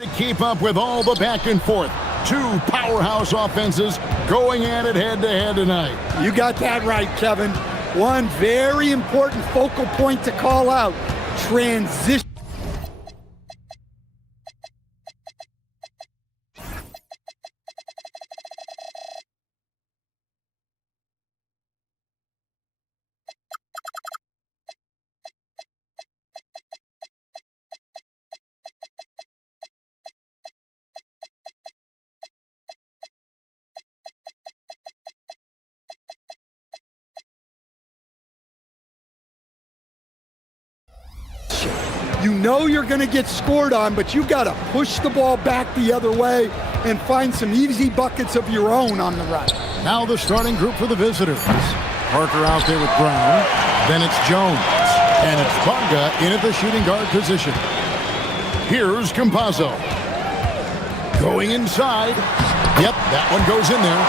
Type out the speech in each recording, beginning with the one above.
To keep up with all the back and forth. Two powerhouse offenses going at it head-to-head tonight. You got that right, Kevin. One very important focal point to call out. Transition. You know you're going to get scored on, but you got to push the ball back the other way and find some easy buckets of your own on the right. Now the starting group for the visitors. Parker out there with Brown. Then it's Jones. And it's Bonga in at the shooting guard position. Here's Campazzo. Going inside. Yep, that one goes in there.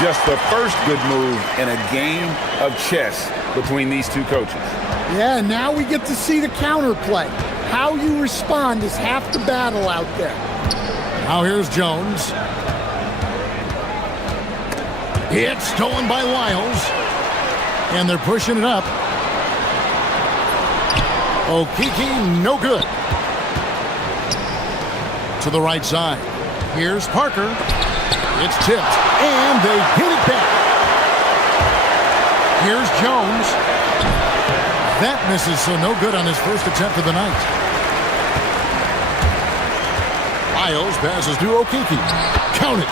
Just the first good move in a game of chess between these two coaches. Yeah, now we get to see the counterplay. How you respond is half the battle out there. Now here's Jones. It's stolen by Wiles. And they're pushing it up. Okeke, no good. To the right side. Here's Parker. It's tipped. And they hit it back. Here's Jones. That misses, so no good on his first attempt of the night. Wiles passes to Okeke. Count it.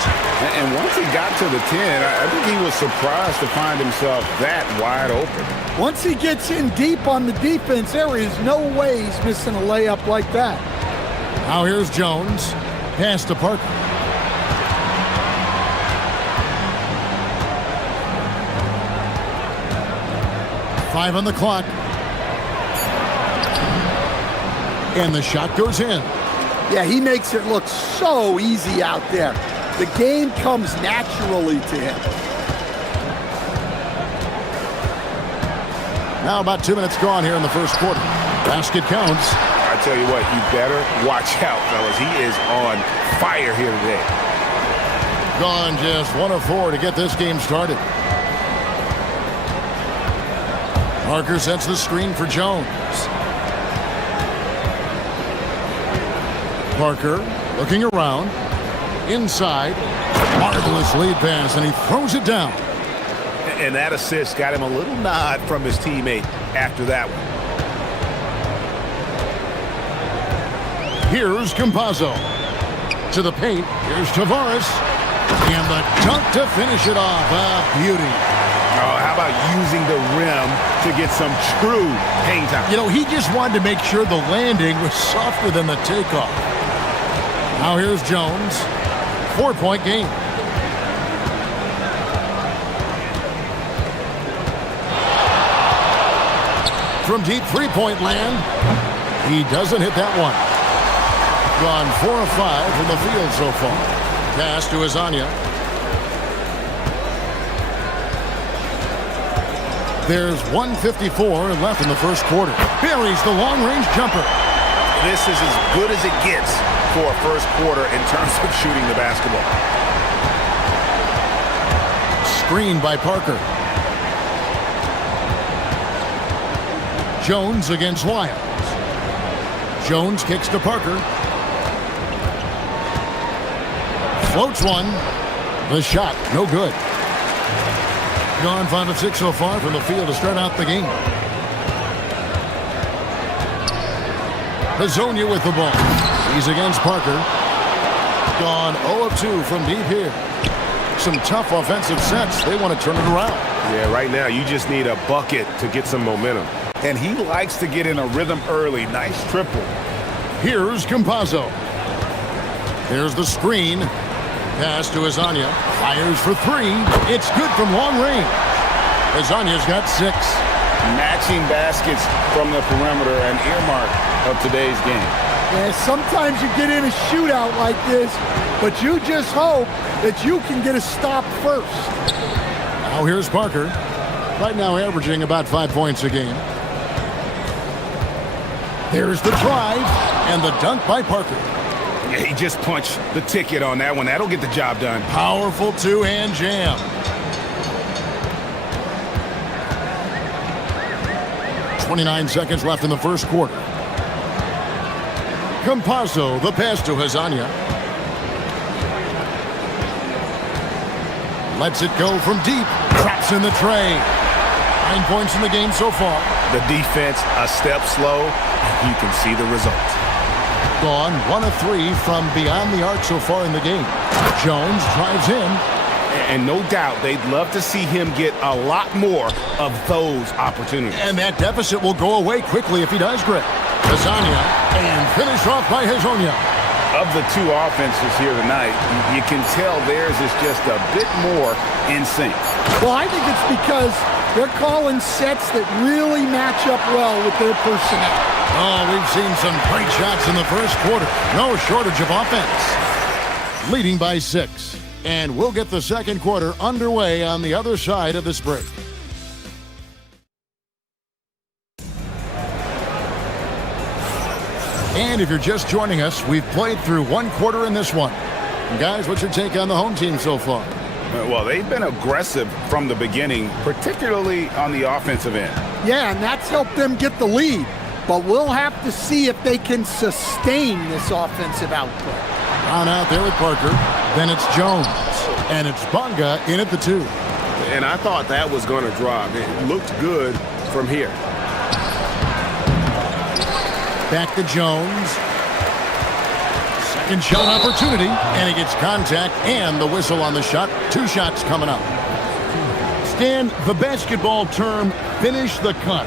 And once he got to the 10, I think he was surprised to find himself that wide open. Once he gets in deep on the defense, there is no way he's missing a layup like that. Now here's Jones. Pass to Parker. Five on the clock. And the shot goes in. Yeah, he makes it look so easy out there. The game comes naturally to him. Now about 2 minutes gone here in the first quarter. Basket counts. I tell you what, you better watch out, fellas. He is on fire here today. Gone just 1 of 4 to get this game started. Parker sets the screen for Jones. Parker looking around. Inside. Marvelous lead pass, and he throws it down. And that assist got him a little nod from his teammate after that one. Here's Campazzo. To the paint. Here's Tavares. And the dunk to finish it off. A beauty. Oh, how about using the rim to get some true hang time? You know, he just wanted to make sure the landing was softer than the takeoff. Now here's Jones. 4-point game. From deep three-point land, he doesn't hit that one. Gone 4 of 5 from the field so far. Pass to Azania. There's 1:54 left in the first quarter. Buries the long-range jumper. This is as good as it gets for a first quarter in terms of shooting the basketball. Screened by Parker. Jones against Wiles. Jones kicks to Parker. Floats one. The shot, no good. Gone 5 of 6 so far from the field to start out the game. Hazonia with the ball. He's against Parker. Gone 0 of 2 from deep here. Some tough offensive sets. They want to turn it around. Yeah, right now you just need a bucket to get some momentum. And he likes to get in a rhythm early. Nice triple. Here's Campazzo. There's the screen. Pass to Azania. Fires for 3. It's good from long range. Azania's got 6. Matching baskets from the perimeter, an earmark of today's game. Yeah, sometimes you get in a shootout like this, but you just hope that you can get a stop first. Now here's Parker. Right now averaging about 5 points a game. There's the drive and the dunk by Parker. He just punched the ticket on that one. That'll get the job done. Powerful two-hand jam. 29 seconds left in the first quarter. Campazzo, the pass to Hazania. Lets it go from deep. Traps in the tray. 9 points in the game so far. The defense a step slow. You can see the result. Gone 1 of 3 from beyond the arc so far in the game. Jones drives in. And no doubt they'd love to see him get a lot more of those opportunities. And that deficit will go away quickly if he does, Greg. Hazania, and finish off by Hazonia. Of the two offenses here tonight, you can tell theirs is just a bit more in sync. Well, I think it's because they're calling sets that really match up well with their personnel. Oh, we've seen some great shots in the first quarter. No shortage of offense. Leading by 6. And we'll get the second quarter underway on the other side of this break. And if you're just joining us, we've played through one quarter in this one. And guys, what's your take on the home team so far? Well, they've been aggressive from the beginning, particularly on the offensive end. Yeah, and that's helped them get the lead. But we'll have to see if they can sustain this offensive output. On out there with Parker. Then it's Jones. And it's Bonga in at the 2. And I thought that was going to drop. It looked good from here. Back to Jones. Second shot opportunity. And he gets contact and the whistle on the shot. 2 shots coming up. Stan, the basketball term, finish the cut.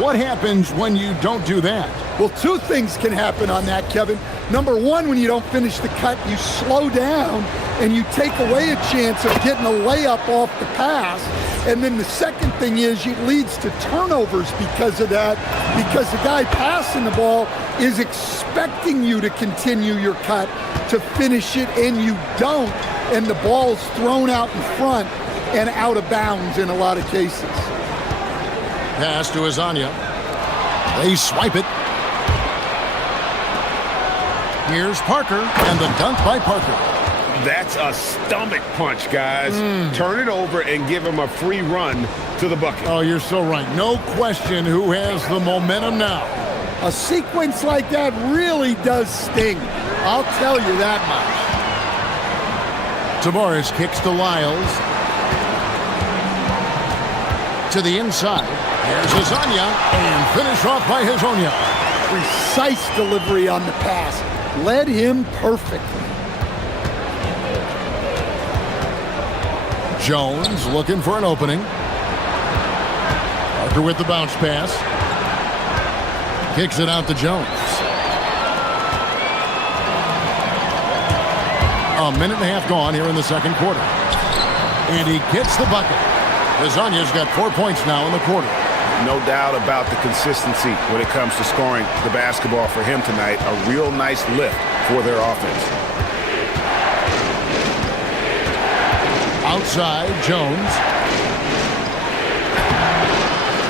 What happens when you don't do that? Well, 2 things can happen on that, Kevin. Number 1, when you don't finish the cut, you slow down and you take away a chance of getting a layup off the pass. And then the second thing is it leads to turnovers because of that, because the guy passing the ball is expecting you to continue your cut, to finish it, and you don't, and the ball's thrown out in front and out of bounds in a lot of cases. Pass to Hazania. They swipe it. Here's Parker, and the dunk by Parker. That's a stomach punch, guys. Turn it over and give him a free run to the bucket. Oh, you're so right. No question who has the momentum now. A sequence like that really does sting. I'll tell you that much. Tavares kicks to Lyles. To the inside. Here's Hazania, and finish off by Hazonia. Precise delivery on the pass. Led him perfectly. Jones looking for an opening. Parker with the bounce pass. Kicks it out to Jones. A minute and a half gone here in the second quarter. And he gets the bucket. Hazania's got 4 points now in the quarter. No doubt about the consistency when it comes to scoring the basketball for him tonight. A real nice lift for their offense. Outside, Jones.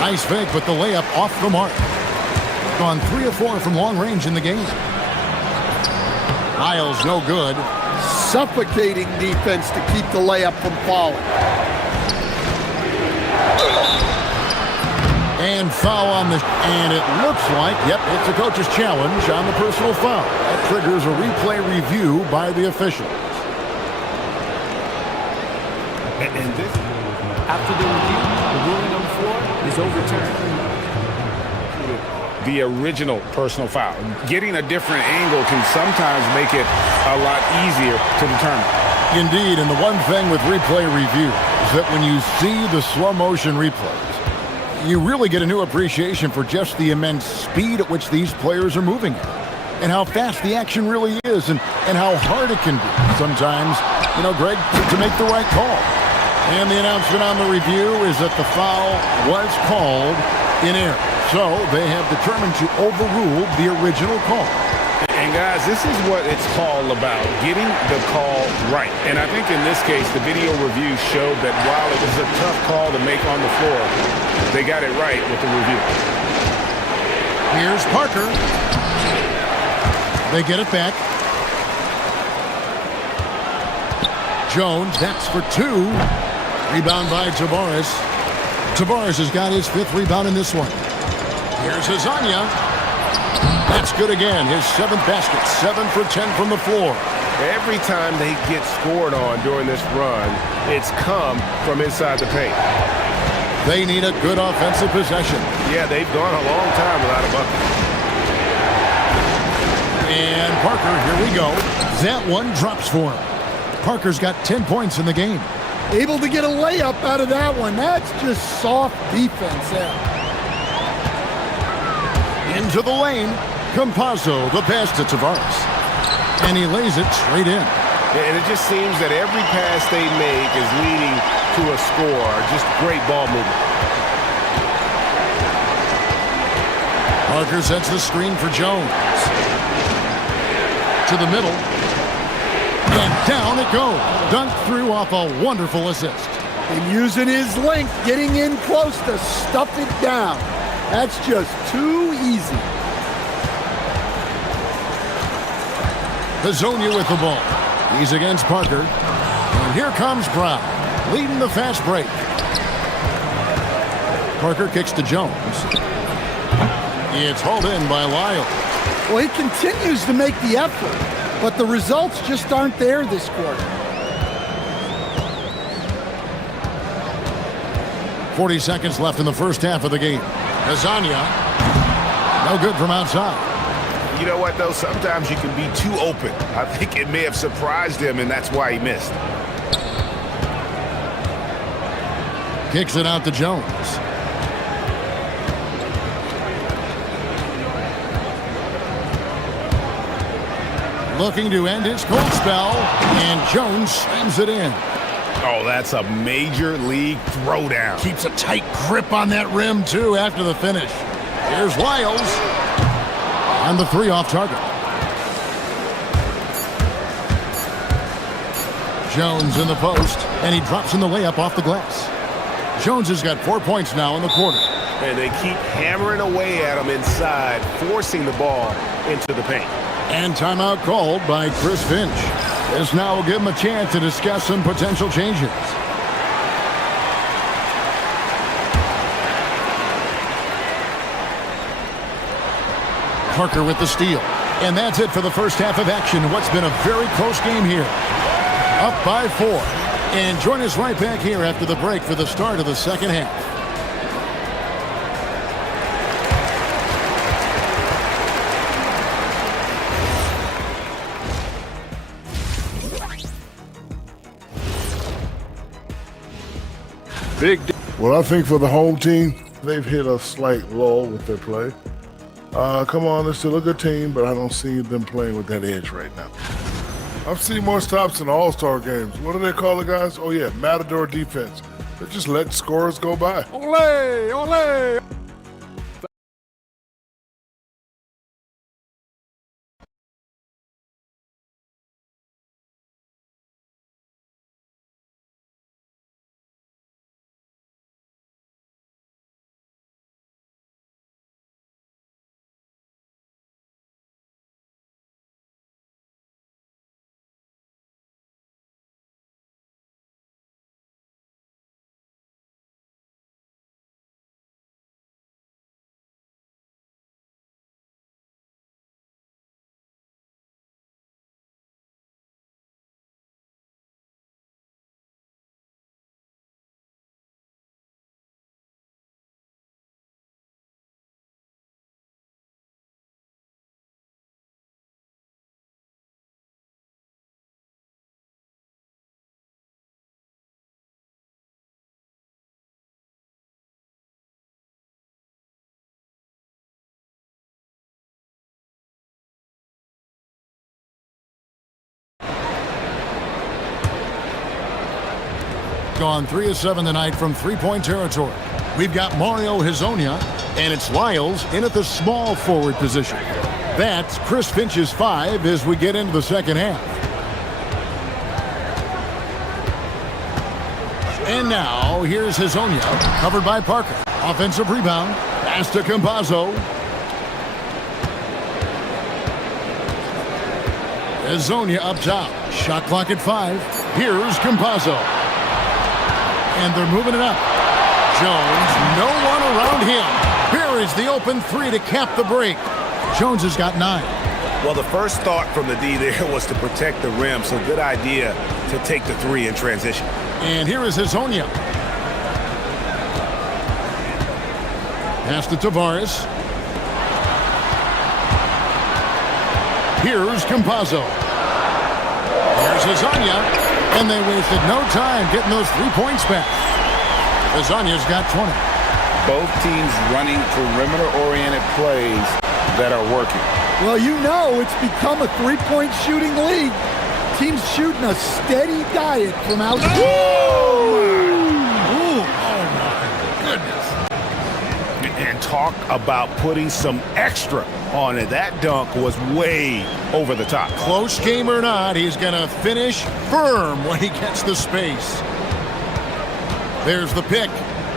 Nice fake, but the layup off the mark. Gone 3 of 4 from long range in the game. Lyles no good. Suffocating defense to keep the layup from falling. And foul on the... And it looks like, yep, it's a coach's challenge on the personal foul. That triggers a replay review by the official. And this... After the review, the ruling on the floor is overturned. The original personal foul. Getting a different angle can sometimes make it a lot easier to determine. Indeed, and the one thing with replay review is that when you see the slow motion replays, you really get a new appreciation for just the immense speed at which these players are moving at, and how fast the action really is, and how hard it can be sometimes, Greg, to make the right call. And the announcement on the review is that the foul was called in error. So they have determined to overrule the original call. And guys, this is what it's all about, getting the call right. And I think in this case, the video review showed that while it was a tough call to make on the floor, they got it right with the review. Here's Parker. They get it back. Jones, that's for two. Rebound by Tavares. Tavares has got his 5th rebound in this one. Here's Hezonja. That's good again. His 7th basket. 7 for 10 from the floor. Every time they get scored on during this run, it's come from inside the paint. They need a good offensive possession. Yeah, they've gone a long time without a bucket. And Parker, here we go. That one drops for him. Parker's got 10 points in the game. Able to get a layup out of that one. That's just soft defense there. Into the lane. Campazzo, the pass to Tavares. And he lays it straight in. And it just seems that every pass they make is leading to a score. Just great ball movement. Parker sets the screen for Jones. To the middle. And down it goes. Dunked through off a wonderful assist. And using his length, getting in close to stuff it down. That's just too easy. Hezonja with the ball. He's against Parker. And here comes Brown, leading the fast break. Parker kicks to Jones. It's hauled in by Lyle. Well, he continues to make the effort, but the results just aren't there this quarter. 40 seconds left in the first half of the game. Hezonja, no good from outside. You know what, though? Sometimes you can be too open. I think it may have surprised him, and that's why he missed. Kicks it out to Jones. Looking to end his cold spell, and Jones slams it in. Oh, that's a major league throwdown. Keeps a tight grip on that rim, too, after the finish. Here's Lyles. And the 3 off target. Jones in the post, and he drops in the layup off the glass. Jones has got 4 points now in the quarter. And they keep hammering away at him inside, forcing the ball into the paint. And timeout called by Chris Finch. This now will give him a chance to discuss some potential changes. Parker with the steal. And that's it for the first half of action. What's been a very close game here. Up by 4. And join us right back here after the break for the start of the second half. Well, I think for the home team, they've hit a slight lull with their play. Come on, they're still a good team, but I don't see them playing with that edge right now. I've seen more stops in all-star games. What do they call the guys? Oh, yeah, matador defense. They're just letting scorers go by. Ole! Ole! Gone 3 of 7 tonight from three-point territory. We've got Mario Hezonja, and it's Lyles in at the small forward position. That's Chris Finch's 5 as we get into the second half. And now, here's Hezonja, covered by Parker. Offensive rebound, pass to Campazzo. Hezonja up top, shot clock at 5. Here's Campazzo. And they're moving it up. Jones, no one around him. Here is the open three to cap the break. Jones has got 9. Well, the first thought from the D there was to protect the rim, so good idea to take the 3 in transition. And here is Hezonja. Pass to Tavares. Here's Campazzo. Here's Hezonja. And they wasted no time getting those 3 points back. Hezonja's got 20. Both teams running perimeter-oriented plays that are working. Well, you know it's become a three-point shooting league. Teams shooting a steady diet from outside. Oh, my goodness. And talk about putting some extra on it. That dunk was way over the top. Close game or not, he's going to finish firm when he gets the space. There's the pick.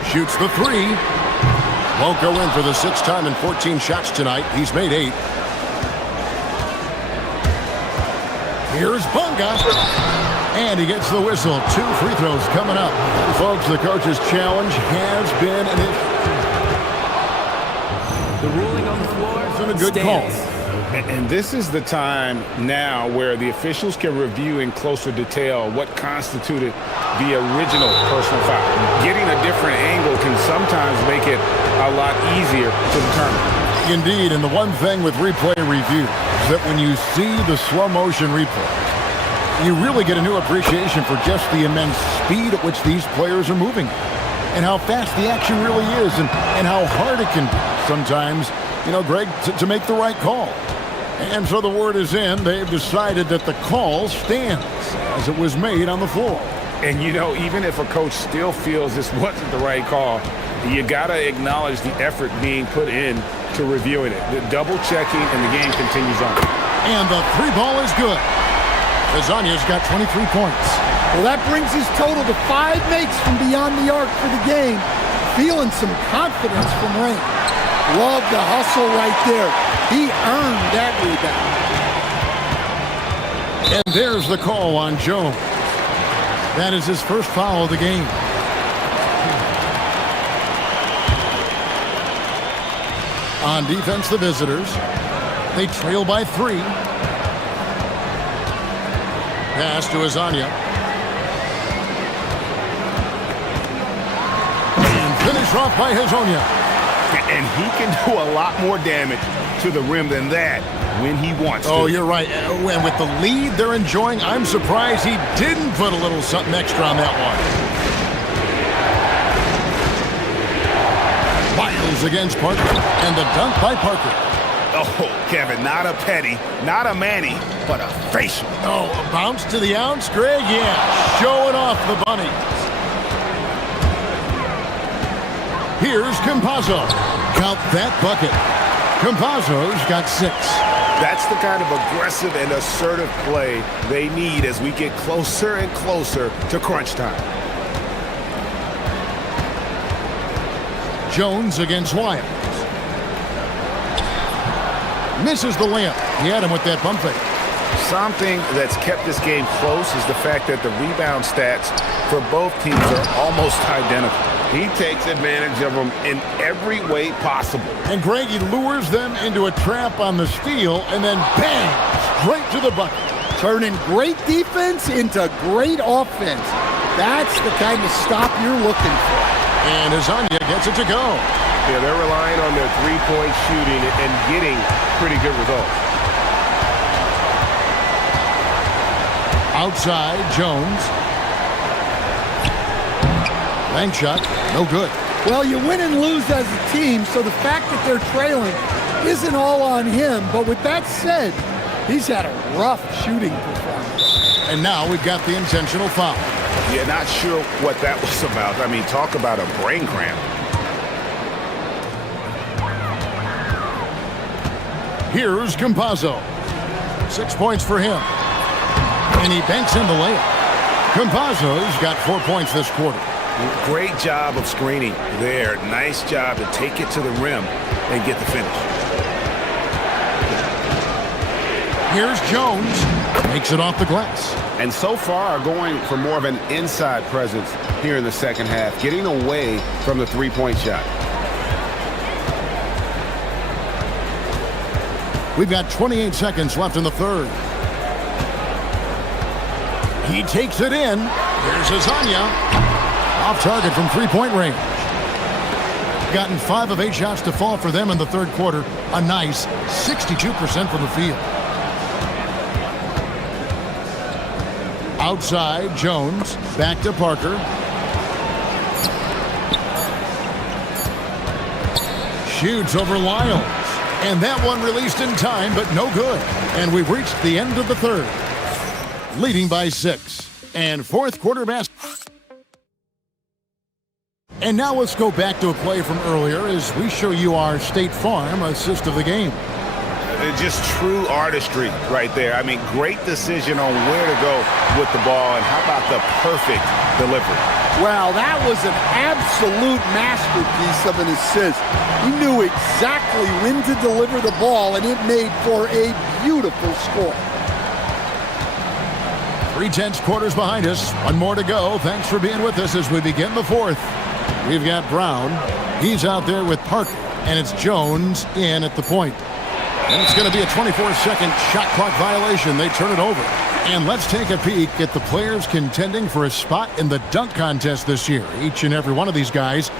Shoots the 3. Won't go in for the 6th time in 14 shots tonight. He's made 8. Here's Bunga. And he gets the whistle. 2 free throws coming up. Folks, the coach's challenge has been an issue. The ruling on the floor A good stands. call. And this is the time now where the officials can review in closer detail what constituted the original personal foul. Getting a different angle can sometimes make it a lot easier to determine. Indeed, and the one thing with replay review is that when you see the slow motion replay, you really get a new appreciation for just the immense speed at which these players are moving and how fast the action really is and how hard it can be sometimes, you know, Greg, to make the right call. And so the word is in. They've decided that the call stands as it was made on the floor. And, you know, even if a coach still feels this wasn't the right call, you got to acknowledge the effort being put in to reviewing it. The double checking, and the game continues on. And the 3 ball is good. Hezonja's got 23 points. Well, that brings his total to 5 makes from beyond the arc for the game. Feeling some confidence from Rain. Love the hustle right there. He earned that rebound. And there's the call on Jones. That is his first foul of the game. On defense, the visitors. They trail by 3. Pass to Hezonja. And finish off by Hezonja. And he can do a lot more damage to the rim than that when he wants to. Oh, you're right. And with the lead they're enjoying, I'm surprised he didn't put a little something extra on that one. Miles against Parker. And the dunk by Parker. Oh, Kevin, not a petty, not a Manny, but a facial. Oh, a bounce to the ounce, Greg? Yeah, showing off the bunny. Here's Campazzo. Count that bucket. Campazzo's got 6. That's the kind of aggressive and assertive play they need as we get closer and closer to crunch time. Jones against Wyatt. Misses the layup. He had him with that bump fake. Something that's kept this game close is the fact that the rebound stats for both teams are almost identical. He takes advantage of them in every way possible. And Greg, he lures them into a trap on the steal and then bang, straight to the bucket. Turning great defense into great offense. That's the kind of stop you're looking for. And Hezonja gets it to go. Yeah, they're relying on their three-point shooting and getting pretty good results. Outside, Jones. Bank shot, no good. Well, you win and lose as a team, so the fact that they're trailing isn't all on him. But with that said, he's had a rough shooting performance. And now we've got the intentional foul. Yeah, not sure what that was about. I mean, talk about a brain cramp. Here's Campazzo. 6 points for him. And he banks in the layup. Campazzo's got 4 points this quarter. Great job of screening there. Nice job to take it to the rim and get the finish. Here's Jones. Makes it off the glass. and so far are going for more of an inside presence here in the second half, getting away from the three-point shot. We've got 28 seconds left in the third. He takes it in. Here's Azania. Off target from three-point range. Gotten 5 of 8 shots to fall for them in the third quarter. A nice 62% from the field. Outside, Jones. Back to Parker. Shoots over Lyles. And that one released in time, but no good. And we've reached the end of the third. Leading by 6. And fourth quarter basketball. And now let's go back to a play from earlier as we show you our State Farm assist of the game. Just true artistry right there. I mean, great decision on where to go with the ball, and how about the perfect delivery? Well, that was an absolute masterpiece of an assist. He knew exactly when to deliver the ball, and it made for a beautiful score. 3/10 quarters behind us. One more to go. Thanks for being with us as we begin the fourth. We've got Brown. He's out there with Parker, and it's Jones in at the point. And it's going to be a 24-second shot clock violation. They turn it over. And let's take a peek at the players contending for a spot in the dunk contest this year. Each and every one of these guys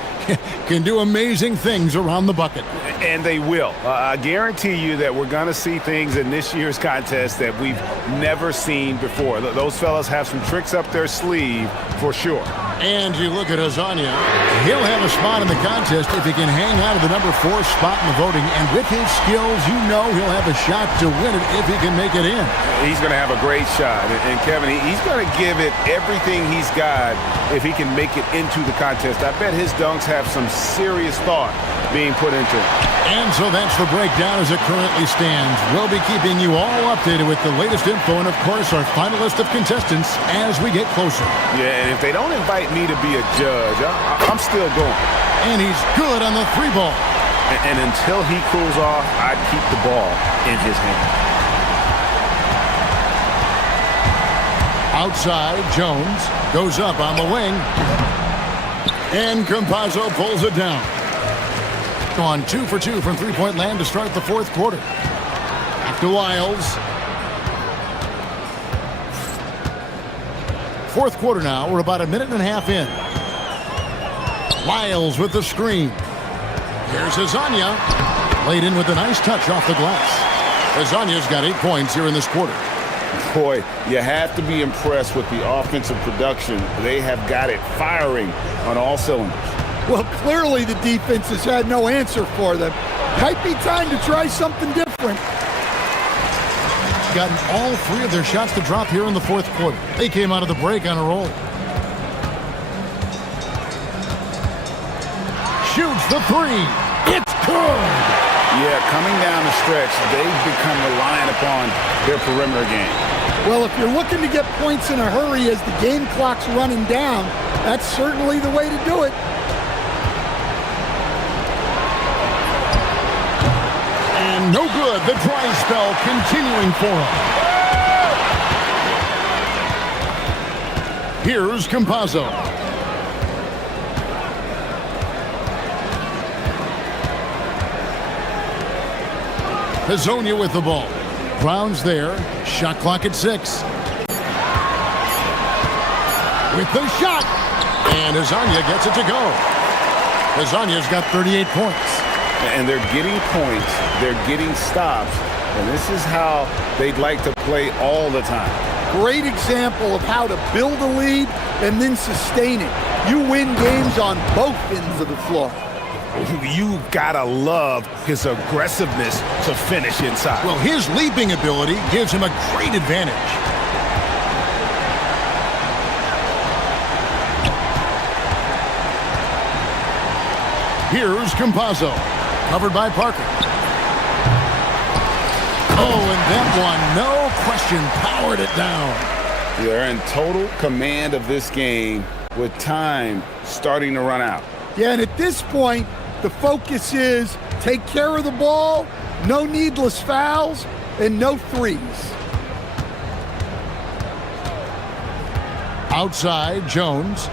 can do amazing things around the bucket. And they will. I guarantee you that we're going to see things in this year's contest that we've never seen before. Those fellas have some tricks up their sleeve for sure. And you look at Azania. He'll have a spot in the contest if he can hang out of the number 4 spot in the voting. And with his skills, you know he'll have a shot to win it if he can make it in. He's going to have a great shot. And Kevin, he's going to give it everything he's got if he can make it into the contest. I bet his dunks have some serious thought being put into it. And so that's the breakdown as it currently stands. We'll be keeping you all updated with the latest info and, of course, our final list of contestants as we get closer. Yeah, and if they don't invite me to be a judge, I'm still going. And he's good on the 3 ball. And until he cools off, I'd keep the ball in his hand. Outside, Jones goes up on the wing. And Campazzo pulls it down. On 2 for 2 from three-point land to start the fourth quarter. Back to Lyles. Fourth quarter now. We're about a minute and a half in. Lyles with the screen. Here's Azania. Laid in with a nice touch off the glass. Azania's got 8 points here in this quarter. Boy, you have to be impressed with the offensive production. They have got it firing on all cylinders. Well, clearly the defense has had no answer for them. Might be time to try something different. Gotten all 3 of their shots to drop here in the fourth quarter. They came out of the break on a roll. Shoots the 3. It's good. Yeah, coming down the stretch, they've become reliant upon their perimeter game. Well, if you're looking to get points in a hurry as the game clock's running down, that's certainly the way to do it. And no good. The dry spell continuing for him. Here's Campazzo. Hazonia with the ball. Brown's there. Shot clock at 6. With the shot. And Azania gets it to go. Azania's got 38 points. And they're getting points. They're getting stops. And this is how they'd like to play all the time. Great example of how to build a lead and then sustain it. You win games on both ends of the floor. You gotta love his aggressiveness to finish inside. Well, his leaping ability gives him a great advantage. Here's Campazzo, covered by Parker. Oh, and that one, no question, powered it down. They're in total command of this game with time starting to run out. Yeah, and at this point, the focus is take care of the ball, no needless fouls, and no threes. Outside, Jones.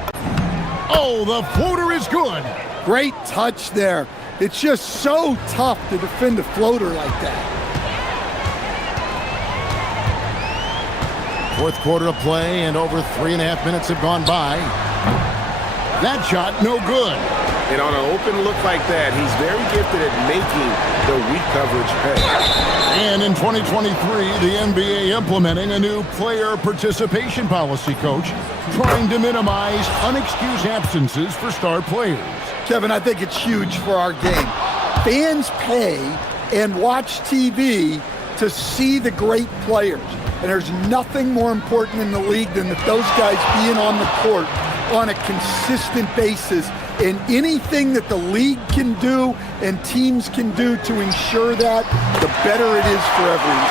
Oh, the floater is good. Great touch there. It's just so tough to defend a floater like that. Fourth quarter of play, and over 3.5 minutes have gone by. That shot, no good. And on an open look like that, he's very gifted at making the weak coverage pay. And in 2023, the NBA implementing a new player participation policy, Coach, trying to minimize unexcused absences for star players. Kevin, I think it's huge for our game. Fans pay and watch TV to see the great players. And there's nothing more important in the league than that those guys being on the court on a consistent basis. And anything that the league can do and teams can do to ensure that, the better it is for everyone.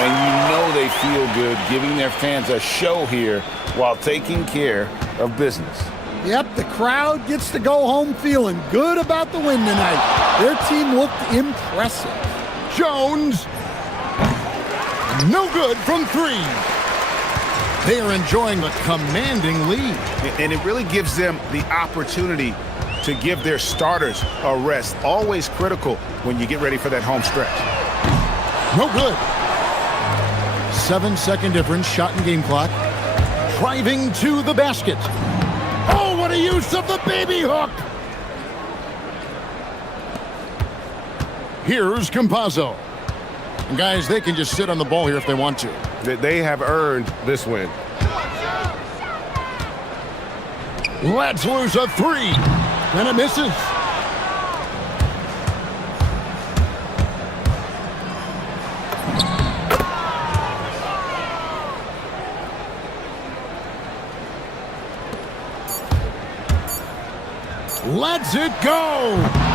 And you know they feel good giving their fans a show here while taking care of business. Yep, the crowd gets to go home feeling good about the win tonight. Their team looked impressive. Jones, no good from three. They are enjoying the commanding lead. And it really gives them the opportunity to give their starters a rest. Always critical when you get ready for that home stretch. No good. 7-second difference, shot and game clock. Driving to the basket. Oh, what a use of the baby hook. Here's Campazzo. And guys, they can just sit on the ball here if they want to. They have earned this win. Let's lose a three. And it misses. Let's it go.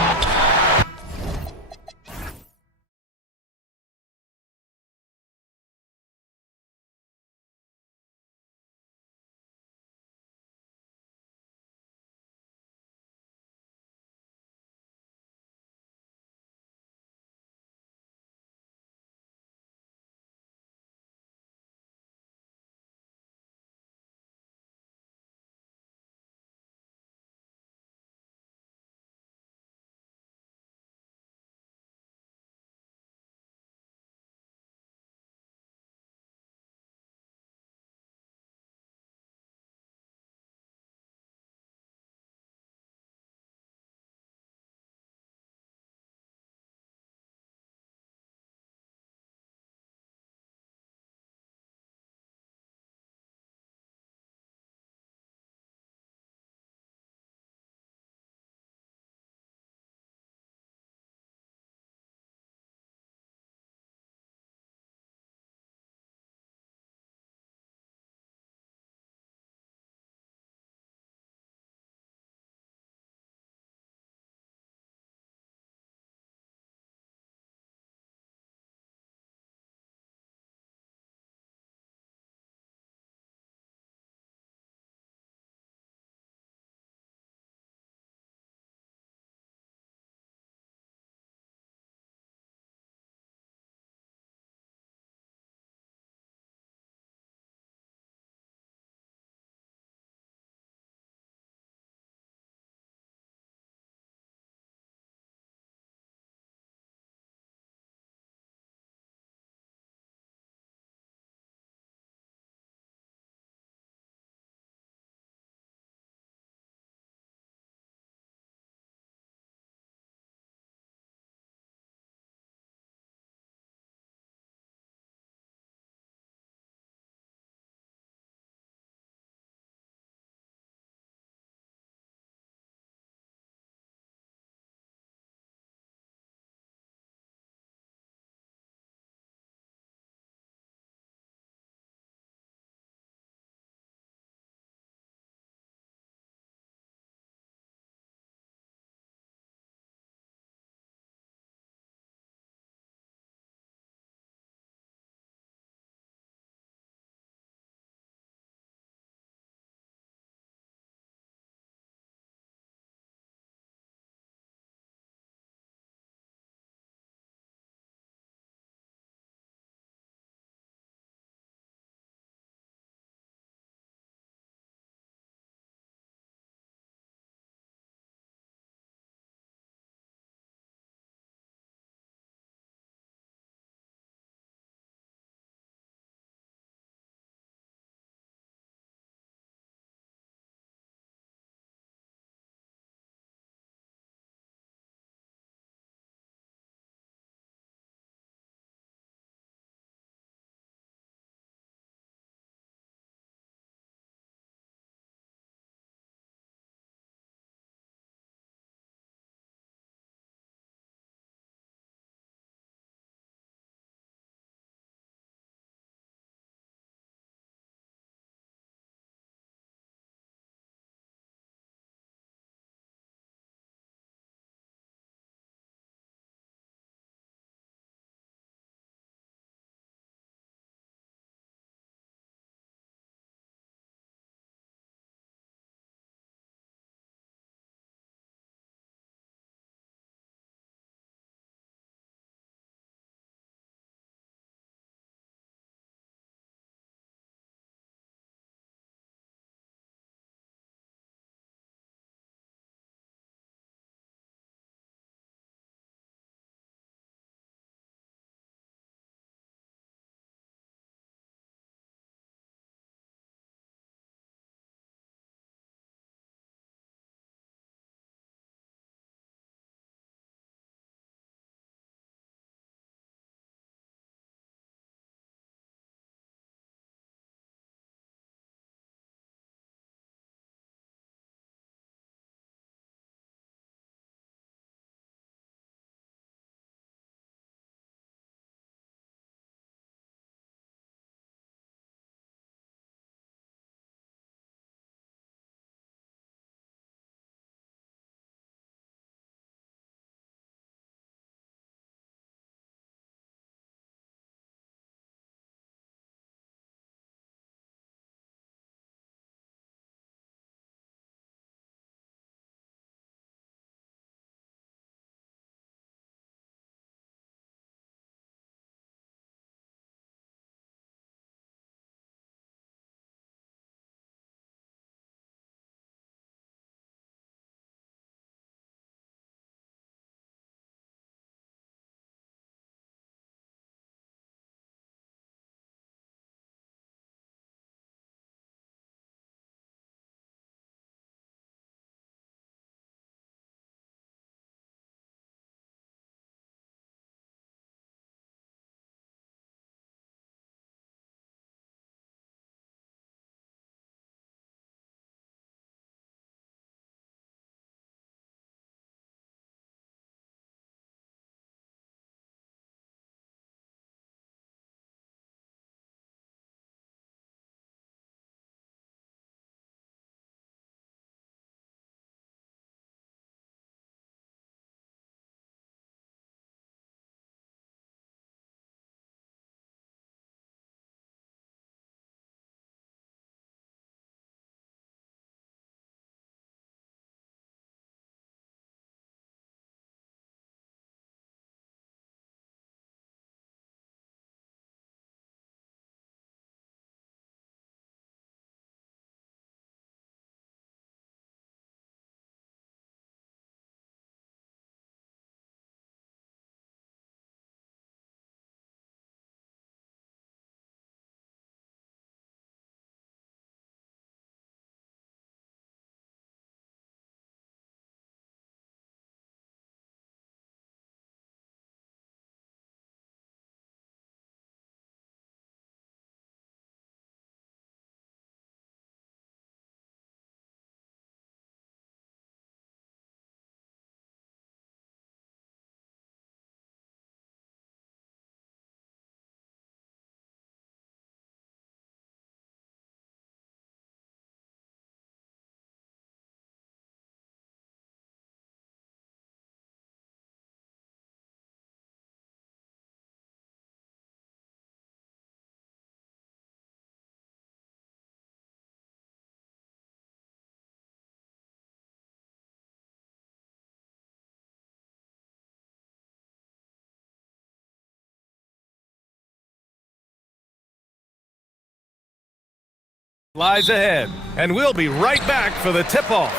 lies ahead, and we'll be right back for the tip-off.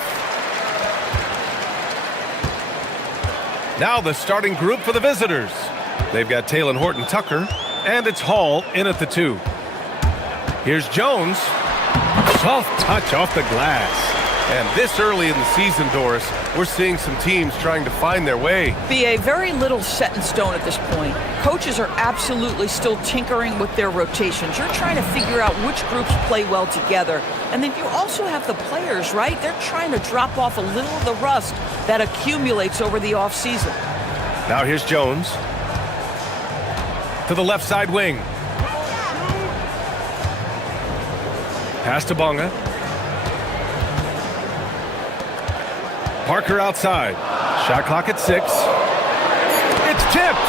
Now the starting group for the visitors. They've got Talon Horton-Tucker, and it's Hall in at the 2. Here's Jones. Soft touch off the glass. And this early in the season, Doris, we're seeing some teams trying to find their way. BA, very little set in stone at this point. Coaches are absolutely still tinkering with their rotations. You're trying to figure out which groups play well together. And then you also have the players, right? They're trying to drop off a little of the rust that accumulates over the offseason. Now here's Jones. To the left side wing. Pass to Bonga. Parker outside. Shot clock at 6. It's tipped.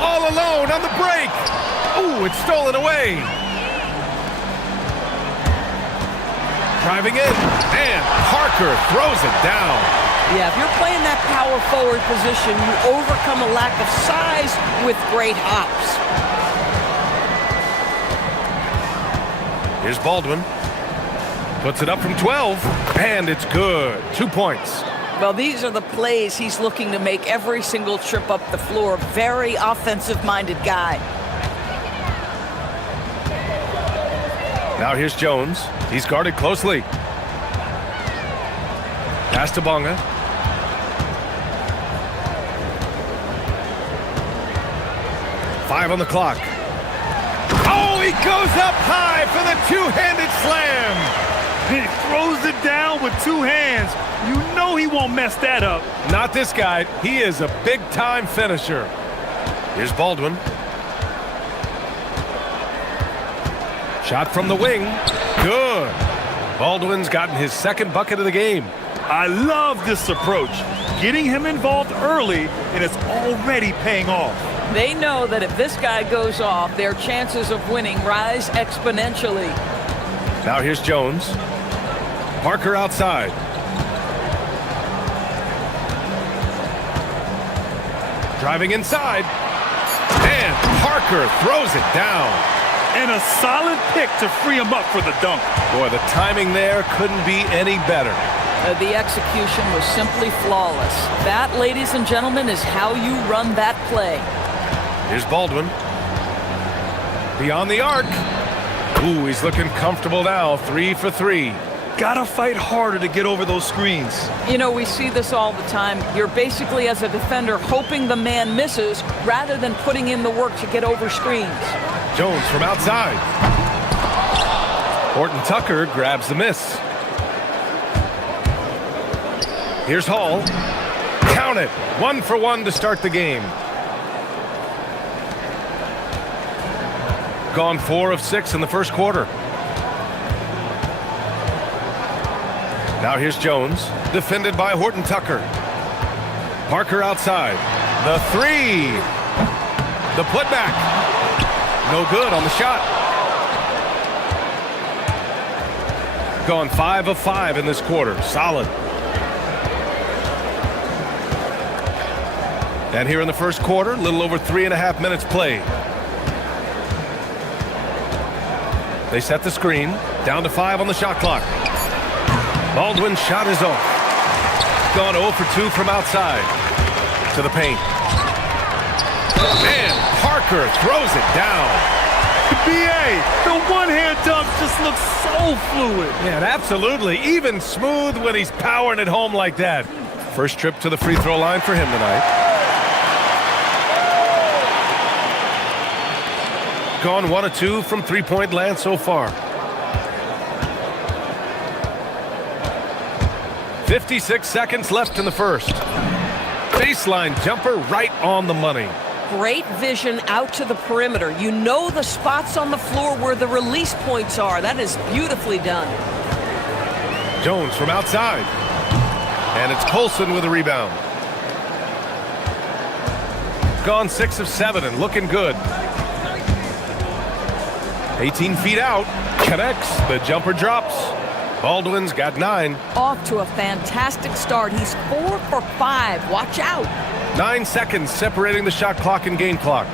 All alone on the break. Ooh, it's stolen away. Driving in, and Parker throws it down. Yeah, if you're playing that power forward position, you overcome a lack of size with great hops. Here's Baldwin. Puts it up from 12, and it's good. 2 points. Well, these are the plays he's looking to make every single trip up the floor. Very offensive-minded guy. Now here's Jones. He's guarded closely. Pass to Bonga. Five on the clock. Oh, he goes up high for the two-handed slam. He throws it down with 2 hands. You know he won't mess that up. Not this guy. He is a big-time finisher. Here's Baldwin. Shot from the wing. Good. Baldwin's gotten his second bucket of the game. I love this approach. Getting him involved early, and it's already paying off. They know that if this guy goes off, their chances of winning rise exponentially. Now here's Jones. Parker outside. Driving inside. And Parker throws it down. And a solid pick to free him up for the dunk. Boy, the timing there couldn't be any better. The execution was simply flawless. That, ladies and gentlemen, is how you run that play. Here's Baldwin. Beyond the arc. Ooh, he's looking comfortable now. 3 for 3. Gotta fight harder to get over those screens. You know, we see this all the time. You're basically, as a defender, hoping the man misses rather than putting in the work to get over screens. Jones from outside. Horton-Tucker grabs the miss. Here's Hall. Count it. 1 for 1 to start the game. Gone 4 of 6 in the first quarter. Now here's Jones, defended by Horton-Tucker. Parker outside. The 3. The putback. No good on the shot. Gone 5 of 5 in this quarter. Solid. And here in the first quarter, a little over 3.5 minutes played. They set the screen. Down to 5 on the shot clock. Baldwin's shot is off. Gone 0 for 2 from outside. To the paint. And Parker throws it down. BA, the one-hand dunk just looks so fluid. Yeah, absolutely. Even smooth when he's powering it home like that. First trip to the free throw line for him tonight. Gone 1 of 2 from three-point land so far. 56 seconds left in the first. Baseline jumper right on the money. Great vision out to the perimeter. You know the spots on the floor where the release points are. That is beautifully done. Jones from outside. And it's Colson with a rebound. Gone 6 of 7 and looking good. 18 feet out. Connects. The jumper drops. Baldwin's got 9. Off to a fantastic start. He's 4 for 5. Watch out. 9 seconds separating the shot clock and game clock.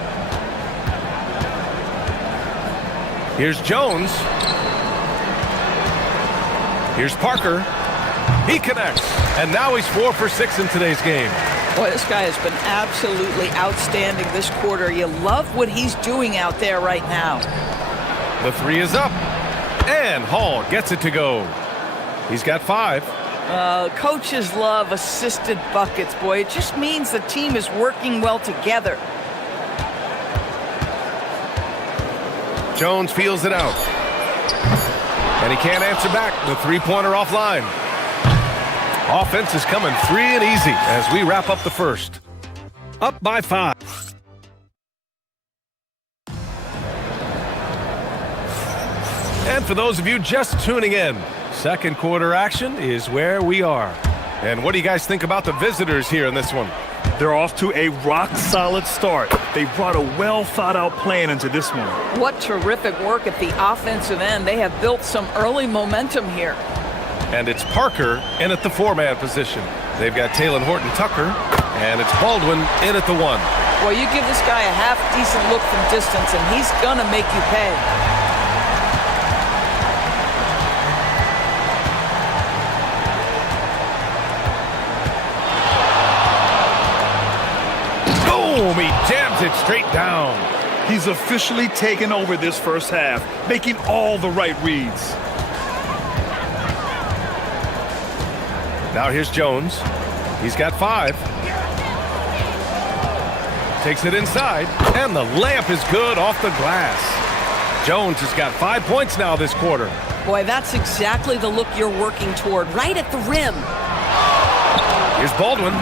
Here's Jones. Here's Parker. He connects. And now he's 4 for 6 in today's game. Boy, this guy has been absolutely outstanding this quarter. You love what he's doing out there right now. The three is up. And Hall gets it to go. He's got 5. Coaches love assisted buckets, boy. It just means the team is working well together. Jones feels it out. And he can't answer back. The three-pointer offline. Offense is coming free and easy as we wrap up the first. Up by 5. And for those of you just tuning in, second quarter action is where we are. And what do you guys think about the visitors here in this one? They're off to a rock-solid start. They brought a well-thought-out plan into this one. What terrific work at the offensive end. They have built some early momentum here. And it's Parker in at the 4-man position. They've got Taylor Horton-Tucker, and it's Baldwin in at the 1. Well, you give this guy a half-decent look from distance, and he's gonna make you pay. Boom! He jams it straight down. He's officially taken over this first half, making all the right reads. Now here's Jones. He's got 5. Takes it inside, and the layup is good off the glass. Jones has got 5 points now this quarter. Boy, that's exactly the look you're working toward, right at the rim. Here's Baldwin.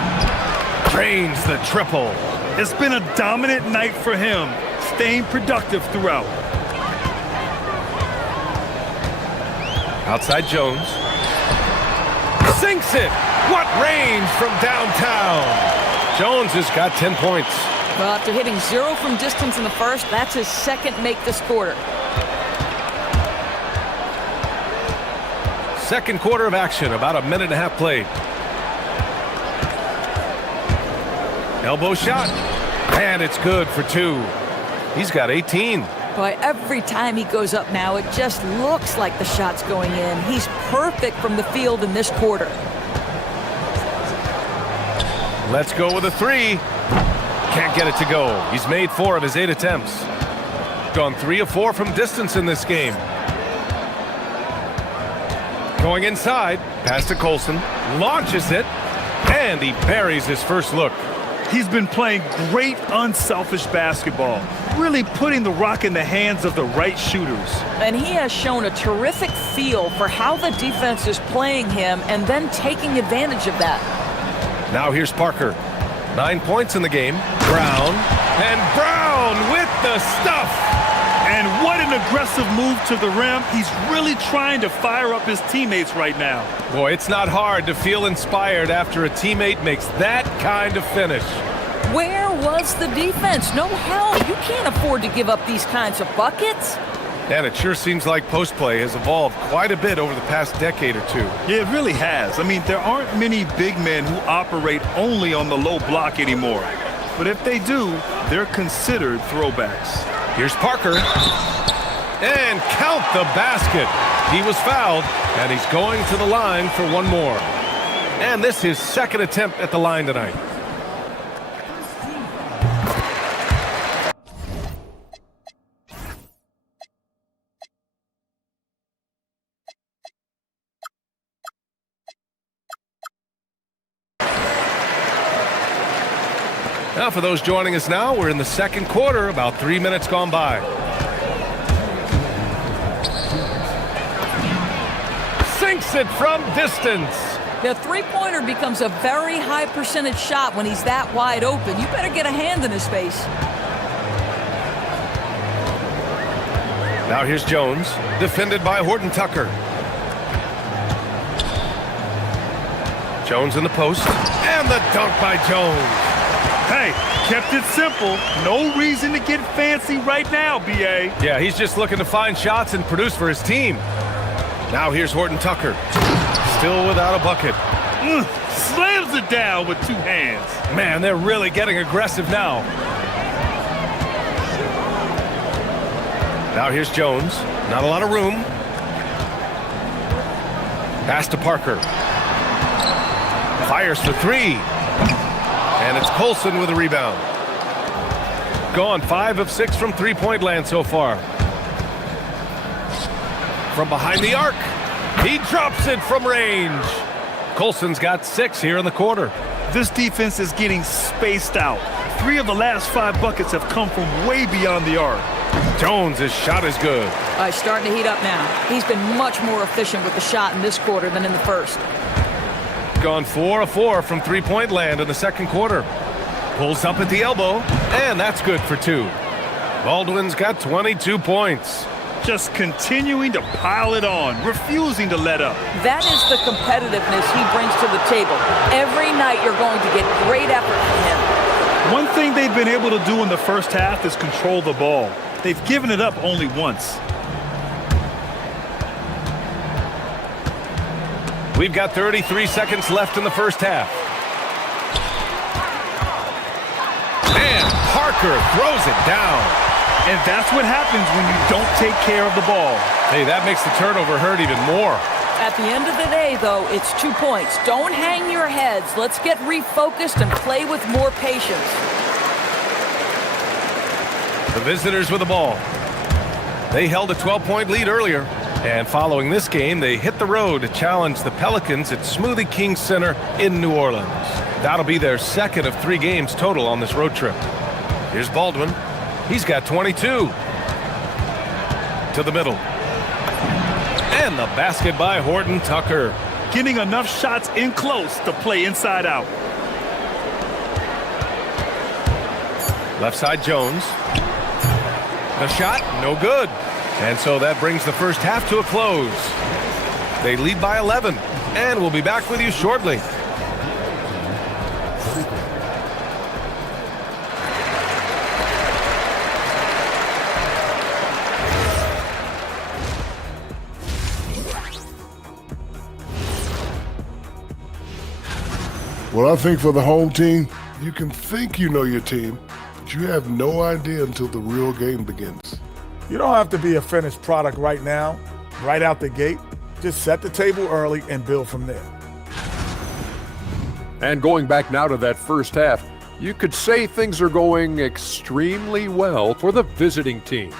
Drains the triple. It's been a dominant night for him, staying productive throughout. Outside Jones. Sinks it! What range from downtown! Jones has got 10 points. Well, after hitting 0 from distance in the first, that's his second make this quarter. Second quarter of action, about a minute and a half played. Elbow shot, and it's good for 2. He's got 18. Boy, every time he goes up now, it just looks like the shot's going in. He's perfect from the field in this quarter. Let's go with a 3. Can't get it to go. He's made 4 of his 8 attempts. Gone 3 of 4 from distance in this game. Going inside, pass to Colson, launches it, and he buries his first look. He's been playing great unselfish basketball, really putting the rock in the hands of the right shooters. And he has shown a terrific feel for how the defense is playing him and then taking advantage of that. Now here's Parker. 9 points in the game. Brown, and Brown with the stuff. And what an aggressive move to the rim. He's really trying to fire up his teammates right now. Boy, it's not hard to feel inspired after a teammate makes that kind of finish. Where was the defense? No hell, you can't afford to give up these kinds of buckets. And it sure seems like post play has evolved quite a bit over the past decade or 2. Yeah, it really has. I mean, there aren't many big men who operate only on the low block anymore. But if they do, they're considered throwbacks. Here's Parker. And count the basket. He was fouled, and he's going to the line for 1 more. And this is his second attempt at the line tonight. Now, for those joining us now, we're in the second quarter, about 3 minutes gone by. Sinks it from distance. The three-pointer becomes a very high percentage shot when he's that wide open. You better get a hand in his face. Now here's Jones, defended by Horton-Tucker. Jones in the post, and the dunk by Jones. Hey, kept it simple. No reason to get fancy right now, B.A. Yeah, he's just looking to find shots and produce for his team. Now here's Horton-Tucker. Still without a bucket. Slams it down with 2 hands. Man, they're really getting aggressive now. Now here's Jones. Not a lot of room. Pass to Parker. Fires for three. And it's Colson with a rebound. Gone 5 of 6 from three-point land so far. From behind the arc. He drops it from range. Colson's got 6 here in the quarter. This defense is getting spaced out. 3 of the last 5 buckets have come from way beyond the arc. Jones' shot is good. He's starting to heat up now. He's been much more efficient with the shot in this quarter than in the first. Gone 4 of 4 from three-point land in the second quarter. Pulls up at the elbow, and that's good for 2. Baldwin's got 22 points. Just continuing to pile it on, refusing to let up. That is the competitiveness he brings to the table. Every night you're going to get great effort from him. One thing they've been able to do in the first half is control the ball. They've given it up only once. We've got 33 seconds left in the first half. And Parker throws it down. And that's what happens when you don't take care of the ball. Hey, that makes the turnover hurt even more. At the end of the day, though, it's 2 points. Don't hang your heads. Let's get refocused and play with more patience. The visitors with the ball. They held a 12-point lead earlier. And following this game, they hit the road to challenge the Pelicans at Smoothie King Center in New Orleans. That'll be their second of 3 games total on this road trip. Here's Baldwin. He's got 22. To the middle. And the basket by Horton Tucker. Getting enough shots in close to play inside out. Left side Jones. The shot, no good. And so that brings the first half to a close. They lead by 11. And we'll be back with you shortly. Well, I think for the home team, you can think you know your team, but you have no idea until the real game begins. You don't have to be a finished product right now, right out the gate. Just set the table early and build from there. And going back now to that first half, you could say things are going extremely well for the visiting team.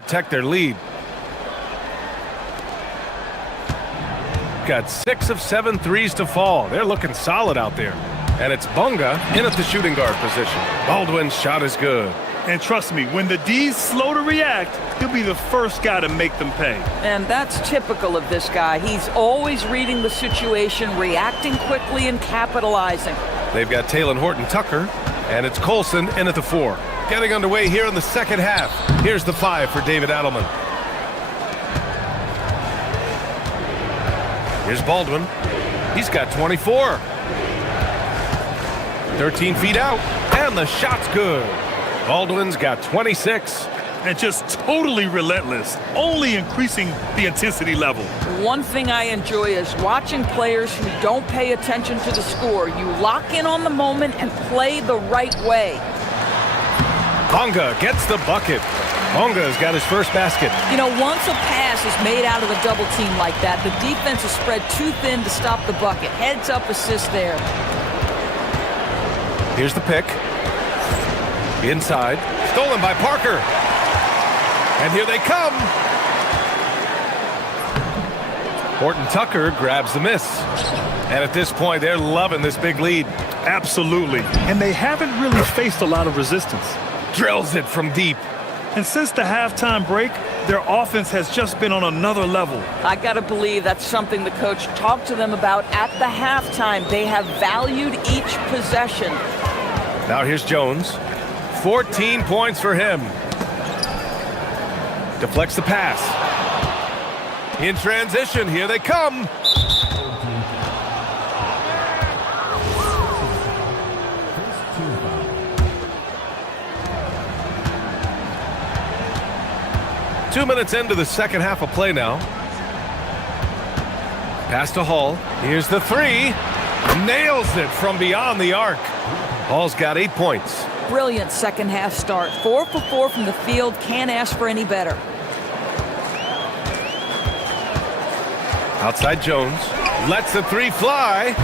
Protect their lead. Got 6 of 7 threes to fall. They're looking solid out there. And it's Bunga in at the shooting guard position. Baldwin's shot is good. And trust me, when the D's slow to react, he'll be the first guy to make them pay. And that's typical of this guy. He's always reading the situation, reacting quickly and capitalizing. They've got Taylor Horton Tucker, and it's Colson in at the 4. Getting underway here in the second half. Here's the 5 for David Adelman. Here's Baldwin. He's got 24. 13 feet out, and the shot's good. Baldwin's got 26. And just totally relentless, only increasing the intensity level. One thing I enjoy is watching players who don't pay attention to the score. You lock in on the moment and play the right way. Bunga gets the bucket. Bunga's got his first basket. You know, once a pass is made out of a double team like that, the defense is spread too thin to stop the bucket. Heads up assist there. Here's the pick. Inside. Stolen by Parker. And here they come. Horton Tucker grabs the miss. And at this point, they're loving this big lead. Absolutely. And they haven't really faced a lot of resistance. Drills it from deep. And since the halftime break, their offense has just been on another level. I gotta believe that's something the coach talked to them about at the halftime. They have valued each possession. Now here's Jones. 14 points for him. Deflects the pass. In transition, here they come. Two minutes into the second half of play now. Pass to Hall. Here's the three. Nails it from beyond the arc. Hall's got 8 points. Brilliant second half start. 4 for 4 from the field. Can't ask for any better. Outside Jones. Lets the three fly.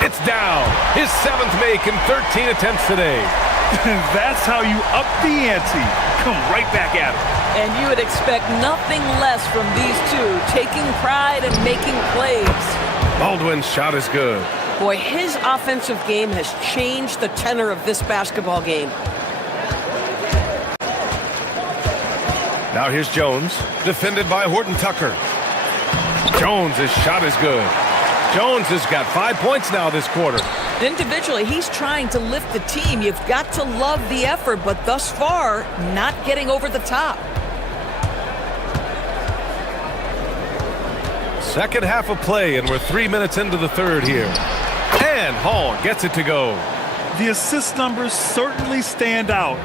It's down. His 7th make in 13 attempts today. That's how you up the ante. Come right back at him. And you would expect nothing less from these two, taking pride and making plays. Baldwin's shot is good. Boy, his offensive game has changed the tenor of this basketball game. Now here's Jones, defended by Horton Tucker. Jones' shot is good. Jones has got 5 points now this quarter. Individually, he's trying to lift the team. You've got to love the effort, but thus far, not getting over the top. Second half of play, and we're 3 minutes into the third here. And Hall gets it to go. The assist numbers certainly stand out.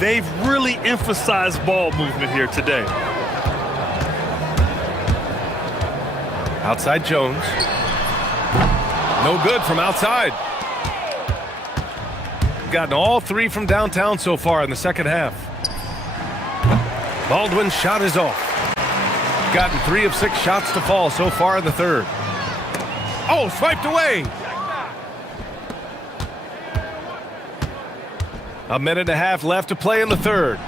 They've really emphasized ball movement here today. Outside Jones. No good from outside. Gotten all 3 from downtown so far in the second half. Baldwin's shot is off. Gotten 3 of 6 shots to fall so far in the third. Oh, swiped away. A minute and a half left to play in the third.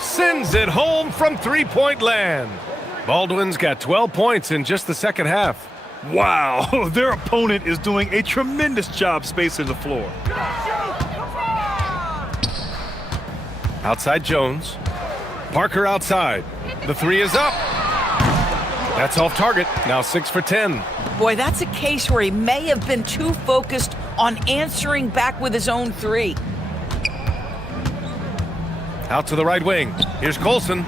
Sends it home from three-point land. Baldwin's got 12 points in just the second half. Wow, their opponent is doing a tremendous job spacing the floor. Outside Jones. Parker outside. The three is up. That's off target. Now 6 for 10. Boy, that's a case where he may have been too focused on answering back with his own three. Out to the right wing. Here's Colson.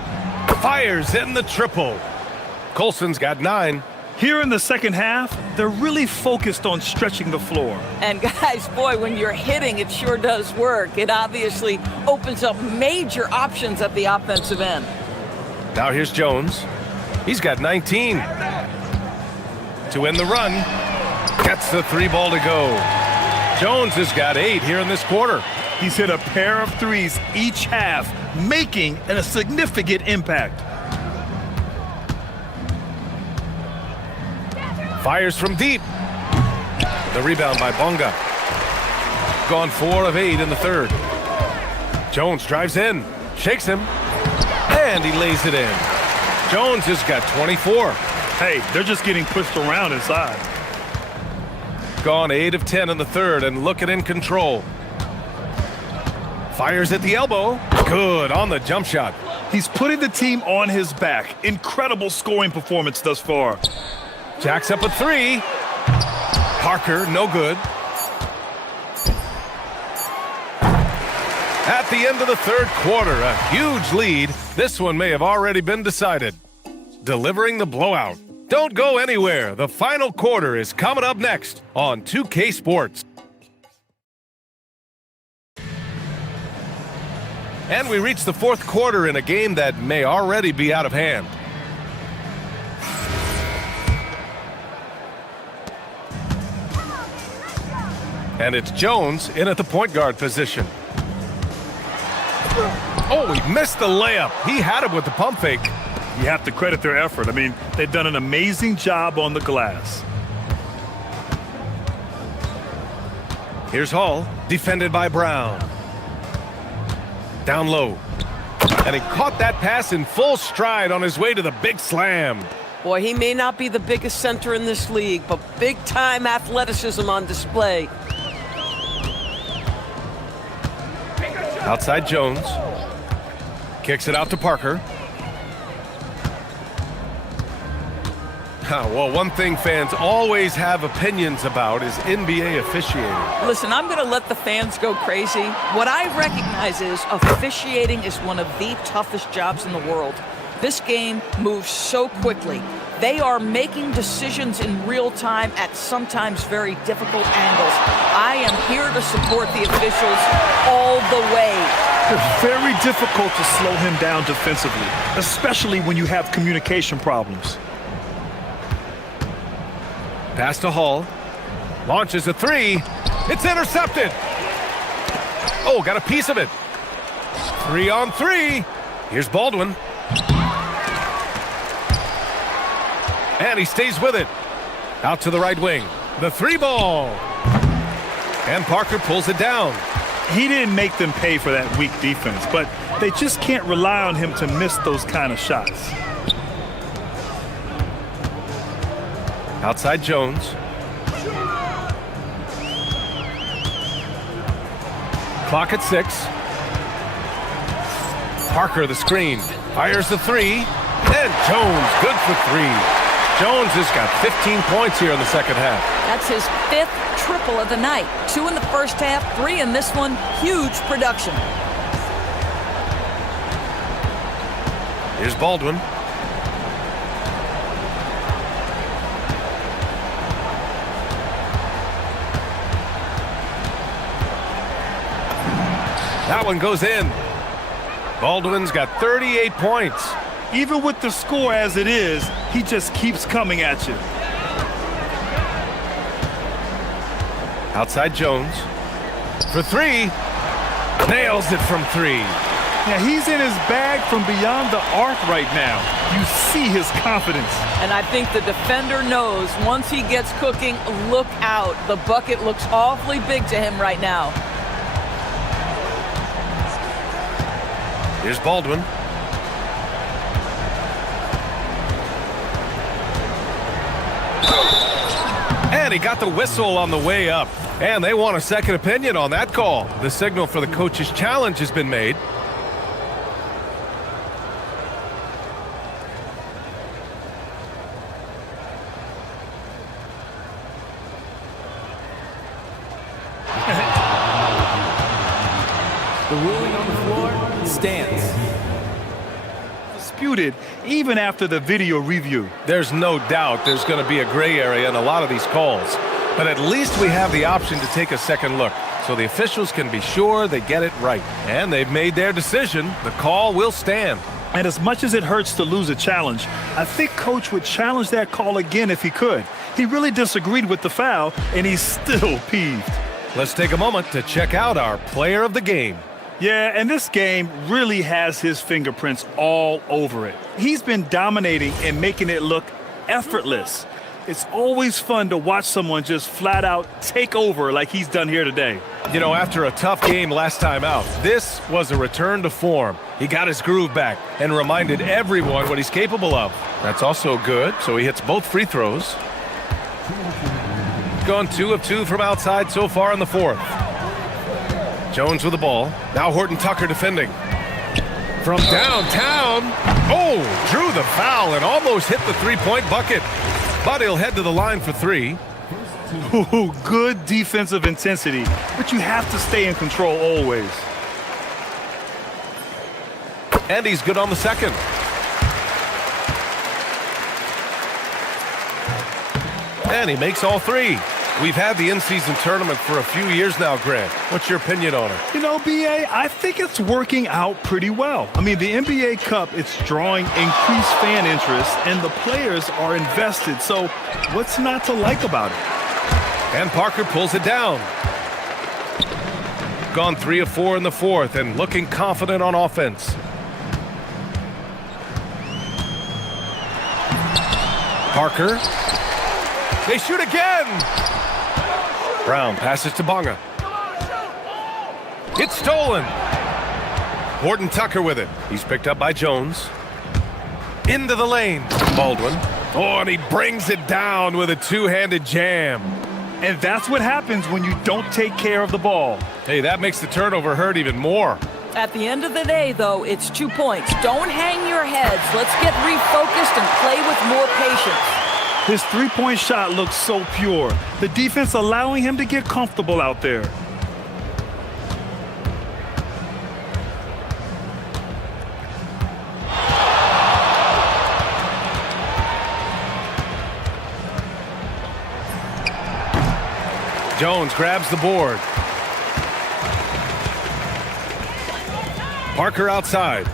Fires in the triple. Colson's got 9. Here in the second half, they're really focused on stretching the floor. And guys, boy, when you're hitting, it sure does work. It obviously opens up major options at the offensive end. Now here's Jones. He's got 19. To end the run. Gets the 3 ball to go. Jones has got 8 here in this quarter. He's hit a pair of threes each half, making a significant impact. Fires from deep. The rebound by Bonga. Gone 4 of 8 in the third. Jones drives in, shakes him, and he lays it in. Jones has got 24. Hey, they're just getting pushed around inside. Gone 8 of 10 in the third and looking in control. Fires at the elbow. Good on the jump shot. He's putting the team on his back. Incredible scoring performance thus far. Jacks up a 3. Parker, no good. At the end of the third quarter, a huge lead. This one may have already been decided. Delivering the blowout. Don't go anywhere. The final quarter is coming up next on 2K Sports. And we reach the fourth quarter in a game that may already be out of hand. And it's Jones in at the point guard position. Oh, he missed the layup. He had him with the pump fake. You have to credit their effort. I mean, they've done an amazing job on the glass. Here's Hall, defended by Brown. Down low. And he caught that pass in full stride on his way to the big slam. Boy, he may not be the biggest center in this league, but big-time athleticism on display. Outside Jones. Kicks it out to Parker. Well, one thing fans always have opinions about is NBA officiating. Listen, I'm going to let the fans go crazy. What I recognize is officiating is one of the toughest jobs in the world. This game moves so quickly. They are making decisions in real time at sometimes very difficult angles. I am here to support the officials all the way. It's very difficult to slow him down defensively, especially when you have communication problems. Pass to Hall. Launches a three. It's intercepted. Oh, got a piece of it. 3-on-3. Here's Baldwin. And he stays with it. Out to the right wing. The three ball. And Parker pulls it down. He didn't make them pay for that weak defense, but they just can't rely on him to miss those kind of shots. Outside Jones. Clock at 6. Parker the screen. Fires the three. And Jones good for 3. Jones has got 15 points here in the second half. That's his 5th triple of the night. 2 in the first half, 3 in this one. Huge production. Here's Baldwin. That one goes in. Baldwin's got 38 points. Even with the score as it is, he just keeps coming at you. Outside Jones. For 3. Nails it from 3. Yeah, he's in his bag from beyond the arc right now. You see his confidence. And I think the defender knows once he gets cooking, look out. The bucket looks awfully big to him right now. Here's Baldwin. And he got the whistle on the way up. And they want a second opinion on that call. The signal for the coach's challenge has been made. The ruling on the floor stands. Disputed even after the video review. There's no doubt there's going to be a gray area in a lot of these calls. But at least we have the option to take a second look, so the officials can be sure they get it right. And they've made their decision. The call will stand. And as much as it hurts to lose a challenge, I think Coach would challenge that call again if he could. He really disagreed with the foul, and he's still peeved. Let's take a moment to check out our player of the game. Yeah, and this game really has his fingerprints all over it. He's been dominating and making it look effortless. It's always fun to watch someone just flat out take over like he's done here today. You know, after a tough game last time out, this was a return to form. He got his groove back and reminded everyone what he's capable of. That's also good, so he hits both free throws. Gone 2 of 2 from outside so far in the fourth. Jones with the ball. Now Horton Tucker defending. From downtown. Oh, drew the foul and almost hit the three-point bucket. But he'll head to the line for 3. Ooh, good defensive intensity, but you have to stay in control always. And he's good on the second. And he makes all 3. We've had the in-season tournament for a few years now, Grant. What's your opinion on it? You know, B.A., I think it's working out pretty well. I mean, the NBA Cup, it's drawing increased fan interest, and the players are invested. So what's not to like about it? And Parker pulls it down. Gone 3 of 4 in the fourth and looking confident on offense. Parker. They shoot again. Brown passes to Bonga. It's stolen. Horton Tucker with it. He's picked up by Jones. Into the lane. Baldwin. Oh, and he brings it down with a two-handed jam. And that's what happens when you don't take care of the ball. Hey, that makes the turnover hurt even more. At the end of the day, though, it's 2 points. Don't hang your heads. Let's get refocused and play with more patience. His three-point shot looks so pure. The defense allowing him to get comfortable out there. Jones grabs the board. Parker outside.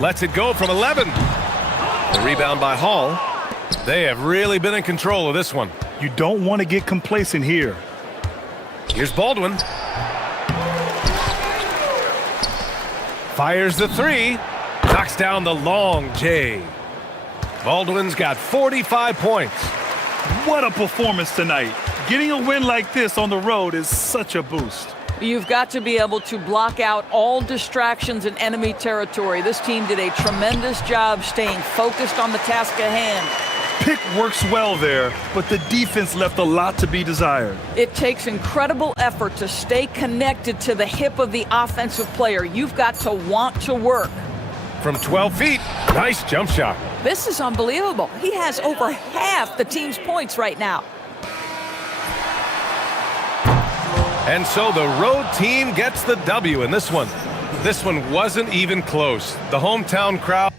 Lets it go from 11. The rebound by Hall. They have really been in control of this one. You don't want to get complacent here. Here's Baldwin. Fires the three. Knocks down the long J. Baldwin's got 45 points. What a performance tonight. Getting a win like this on the road is such a boost. You've got to be able to block out all distractions in enemy territory. This team did a tremendous job staying focused on the task at hand. Pick works well there, but the defense left a lot to be desired. It takes incredible effort to stay connected to the hip of the offensive player. You've got to want to work. From 12 feet, nice jump shot. This is unbelievable. He has over half the team's points right now. And so the road team gets the W in this one. This one wasn't even close. The hometown crowd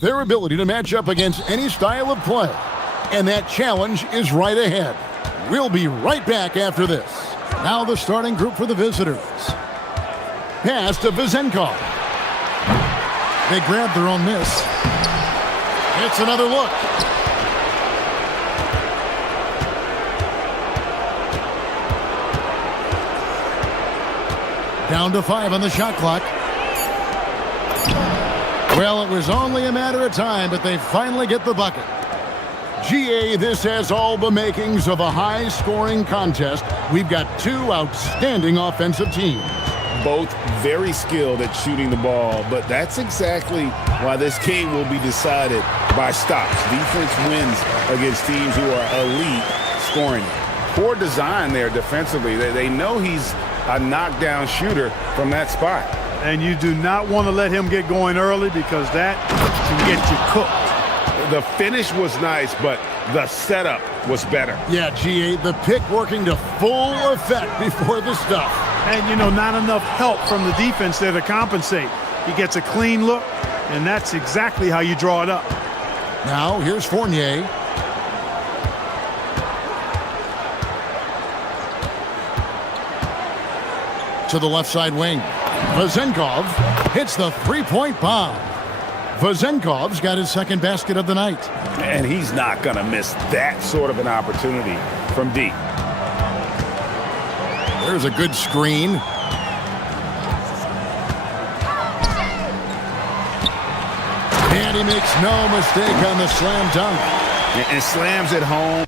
their ability to match up against any style of play. And that challenge is right ahead. We'll be right back after this. Now the starting group for the visitors. Pass to Vezenkov. They grab their own miss. It's another look. Down to 5 on the shot clock. Well, it was only a matter of time, but they finally get the bucket. GA, this has all the makings of a high-scoring contest. We've got two outstanding offensive teams. Both very skilled at shooting the ball, but that's exactly why this game will be decided by stops. Defense wins against teams who are elite scoring. Poor design there defensively. They know he's a knockdown shooter from that spot. And you do not want to let him get going early because that can get you cooked. The finish was nice, but the setup was better. Yeah, GA, the pick working to full effect before the stuff. And, you know, not enough help from the defense there to compensate. He gets a clean look, and that's exactly how you draw it up. Now, here's Fournier. To the left side wing. Vezenkov hits the three-point bomb. Vezenkov's got his second basket of the night. And he's not going to miss that sort of an opportunity from deep. There's a good screen. And he makes no mistake on the slam dunk. And slams it home.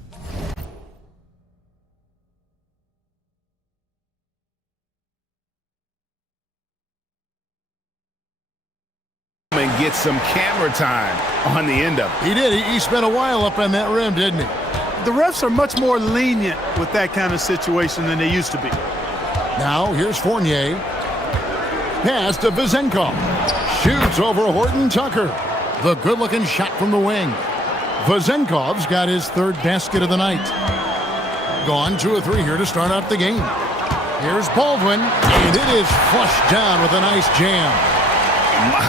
And get some camera time on the end of it. He did. He spent a while up on that rim, didn't he? The refs are much more lenient with that kind of situation than they used to be. Now, here's Fournier. Pass to Vezenkov. Shoots over Horton Tucker. The good-looking shot from the wing. Vezenkov's got his third basket of the night. Gone 2 of 3 here to start out the game. Here's Baldwin, and it is flushed down with a nice jam. My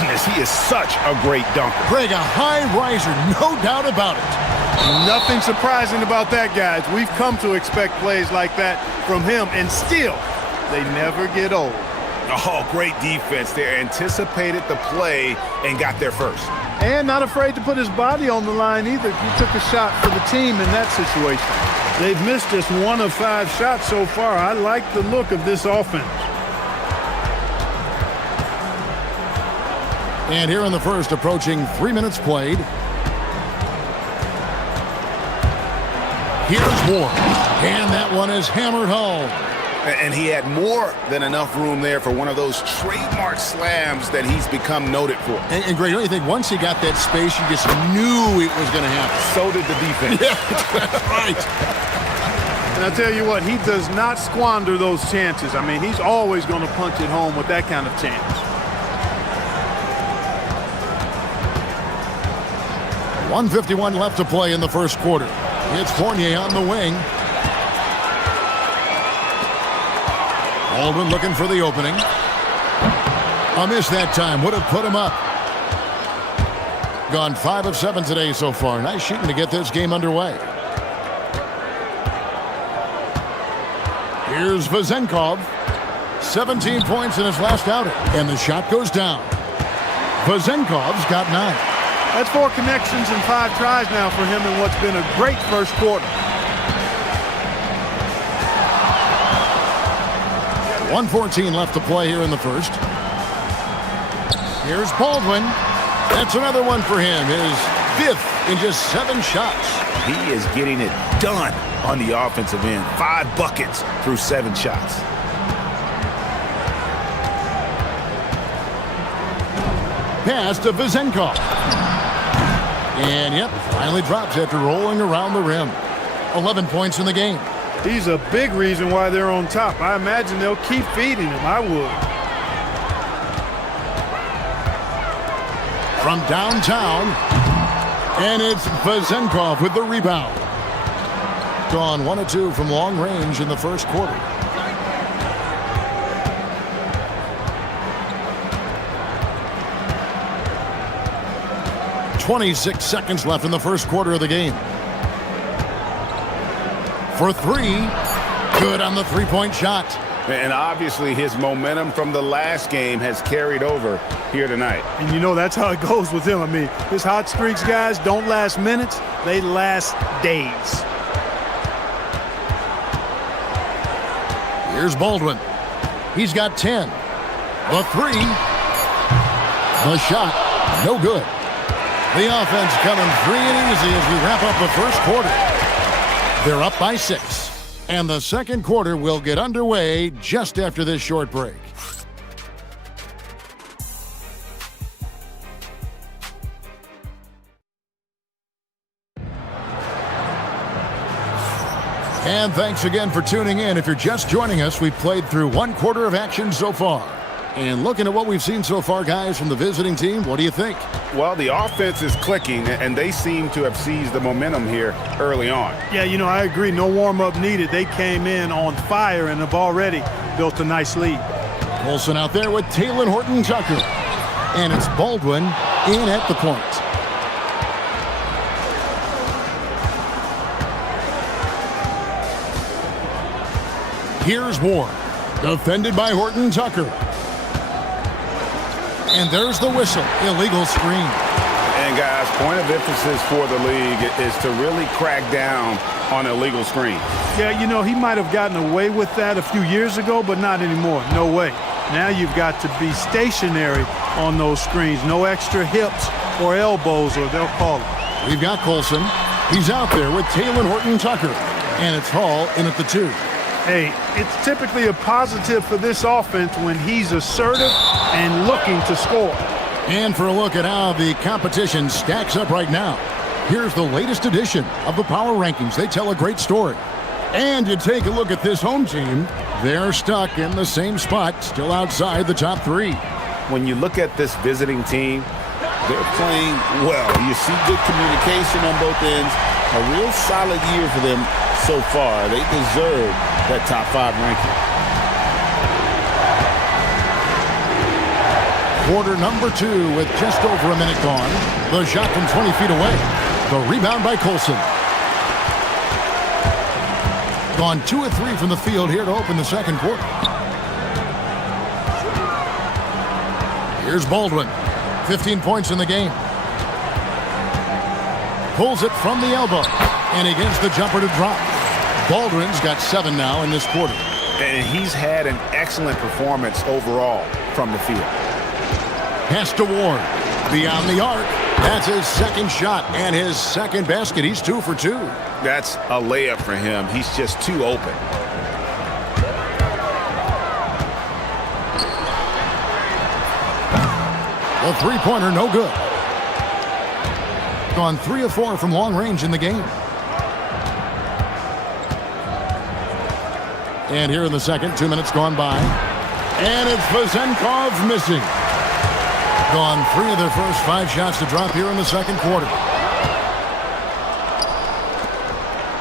goodness, he is such a great dunker. Greg, a high riser, no doubt about it. Nothing surprising about that, guys. We've come to expect plays like that from him, and still, they never get old. Oh, great defense there. Anticipated the play and got there first. And not afraid to put his body on the line either. He took a shot for the team in that situation. They've missed just 1 of 5 shots so far. I like the look of this offense. And here in the first, approaching 3 minutes played. Here's Moore. And that one is hammered home. And he had more than enough room there for one of those trademark slams that he's become noted for. And Greg, don't you think once he got that space, you just knew it was going to happen? So did the defense. Yeah, right. And I'll tell you what, he does not squander those chances. I mean, he's always going to punch it home with that kind of chance. .151 left to play in the first quarter. It's Fournier on the wing. Baldwin looking for the opening. A miss that time. Would have put him up. Gone 5 of 7 today so far. Nice shooting to get this game underway. Here's Vezenkov. 17 points in his last outing. And the shot goes down. Vezenkov's got 9. That's 4 connections and 5 tries now for him in what's been a great first quarter. 1:14 left to play here in the first. Here's Baldwin. That's another one for him. His 5th in just 7 shots. He is getting it done on the offensive end. 5 buckets through 7 shots. Pass to Vezenkov. And, yep, finally drops after rolling around the rim. 11 points in the game. He's a big reason why they're on top. I imagine they'll keep feeding him. I would. From downtown, and it's Vezenkov with the rebound. Gone 1 of 2 from long range in the first quarter. 26 seconds left in the first quarter of the game. For three, good on the three-point shot. And obviously his momentum from the last game has carried over here tonight. And you know that's how it goes with him. I mean, his hot streaks, guys, don't last minutes. They last days. Here's Baldwin. He's got 10. The three. The shot. No good. The offense coming free and easy as we wrap up the first quarter. They're up by 6. And the second quarter will get underway just after this short break. And thanks again for tuning in. If you're just joining us, we've played through one quarter of action so far. And looking at what we've seen so far, guys, from the visiting team, what do you think? Well, the offense is clicking, and they seem to have seized the momentum here early on. Yeah, you know, I agree. No warm-up needed. They came in on fire and have already built a nice lead. Colson out there with Taylor Horton-Tucker. And it's Baldwin in at the point. Here's Ward, defended by Horton-Tucker. And there's the whistle, illegal screen. And guys, point of emphasis for the league is to really crack down on illegal screens. Yeah, you know, he might have gotten away with that a few years ago, but not anymore. No way. Now you've got to be stationary on those screens. No extra hips or elbows, or they'll call it. We've got Colson. He's out there with Taylor Horton-Tucker. And it's Hall in at the 2. Hey, it's typically a positive for this offense when he's assertive and looking to score. And for a look at how the competition stacks up right now, here's the latest edition of the Power Rankings. They tell a great story. And you take a look at this home team, they're stuck in the same spot, still outside the top 3. When you look at this visiting team, they're playing well. You see good communication on both ends. A real solid year for them so far. They deserve that top 5 ranking. Quarter number 2 with just over a minute gone. The shot from 20 feet away. The rebound by Colson. Gone 2 of 3 from the field here to open the second quarter. Here's Baldwin. 15 points in the game. Pulls it from the elbow. And he gets the jumper to drop. Baldwin's got 7 now in this quarter. And he's had an excellent performance overall from the field. Pass to Ward. Beyond the arc. That's his second shot and his second basket. He's 2 for 2. That's a layup for him. He's just too open. The three-pointer, no good. Gone 3 of 4 from long range in the game. And here in the second, 2 minutes gone by. And it's Vazenkov missing. Gone 3 of their first 5 shots to drop here in the second quarter.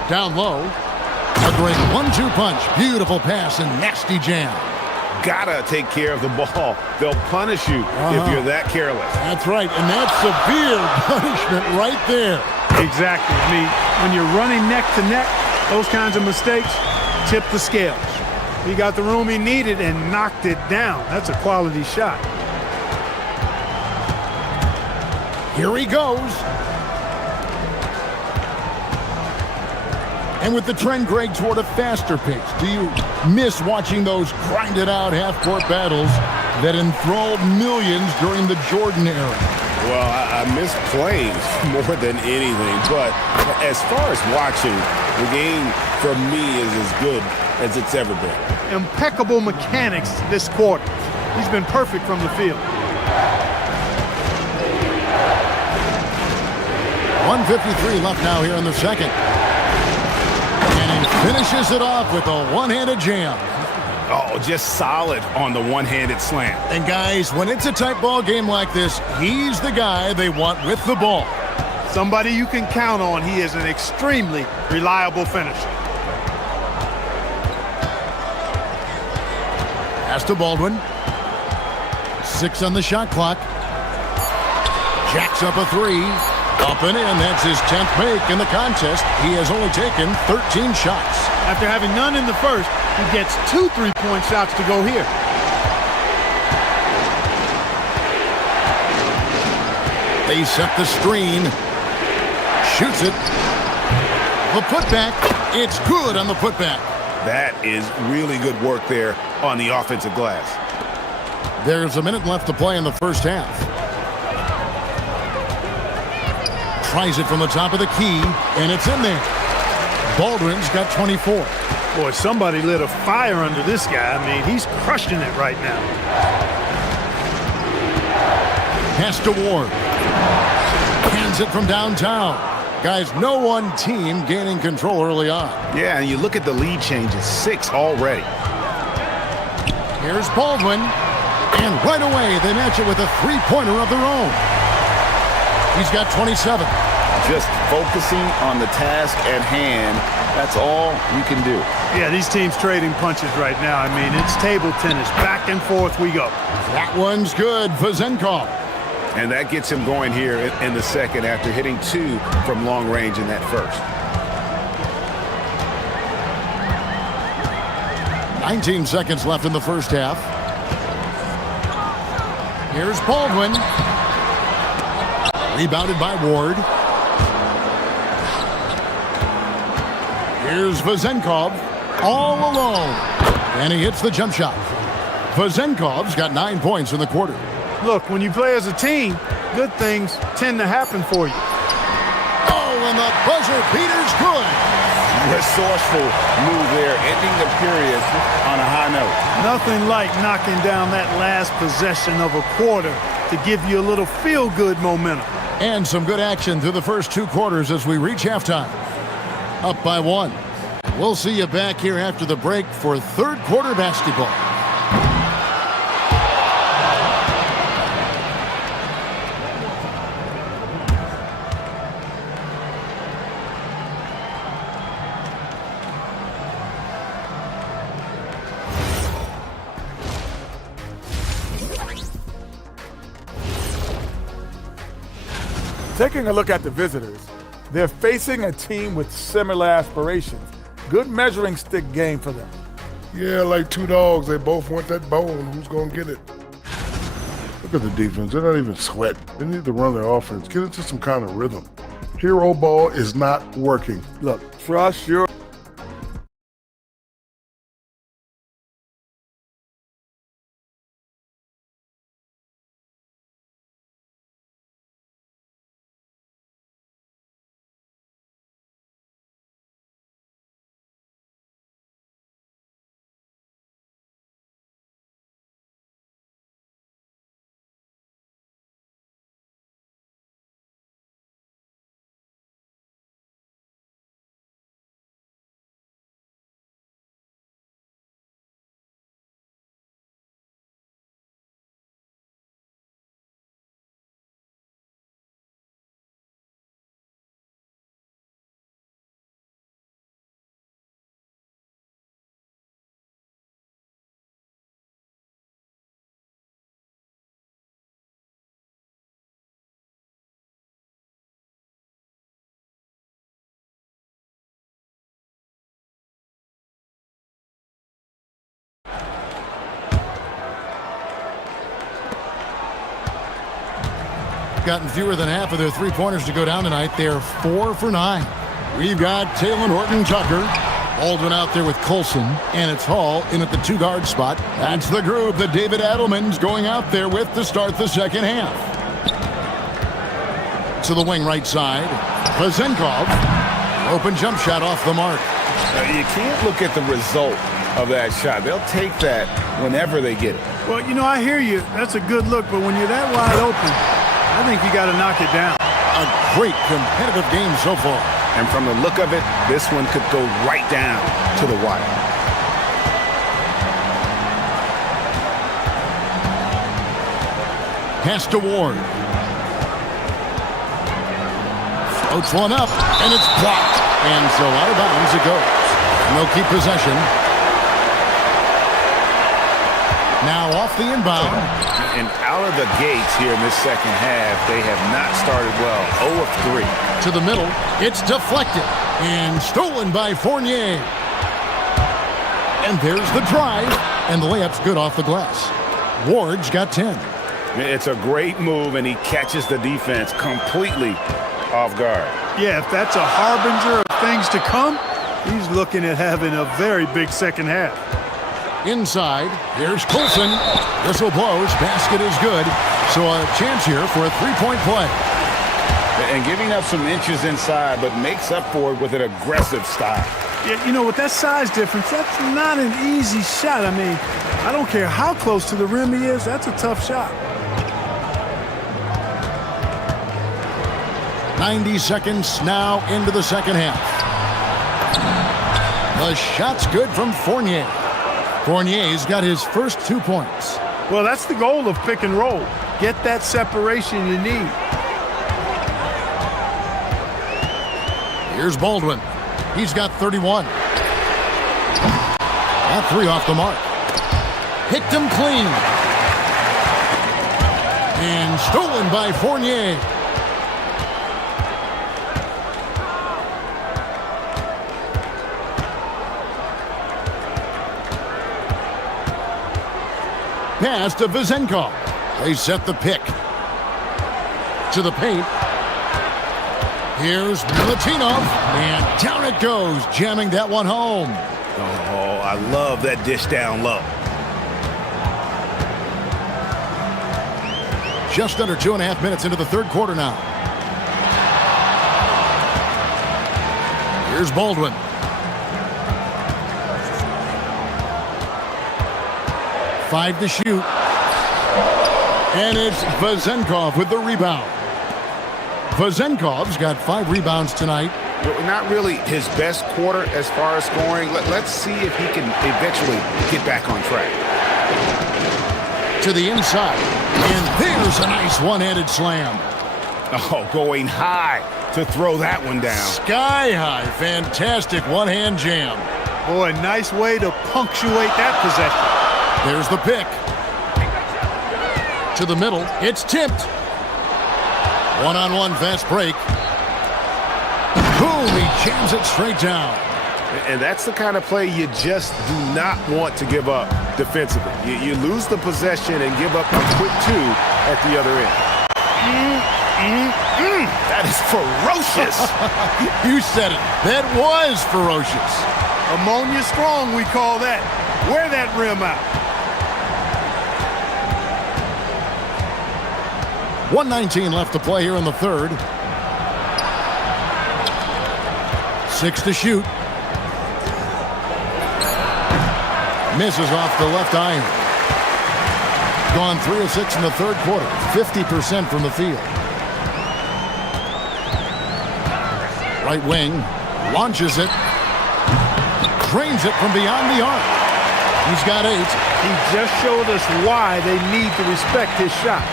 Down low. A great 1-2 punch. Beautiful pass and nasty jam. Gotta take care of the ball. They'll punish you if you're that careless. That's right, and that's severe punishment right there. Exactly. I mean, when you're running neck to neck, those kinds of mistakes tip the scales. He got the room he needed and knocked it down. That's a quality shot. Here he goes. And with the trend, Greg, toward a faster pace, do you miss watching those grinded-out half-court battles that enthralled millions during the Jordan era? Well, I miss playing more than anything, but as far as watching, the game for me is as good as it's ever been. Impeccable mechanics this quarter. He's been perfect from the field. 1:53 left now here in the second. And he finishes it off with a one-handed jam. Oh, just solid on the one-handed slam. And guys, when it's a tight ball game like this, he's the guy they want with the ball. Somebody you can count on. He is an extremely reliable finisher. Pass to Baldwin. 6 on the shot clock. Jacks up a 3. Up and in, that's his 10th make in the contest. He has only taken 13 shots. After having none in the first, he gets 2 3-point shots to go here. They set the screen. Shoots it. The putback. It's good on the putback. That is really good work there on the offensive glass. There's a minute left to play in the first half. Tries it from the top of the key, and it's in there. Baldwin's got 24. Boy, somebody lit a fire under this guy. I mean, he's crushing it right now. Pass to Ward. Hands it from downtown. Guys, no one team gaining control early on. Yeah, and you look at the lead changes, 6 already. Here's Baldwin. And right away, they match it with a three-pointer of their own. He's got 27. Just focusing on the task at hand. That's all you can do. Yeah, these teams trading punches right now. I mean, it's table tennis. Back and forth we go. That one's good for Zenkov. And that gets him going here in the second after hitting 2 from long range in that first. 19 seconds left in the first half. Here's Baldwin. Rebounded by Ward. Here's Vazenkov all alone. And he hits the jump shot. Vazenkov's got 9 points in the quarter. Look, when you play as a team, good things tend to happen for you. Oh, and the buzzer beater's good. Resourceful move there, ending the period on a high note. Nothing like knocking down that last possession of a quarter to give you a little feel-good momentum. And some good action through the first 2 quarters as we reach halftime. Up by 1. We'll see you back here after the break for third quarter basketball. Taking a look at the visitors, they're facing a team with similar aspirations. Good measuring stick game for them. Yeah, like 2 dogs. They both want that bone. Who's going to get it? Look at the defense. They're not even sweating. They need to run their offense. Get into some kind of rhythm. Hero ball is not working. Look, trust your... Gotten fewer than half of their three-pointers to go down tonight. They're 4 for 9. We've got Taylor Horton-Tucker. Baldwin out there with Colson, and it's Hall in at the 2-guard spot. That's the group that David Adelman's going out there with to start the second half. To the wing right side. Vazenkov. Open jump shot off the mark. You can't look at the result of that shot. They'll take that whenever they get it. Well, you know, I hear you. That's a good look, but when you're that wide open, I think you got to knock it down. A great competitive game so far. And from the look of it, this one could go right down to the wire. Pass to Ward. Floats one up, and it's blocked. And so out of bounds it goes. And they'll keep possession. Now off the inbound. And out of the gates here in this second half, they have not started well. 0 of 3. To the middle. It's deflected. And stolen by Fournier. And there's the drive. And the layup's good off the glass. Ward's got 10. It's a great move, and he catches the defense completely off guard. Yeah, if that's a harbinger of things to come, he's looking at having a very big second half. Inside, here's Coulson. Whistle blows, basket is good. So a chance here for a three-point play. And giving up some inches inside, but makes up for it with an aggressive style. Yeah, you know, with that size difference, that's not an easy shot. I mean, I don't care how close to the rim he is, that's a tough shot. 90 seconds now into the second half. The shot's good from Fournier. Fournier's got his first 2 points. Well, that's the goal of pick and roll. Get that separation you need. Here's Baldwin. He's got 31. That three off the mark. Picked him clean. And stolen by Fournier. Pass to Vizenkov. They set the pick. To the paint. Here's Milutinov. And down it goes, jamming that one home. Oh, I love that dish down low. Just under 2.5 minutes into the third quarter now. Here's Baldwin. Five to shoot. And it's Vizenkov with the rebound. Vizenkov's got 5 rebounds tonight. Not really his best quarter as far as scoring. Let's see if he can eventually get back on track. To the inside. And there's a nice one-handed slam. Oh, going high to throw that one down. Sky high. Fantastic one-hand jam. Boy, nice way to punctuate that possession. There's the pick. To the middle. It's tipped. One-on-one fast break. Boom, he jams it straight down. And that's the kind of play you just do not want to give up defensively. You lose the possession and give up a quick 2 at the other end. That is ferocious. You said it. That was ferocious. Ammonia strong, we call that. Wear that rim out. 1:19 left to play here in the third. 6 to shoot. Misses off the left iron. Gone 3 of 6 in the third quarter. 50% from the field. Right wing. Launches it. Drains it from beyond the arc. He's got 8. He just showed us why they need to respect his shot.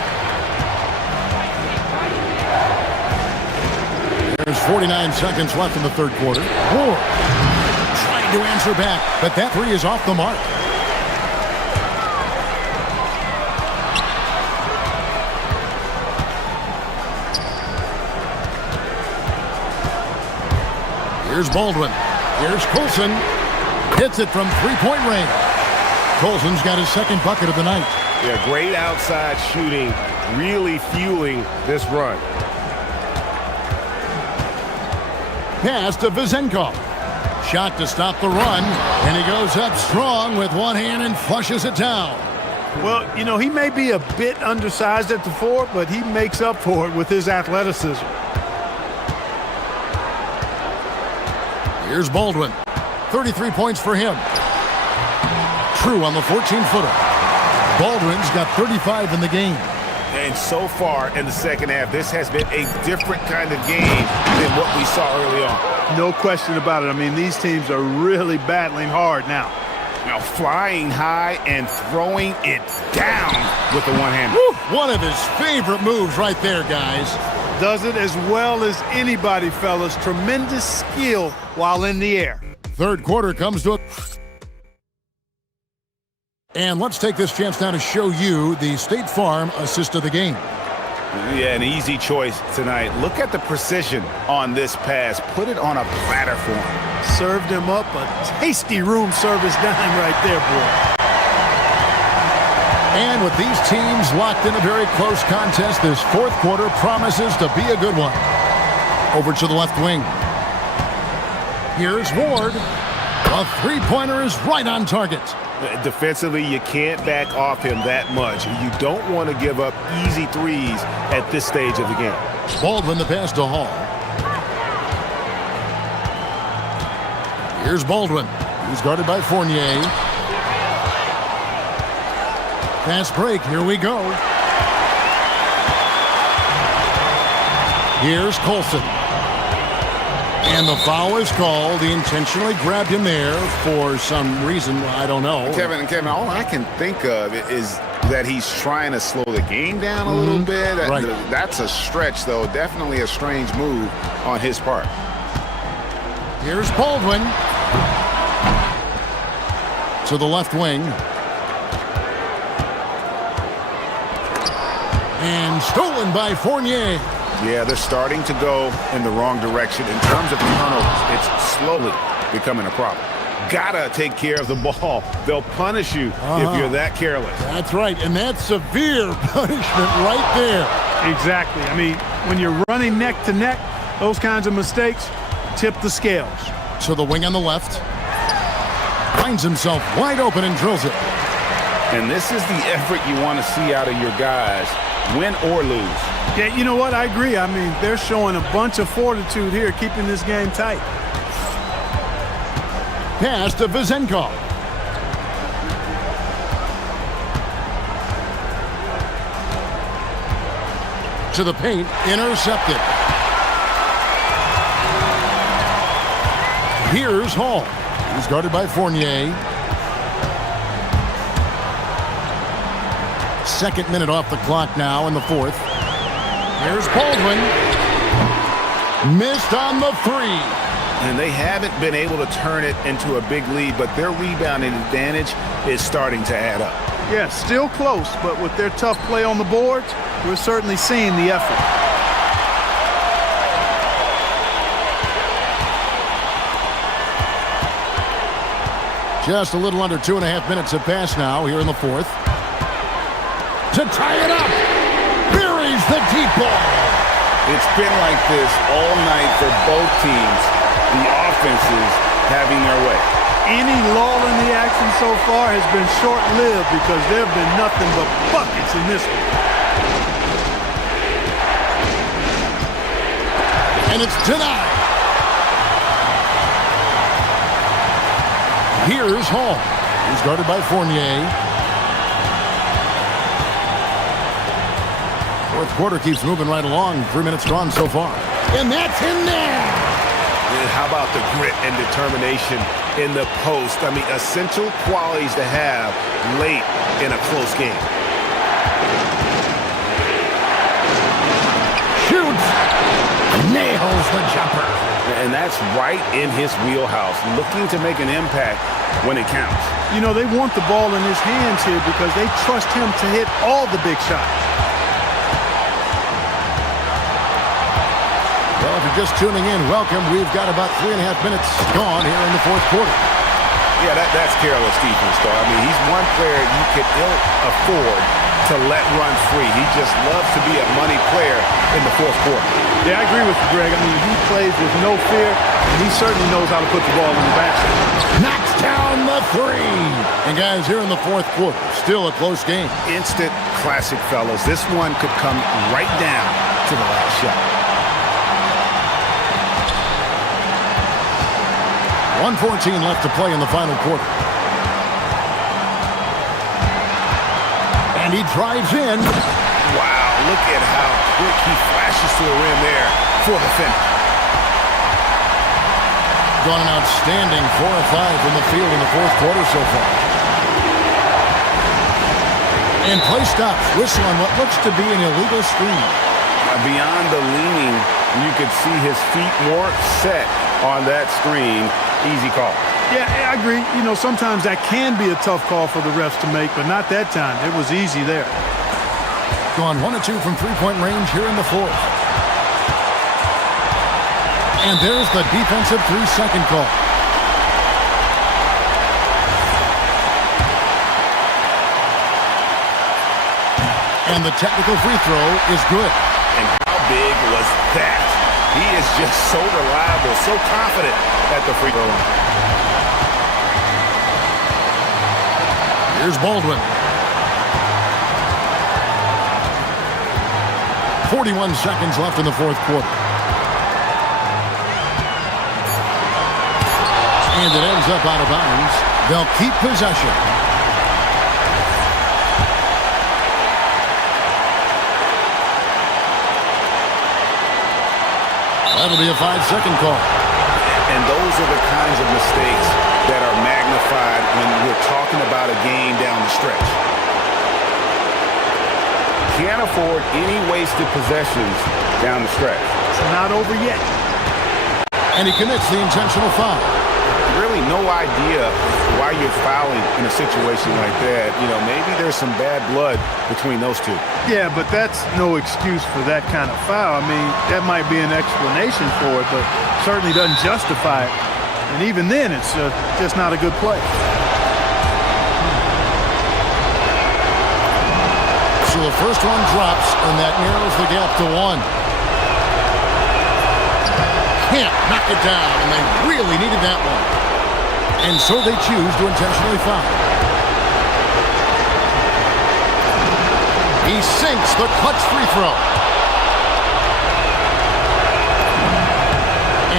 There's 49 seconds left in the third quarter. Ward trying to answer back, but that 3 is off the mark. Here's Baldwin. Here's Coulson. Hits it from three-point range. Coulson's got his second bucket of the night. Yeah, great outside shooting, really fueling this run. Pass to Vizenkov. Shot to stop the run, and he goes up strong with one hand and flushes it down. Well, you know, he may be a bit undersized at the 4, but he makes up for it with his athleticism. Here's Baldwin. 33 points for him. True on the 14-footer. Baldwin's got 35 in the game. And so far in the second half, this has been a different kind of game than what we saw early on. No question about it. I mean, these teams are really battling hard now. Now flying high and throwing it down with the one-hander. One of his favorite moves right there, guys. Does it as well as anybody, fellas. Tremendous skill while in the air. Third quarter comes to a And let's take this chance now to show you the State Farm assist of the game. Yeah, an easy choice tonight. Look at the precision on this pass. Put it on a platter for him. Served him up a tasty room service dime right there, boy. And with these teams locked in a very close contest, this fourth quarter promises to be a good one. Over to the left wing. Here's Ward. A three-pointer is right on target. Defensively, you can't back off him that much. You don't want to give up easy threes at this stage of the game. Baldwin the pass to Hall. Here's Baldwin. He's guarded by Fournier. Fast break. Here we go. Here's Colson. And the foul is called. He intentionally grabbed him there for some reason. I don't know. Kevin, all I can think of is that he's trying to slow the game down a little bit. Right. That's a stretch, though. Definitely a strange move on his part. Here's Baldwin. To the left wing. And stolen by Fournier. Yeah, they're starting to go in the wrong direction in terms of turnovers. It's slowly becoming a problem. Gotta take care of the ball. They'll punish you if you're that careless. That's right, and that's severe punishment right there. Exactly. I mean, when you're running neck to neck, those kinds of mistakes tip the scales. To the wing on the left. Finds himself wide open and drills it. And this is the effort you want to see out of your guys, win or lose. Yeah, you know what? I agree. I mean, they're showing a bunch of fortitude here, keeping this game tight. Pass to Vizenkov. To the paint, intercepted. Here's Hall. He's guarded by Fournier. Second minute off the clock now in the fourth. Here's Baldwin. Missed on the three. And they haven't been able to turn it into a big lead, but their rebounding advantage is starting to add up. Yeah, still close, but with their tough play on the boards, we're certainly seeing the effort. Just a little under 2.5 minutes have passed now here in the fourth. To tie it up. Buries the deep ball. It's been like this all night for both teams. The offenses having their way. Any lull in the action so far has been short-lived because there have been nothing but buckets in this one. And it's denied. Here's Hall. He's guarded by Fournier. Fourth quarter keeps moving right along. 3 minutes gone so far. And that's in there. And how about the grit and determination in the post? I mean, essential qualities to have late in a close game. Shoots. Nails the jumper. And that's right in his wheelhouse, looking to make an impact when it counts. You know, they want the ball in his hands here because they trust him to hit all the big shots. Well, if you're just tuning in, welcome. We've got about 3.5 minutes gone here in the fourth quarter. Yeah, that's careless defense, though. I mean, he's one player you could ill afford to let run free. He just loves to be a money player in the fourth quarter. Yeah, I agree with you, Greg. I mean, he plays with no fear, and he certainly knows how to put the ball in the basket. Knocks down the three. And guys, here in the fourth quarter, still a close game. Instant classic, fellas. This one could come right down to the last shot. 1:14 left to play in the final quarter. And he drives in. Wow, look at how quick he flashes to the rim there for the finish. Gone an outstanding 4 of 5 from the field in the fourth quarter so far. And play stops. Whistle on what looks to be an illegal screen. Beyond the leaning, you could see his feet more set on that screen. Easy call. Yeah, I agree. You know, sometimes that can be a tough call for the refs to make, but not that time. It was easy there. Gone 1 of 2 from three-point range here in the fourth. And there's the defensive 3-second call. And the technical free throw is good. And how big was that? He is just so reliable, so confident at the free throw line. Here's Baldwin. 41 seconds left in the fourth quarter. And it ends up out of bounds. They'll keep possession. That'll be a 5-second call. And those are the kinds of mistakes that are magnified when we're talking about a game down the stretch. Can't afford any wasted possessions down the stretch. It's not over yet. And he commits the intentional foul. Really no idea why you're fouling in a situation like that. You know, maybe there's some bad blood between those two. Yeah, but that's no excuse for that kind of foul. I mean, that might be an explanation for it, but certainly doesn't justify it. And even then, it's just not a good play. So the first one drops, and that narrows the gap to 1. Can't knock it down, and they really needed that one. And so they choose to intentionally foul. He sinks the clutch free throw.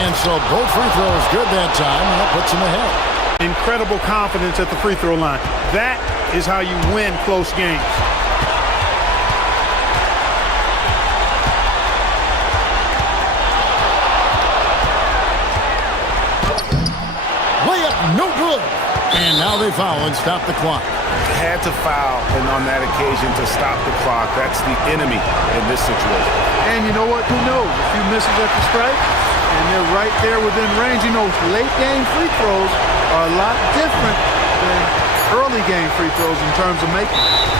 And so both free throws good that time, and that puts him ahead. Incredible confidence at the free throw line. That is how you win close games. No good. And now they foul and stop the clock. Had to foul, and on that occasion to stop the clock. That's the enemy in this situation. And you know what? Who knows? A few misses at the strike, and they're right there within range. You know, late game free throws are a lot different than early game free throws in terms of making.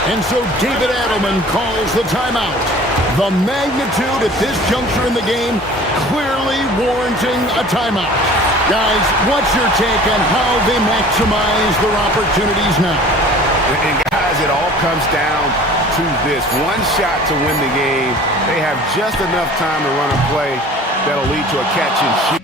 And so David Adelman calls the timeout. The magnitude at this juncture in the game clearly warranting a timeout. Guys, what's your take on how they maximize their opportunities now? And guys, it all comes down to this. One shot to win the game. They have just enough time to run a play that'll lead to a catch and shoot.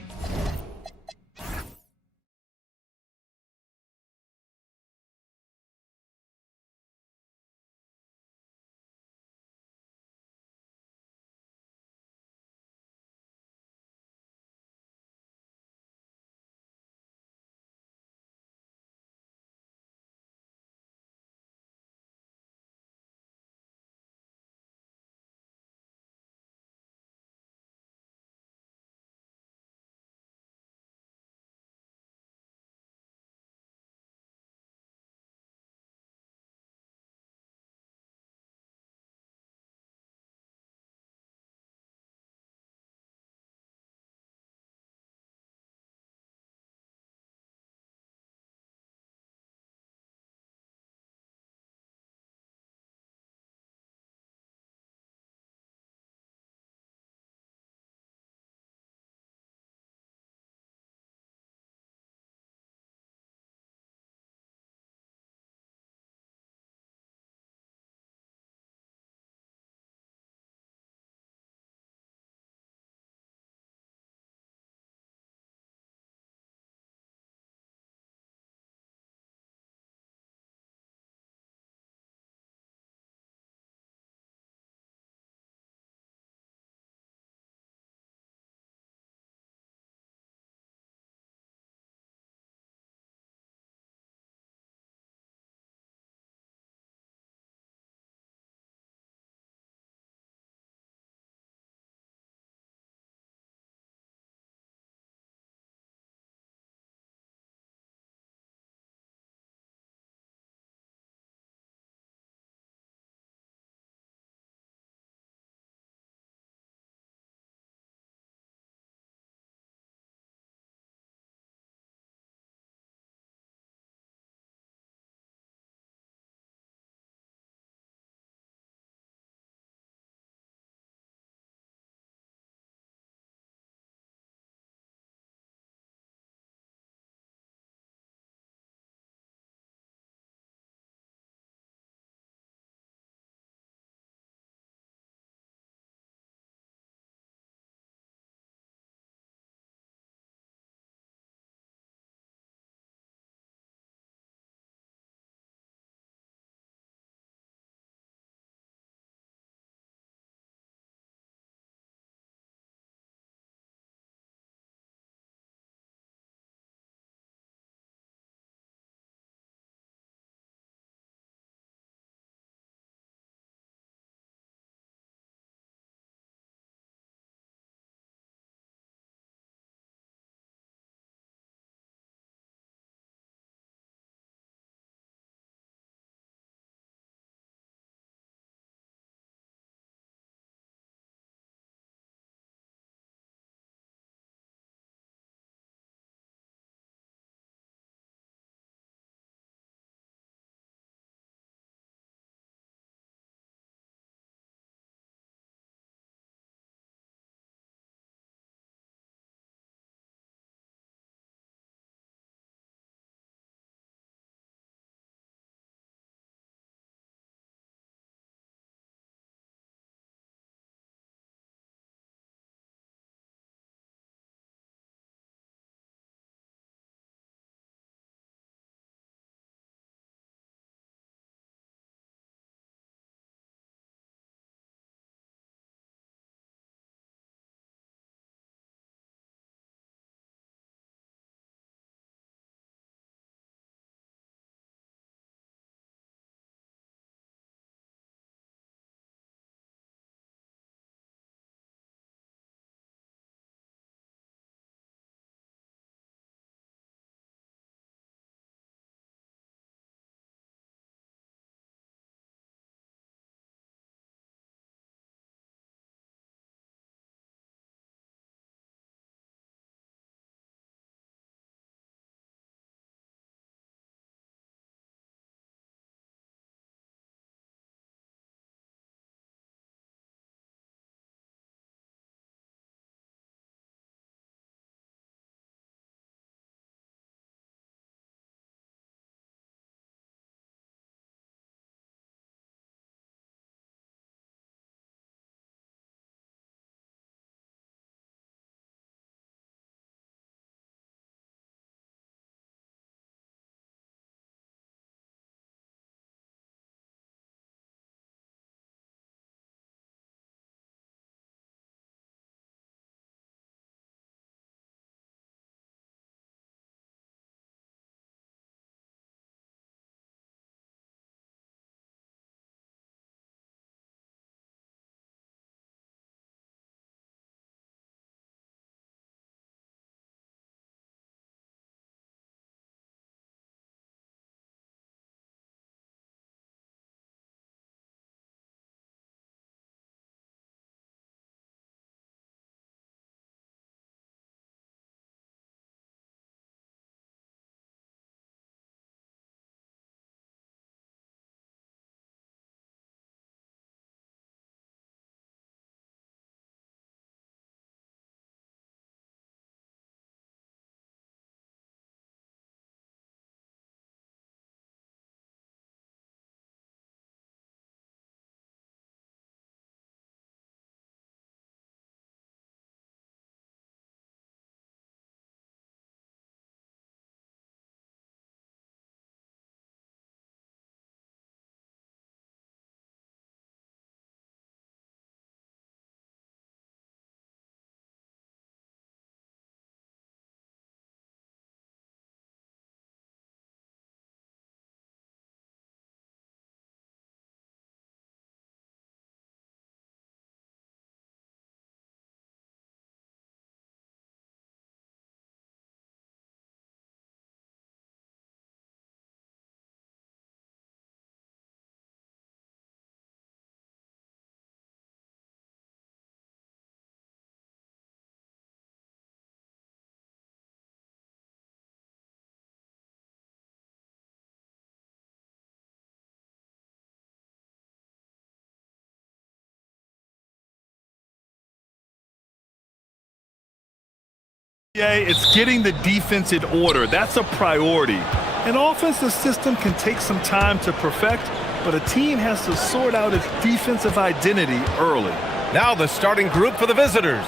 Yeah, it's getting the defense in order. That's a priority. An offensive system can take some time to perfect, but a team has to sort out its defensive identity early. Now the starting group for the visitors.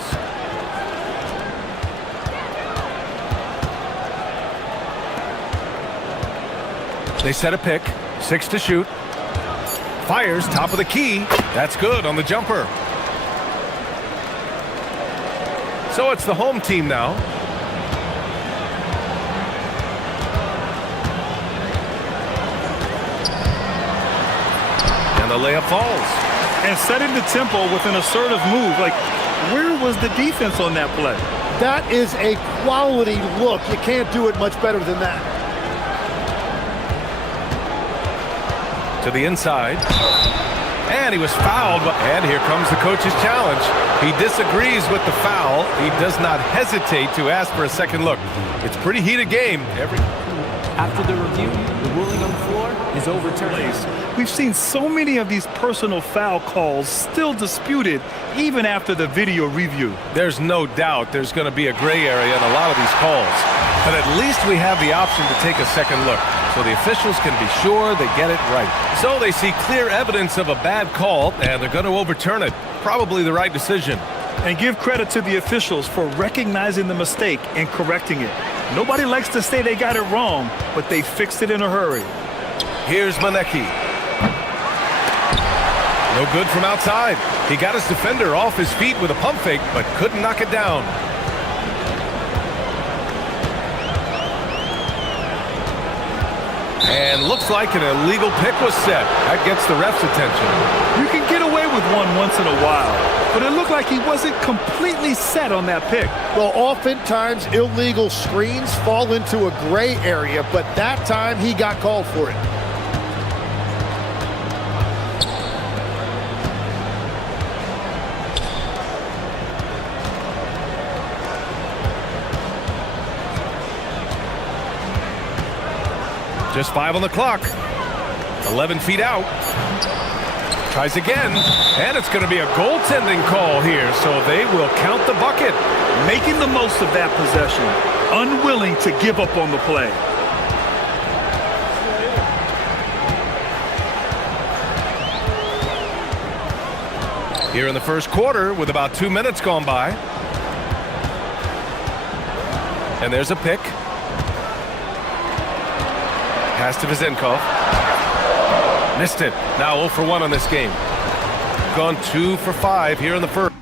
They set a pick, 6 to shoot. Fires, top of the key. That's good on the jumper. So it's the home team now. And the layup falls. And setting the tempo with an assertive move. Like, where was the defense on that play? That is a quality look. You can't do it much better than that. To the inside. And he was fouled. And here comes the coach's challenge. He disagrees with the foul. He does not hesitate to ask for a second look. It's a pretty heated game. After the review, the ruling on the floor is overturned. We've seen so many of these personal foul calls still disputed even after the video review. There's no doubt there's going to be a gray area in a lot of these calls. But at least we have the option to take a second look, so the officials can be sure they get it right. So they see clear evidence of a bad call, and they're going to overturn it. Probably the right decision. And give credit to the officials for recognizing the mistake and correcting it. Nobody likes to say they got it wrong, but they fixed it in a hurry. Here's Manecki. No good from outside. He got his defender off his feet with a pump fake, but couldn't knock it down. And looks like an illegal pick was set. That gets the ref's attention. You can get away with one once in a while, but it looked like he wasn't completely set on that pick. Well, oftentimes illegal screens fall into a gray area, but that time he got called for it. Just 5 on the clock. 11 feet out. Tries again, and it's going to be a goaltending call here, so they will count the bucket. Making the most of that possession, unwilling to give up on the play. Here in the first quarter with about 2 minutes gone by. And there's a pick. Pass to Vizenkov. Missed it. Now 0 for 1 on this game. Gone 2 for 5 here in the first.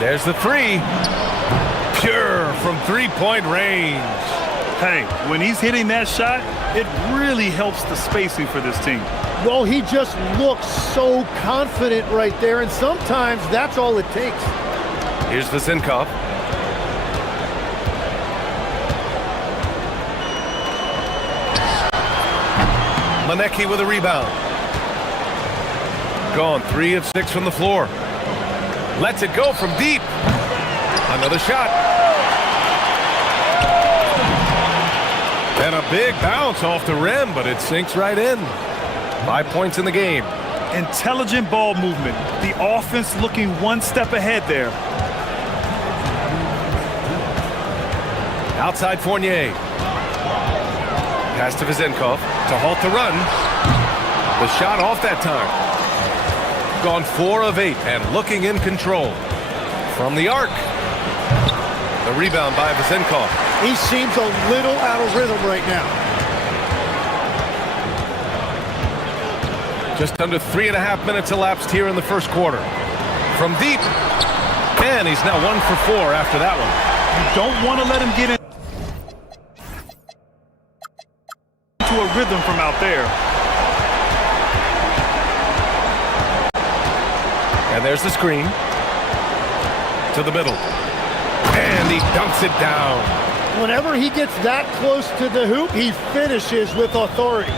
There's the three. Pure from three-point range. Hey, when he's hitting that shot, it really helps the spacing for this team. Well, he just looks so confident right there, and sometimes that's all it takes. Here's Vizenkov. Manecki with a rebound. Gone 3 of 6 from the floor. Lets it go from deep. Another shot. And a big bounce off the rim, but it sinks right in. 5 points in the game. Intelligent ball movement. The offense looking one step ahead there. Outside Fournier. Pass to Vizenkov to halt the run. The shot off that time. Gone 4 of 8 and looking in control. From the arc. The rebound by Vizenkov. He seems a little out of rhythm right now. Just under 3.5 minutes elapsed here in the first quarter. From deep. And he's now 1 for 4 after that one. You don't want to let him get into a rhythm from out there. And there's the screen. To the middle. And he dunks it down. Whenever he gets that close to the hoop, he finishes with authority.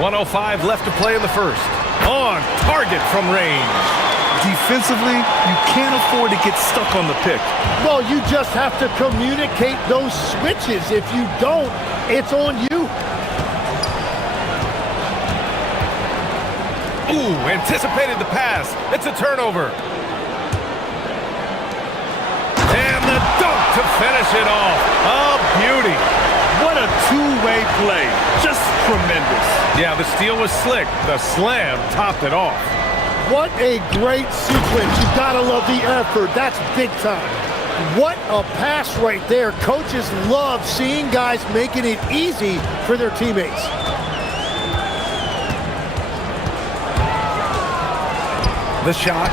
1:05 left to play in the first. On target from range. Defensively, you can't afford to get stuck on the pick. Well, you just have to communicate those switches. If you don't, it's on you. Ooh, anticipated the pass. It's a turnover. And the dunk to finish it off. A beauty. What a two-way play. Just tremendous. Yeah, the steal was slick. The slam topped it off. What a great sequence. You've got to love the effort. That's big time. What a pass right there. Coaches love seeing guys making it easy for their teammates. The shot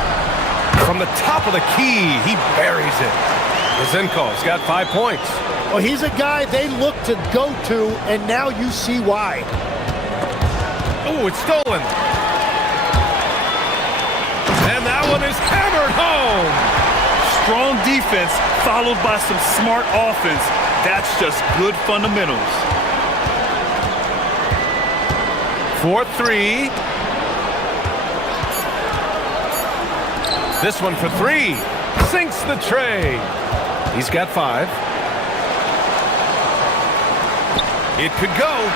from the top of the key. He buries it. Zinko's got 5 points. Well, he's a guy they look to go to, and now you see why. Oh, it's stolen. And that one is hammered home. Strong defense followed by some smart offense. That's just good fundamentals. 4-3. This one for 3. Sinks the tray. He's got 5. It could go.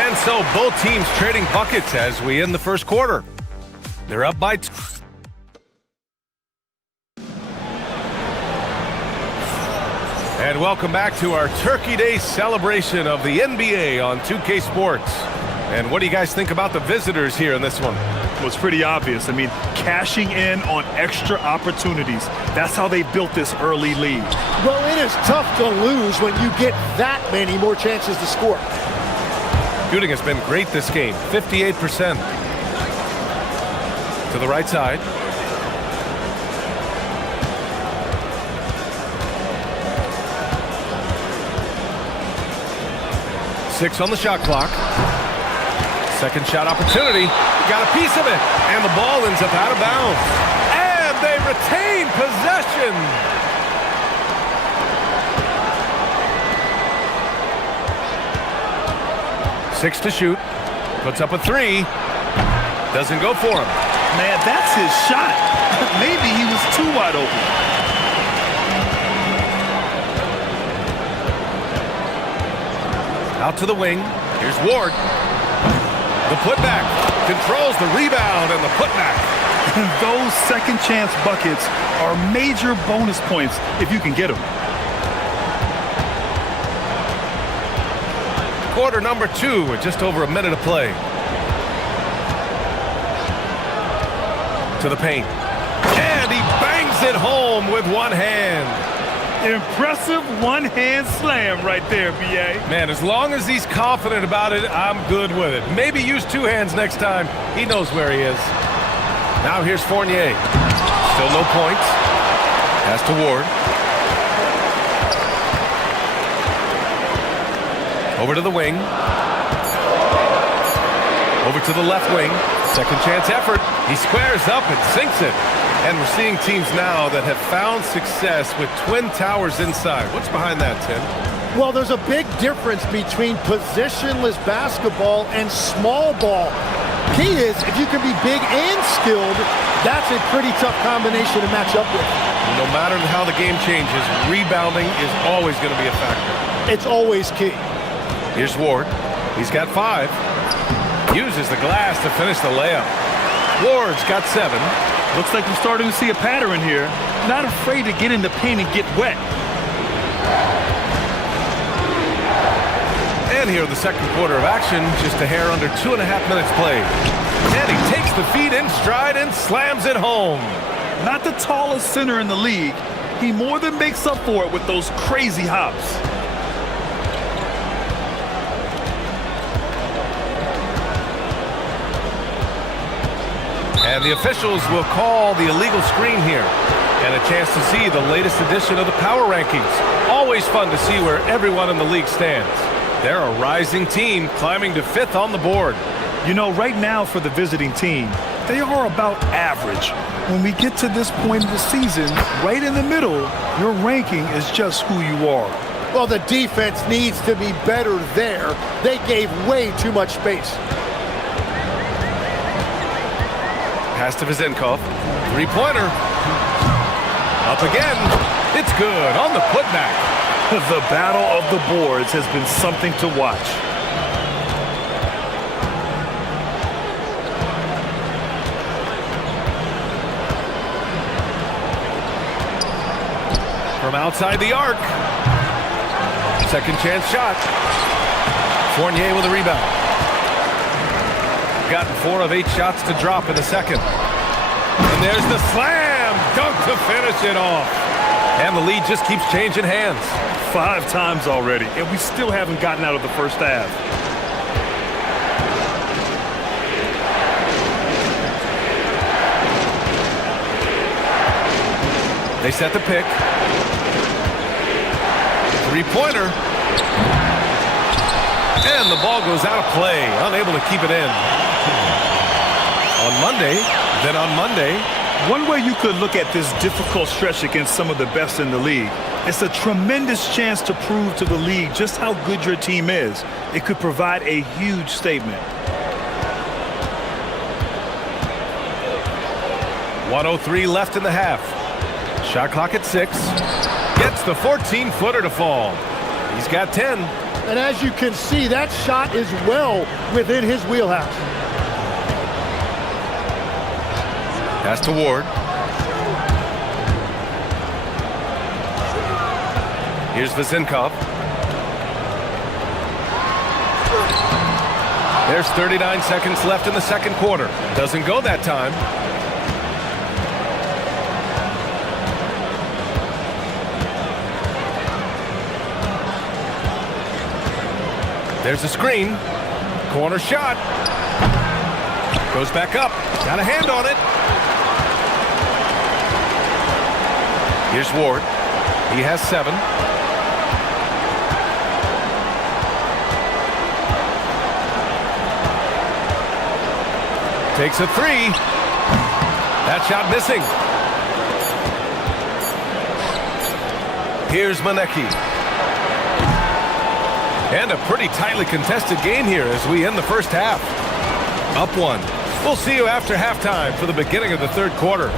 And so both teams trading buckets as we end the first quarter. They're up by 2. And welcome back to our Turkey Day celebration of the NBA on 2K Sports. And what do you guys think about the visitors here in this one? Well, it's pretty obvious. I mean, cashing in on extra opportunities. That's how they built this early lead. Well, it is tough to lose when you get that many more chances to score. Shooting has been great this game, 58%. To the right side. Six on the shot clock. Second shot opportunity. Got a piece of it. And the ball ends up out of bounds. And they retain possession. Six to shoot. Puts up a 3. Doesn't go for him. Man, that's his shot. Maybe he was too wide open. Out to the wing. Here's Ward. The putback. Controls the rebound and the putback. Those second chance buckets are major bonus points if you can get them. Quarter number 2 with just over a minute of play. To the paint. And he bangs it home with one hand. Impressive one-hand slam right there, B.A. Man, as long as he's confident about it, I'm good with it. Maybe use 2 hands next time. He knows where he is. Now here's Fournier. Still no points. Pass to Ward. Over to the wing. Over to the left wing. Second chance effort. He squares up and sinks it. And we're seeing teams now that have found success with twin towers inside. What's behind that, Tim? Well, there's a big difference between positionless basketball and small ball. Key is, if you can be big and skilled, that's a pretty tough combination to match up with. No matter how the game changes, rebounding is always going to be a factor. It's always key. Here's Ward. He's got 5. Uses the glass to finish the layup. Ward's got 7. Looks like we're starting to see a pattern here. Not afraid to get in the paint and get wet. And here in the second quarter of action, just a hair under 2.5 minutes played. And he takes the feet in stride and slams it home. Not the tallest center in the league. He more than makes up for it with those crazy hops. And the officials will call the illegal screen here. And a chance to see the latest edition of the power rankings. Always fun to see where everyone in the league stands. They're a rising team climbing to 5th on the board. You know, right now for the visiting team, they are about average. When we get to this point of the season, right in the middle, your ranking is just who you are. Well, the defense needs to be better there. They gave way too much space. Pass to Vizenkov. Three-pointer. Up again. It's good on the putback. The battle of the boards has been something to watch. From outside the arc. Second chance shot. Fournier with a rebound. Gotten 4 of 8 shots to drop in the second. And there's the slam dunk to finish it off. And the lead just keeps changing hands. 5 times already, and we still haven't gotten out of the first half. They set the pick. Three-pointer. And the ball goes out of play, unable to keep it in. On Monday, then on Monday. One way you could look at this difficult stretch against some of the best in the league, it's a tremendous chance to prove to the league just how good your team is. It could provide a huge statement. 1:03 left in the half. Shot clock at 6. Gets the 14-footer to fall. He's got 10. And as you can see, that shot is well within his wheelhouse. Pass to Ward. Here's Vizenkov. There's 39 seconds left in the second quarter. Doesn't go that time. There's a screen. Corner shot. Goes back up. Got a hand on it. Here's Ward. He has 7. Takes a 3. That shot missing. Here's Manecki. And a pretty tightly contested game here as we end the first half. Up 1. We'll see you after halftime for the beginning of the third quarter.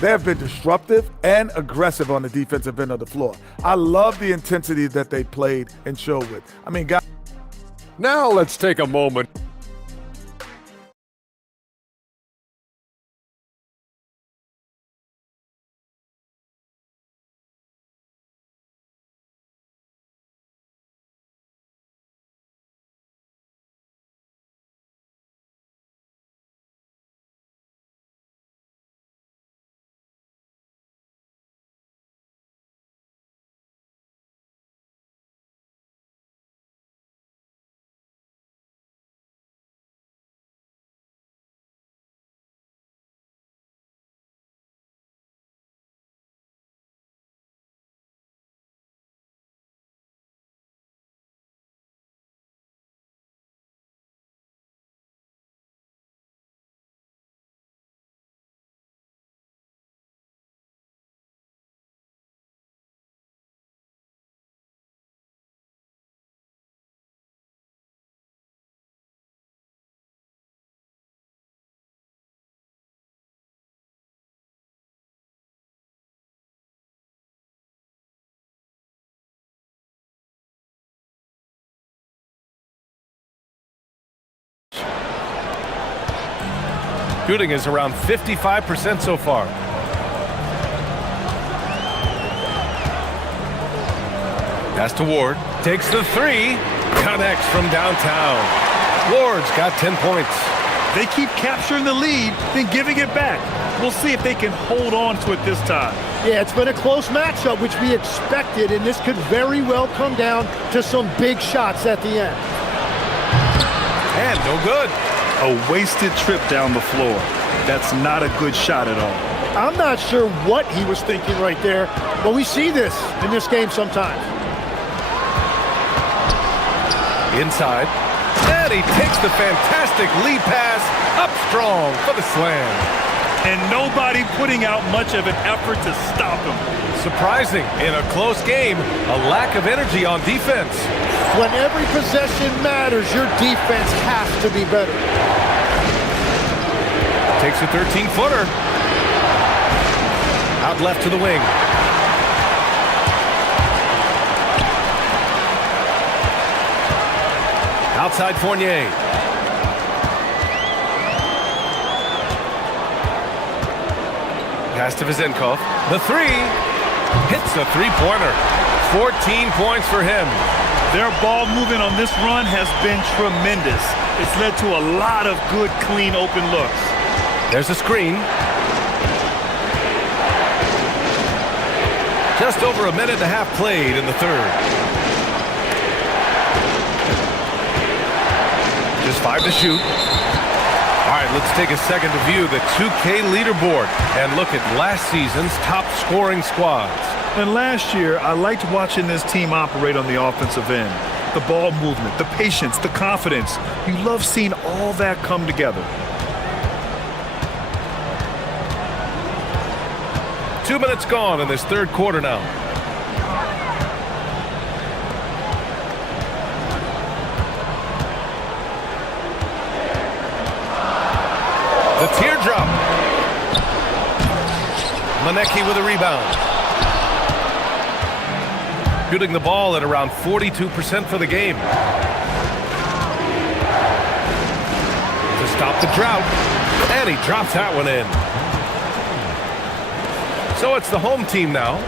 They have been disruptive and aggressive on the defensive end of the floor. I love the intensity that they played and showed with. I mean, guys. Now let's take a moment. Shooting is around 55% so far. Pass to Ward. Takes the 3. Connects from downtown. Ward's got 10 points. They keep capturing the lead, then giving it back. We'll see if they can hold on to it this time. Yeah, it's been a close matchup, which we expected, and this could very well come down to some big shots at the end. And no good. A wasted trip down the floor. That's not a good shot at all. I'm not sure what he was thinking right there, but we see this in this game sometimes. Inside. And he takes the fantastic lead pass up strong for the slam. And nobody putting out much of an effort to stop him. Surprising in a close game, a lack of energy on defense. When every possession matters, your defense has to be better. Takes a 13-footer. Out left to the wing. Outside Fournier. Pass to Vezenkov. The three. Hits a three-pointer. 14 points for him. Their ball movement on this run has been tremendous. It's led to a lot of good, clean, open looks. There's a screen. Just over a minute and a half played in the third. Just 5 to shoot. All right, let's take a second to view the 2K leaderboard and look at last season's top scoring squads. And last year, I liked watching this team operate on the offensive end. The ball movement, the patience, the confidence. You love seeing all that come together. 2 minutes gone in this third quarter now. The teardrop. Manecki with a rebound. Shooting the ball at around 42% for the game. To stop the drought. And he drops that one in. So it's the home team now.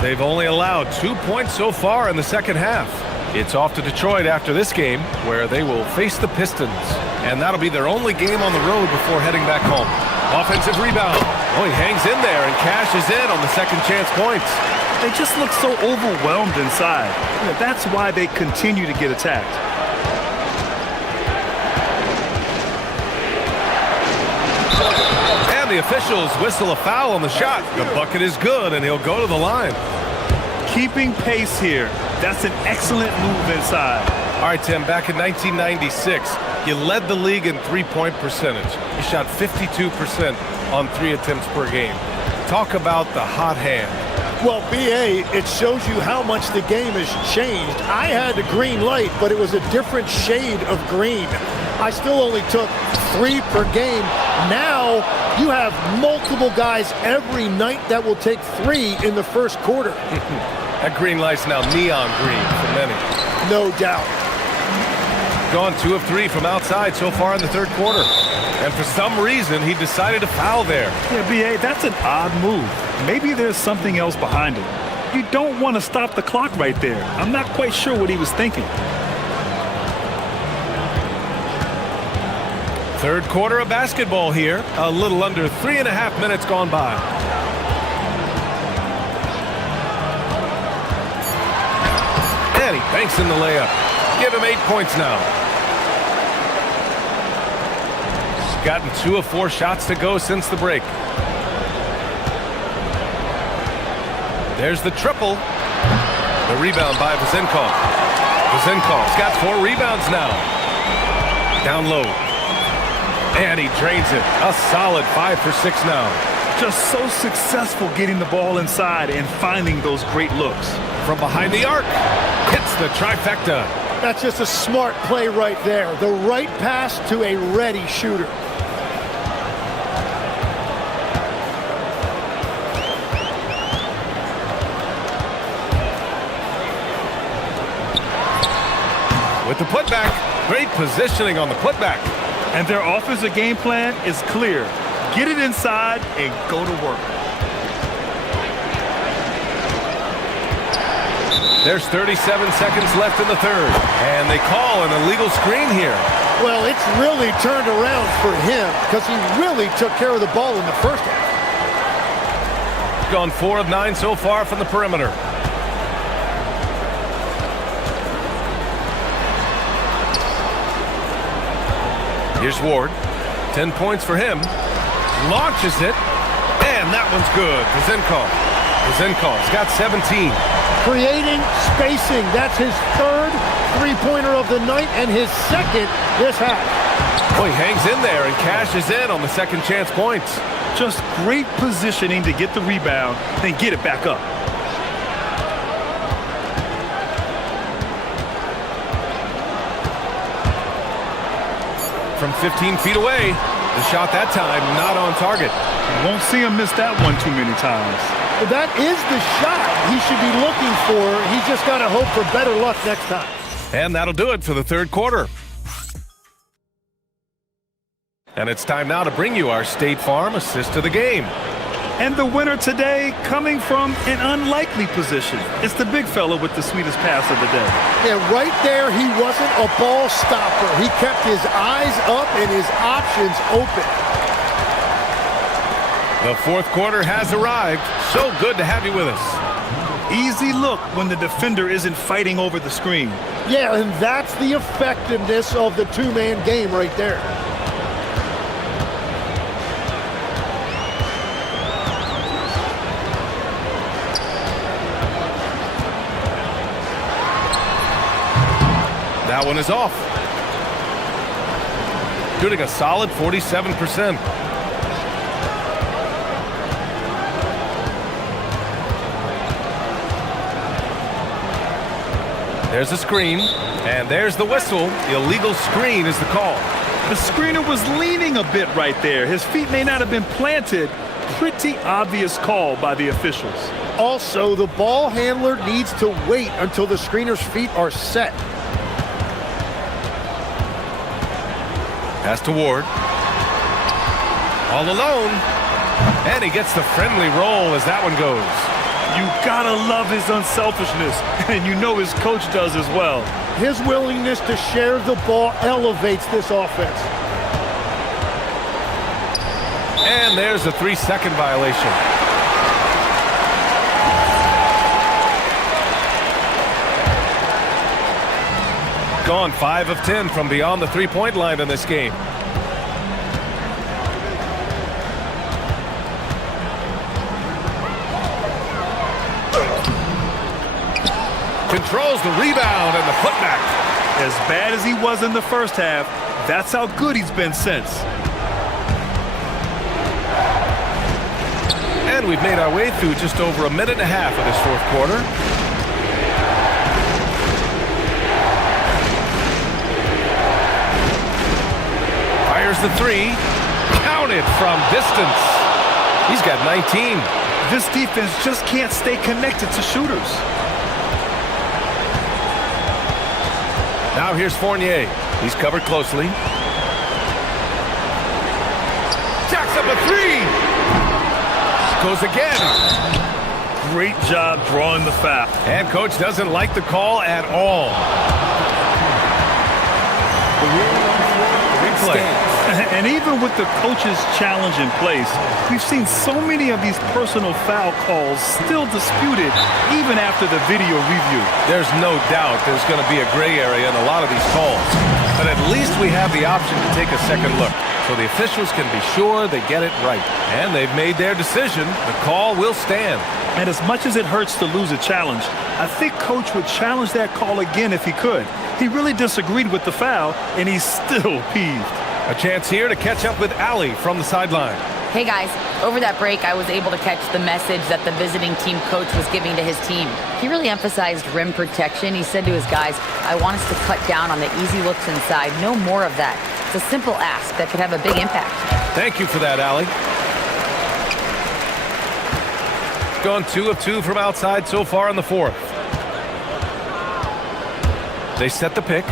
They've only allowed 2 points so far in the second half. It's off to Detroit after this game, where they will face the Pistons. And that'll be their only game on the road before heading back home. Offensive rebound. Oh, he hangs in there and cashes in on the second chance points. They just look so overwhelmed inside. That's why they continue to get attacked. And the officials whistle a foul on the shot. The bucket is good, and he'll go to the line. Keeping pace here. That's an excellent move inside. All right, Tim, back in 1996, he led the league in three-point percentage. He shot 52% on 3 attempts per game. Talk about the hot hand. Well, BA, it shows you how much the game has changed. I had the green light, but it was a different shade of green. I still only took 3 per game. Now you have multiple guys every night that will take 3 in the first quarter. That green light's now neon green for many. No doubt. Gone 2 of 3 from outside so far in the third quarter. And for some reason, he decided to foul there. Yeah, BA, that's an odd move. Maybe there's something else behind it. You don't want to stop the clock right there. I'm not quite sure what he was thinking. Third quarter of basketball here. A little under 3.5 minutes gone by. And he banks in the layup. Give him 8 points now. He's gotten 2 of 4 shots to go since the break. There's the triple. The rebound by Vezenkov. Vezenkov's got 4 rebounds now. Down low. And he drains it. A solid 5 for 6 now. Just so successful getting the ball inside and finding those great looks. From behind the arc. Hits the trifecta. That's just a smart play right there. The right pass to a ready shooter. With the putback. Great positioning on the putback. And their offensive game plan is clear. Get it inside and go to work. There's 37 seconds left in the third. And they call an illegal screen here. Well, it's really turned around for him because he really took care of the ball in the first half. Gone 4 of 9 so far from the perimeter. Here's Ward. 10 points for him. Launches it. And that one's good. Vezenkov. His in call. He's got 17. Creating spacing. That's his third three-pointer of the night and his second this half. Oh, he hangs in there and cashes in on the second chance points. Just great positioning to get the rebound, then get it back up. From 15 feet away, the shot that time not on target. Won't see him miss that one too many times. Well, that is the shot he should be looking for. He's just got to hope for better luck next time. And that'll do it for the third quarter. And it's time now to bring you our State Farm assist to the game. And the winner today coming from an unlikely position. It's the big fella with the sweetest pass of the day. Yeah, right there, he wasn't a ball stopper. He kept his eyes up and his options open. The fourth quarter has arrived. So good to have you with us. Easy look when the defender isn't fighting over the screen. Yeah, and that's the effectiveness of the two-man game right there. That one is off. Shooting a solid 47%. There's the screen, and there's the whistle. Illegal screen is the call. The screener was leaning a bit right there. His feet may not have been planted. Pretty obvious call by the officials. Also, the ball handler needs to wait until the screener's feet are set. Pass to Ward. All alone. And he gets the friendly roll as that one goes. You gotta love his unselfishness, and you know his coach does as well. His willingness to share the ball elevates this offense. And there's a 3-second violation. Gone 5 of 10 from beyond the three-point line in this game. Controls the rebound and the putback. As bad as he was in the first half, that's how good he's been since. And we've made our way through just over a minute and a half of this fourth quarter. Fires the three. Counted from distance. He's got 19. This defense just can't stay connected to shooters. Now here's Fournier. He's covered closely. Jacks up a three. Goes again. Great job drawing the foul. And coach doesn't like the call at all. Replay. And even with the coach's challenge in place, we've seen so many of these personal foul calls still disputed even after the video review. There's no doubt there's going to be a gray area in a lot of these calls. But at least we have the option to take a second look, so the officials can be sure they get it right. And they've made their decision. The call will stand. And as much as it hurts to lose a challenge, I think coach would challenge that call again if he could. He really disagreed with the foul, and he's still peeved. A chance here to catch up with Allie from the sideline. Hey guys, over that break I was able to catch the message that the visiting team coach was giving to his team. He really emphasized rim protection. He said to his guys, I want us to cut down on the easy looks inside. No more of that. It's a simple ask that could have a big impact. Thank you for that, Allie. Gone 2 of 2 from outside so far in the fourth. They set the pick.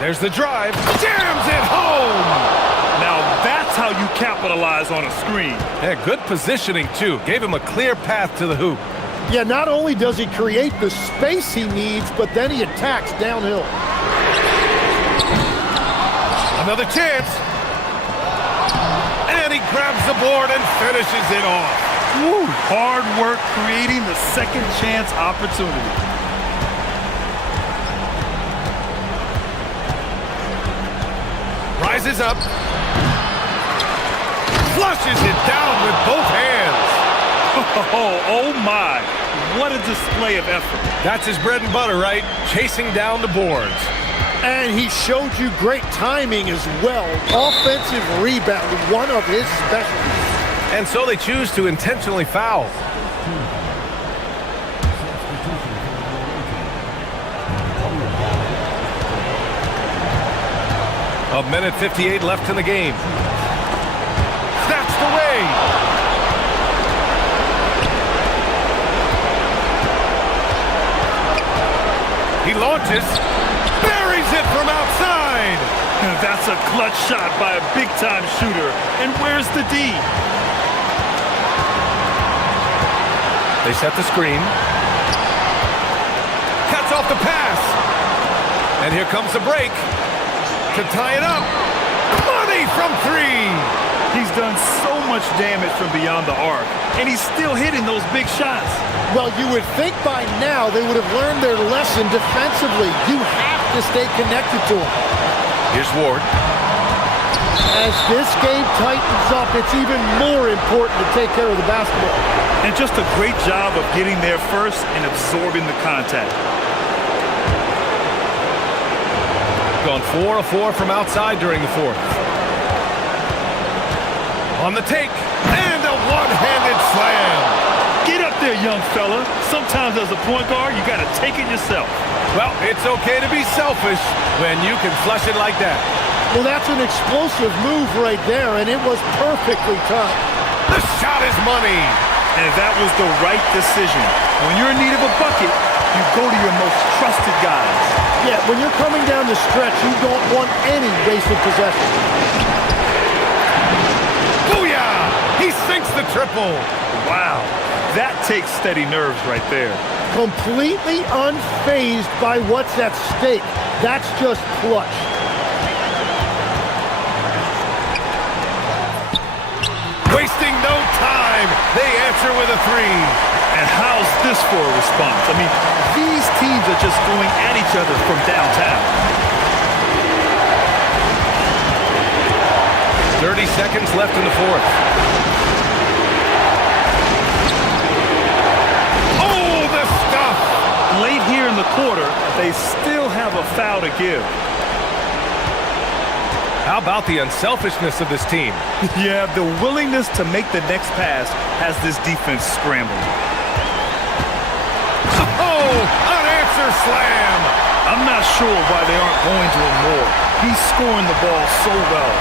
There's the drive. Jams it home! Now that's how you capitalize on a screen. Yeah, good positioning, too. Gave him a clear path to the hoop. Yeah, not only does he create the space he needs, but then he attacks downhill. Another chance. And he grabs the board and finishes it off. Woo, hard work creating the second chance opportunity. Rises up. Flushes it down with both hands. Oh my. What a display of effort. That's his bread and butter, right? Chasing down the boards. And he showed you great timing as well. Offensive rebound, one of his specialties. And so they choose to intentionally foul. A minute 58 left in the game. Snatched away. He launches, buries it from outside. That's a clutch shot by a big-time shooter. And where's the D? They set the screen. Cuts off the pass. And here comes the break to tie it up. Money from three. He's done so much damage from beyond the arc, and he's still hitting those big shots. Well, you would think by now they would have learned their lesson defensively. You have to stay connected to him. Here's Ward. As this game tightens up, it's even more important to take care of the basketball. And just a great job of getting there first and absorbing the contact. Gone 4 of 4 from outside during the fourth. On the take, and a one-handed slam. Get up there, young fella. Sometimes as a point guard, you got to take it yourself. Well, it's okay to be selfish when you can flush it like that. Well, that's an explosive move right there, and it was perfectly timed. The shot is money. And that was the right decision. When you're in need of a bucket, you go to your most trusted guys. Yeah, when you're coming down the stretch, you don't want any wasted possession. Booyah! He sinks the triple. Wow, that takes steady nerves right there. Completely unfazed by what's at stake. That's just clutch. Wasting no time. They answer with a three. And how's this for a response? I mean, these teams are just going at each other from downtown. 30 seconds left in the fourth. Oh, the stuff! Late here in the quarter, they still have a foul to give. How about the unselfishness of this team? Yeah, the willingness to make the next pass has this defense scrambling. Oh, unanswered slam! I'm not sure why they aren't going to him more. He's scoring the ball so well.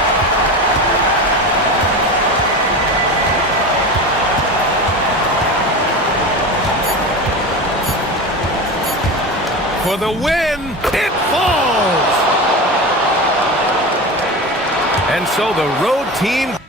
For the win, it falls! And so the road team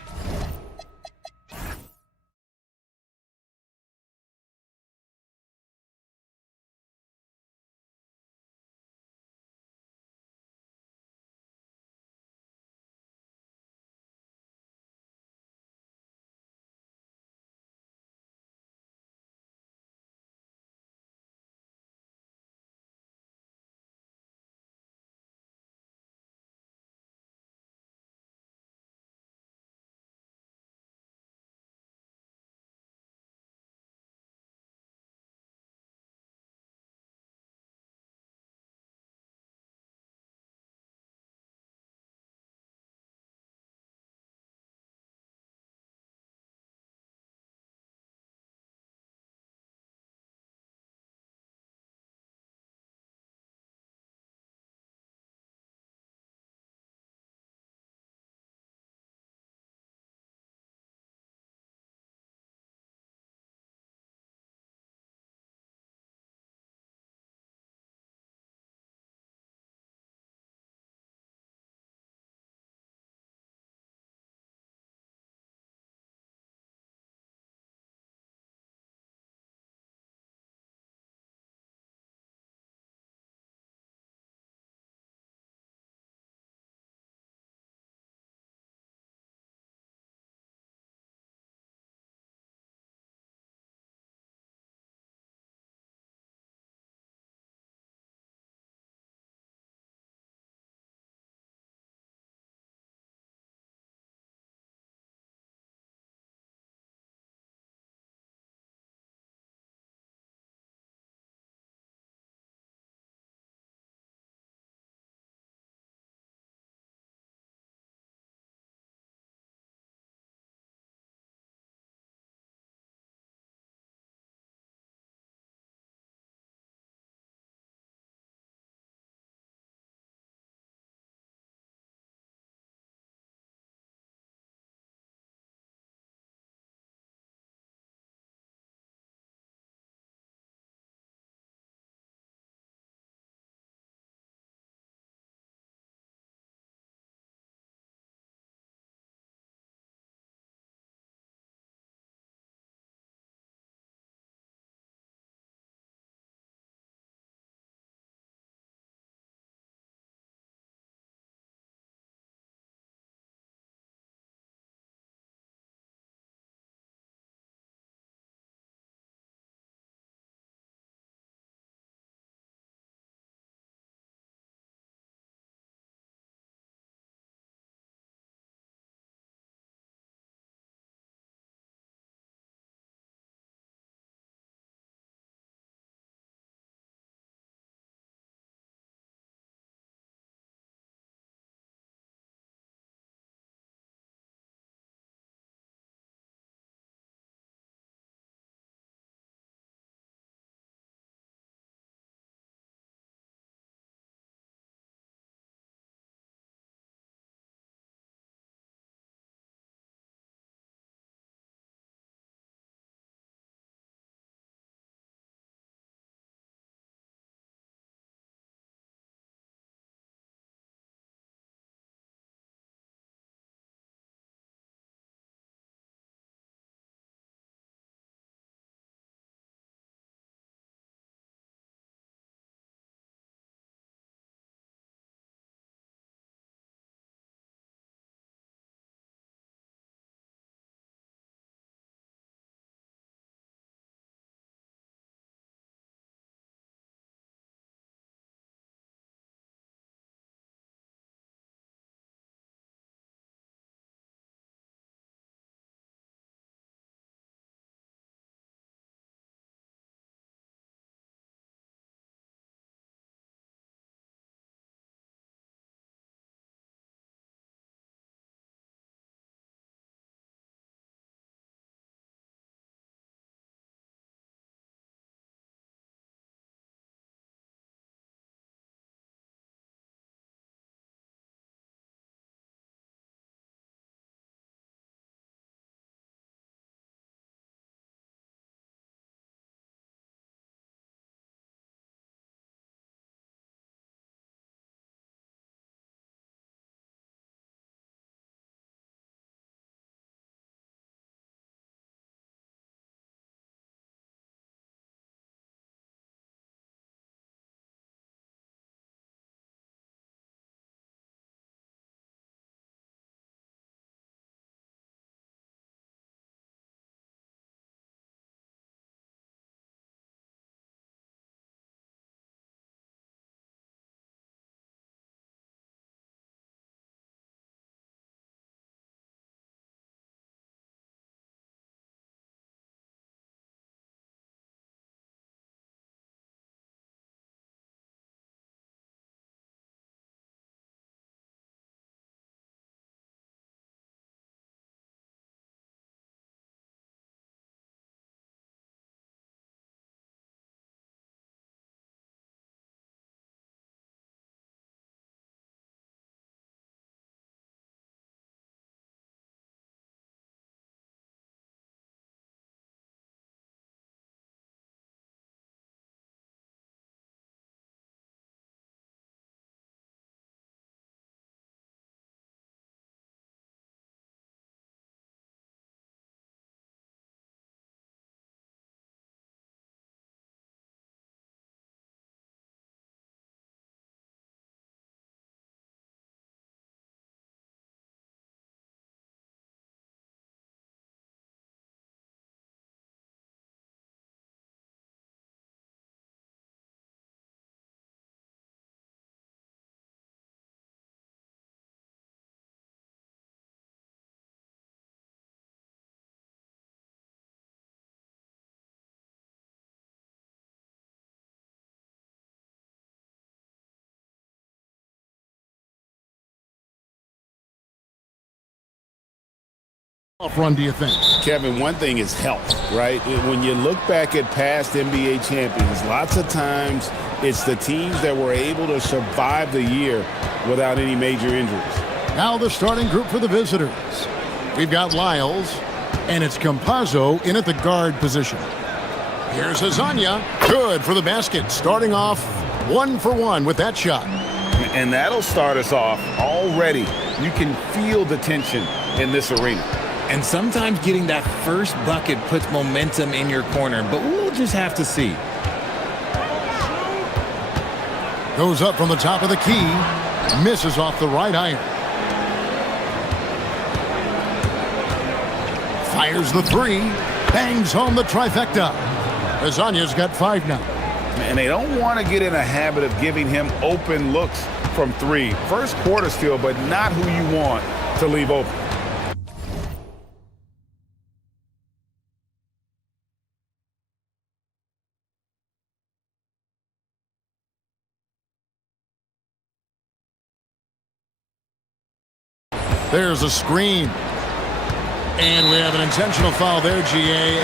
run, do you think? Kevin, one thing is health, right? When you look back at past NBA champions, lots of times it's the teams that were able to survive the year without any major injuries. Now the starting group for the visitors. We've got Lyles, and it's Campazzo in at the guard position. Here's Hazanya. Good for the basket, starting off 1 for 1 with that shot. And that'll start us off already. You can feel the tension in this arena. And sometimes getting that first bucket puts momentum in your corner, but we'll just have to see. Goes up from the top of the key. Misses off the right iron. Fires the three. Bangs home the trifecta. Hazanya's got 5 now. And they don't want to get in a habit of giving him open looks from 3. First quarter still, but not who you want to leave open. There's a screen. And we have an intentional foul there, GA.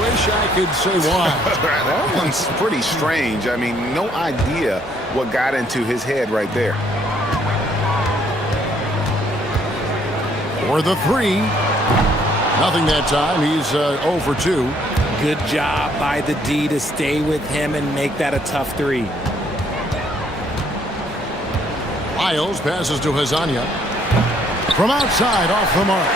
Wish I could say why. That one's pretty strange. I mean, no idea what got into his head right there. For the 3. Nothing that time. He's 0 for 2. Good job by the D to stay with him and make that a tough 3. Lyles passes to Hazanya. From outside, off the mark.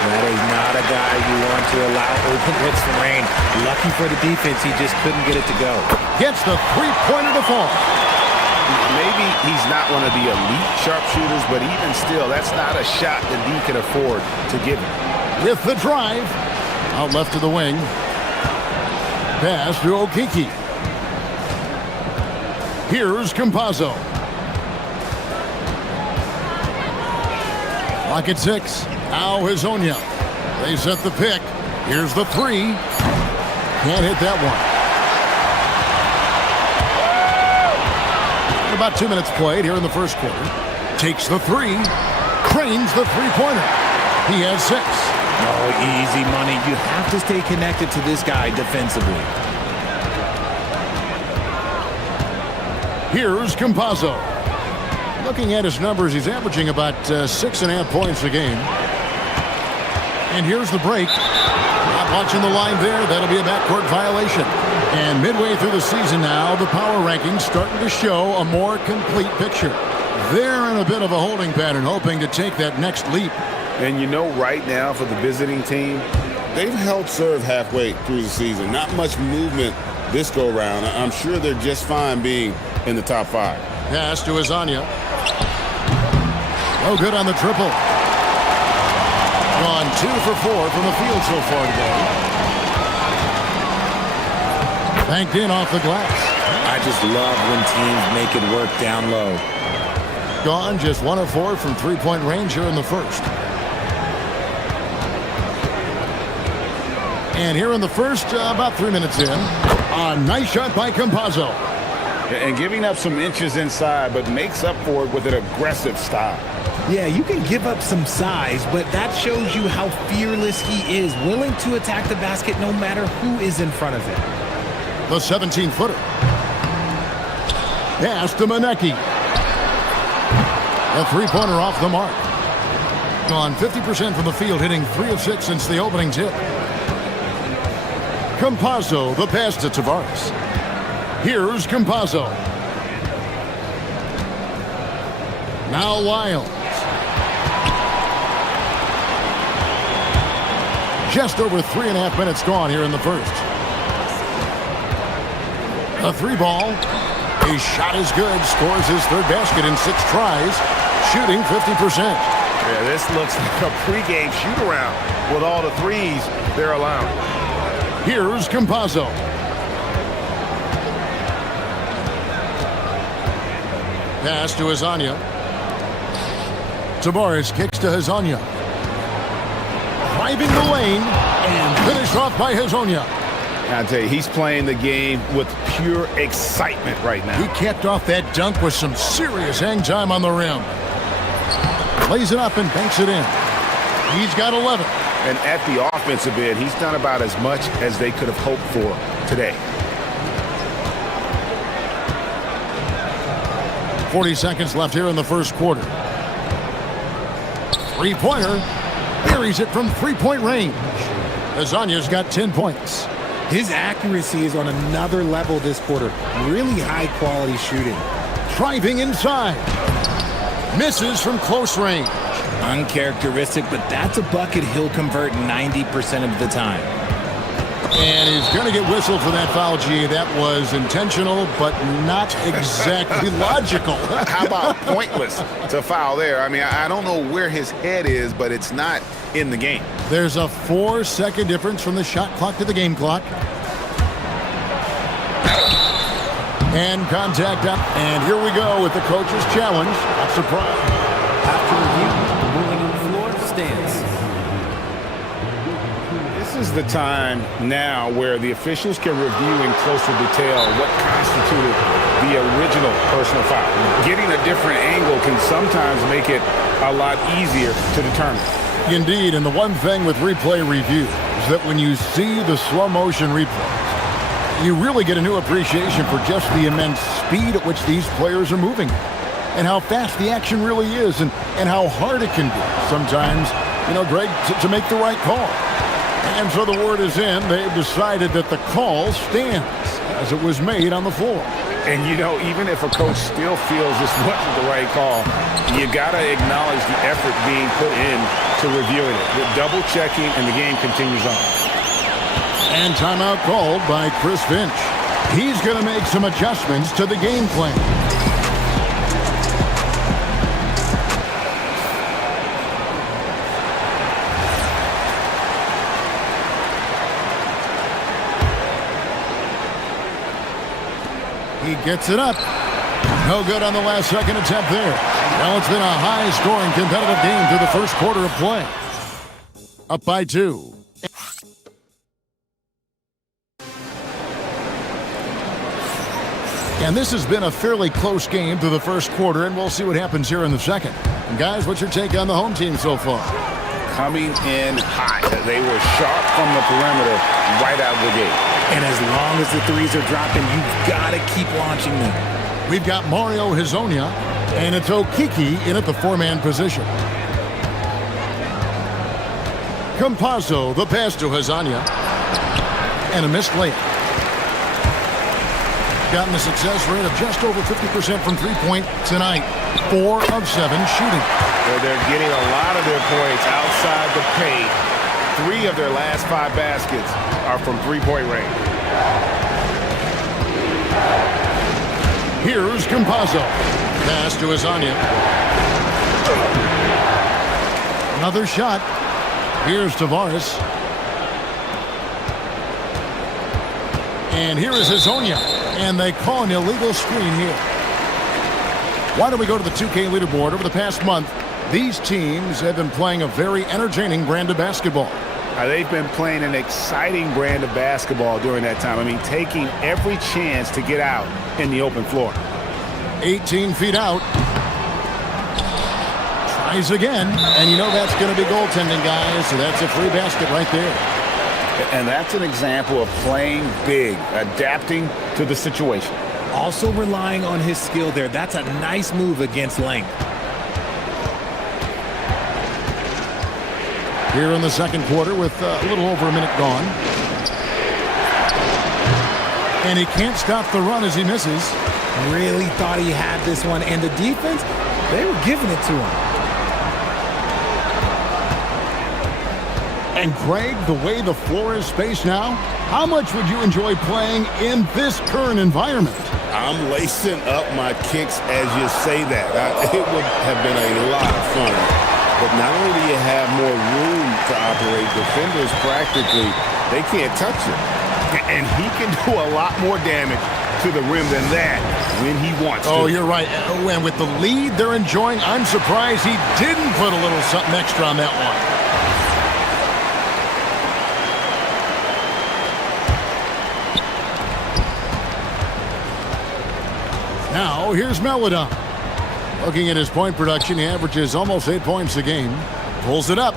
That is not a guy you want to allow open looks from Rain. Lucky for the defense, he just couldn't get it to go. Gets the three-pointer to fall. Maybe he's not one of the elite sharpshooters, but even still, that's not a shot that D can afford to give him. With the drive, out left to the wing. Pass to Okiki. Here's Campazzo. Lock at 6. Now Hazonia. They set the pick. Here's the 3. Can't hit that one. About 2 minutes played here in the first quarter. Takes the 3. Cranes the three-pointer. He has 6. Oh, easy money. You have to stay connected to this guy defensively. Here's Campazzo. Looking at his numbers, he's averaging about 6.5 points a game. And here's the break. Not watching the line there. That'll be a backcourt violation. And midway through the season now, the power rankings starting to show a more complete picture. They're in a bit of a holding pattern, hoping to take that next leap. And you know, right now for the visiting team, they've held serve halfway through the season. Not much movement this go-round. I'm sure they're just fine being in the top 5. Pass to Hazanya. No good on the triple. Gone 2 for 4 from the field so far today. Banked in off the glass. I just love when teams make it work down low. Gone just 1 of 4 from three-point range here in the first. And here in the first, about 3 minutes in, a nice shot by Campazzo. And giving up some inches inside, but makes up for it with an aggressive style. Yeah, you can give up some size, but that shows you how fearless he is, willing to attack the basket no matter who is in front of him. The 17-footer. Pass to Manecki. A three-pointer off the mark. Gone 50% from the field, hitting 3 of 6 since the opening tip. Campazzo, the pass to Tavares. Here's Campazzo. Now Lyles. Just over 3.5 minutes gone here in the first. A 3-ball. His shot is good. Scores his 3rd basket in 6 tries. Shooting 50%. Yeah, this looks like a pregame shoot-around with all the threes they're allowing. Here's Campazzo. Pass to Hazanya. Tavares kicks to Hazanya. Driving the lane and finished off by Hazanya. I tell you, he's playing the game with pure excitement right now. He kept off that dunk with some serious hang time on the rim. Lays it up and banks it in. He's got 11. And at the offensive end, he's done about as much as they could have hoped for today. 40 seconds left here in the first quarter. Three-pointer. Buries it from three-point range. Azanya's got 10 points. His accuracy is on another level this quarter. Really high-quality shooting. Driving inside. Misses from close range. Uncharacteristic, but that's a bucket he'll convert 90% of the time. And he's going to get whistled for that foul, G. That was intentional, but not exactly logical. How about pointless to foul there? I mean, I don't know where his head is, but it's not in the game. There's a 4-second difference from the shot clock to the game clock. And contact up. And here we go with the coach's challenge. Not surprised. After review, the ruling on the floor stands. This is the time now where the officials can review in closer detail what constituted the original personal foul. Getting a different angle can sometimes make it a lot easier to determine. Indeed, and the one thing with replay review is that when you see the slow motion replays, you really get a new appreciation for just the immense speed at which these players are moving and how fast the action really is and how hard it can be sometimes, you know, Greg, to make the right call. And so the word is in. They've decided that the call stands as it was made on the floor. And, you know, even if a coach still feels this wasn't the right call, you got to acknowledge the effort being put in to reviewing it. With double checking, and the game continues on. And timeout called by Chris Finch. He's going to make some adjustments to the game plan. He gets it up. No good on the last second attempt there. Well, it's been a high-scoring competitive game through the first quarter of play. Up by 2. And this has been a fairly close game through the first quarter, and we'll see what happens here in the second. And guys, what's your take on the home team so far? Coming in hot. They were sharp from the perimeter right out of the gate. And as long as the threes are dropping, you've got to keep launching them. We've got Mario Hezonja, and it's Okiki in at the 4-man position. Campazzo, the pass to Hezonja. And a missed layup. Gotten a success rate of just over 50% from three-point tonight. 4 of 7 shooting. They're getting a lot of their points outside the paint. 3 of their last 5 baskets are from three-point range. Here's Campazzo. Pass to Hezonja. Another shot. Here's Tavares. And here is Hezonja. And they call an illegal screen here. Why don't we go to the 2K leaderboard? Over the past month, these teams have been playing a very entertaining brand of basketball. They've been playing an exciting brand of basketball during that time. I mean, taking every chance to get out in the open floor. 18 feet out. Tries again. And you know that's going to be goaltending, guys. So that's a free basket right there. And that's an example of playing big, adapting to the situation. Also relying on his skill there. That's a nice move against length. Here in the second quarter with a little over a minute gone. And he can't stop the run as he misses. Really thought he had this one. And the defense, they were giving it to him. And Greg, the way the floor is spaced now, how much would you enjoy playing in this current environment? I'm lacing up my kicks as you say that. It would have been a lot of fun. But not only do you have more room to operate, defenders practically, they can't touch it. And he can do a lot more damage to the rim than that when he wants to. Oh, you're right. And with the lead they're enjoying, I'm surprised he didn't put a little something extra on that one. Now, here's Melodon. Looking at his point production, he averages almost 8 points a game. Pulls it up.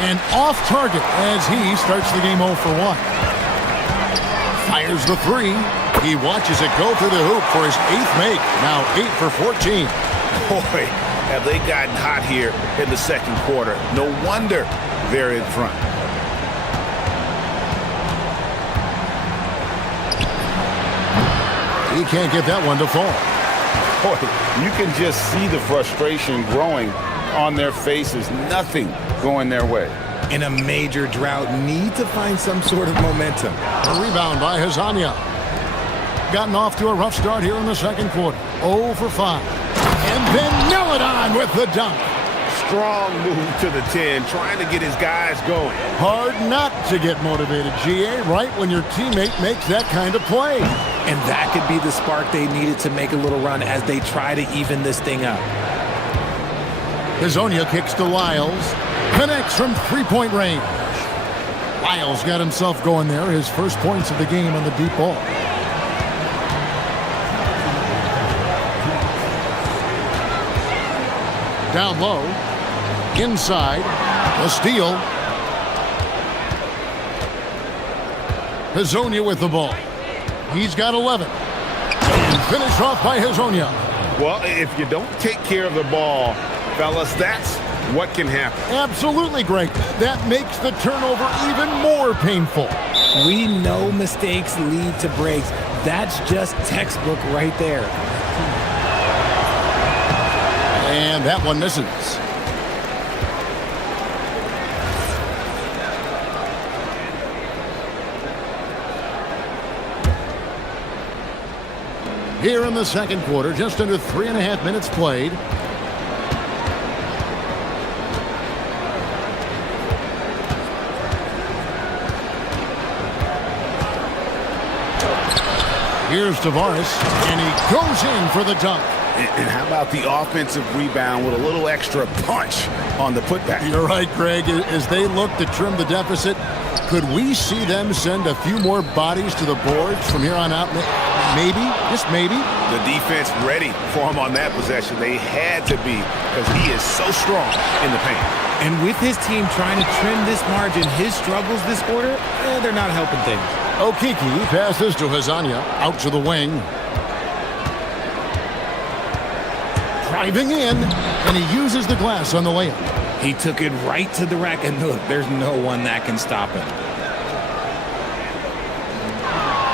And off target as he starts the game 0 for 1. Fires the three. He watches it go through the hoop for his 8th make. Now 8 for 14. Boy, have they gotten hot here in the second quarter. No wonder they're in front. He can't get that one to fall. Boy, you can just see the frustration growing on their faces. Nothing going their way. In a major drought, need to find some sort of momentum. A rebound by Hazania. Gotten off to a rough start here in the second quarter. 0 for 5. And then Meladon with the dunk. Strong move to the 10, trying to get his guys going. Hard not to get motivated, GA, right when your teammate makes that kind of play. And that could be the spark they needed to make a little run as they try to even this thing up. Hazonia kicks to Lyles. Connects from three-point range. Lyles got himself going there. His first points of the game on the deep ball. Down low. Inside. A steal. Hazonia with the ball. He's got 11. And finished off by Hazonia. Well, if you don't take care of the ball, fellas, that's what can happen. Absolutely, Greg. That makes the turnover even more painful. We know mistakes lead to breaks. That's just textbook right there. And that one misses. Here in the second quarter, just under 3.5 minutes played. Here's Tavares, and he goes in for the dunk. And how about the offensive rebound with a little extra punch on the putback? You're right, Greg. As they look to trim the deficit, could we see them send a few more bodies to the boards from here on out? Maybe, just maybe. The defense ready for him on that possession. They had to be because he is so strong in the paint. And with his team trying to trim this margin, his struggles this quarter, they're not helping things. Okiki passes to Hazania, out to the wing. Driving in, and he uses the glass on the layup. He took it right to the rack, and look, there's no one that can stop him.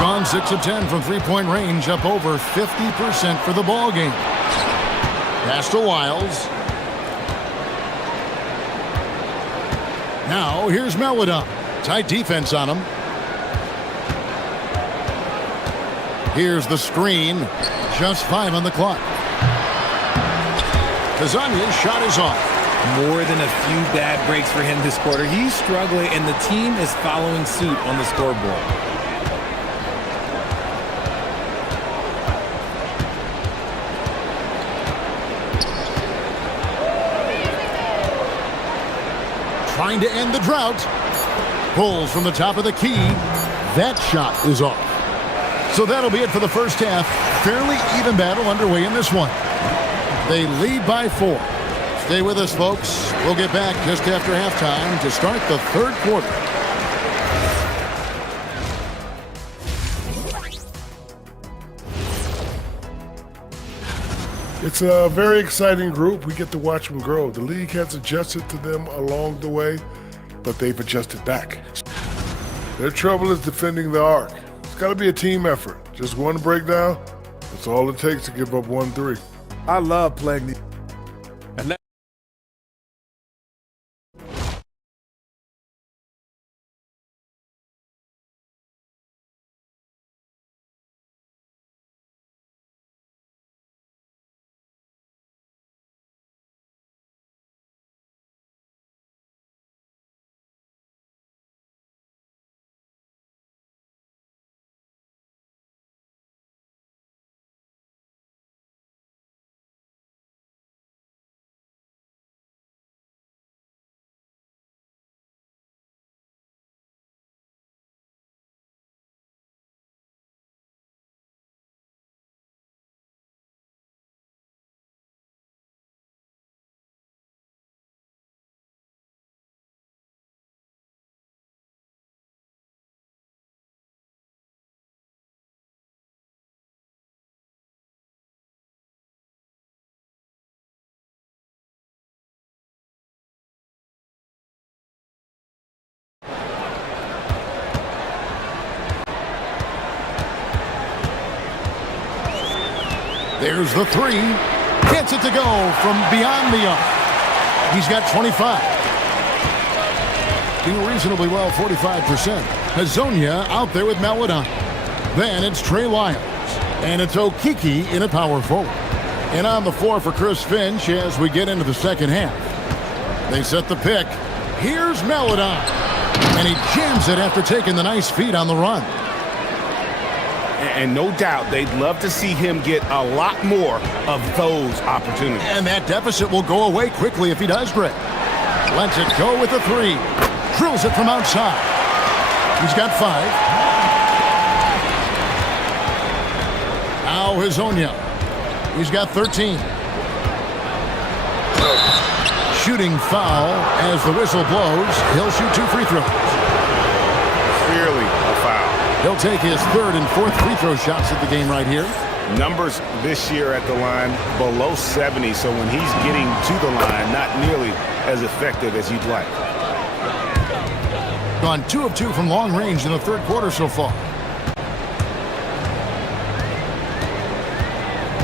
Gone 6 of 10 from three-point range, up over 50% for the ball game. Pass to Lyles. Now here's Meladon. Tight defense on him. Here's the screen. Just 5 on the clock. Kazania's shot is off. More than a few bad breaks for him this quarter. He's struggling, and the team is following suit on the scoreboard. Trying to end the drought. Pulls from the top of the key. That shot is off. So that'll be it for the first half. Fairly even battle underway in this one. They lead by 4. Stay with us, folks. We'll get back just after halftime to start the third quarter. It's a very exciting group. We get to watch them grow. The league has adjusted to them along the way, but they've adjusted back. Their trouble is defending the arc. It's got to be a team effort. Just one breakdown, that's all it takes to give up 1 3. I love playing these. There's the three. Gets it to go from beyond the arc. He's got 25. Doing reasonably well, 45%. Hazonia out there with Maladon. Then it's Trey Lyles. And it's Okiki in a power forward. And on the floor for Chris Finch as we get into the second half. They set the pick. Here's Maladon. And he jams it after taking the nice feed on the run. And no doubt they'd love to see him get a lot more of those opportunities. And that deficit will go away quickly if he does, Greg. Lets it go with the three. Drills it from outside. He's got 5. Now Hazonia. He's got 13. Shooting foul as the whistle blows. He'll shoot 2 free throws. Clearly a foul. He'll take his 3rd and 4th free throw shots at the game right here. Numbers this year at the line below 70, so when he's getting to the line, not nearly as effective as you'd like. Gone 2 of 2 from long range in the 3rd quarter so far.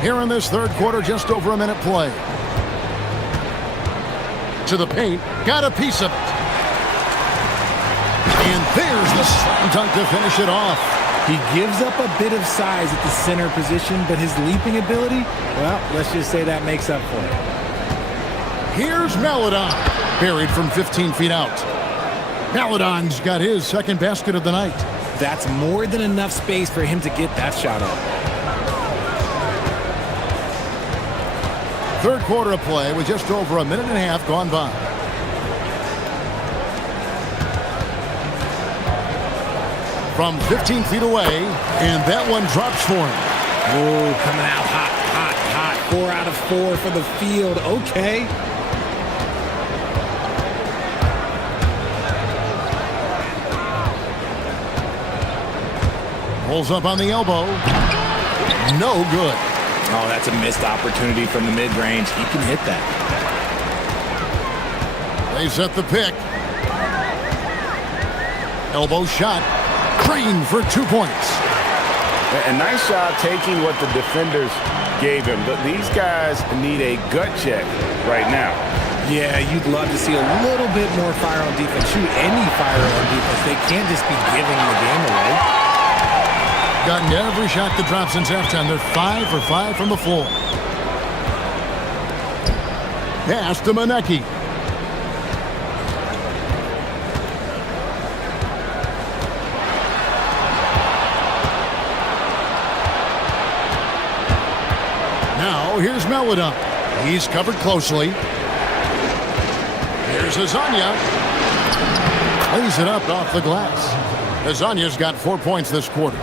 Here in this 3rd quarter, just over a minute play. To the paint, got a piece of it. And there's the slam dunk to finish it off. He gives up a bit of size at the center position, but his leaping ability, well, let's just say that makes up for it. Here's Maladon, buried from 15 feet out. Maladon's got his 2nd basket of the night. That's more than enough space for him to get that shot up. 3rd quarter of play with just over a minute and a half gone by. From 15 feet away, and that one drops for him. Oh, coming out hot, hot, hot. 4 out of 4 for the field. Okay. Pulls up on the elbow. No good. Oh, that's a missed opportunity from the mid-range. He can hit that. They set the pick. Elbow shot. Green for 2 points. A nice job taking what the defenders gave him, but these guys need a gut check right now. Yeah, you'd love to see a little bit more fire on defense. Shoot any fire on defense. They can't just be giving the game away. Gotten every shot that dropped since halftime. They're 5 for 5 from the floor. Pass to Manecki. Now here's Maladon. He's covered closely. Here's Hazonia. Lays it up off the glass. Hazonia's got 4 points this quarter.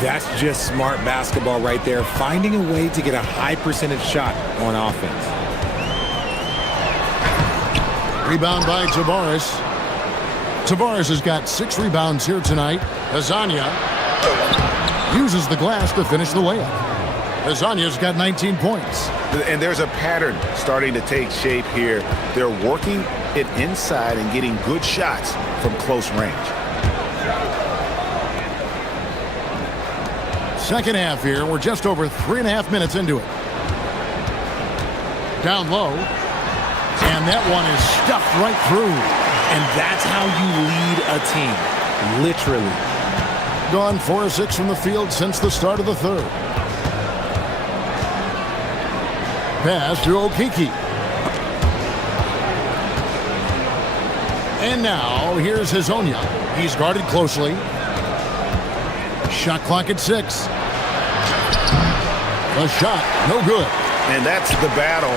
That's just smart basketball right there, finding a way to get a high percentage shot on offense. Rebound by Tavares. Tavares has got 6 rebounds here tonight. Hazonia uses the glass to finish the layup. Hazonia's got 19 points. And there's a pattern starting to take shape here. They're working it inside and getting good shots from close range. Second half here. We're just over 3.5 minutes into it. Down low. And that one is stuffed right through. And that's how you lead a team. Literally. Gone 4 of 6 from the field since the start of the 3rd. Pass to Okiki. And now here's Hazonia. He's guarded closely. Shot clock at 6. A shot, no good. And that's the battle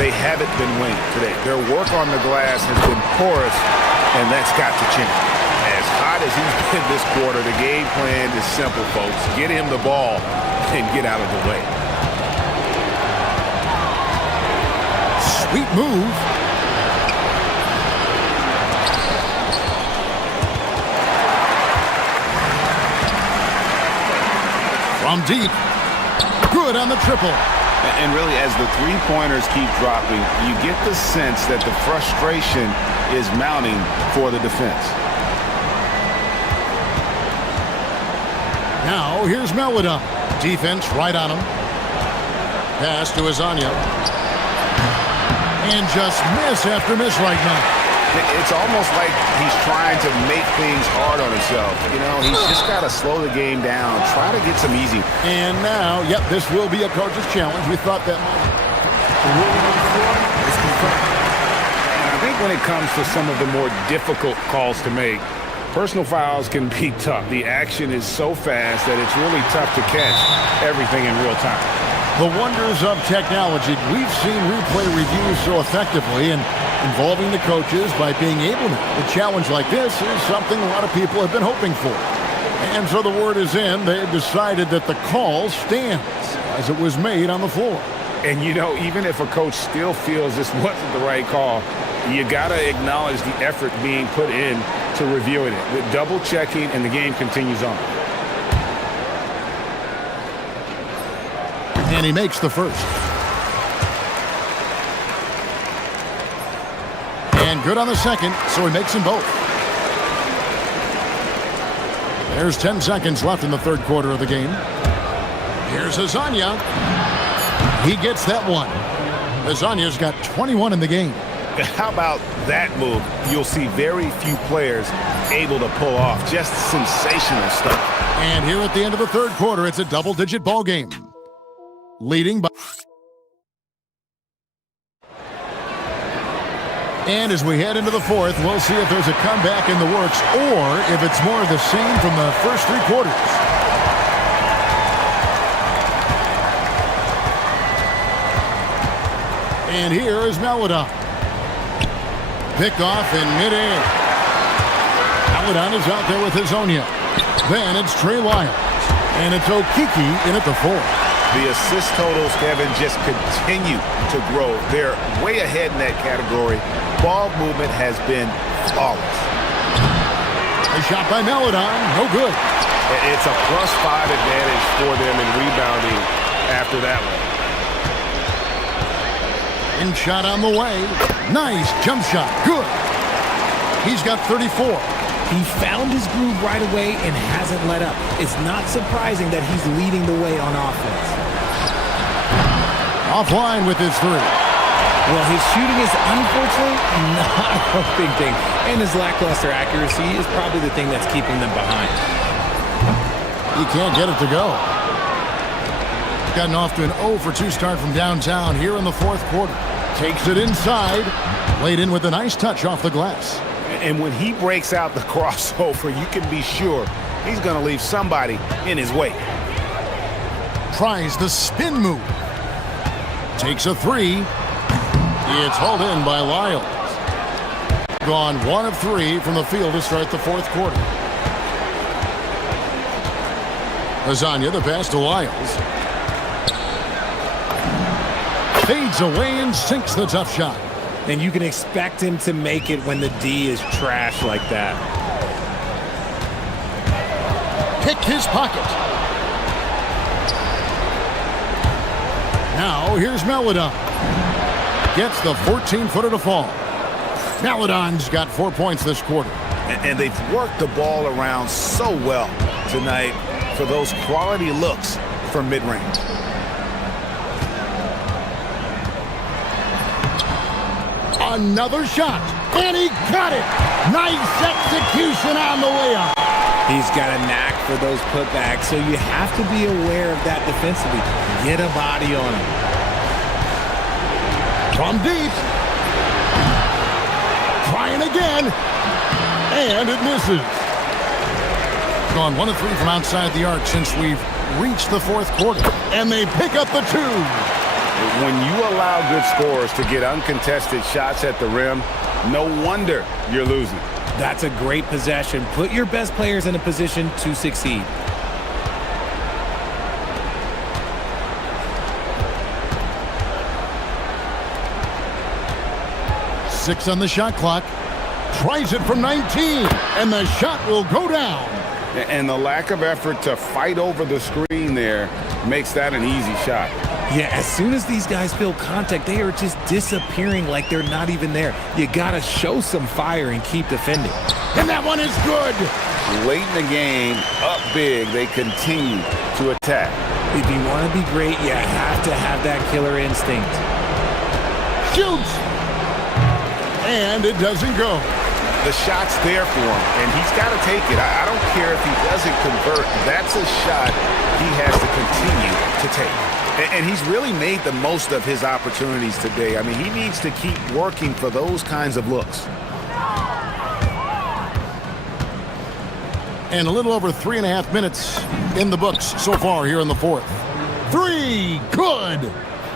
they haven't been winning today. Their work on the glass has been porous, and that's got to change. As hot as he's been this quarter, the game plan is simple, folks. Get him the ball and get out of the way. Sweet move. From deep. Good on the triple. And really, as the three-pointers keep dropping, you get the sense that the frustration is mounting for the defense. Now, here's Maladon. Defense right on him. Pass to Azania. And just miss after miss right now. It's almost like he's trying to make things hard on himself. You know, he's just got to slow the game down, try to get some easy. And now, yep, this will be a coach's challenge. We thought that might. The ruling on the floor is confirmed. And I think when it comes to some of the more difficult calls to make, personal fouls can be tough. The action is so fast that it's really tough to catch everything in real time. The wonders of technology. We've seen replay reviews so effectively, and involving the coaches by being able to. A challenge like this is something a lot of people have been hoping for. And so the word is in. They've decided that the call stands as it was made on the floor. And, you know, even if a coach still feels this wasn't the right call, you got to acknowledge the effort being put in to reviewing it. With double checking, and the game continues on. And he makes the first. And good on the second, so he makes them both. There's 10 seconds left in the third quarter of the game. Here's Azania. He gets that one. Azania's got 21 in the game. How about that move? You'll see very few players able to pull off. Just sensational stuff. And here at the end of the third quarter, it's a double-digit ball game. Leading by... And as we head into the fourth, we'll see if there's a comeback in the works or if it's more of the same from the first three quarters. And here is Maladon. Pick off in midair. Maladon is out there with Hazonia. Then it's Trey Lyles. And it's Okiki in at the fourth. The assist totals, Kevin, just continue to grow. They're way ahead in that category. Ball movement has been flawless. A shot by Maladon, no good. It's a +5 advantage for them in rebounding after that one. In shot on the way. Nice jump shot, good. He's got 34. He found his groove right away and hasn't let up. It's not surprising that he's leading the way on offense. Offline with his three. Well, his shooting is unfortunately not a big thing. And his lackluster accuracy is probably the thing that's keeping them behind. He can't get it to go. Gotten off to an 0 for 2 start from downtown here in the fourth quarter. Takes it inside. Laid in with a nice touch off the glass. And when he breaks out the crossover, you can be sure he's going to leave somebody in his wake. Tries the spin move. Takes a three. It's hauled in by Lyles. Gone 1 of 3 from the field to start the fourth quarter. Azania, the pass to Lyles. Fades away and sinks the tough shot. And you can expect him to make it when the D is trash like that. Picked his pocket. Now here's Maladon. Gets the 14-footer to fall. Maladon's got 4 points this quarter. And they've worked the ball around so well tonight for those quality looks from mid-range. Another shot, and he got it. Nice execution on the way up. He's got a knack for those putbacks, so you have to be aware of that defensively. Get a body on him. From deep. Trying again, and it misses. Gone 1 of 3 from outside the arc since we've reached the fourth quarter, and they pick up the 2. When you allow good scorers to get uncontested shots at the rim, no wonder you're losing. That's a great possession. Put your best players in a position to succeed. Six on the shot clock. Tries it from 19, and the shot will go down. And the lack of effort to fight over the screen there makes that an easy shot. Yeah, as soon as these guys feel contact, they are just disappearing like they're not even there. You got to show some fire and keep defending. And that one is good. Late in the game, up big, they continue to attack. If you want to be great, you have to have that killer instinct. Shoots! And it doesn't go. The shot's there for him, and he's got to take it. I don't care if he doesn't convert. That's a shot he has to continue to take. And he's really made the most of his opportunities today. I mean, he needs to keep working for those kinds of looks. And a little over 3.5 minutes in the books so far here in the fourth. Three, good.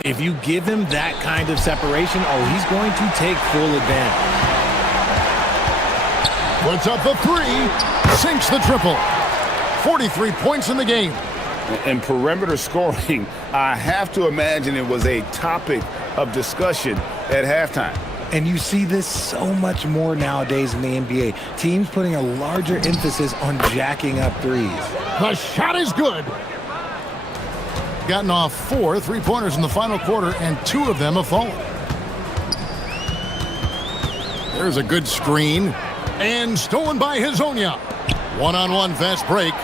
If you give him that kind of separation, he's going to take full advantage. Puts up the three, sinks the triple. 43 points in the game. And perimeter scoring, I have to imagine it was a topic of discussion at halftime. And you see this so much more nowadays in the NBA. Teams putting a larger emphasis on jacking up threes. The shot is good. Gotten off 4 3-pointers in the final quarter, and 2 of them have fallen. There's a good screen. And stolen by Hazonia. One-on-one fast break.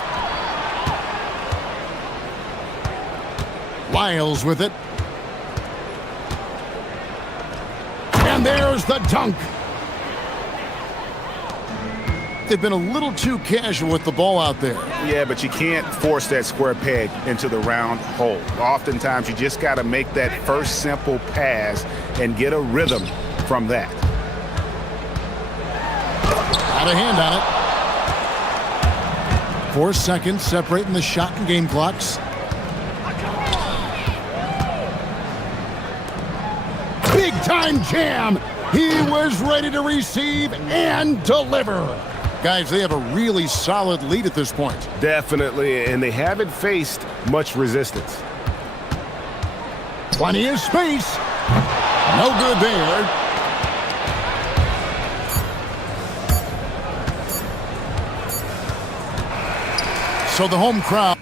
Lyles with it. And there's the dunk. They've been a little too casual with the ball out there. Yeah, but you can't force that square peg into the round hole. Oftentimes, you just got to make that first simple pass and get a rhythm from that. Out of hand on it. 4 seconds separating the shot and game clocks. Big time jam. He was ready to receive and deliver. Guys, they have a really solid lead at this point. Definitely, and they haven't faced much resistance. Plenty of space. No good there. So the home crowd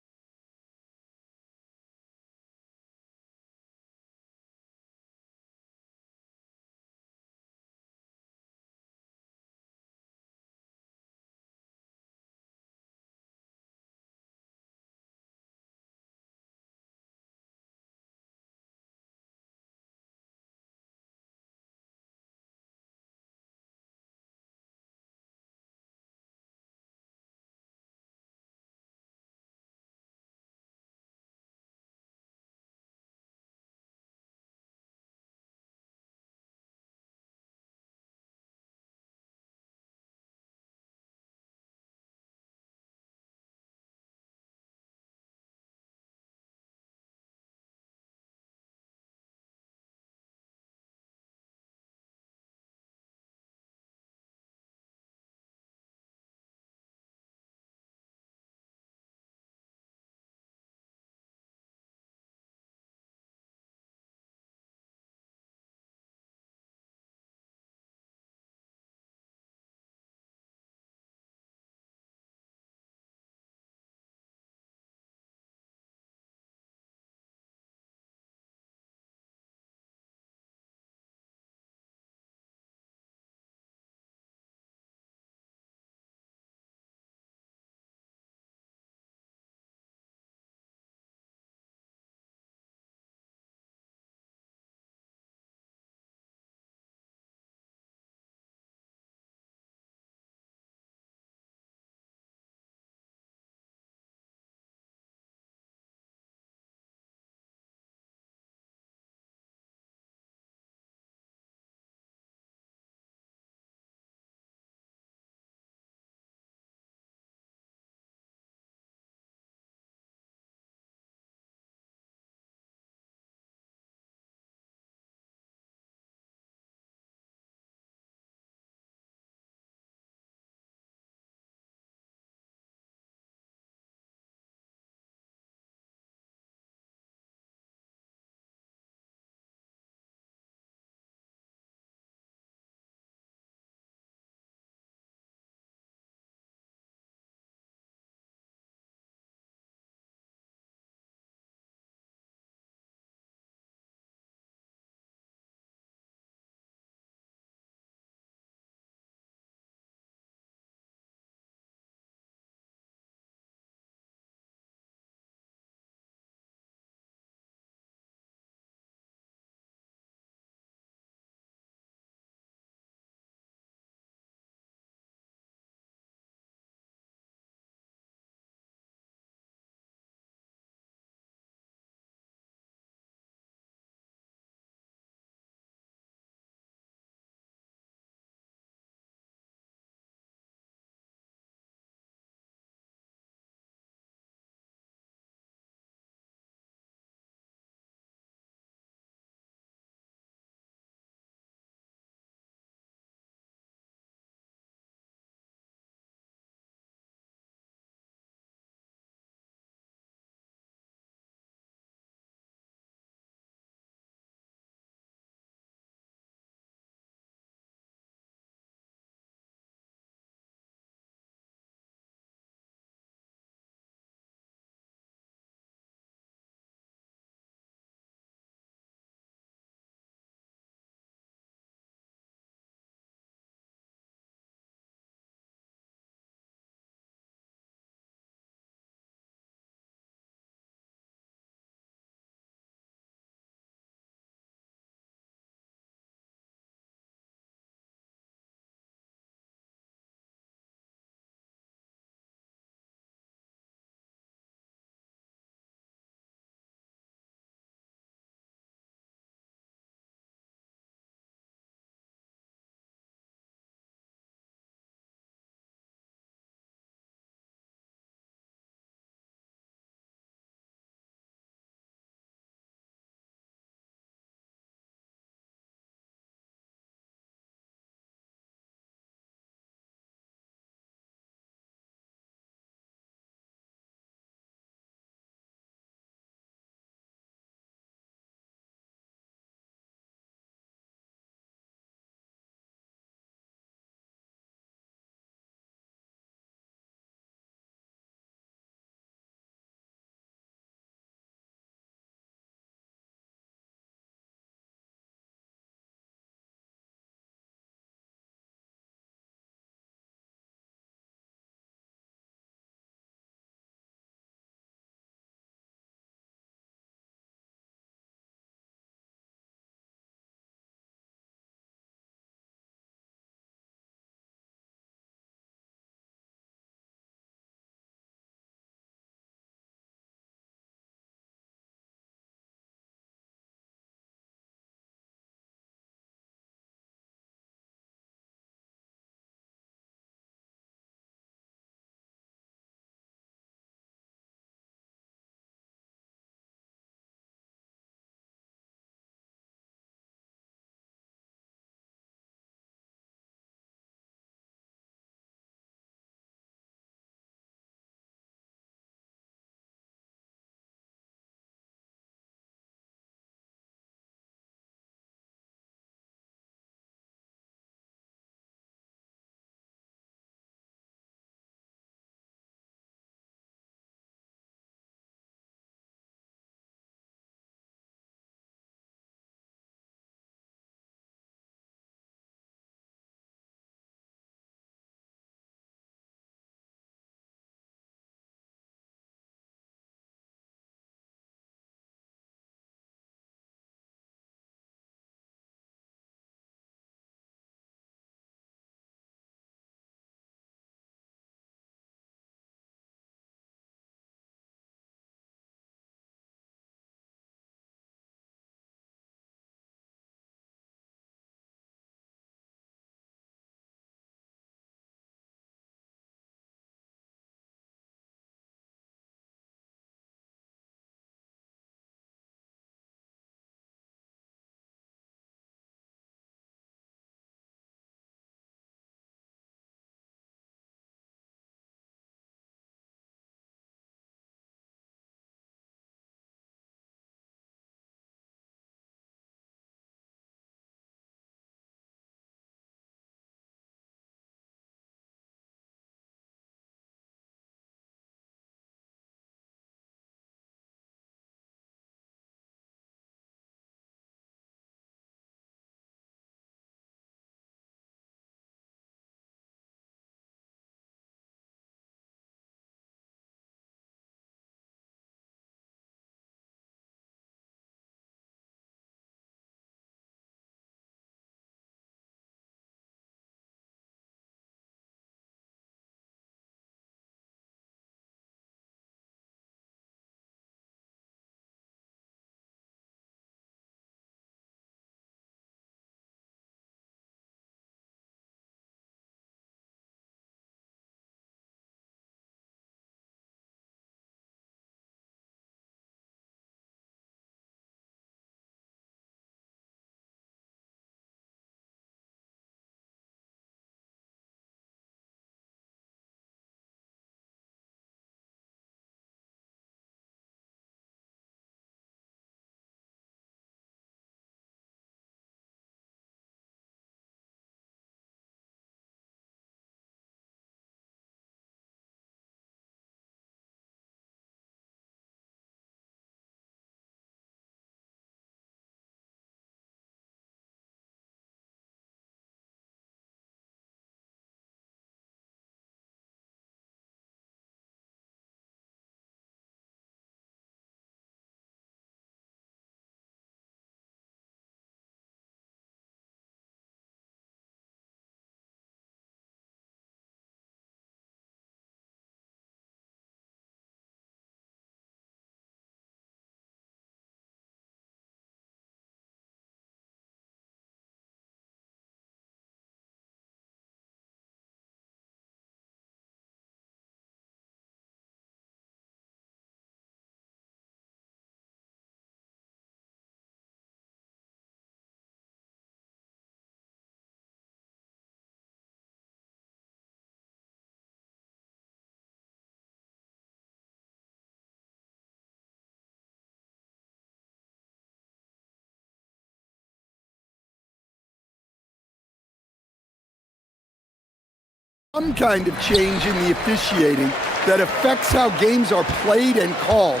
Some kind of change in the officiating that affects how games are played and called.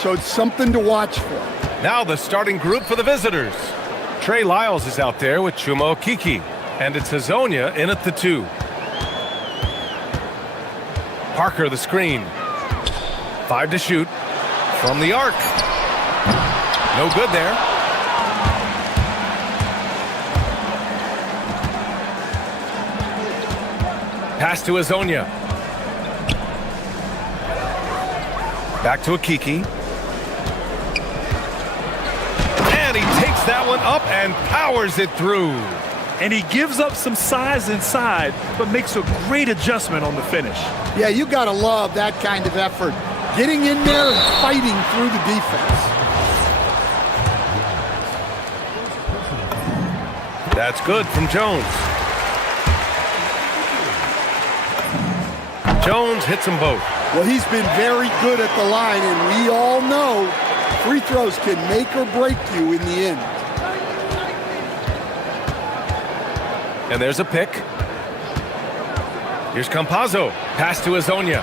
So it's something to watch for. Now the starting group for the visitors. Trey Lyles is out there with Chuma Okeke. And it's Hazonia in at the 2. Parker the screen. 5 to shoot. From the arc. No good there. Pass to Hazonia. Back to Okeke. And he takes that one up and powers it through. And he gives up some size inside, but makes a great adjustment on the finish. Yeah, you gotta love that kind of effort. Getting in there and fighting through the defense. That's good from Jones. Jones hits them both. Well, he's been very good at the line, and we all know free throws can make or break you in the end. And there's a pick. Here's Campazzo. Pass to Hazonia.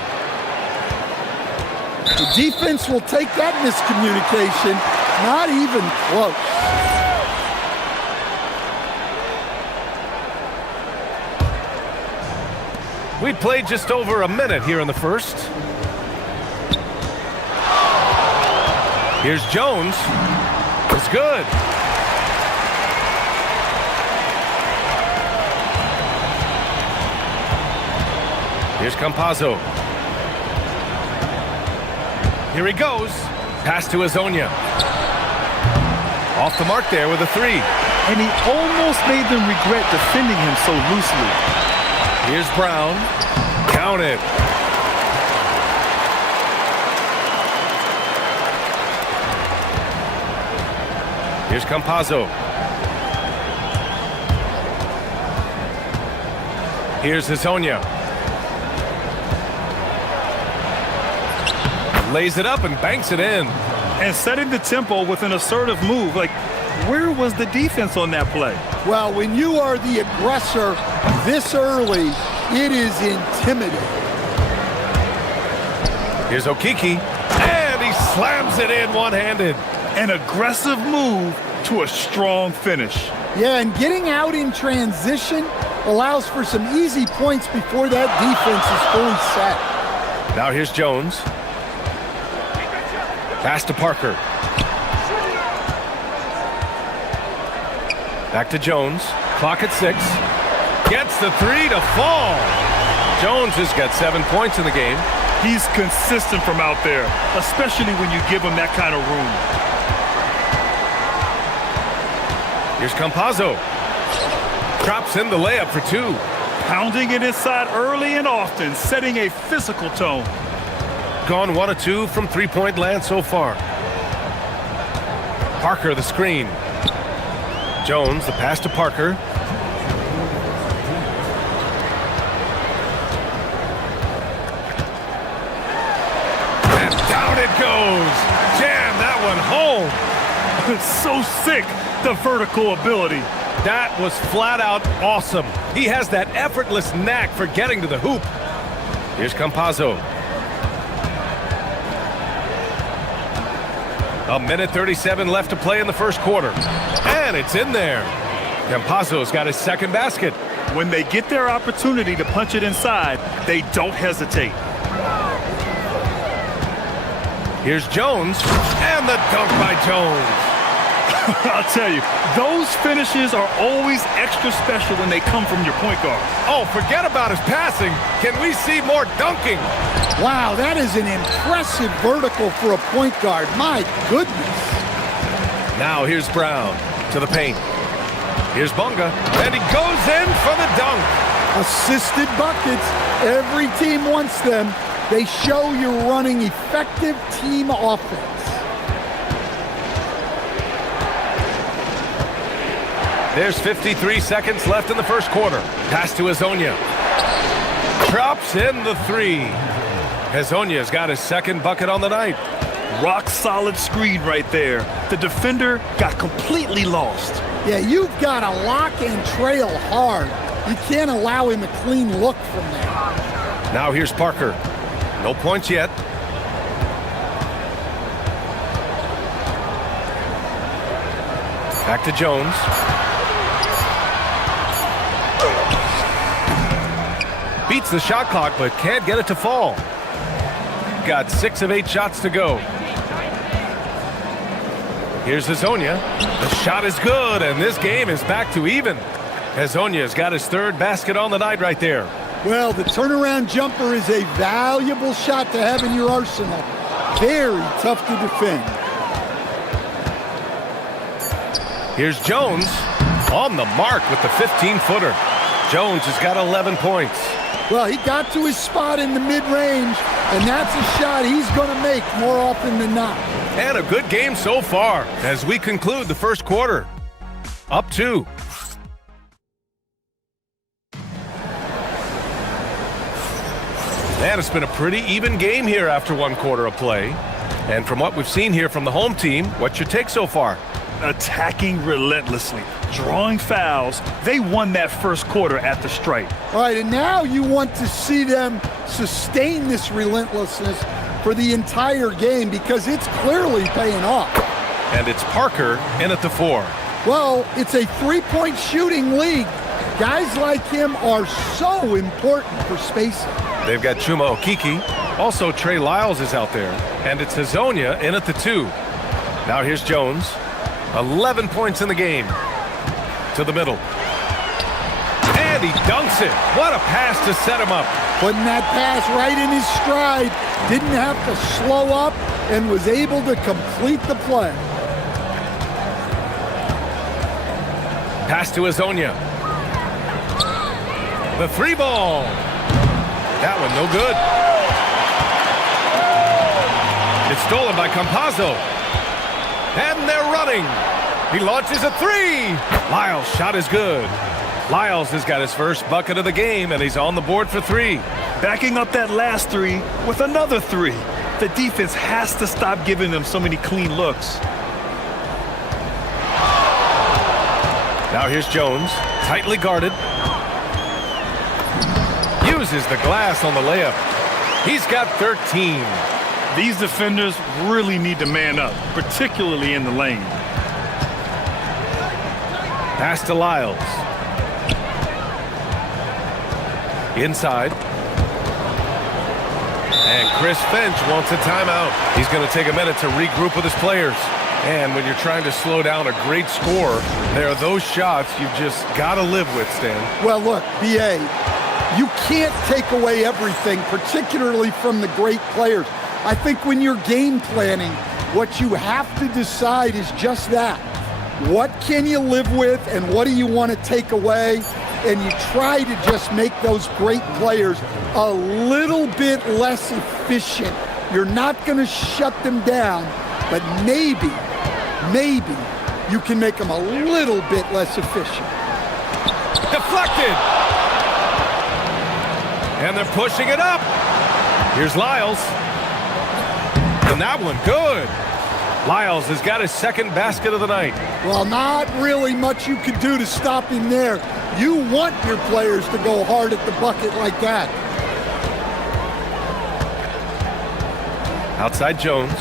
The defense will take that miscommunication. Not even close. We played just over a minute here in the first. Here's Jones. It's good. Here's Campazzo. Here he goes. Pass to Hazonia. Off the mark there with a 3. And he almost made them regret defending him so loosely. Here's Brown. Count it. Here's Campazzo. Here's Hazonia. Lays it up and banks it in. And setting the tempo with an assertive move. Like, where was the defense on that play? Well, when you are the aggressor this early, it is intimidating. Here's Okeke. And he slams it in one-handed. An aggressive move to a strong finish. Yeah, and getting out in transition allows for some easy points before that defense is fully set. Now here's Jones. Pass to Parker. Back to Jones. Clock at 6. Gets the 3 to fall. Jones has got 7 points in the game. He's consistent from out there, especially when you give him that kind of room. Here's Campazzo. Drops in the layup for 2. Pounding it inside early and often, setting a physical tone. Gone 1 of 2 from three-point land so far. Parker the screen. Jones the pass to Parker. And down it goes. Jam that one home. It's so sick, the vertical ability. That was flat out awesome. He has that effortless knack for getting to the hoop. Here's Campazzo. A minute 37 left to play in the first quarter. And it's in there. Campazzo's got his second basket. When they get their opportunity to punch it inside, they don't hesitate. Here's Jones. And the dunk by Jones. I'll tell you, those finishes are always extra special when they come from your point guard. Oh, forget about his passing. Can we see more dunking? Wow, that is an impressive vertical for a point guard. My goodness. Now here's Brown to the paint. Here's Bunga, and he goes in for the dunk. Assisted buckets. Every team wants them. They show you're running effective team offense. There's 53 seconds left in the first quarter. Pass to Hazonia. Drops in the 3. Hazonia's got his second bucket on the night. Rock solid screen right there. The defender got completely lost. Yeah, you've got to lock and trail hard. You can't allow him a clean look from there. Now here's Parker. No points yet. Back to Jones. Beats the shot clock, but can't get it to fall. Got 6 of 8 shots to go. Here's Hazonia. The shot is good, and this game is back to even. Hazonia's got his 3rd basket on the night right there. Well, the turnaround jumper is a valuable shot to have in your arsenal. Very tough to defend. Here's Jones on the mark with the 15-footer. Jones has got 11 points. Well, he got to his spot in the mid-range, and that's a shot he's going to make more often than not. And a good game so far as we conclude the first quarter. Up 2. And it's been a pretty even game here after 1 quarter of play. And from what we've seen here from the home team, what's your take so far? Attacking relentlessly, drawing fouls. They won that first quarter at the stripe. All right, and now you want to see them sustain this relentlessness for the entire game because it's clearly paying off. And it's Parker in at the 4. Well, it's a 3-point shooting league. Guys like him are so important for spacing. They've got Chuma Okiki. Also, Trey Lyles is out there. And it's Hazonia in at the 2. Now here's Jones. 11 points in the game. To the middle. And he dunks it. What a pass to set him up. Putting that pass right in his stride. Didn't have to slow up and was able to complete the play. Pass to Hazonia. The 3 ball. That one no good. It's stolen by Campazzo. And they're running. He launches a 3. Lyles' shot is good. Lyles has got his first bucket of the game, and he's on the board for 3. Backing up that last 3 with another 3. The defense has to stop giving them so many clean looks. Now here's Jones, tightly guarded. Uses the glass on the layup. He's got 13. These defenders really need to man up, particularly in the lane. Pass to Lyles. Inside. And Chris Finch wants a timeout. He's going to take a minute to regroup with his players. And when you're trying to slow down a great score, there are those shots you've just got to live with, Stan. Well, look, B.A., you can't take away everything, particularly from the great players. I think when you're game planning, what you have to decide is just that. What can you live with and what do you want to take away? And you try to just make those great players a little bit less efficient. You're not going to shut them down, but maybe you can make them a little bit less efficient. Deflected! And they're pushing it up. Here's Lyles. And that one, good. Lyles has got his 2nd basket of the night. Well, not really much you could do to stop him there. You want your players to go hard at the bucket like that. Outside Jones.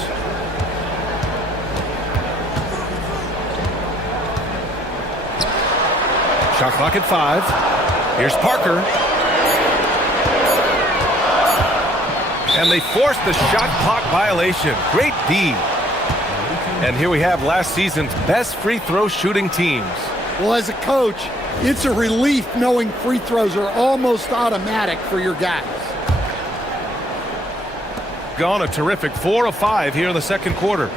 Shot clock at 5. Here's Parker. And they forced the shot clock violation. Great D. And here we have last season's best free throw shooting teams. Well, as a coach, it's a relief knowing free throws are almost automatic for your guys. Gone a terrific 4 of 5 here in the 2nd quarter.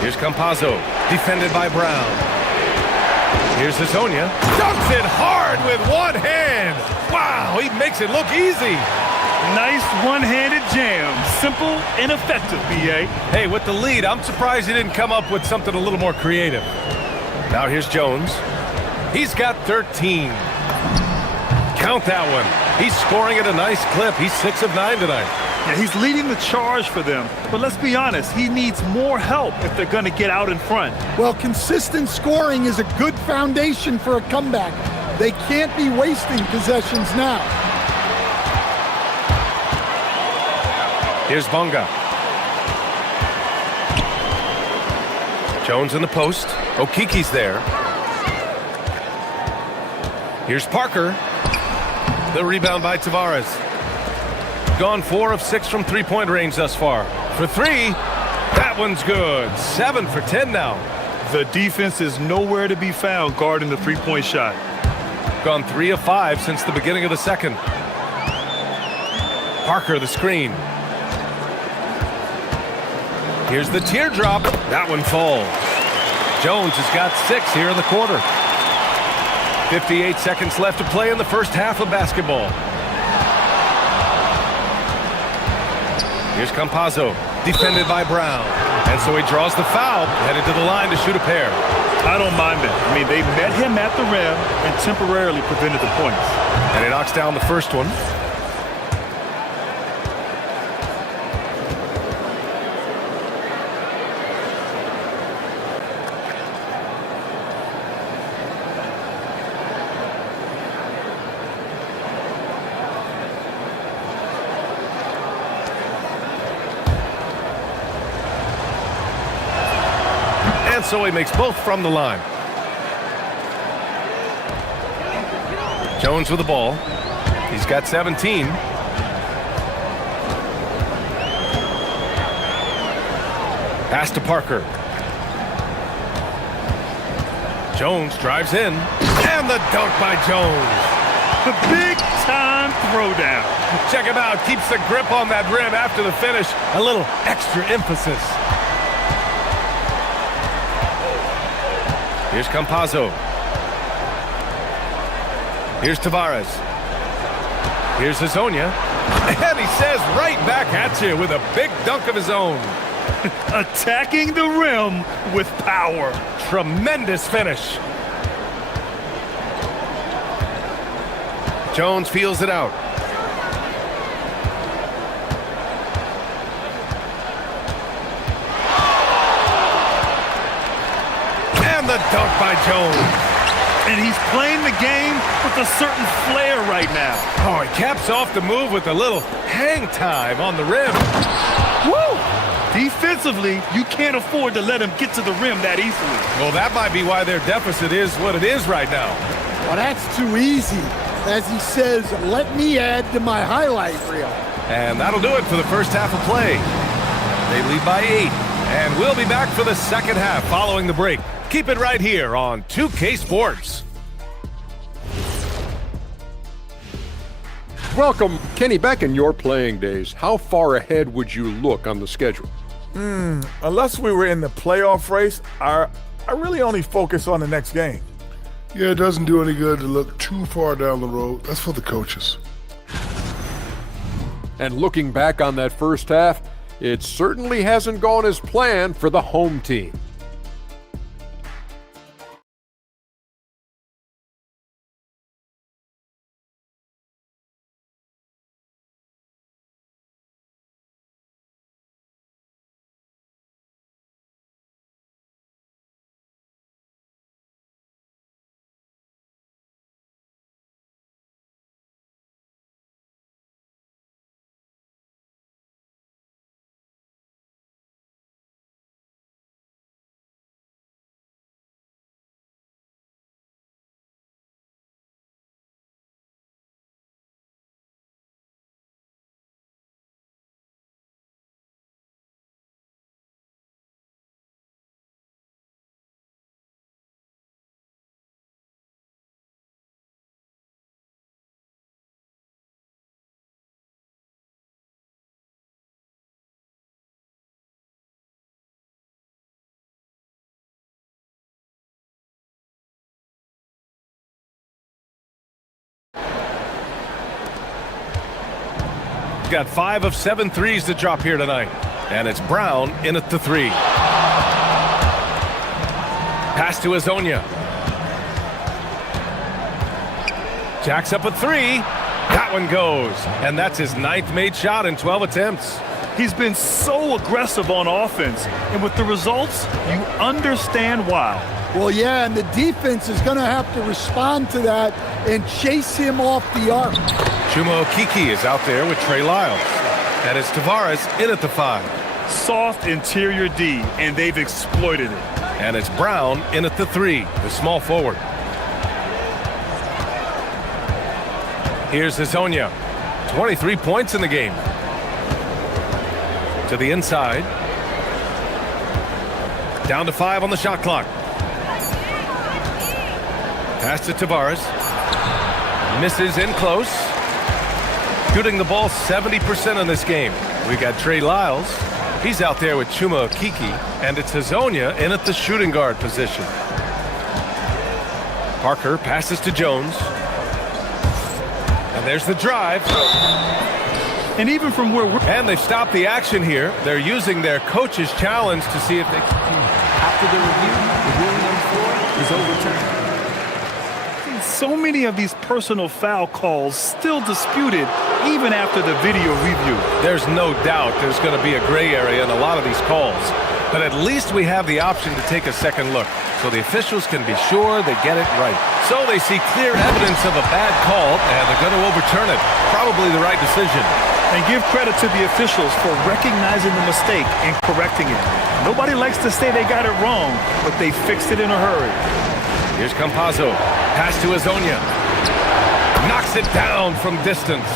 Here's Campazzo, defended by Brown. Here's Hazonia. Dunks it hard with one hand. Wow, he makes it look easy. Nice one-handed jam. Simple and effective, B.A. Hey, with the lead, I'm surprised he didn't come up with something a little more creative. Now here's Jones. He's got 13. Count that one. He's scoring at a nice clip. He's 6 of 9 tonight. Yeah, he's leading the charge for them. But let's be honest, he needs more help if they're going to get out in front. Well, consistent scoring is a good foundation for a comeback. They can't be wasting possessions now. Here's Bunga. Jones in the post. Okiki's there. Here's Parker. The rebound by Tavares. Gone 4 of 6 from three-point range thus far. For 3, that one's good. 7 for 10 now. The defense is nowhere to be found guarding the three-point shot. Gone 3 of 5 since the beginning of the second. Parker the screen. Here's the teardrop. That one falls. Jones has got 6 here in the quarter. 58 seconds left to play in the first half of basketball. Here's Campazzo, defended by Brown. And so he draws the foul, headed to the line to shoot a pair. I don't mind that. I mean, they met him at the rim and temporarily prevented the points. And he knocks down the first one. So he makes both from the line. Jones with the ball. He's got 17. Pass to Parker. Jones drives in. And the dunk by Jones. The big-time throwdown. Check him out. Keeps the grip on that rim after the finish. A little extra emphasis. Here's Campazzo. Here's Tavares. Here's Hazonia. And he says right back at you with a big dunk of his own. Attacking the rim with power. Tremendous finish. Jones feels it out. The dunk by Jones. And he's playing the game with a certain flair right now. Oh, he caps off the move with a little hang time on the rim. Woo! Defensively, you can't afford to let him get to the rim that easily. Well, that might be why their deficit is what it is right now. Well, that's too easy. As he says, let me add to my highlight reel. And that'll do it for the first half of play. They lead by 8. And we'll be back for the second half following the break. Keep it right here on 2K Sports. Welcome, Kenny. Back in your playing days, how far ahead would you look on the schedule? Unless we were in the playoff race, I really only focus on the next game. Yeah, it doesn't do any good to look too far down the road. That's for the coaches. And looking back on that first half, it certainly hasn't gone as planned for the home team. Got 5 of 7 threes to drop here tonight. And it's Brown in at the 3. Pass to Hazonia. Jacks up a 3. That one goes, and that's his 9th made shot in 12 attempts. He's been so aggressive on offense, and with the results, you understand why. Well, yeah, and the defense is going to have to respond to that and chase him off the arc. Chuma Okeke is out there with Trey Lyles, and it's Tavares in at the 5. Soft interior D, and they've exploited it. And it's Brown in at the 3, the small forward. Here's Hazonia, 23 points in the game. To the inside. Down to 5 on the shot clock. Pass to Tavares. Misses in close. Shooting the ball 70% in this game. We got Trey Lyles. He's out there with Chuma Okeke. And it's Hazonia in at the shooting guard position. Parker passes to Jones. And there's the drive. And even from where we're... And they've stopped the action here. They're using their coach's challenge to see if they... After the review, the ruling on the floor is overturned. So many of these personal foul calls still disputed even after the video review. There's no doubt there's going to be a gray area in a lot of these calls. But at least we have the option to take a second look, so the officials can be sure they get it right. So they see clear evidence of a bad call, and they're going to overturn it. Probably the right decision. And give credit to the officials for recognizing the mistake and correcting it. Nobody likes to say they got it wrong, but they fixed it in a hurry. Here's Campazzo. Pass to Hazonia. Knocks it down from distance.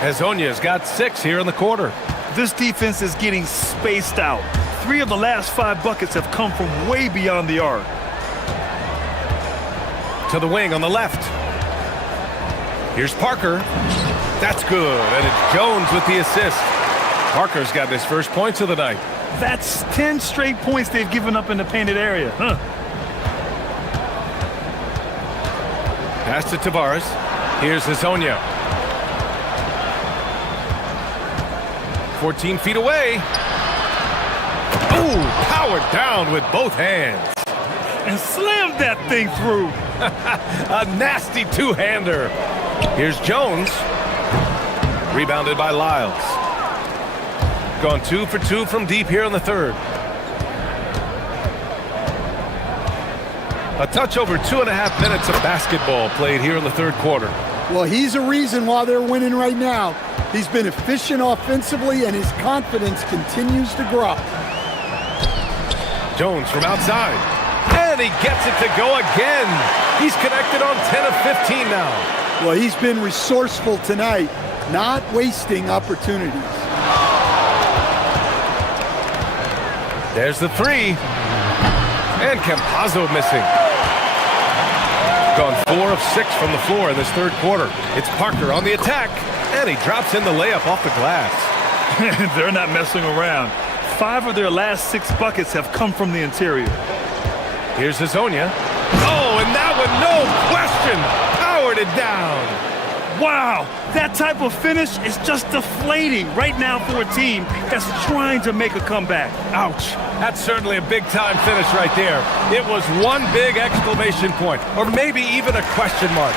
Hazonia's got 6 here in the quarter. This defense is getting spaced out. 3 of the last 5 buckets have come from way beyond the arc. To the wing on the left. Here's Parker. That's good, and it's Jones with the assist. Parker's got his first points of the night. That's 10 straight points they've given up in the painted area. Huh. Pass to Tavares. Here's Hazonia. 14 feet away. Oh, powered down with both hands. And slammed that thing through. A nasty two-hander. Here's Jones. Rebounded by Lyles. Gone 2 for 2 from deep here in the third. A touch over 2.5 minutes of basketball played here in the third quarter. Well, he's a reason why they're winning right now. He's been efficient offensively, and his confidence continues to grow. Jones from outside. And he gets it to go again. He's connected on 10 of 15 now. Well, he's been resourceful tonight, not wasting opportunities. There's the 3. And Campazzo missing. Gone 4 of 6 from the floor in this third quarter. It's Parker on the attack, and he drops in the layup off the glass. They're not messing around. 5 of their last 6 buckets have come from the interior. Here's Hazonia. Oh, and that one, no question, powered it down. Wow, that type of finish is just deflating right now for a team that's trying to make a comeback. Ouch. That's certainly a big-time finish right there. It was one big exclamation point, or maybe even a question mark.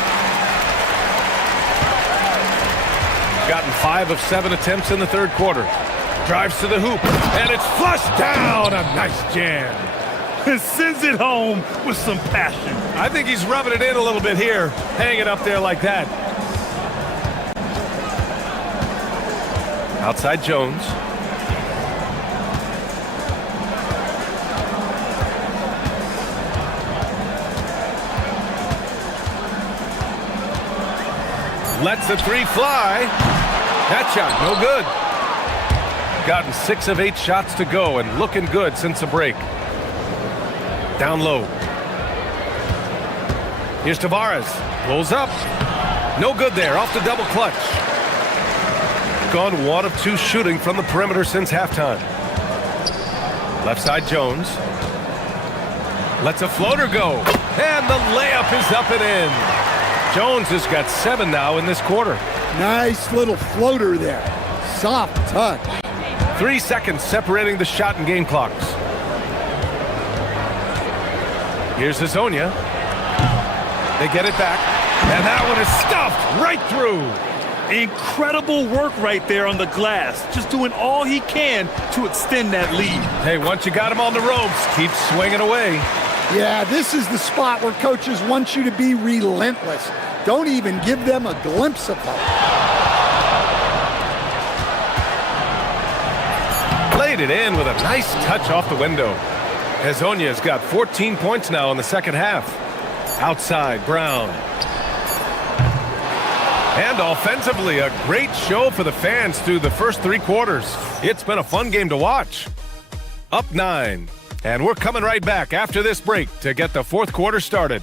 Gotten 5 of 7 attempts in the third quarter. Drives to the hoop, and it's flushed down. A nice jam. Sends it home with some passion. I think he's rubbing it in a little bit here, hanging up there like that. Outside Jones. Lets the 3 fly. That shot, no good. Gotten 6 of 8 shots to go and looking good since the break. Down low. Here's Tavares. Pulls up. No good there. Off the double clutch. Gone 1 of 2 shooting from the perimeter since halftime. Left side Jones. Lets a floater go. And the layup is up and in. Jones has got 7 now in this quarter. Nice little floater there. Soft touch. 3 seconds separating the shot and game clocks. Here's Hazonia. They get it back. And that one is stuffed right through. Incredible work right there on the glass. Just doing all he can to extend that lead. Hey, once you got him on the ropes, keep swinging away. Yeah, this is the spot where coaches want you to be relentless. Don't even give them a glimpse of hope. Played it in with a nice touch off the window. Hezonja's got 14 points now in the second half. Outside, Brown. And offensively, a great show for the fans through the first 3 quarters. It's been a fun game to watch. Up 9. And we're coming right back after this break to get the fourth quarter started.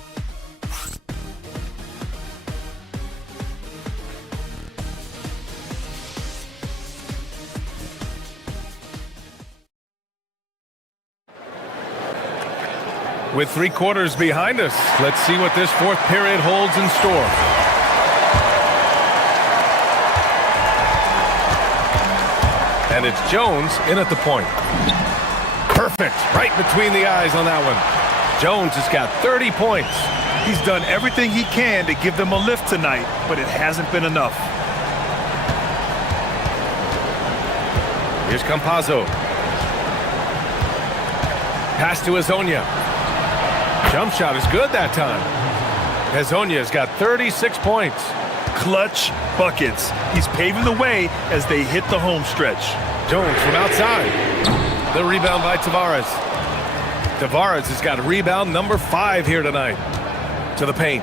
With 3 quarters behind us, let's see what this fourth period holds in store. And it's Jones in at the point. Perfect, right between the eyes on that one. Jones has got 30 points. He's done everything he can to give them a lift tonight, but it hasn't been enough. Here's Campazzo. Pass to Hezonja. Jump shot is good that time. Hezonja's got 36 points. Clutch buckets. He's paving the way as they hit the home stretch. Jones from outside. The rebound by Tavares. Tavares has got rebound number 5 here tonight. To the paint.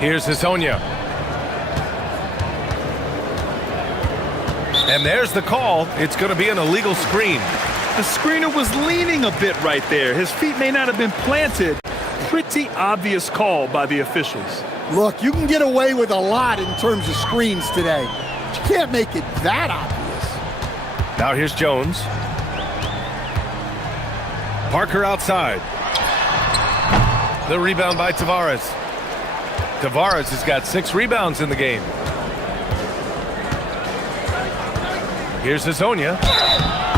Here's Hezonja. And there's the call. It's going to be an illegal screen. The screener was leaning a bit right there. His feet may not have been planted. Pretty obvious call by the officials. Look, you can get away with a lot in terms of screens today, but you can't make it that obvious. Now here's Jones. Parker outside. The rebound by Tavares. Tavares has got 6 rebounds in the game. Here's Hezonja.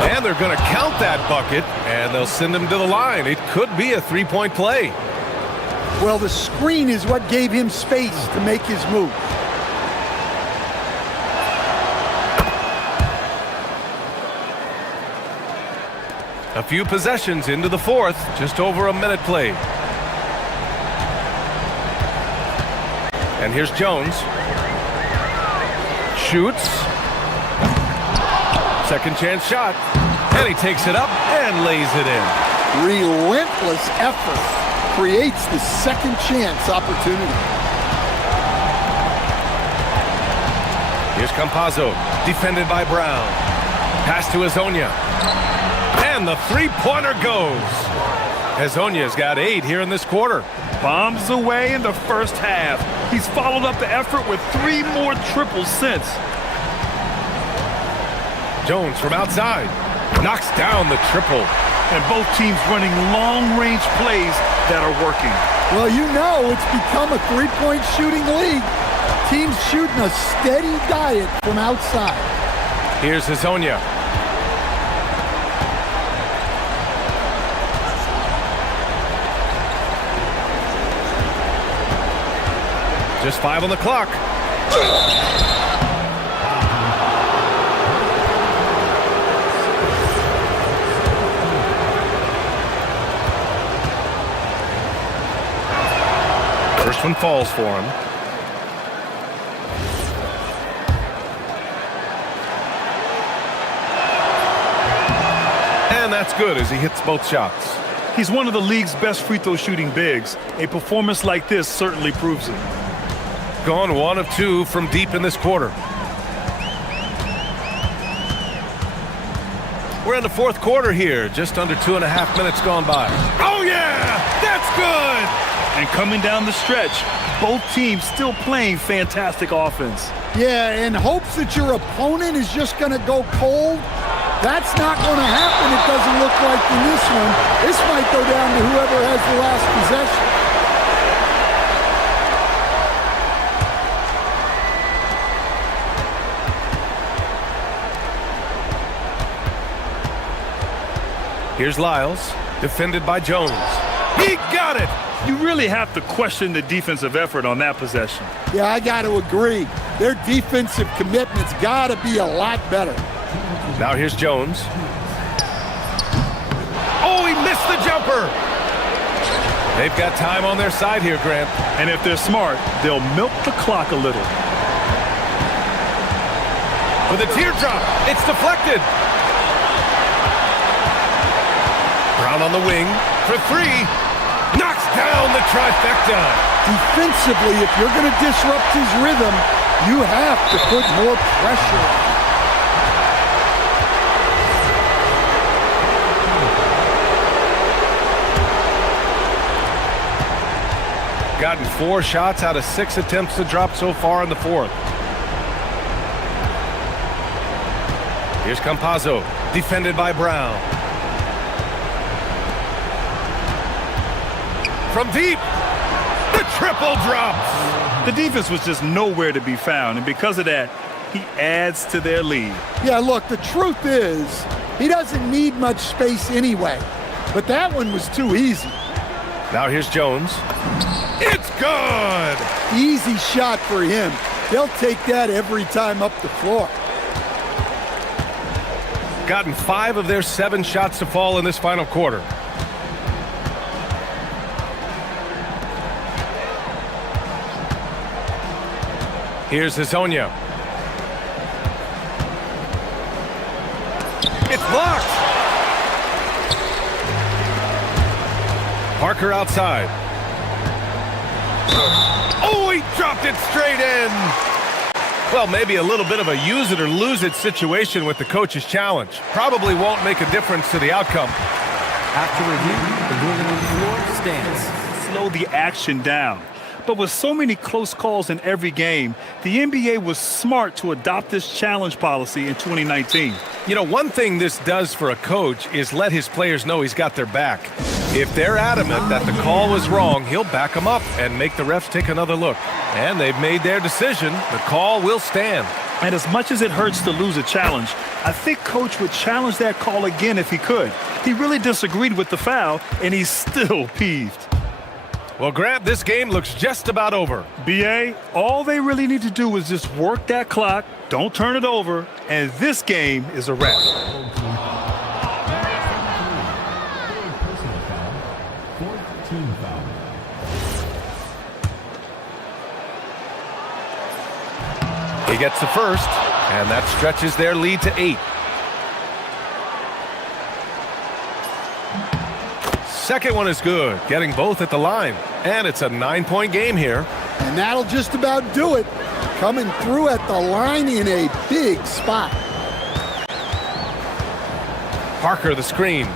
And they're going to count that bucket, and they'll send him to the line. It could be a 3-point play. Well, the screen is what gave him space to make his move. A few possessions into the fourth, just over a minute played. And here's Jones. Shoots. Second chance shot. And he takes it up and lays it in. Relentless effort creates the second chance opportunity. Here's Campazzo, defended by Brown. Pass to Hezonja. And the 3-pointer goes. Hezonja's got 8 here in this quarter. Bombs away in the first half. He's followed up the effort with 3 more triples since. Jones from outside. Knocks down the triple. And both teams running long-range plays that are working. Well, you know it's become a 3-point shooting league. Teams shooting a steady diet from outside. Here's Hezonja. Just 5 on the clock. First one falls for him. And that's good as he hits both shots. He's one of the league's best free throw shooting bigs. A performance like this certainly proves it. Gone 1 of 2 from deep in this quarter. We're in the fourth quarter here, just under 2.5 minutes gone by. Oh yeah, that's good! And coming down the stretch, both teams still playing fantastic offense. Yeah, in hopes that your opponent is just going to go cold. That's not going to happen, it doesn't look like in this one. This might go down to whoever has the last possession. Here's Lyles, defended by Jones. He got it! You really have to question the defensive effort on that possession. Yeah, I got to agree. Their defensive commitment's got to be a lot better. Now here's Jones. Oh, he missed the jumper. They've got time on their side here, Grant. And if they're smart, they'll milk the clock a little. With a teardrop, it's deflected. Brown on the wing for three. Knocks down the trifecta. Defensively, if you're going to disrupt his rhythm, you have to put more pressure on. Gotten 4 shots out of 6 attempts to drop so far in the fourth. Here's Campazzo, defended by Brown. From deep, the triple drops. The defense was just nowhere to be found, and because of that, he adds to their lead. Yeah, look, the truth is, he doesn't need much space anyway, but that one was too easy. Now here's Jones. It's good! Easy shot for him. They'll take that every time up the floor. Gotten 5 of their 7 shots to fall in this final quarter. Here's Hezonja. It's blocked! Parker outside. Oh, he dropped it straight in! Well, maybe a little bit of a use it or lose it situation with the coach's challenge. Probably won't make a difference to the outcome. After review, the ruling on the floor stands. Slow the action down. But with so many close calls in every game, the NBA was smart to adopt this challenge policy in 2019. You know, one thing this does for a coach is let his players know he's got their back. If they're adamant that the call was wrong, he'll back them up and make the refs take another look. And they've made their decision. The call will stand. And as much as it hurts to lose a challenge, I think Coach would challenge that call again if he could. He really disagreed with the foul, and he's still peeved. Well, Grant, this game looks just about over. B.A., all they really need to do is just work that clock, don't turn it over, and this game is a wrap. He gets the first, and that stretches their lead to 8. Second one is good, getting both at the line. And it's a 9-point game here. And that'll just about do it. Coming through at the line in a big spot. Parker the screen.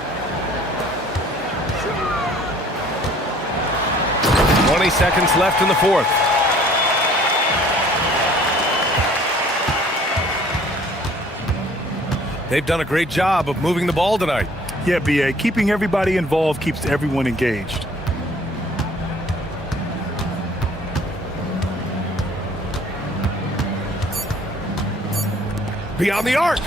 20 seconds left in the fourth. They've done a great job of moving the ball tonight. Yeah, B.A., keeping everybody involved keeps everyone engaged. Beyond the arc.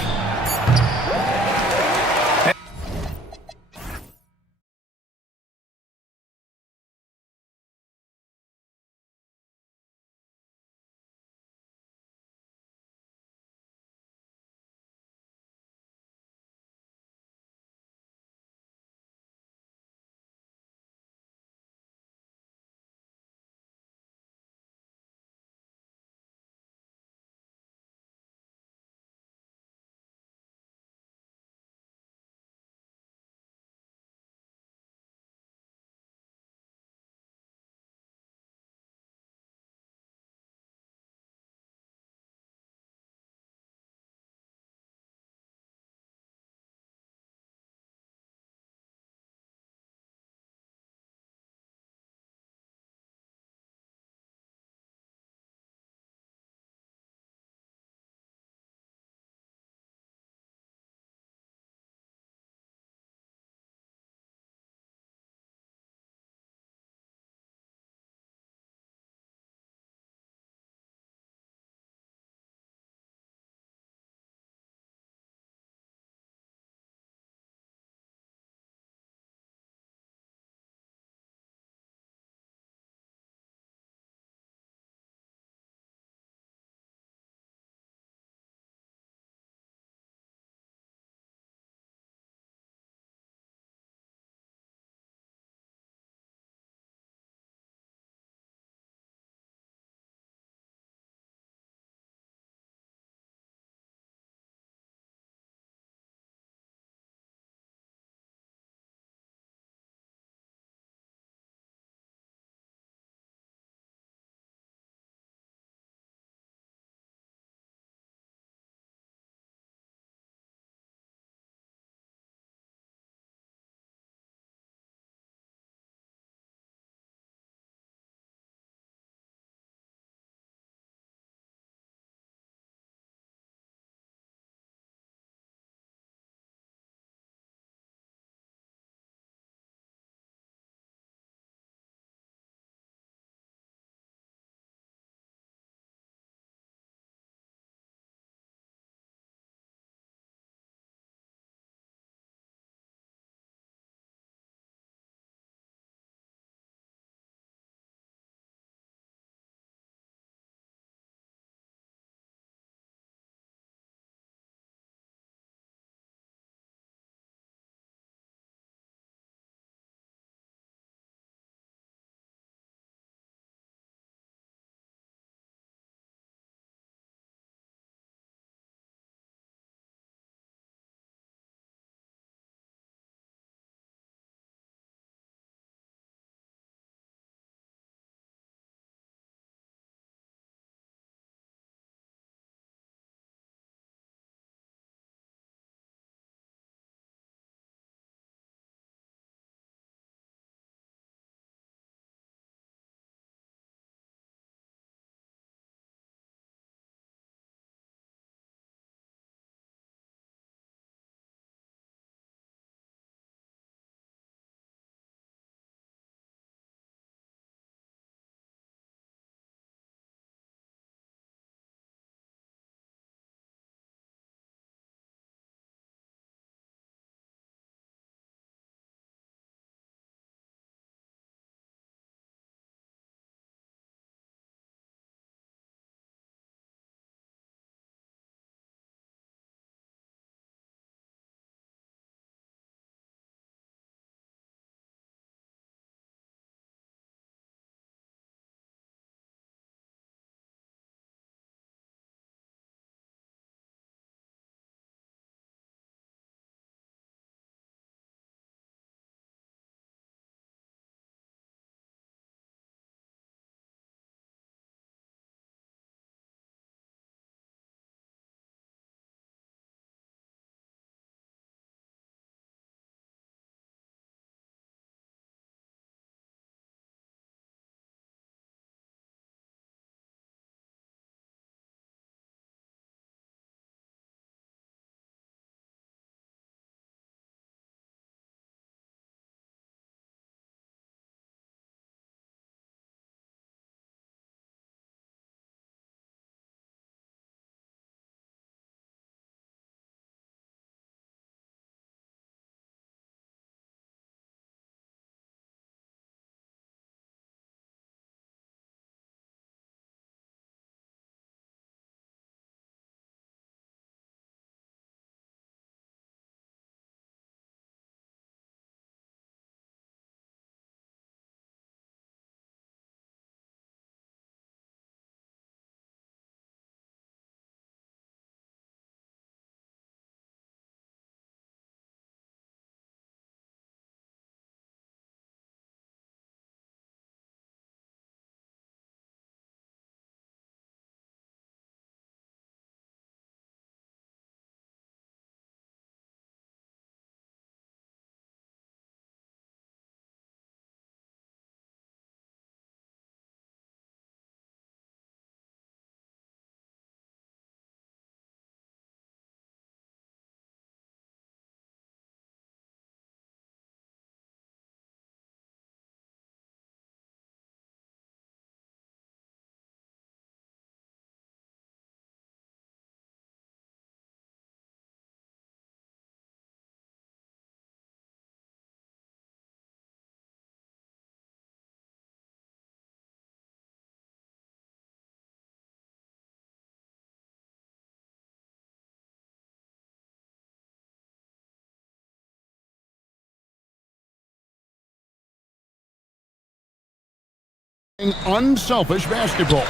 Unselfish basketball.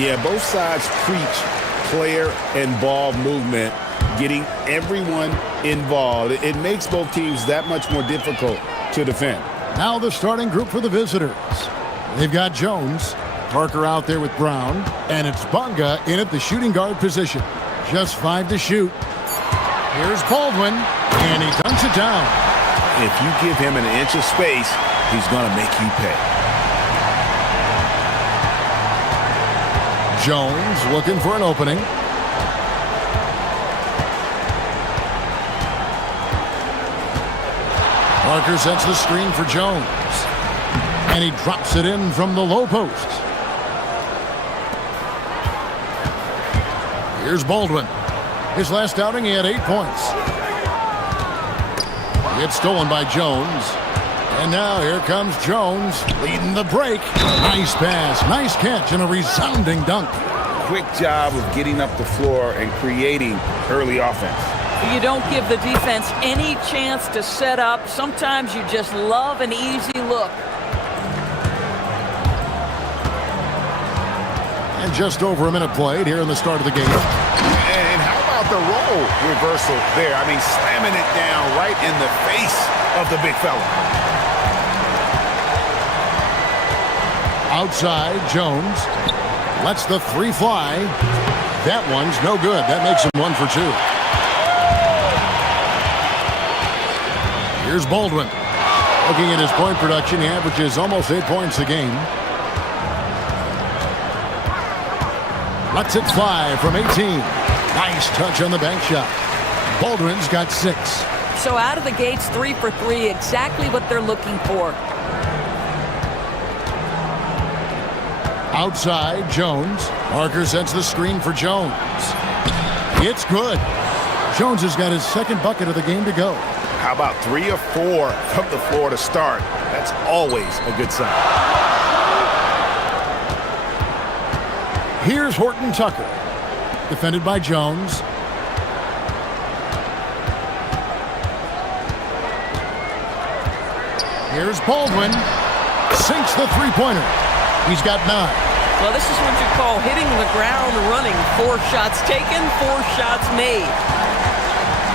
Yeah, both sides preach player and ball movement, getting everyone involved. It makes both teams that much more difficult to defend. Now the starting group for the visitors. They've got Jones, Parker out there with Brown, and it's Bunga in at the shooting guard position. Just 5 to shoot. Here's Baldwin, and he dunks it down. If you give him an inch of space, he's going to make you pay. Jones looking for an opening. Parker sets the screen for Jones. And he drops it in from the low post. Here's Baldwin. His last outing, he had 8 points. It's stolen by Jones. And now here comes Jones leading the break. Nice pass, nice catch, and a resounding dunk. Quick job of getting up the floor and creating early offense. You don't give the defense any chance to set up. Sometimes you just love an easy look. And just over a minute played here in the start of the game. And how about the role reversal there? I mean, slamming it down right in the face of the big fella. Outside, Jones lets the 3 fly. That one's no good. That makes him 1 for 2. Here's Baldwin. Looking at his point production, he averages almost 8 points a game. Lets it fly from 18. Nice touch on the bank shot. Baldwin's got 6. So out of the gates, 3 for 3, exactly what they're looking for. Outside, Jones. Parker sets the screen for Jones. It's good. Jones has got his 2nd bucket of the game to go. How about 3 or 4 from the floor to start? That's always a good sign. Here's Horton Tucker. Defended by Jones. Here's Baldwin. Sinks the 3-pointer. He's got 9. Well, this is what you call hitting the ground running. 4 shots taken, 4 shots made.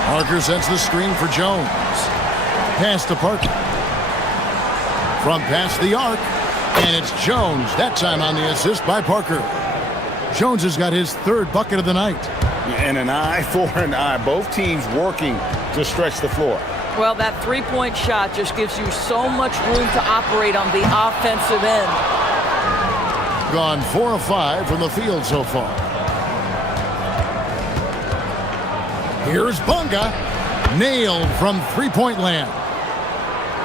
Parker sets the screen for Jones. Pass to Parker. From past the arc. And it's Jones, that time on the assist by Parker. Jones has got his 3rd bucket of the night. And an eye for an eye. Both teams working to stretch the floor. Well, that 3-point shot just gives you so much room to operate on the offensive end. Gone 4 of 5 from the field so far. Here's Bunga. Nailed from 3-point land.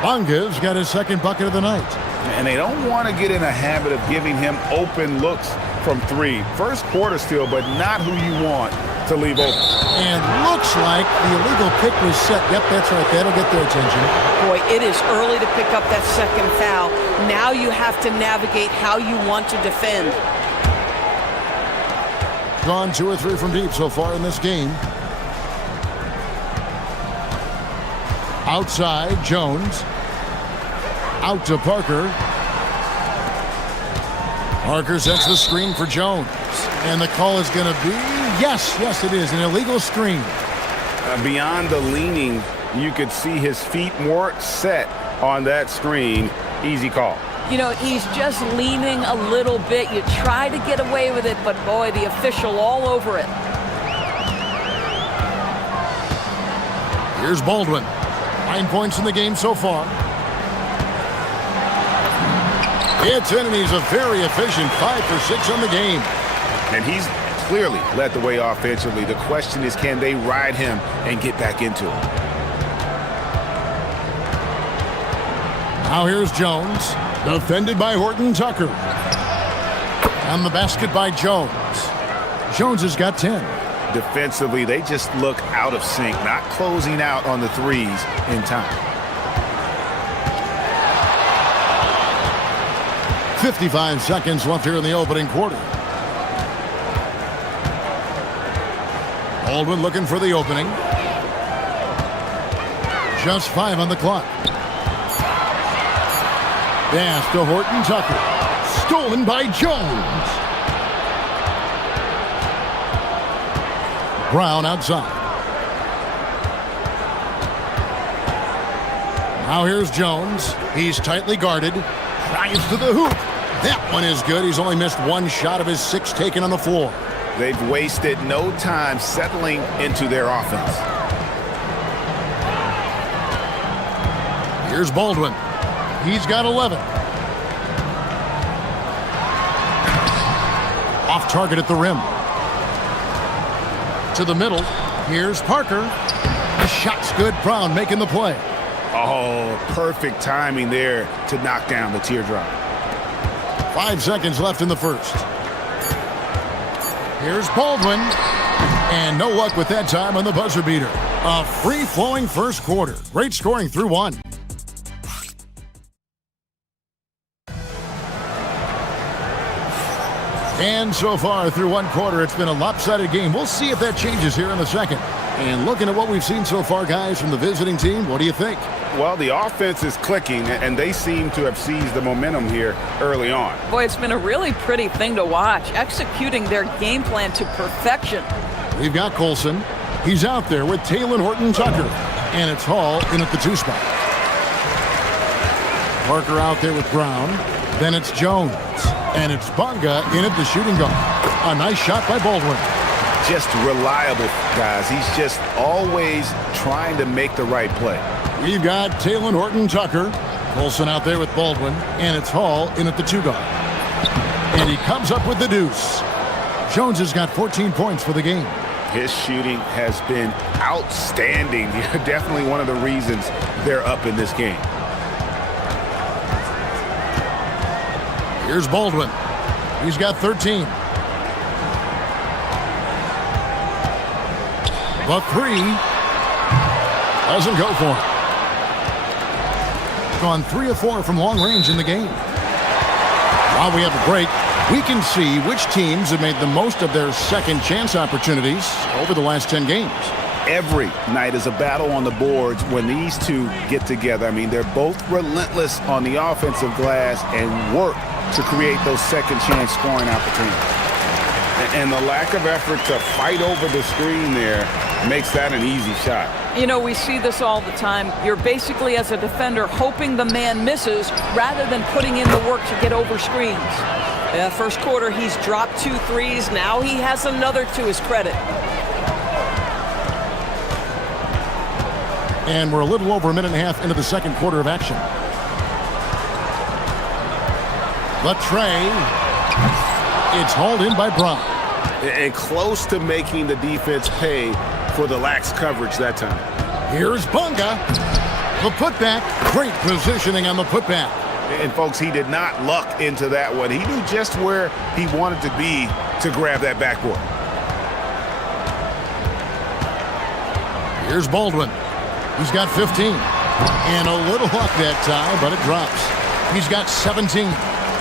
Bunga's got his 2nd bucket of the night. And they don't want to get in a habit of giving him open looks from 3. First quarter still, but not who you want to leave open. And looks like the illegal kick was set. Yep, that's right. That'll get their attention. Boy, it is early to pick up that 2nd foul. Now you have to navigate how you want to defend. Gone 2 or 3 from deep so far in this game. Outside, Jones. Out to Parker. Parker sets the screen for Jones. And the call is going to be, yes, it is, an illegal screen. Beyond the leaning, you could see his feet more set on that screen. Easy call. You know, he's just leaning a little bit. You try to get away with it, but boy, the official all over it. Here's Baldwin. 9 points in the game so far. It's in, and he's a very efficient 5 for 6 on the game. And he's clearly led the way offensively. The question is, can they ride him and get back into it? Now here's Jones, defended by Horton Tucker. And the basket by Jones. Jones has got 10. Defensively, they just look out of sync, not closing out on the 3s in time. 55 seconds left here in the opening quarter. Baldwin looking for the opening. Just 5 on the clock. Pass to Horton Tucker. stolen by Jones. Brown outside. Now here's Jones. He's tightly guarded. Tries to the hoop. That one is good. He's only missed one shot of his 6 taken on the floor. They've wasted no time settling into their offense. Here's Baldwin. He's got 11. Off target at the rim. To the middle. Here's Parker. The shot's good. Brown making the play. Oh, perfect timing there to knock down the teardrop. 5 seconds left in the first. Here's Baldwin. And no luck with that time on the buzzer beater. A free-flowing first quarter. Great scoring through 1. And so far through 1 quarter, it's been a lopsided game. We'll see if that changes here in the second. And looking at what we've seen so far, guys, from the visiting team, what do you think? Well, the offense is clicking, and they seem to have seized the momentum here early on. Boy, it's been a really pretty thing to watch, executing their game plan to perfection. We've got Colson. He's out there with Taylor Horton Tucker. And it's Hall in at the 2 spot. Parker out there with Brown. Then it's Jones. And it's Bonga in at the shooting guard. A nice shot by Baldwin. Just reliable, guys. He's just always trying to make the right play. We've got Taylor Horton Tucker. Colson out there with Baldwin. And it's Hall in at the 2 guard. And he comes up with the deuce. Jones has got 14 points for the game. His shooting has been outstanding. Definitely one of the reasons they're up in this game. Here's Baldwin. He's got 13. The 3 doesn't go for it. Gone 3 of 4 from long range in the game. While we have a break, we can see which teams have made the most of their second chance opportunities over the last 10 games. Every night is a battle on the boards when these two get together. I mean, they're both relentless on the offensive glass and work to create those second chance scoring opportunities. And the lack of effort to fight over the screen there makes that an easy shot. You know, we see this all the time. You're basically, as a defender, hoping the man misses rather than putting in the work to get over screens. First quarter, he's dropped 2 threes. Now he has another to his credit. And we're a little over a minute and a half into the second quarter of action. The tray. It's hauled in by Brown. And close to making the defense pay for the lax coverage that time. Here's Bonga. The putback. Great positioning on the putback. And folks, he did not luck into that one. He knew just where he wanted to be to grab that backboard. Here's Baldwin. He's got 15. And a little luck that time, but it drops. He's got 17.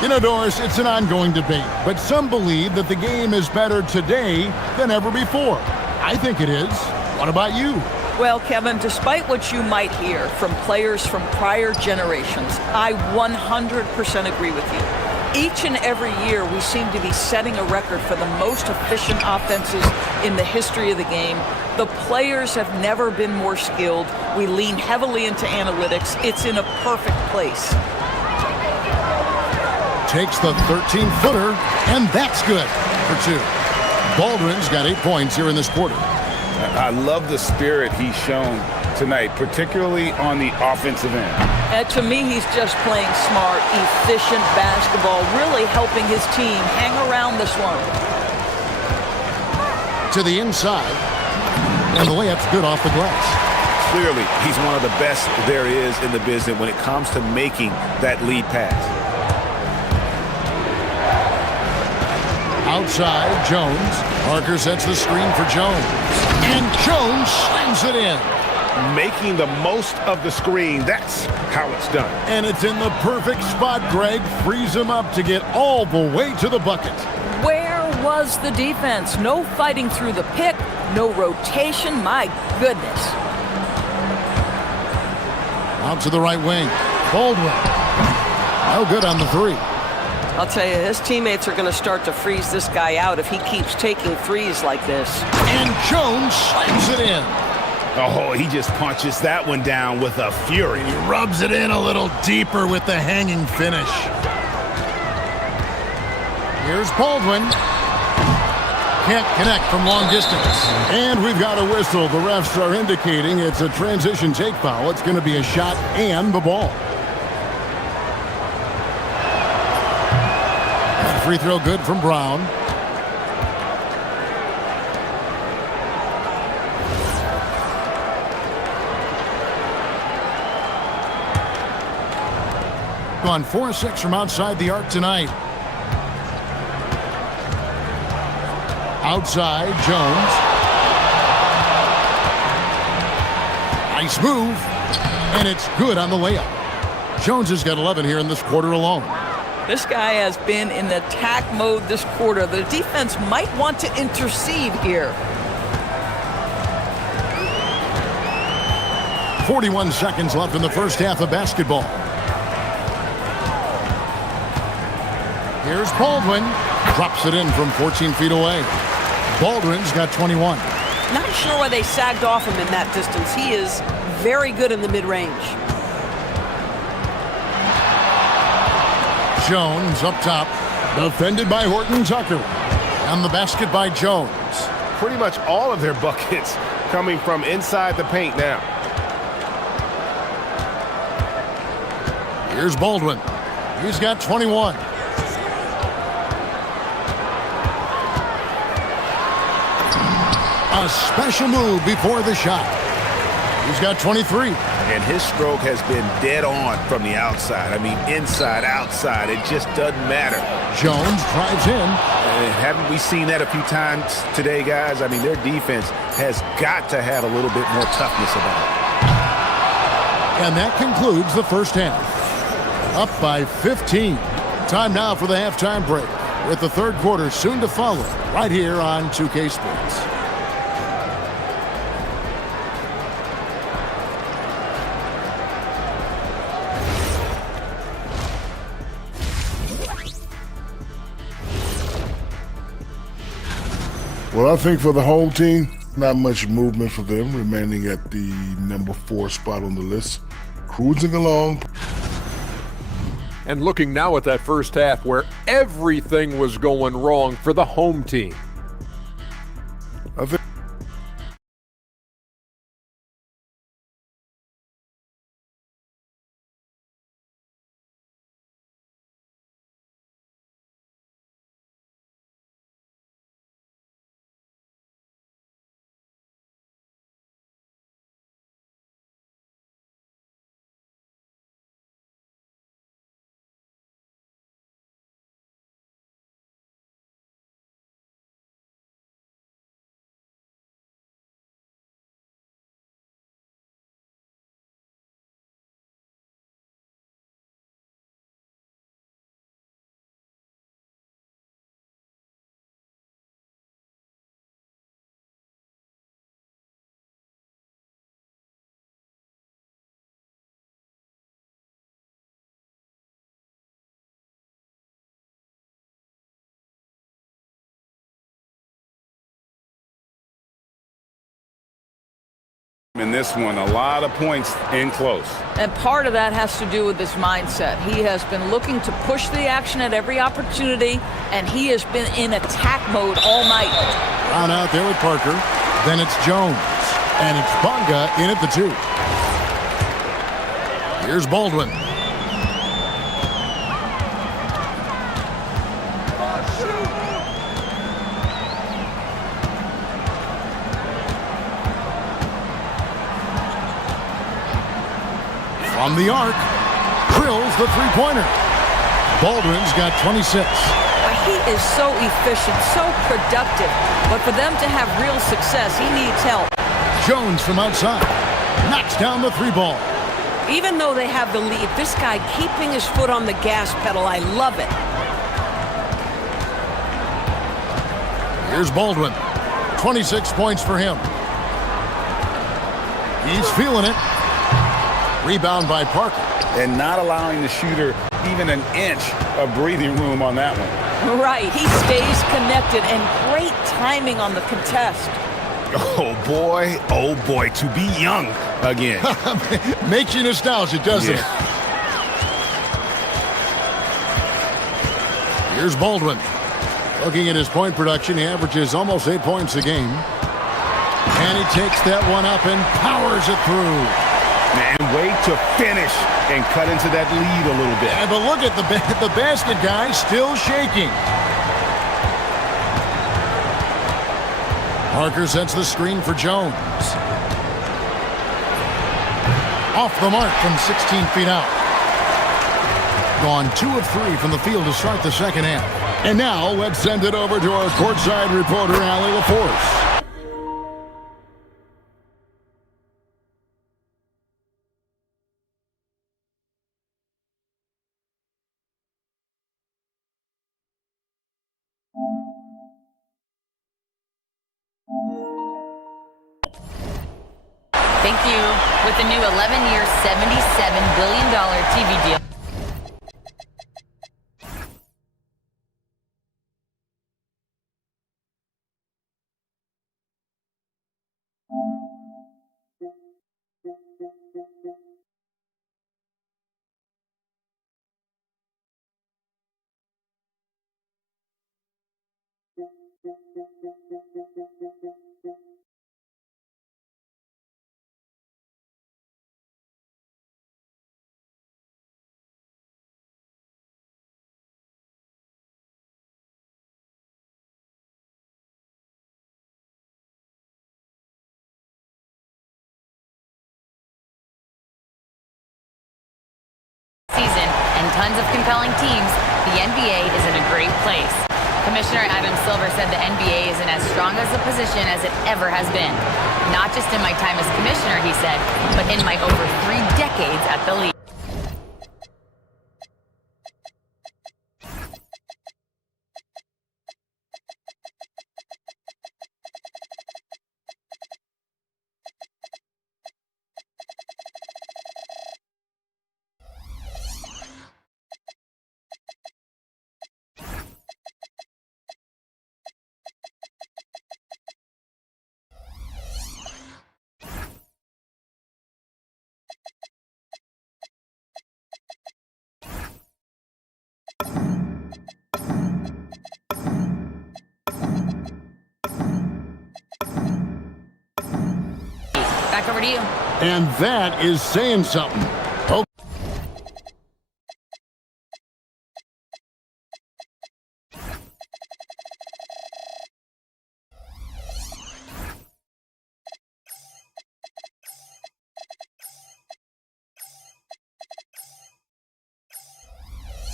You know, Doris, it's an ongoing debate, but some believe that the game is better today than ever before. I think it is. What about you? Well, Kevin, despite what you might hear from players from prior generations, I 100% agree with you. Each and every year, we seem to be setting a record for the most efficient offenses in the history of the game. The players have never been more skilled. We lean heavily into analytics. It's in a perfect place. Takes the 13-footer, and that's good for 2. Baldwin's got 8 points here in this quarter. I love the spirit he's shown tonight, particularly on the offensive end. To me, he's just playing smart, efficient basketball, really helping his team hang around this one. To the inside, and the layup's good off the glass. Clearly, he's one of the best there is in the business when it comes to making that lead pass. Outside, Jones. Parker sets the screen for Jones. And Jones slams it in. Making the most of the screen. That's how it's done. And it's in the perfect spot. Greg frees him up to get all the way to the bucket. Where was the defense? No fighting through the pick. No rotation. My goodness. Out to the right wing. Baldwin. No good on the 3. I'll tell you, his teammates are going to start to freeze this guy out if he keeps taking threes like this. And Jones slams it in. Oh, he just punches that one down with a fury. He rubs it in a little deeper with the hanging finish. Here's Baldwin. Can't connect from long distance. And we've got a whistle. The refs are indicating it's a transition take foul. It's going to be a shot and the ball. Free throw good from Brown. Gone 4-6 from outside the arc tonight. Outside, Jones. Nice move. And it's good on the layup. Jones has got 11 here in this quarter alone. This guy has been in attack mode this quarter. The defense might want to intercede here. 41 seconds left in the first half of basketball. Here's Baldwin. Drops it in from 14 feet away. Baldwin's got 21. Not sure why they sagged off him in that distance. He is very good in the mid-range. Jones up top, defended by Horton Tucker. And the basket by Jones. Pretty much all of their buckets coming from inside the paint now. Here's Baldwin. He's got 21. A special move before the shot. He's got 23. And his stroke has been dead on from the outside. I mean, inside, outside, it just doesn't matter. Jones drives in. And haven't we seen that a few times today, guys? I mean, their defense has got to have a little bit more toughness about it. And that concludes the first half. Up by 15. Time now for the halftime break, with the third quarter soon to follow, right here on 2K Sports. Well, I think for the whole team, not much movement for them, remaining at the number 4 spot on the list, cruising along. And looking now at that first half where everything was going wrong for the home team. I think In this one, a lot of points in close. And part of that has to do with his mindset. He has been looking to push the action at every opportunity, and he has been in attack mode all night. Brown out there with Parker. Then it's Jones. And it's Bonga in at the 2. Here's Baldwin. From the arc, drills the three-pointer. Baldwin's got 26. He is so efficient, so productive. But for them to have real success, he needs help. Jones from outside knocks down the 3-ball. Even though they have the lead, this guy keeping his foot on the gas pedal, I love it. Here's Baldwin. 26 points for him. He's feeling it. Rebound by Parker. And not allowing the shooter even an inch of breathing room on that one. Right, he stays connected, and great timing on the contest. Oh boy, to be young again. Makes you nostalgic, doesn't it? Here's Baldwin. Looking at his point production, he averages almost 8 points a game. And he takes that one up and powers it through. And wait to finish and cut into that lead a little bit. But look at the basket guy still shaking. Parker sets the screen for Jones. Off the mark from 16 feet out. Gone 2 of 3 from the field to start the second half. And now let's send it over to our courtside reporter, Allie LaForce. Thank you. With the new 11-year, $77 billion TV deal. Season and tons of compelling teams, the NBA is in a great place. Commissioner Adam Silver said the NBA is in as strong as a position as it ever has been. Not just in my time as commissioner, he said, but in my over 3 decades at the league. Back over to you. And that is saying something. Oh.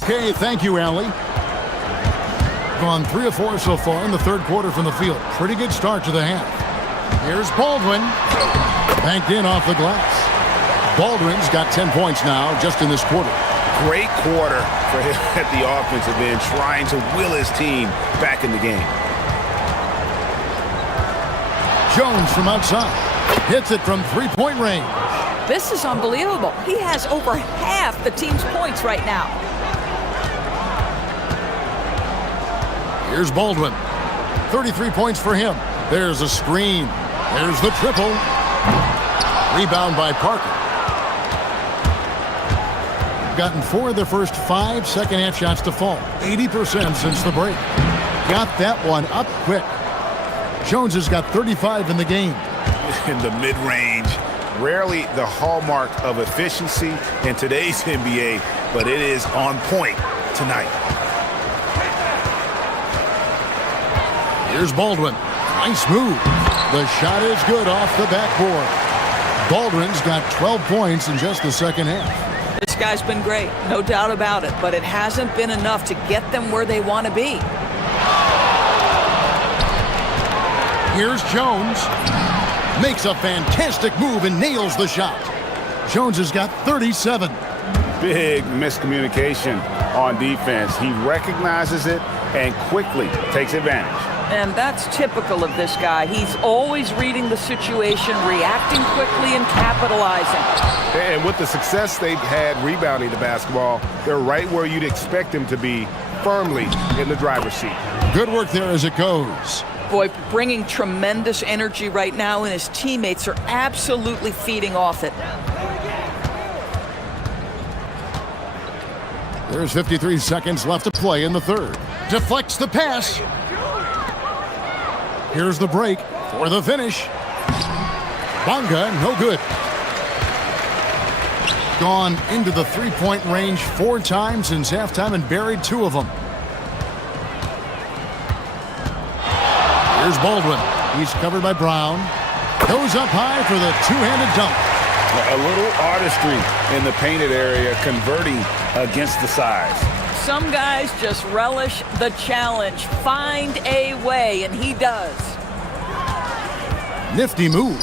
Okay, thank you, Allie. Gone 3 of 4 so far in the third quarter from the field. Pretty good start to the half. Here's Baldwin. Banked in off the glass. Baldwin's got 10 points now just in this quarter. Great quarter for him at the offensive end, trying to will his team back in the game. Jones from outside. Hits it from 3-point range. This is unbelievable. He has over half the team's points right now. Here's Baldwin. 33 points for him. There's a screen. There's the triple. Rebound by Parker. Gotten 4 of their first 5 second-half shots to fall. 80% since the break. Got that one up quick. Jones has got 35 in the game. In the mid-range, rarely the hallmark of efficiency in today's NBA, but it is on point tonight. Here's Baldwin. Nice move. The shot is good off the backboard. Baldwin's got 12 points in just the second half. This guy's been great, no doubt about it, but it hasn't been enough to get them where they want to be. Here's Jones. Makes a fantastic move and nails the shot. Jones has got 37. Big miscommunication on defense. He recognizes it and quickly takes advantage. And that's typical of this guy. He's always reading the situation, reacting quickly, and capitalizing. And with the success they've had rebounding the basketball, they're right where you'd expect them to be, firmly in the driver's seat. Good work there as it goes. Boy, bringing tremendous energy right now, and his teammates are absolutely feeding off it. There's 53 seconds left to play in the third. Deflects the pass. Here's the break for the finish. Bonga, no good. Gone into the three-point range 4 times since halftime and buried 2 of them. Here's Baldwin. He's covered by Brown. Goes up high for the two-handed dunk. A little artistry in the painted area, converting against the size. Some guys just relish the challenge. Find a way, and he does. Nifty move.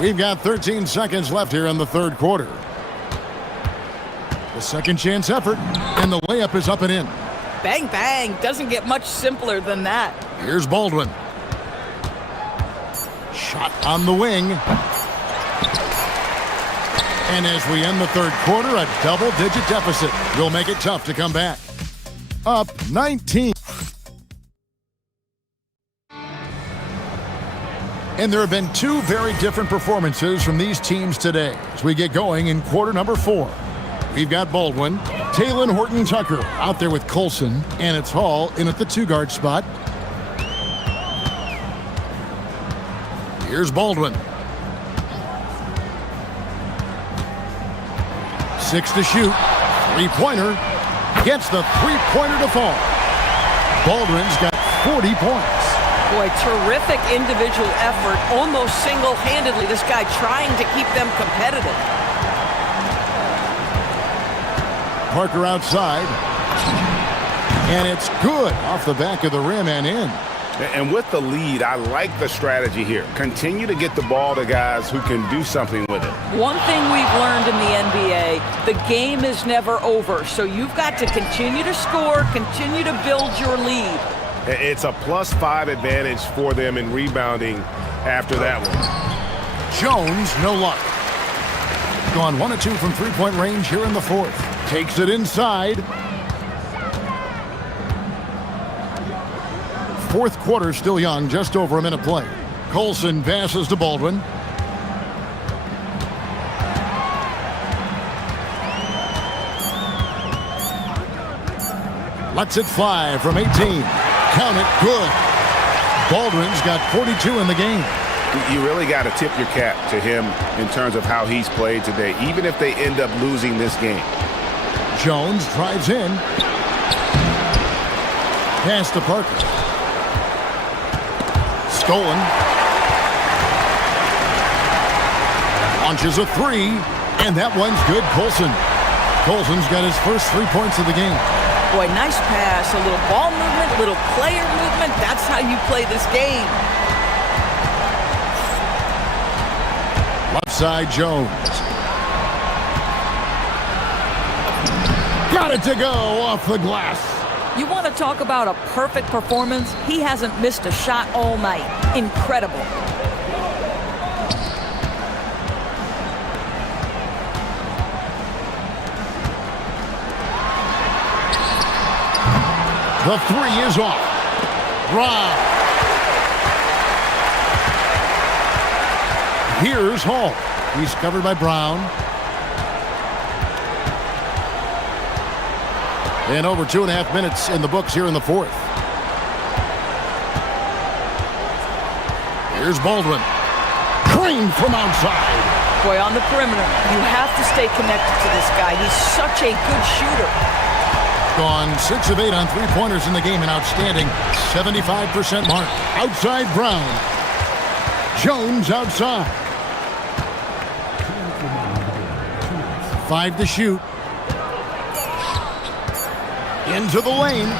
We've got 13 seconds left here in the third quarter. The second chance effort, and the layup is up and in. Bang, bang. Doesn't get much simpler than that. Here's Baldwin. Shot on the wing. And as we end the third quarter, a double-digit deficit will make it tough to come back. Up 19. And there have been 2 very different performances from these teams today as we get going in quarter number 4. We've got Baldwin, Taylor Horton Tucker out there with Colson, and it's Hall in at the 2-guard spot. Here's Baldwin. 6 to shoot. 3-pointer. Gets the 3-pointer to fall. Baldwin's got 40 points. Boy, terrific individual effort, almost single-handedly. This guy trying to keep them competitive. Parker outside. And it's good off the back of the rim and in. And with the lead, I like the strategy here. Continue to get the ball to guys who can do something with it. One thing we've learned in the NBA, the game is never over. So you've got to continue to score, continue to build your lead. It's a +5 advantage for them in rebounding after that one. Jones, no luck. Gone 1 of 2 from three-point range here in the fourth. Takes it inside. Fourth quarter still young, just over a minute play. Colson passes to Baldwin. Lets it fly from 18. Count it, good. Baldwin's got 42 in the game. You really got to tip your cap to him in terms of how he's played today, even if they end up losing this game. Jones drives in. Pass to Parker. Stolen. Launches a 3, and that one's good. Colson's got his first 3 points of the game. Boy, nice pass, a little ball movement, a little player movement. That's how you play this game. Left side, Jones. Got it to go off the glass. You want to talk about a perfect performance? He hasn't missed a shot all night. Incredible. The 3 is off. Rob. Here's Hall. He's covered by Brown. And over 2.5 minutes in the books here in the fourth. Here's Baldwin. Creamed from outside. Boy, on the perimeter, you have to stay connected to this guy. He's such a good shooter. Gone 6 of 8 on 3-pointers in the game, an outstanding 75% mark. Outside Brown. Jones outside. 5 to shoot. Into the lane.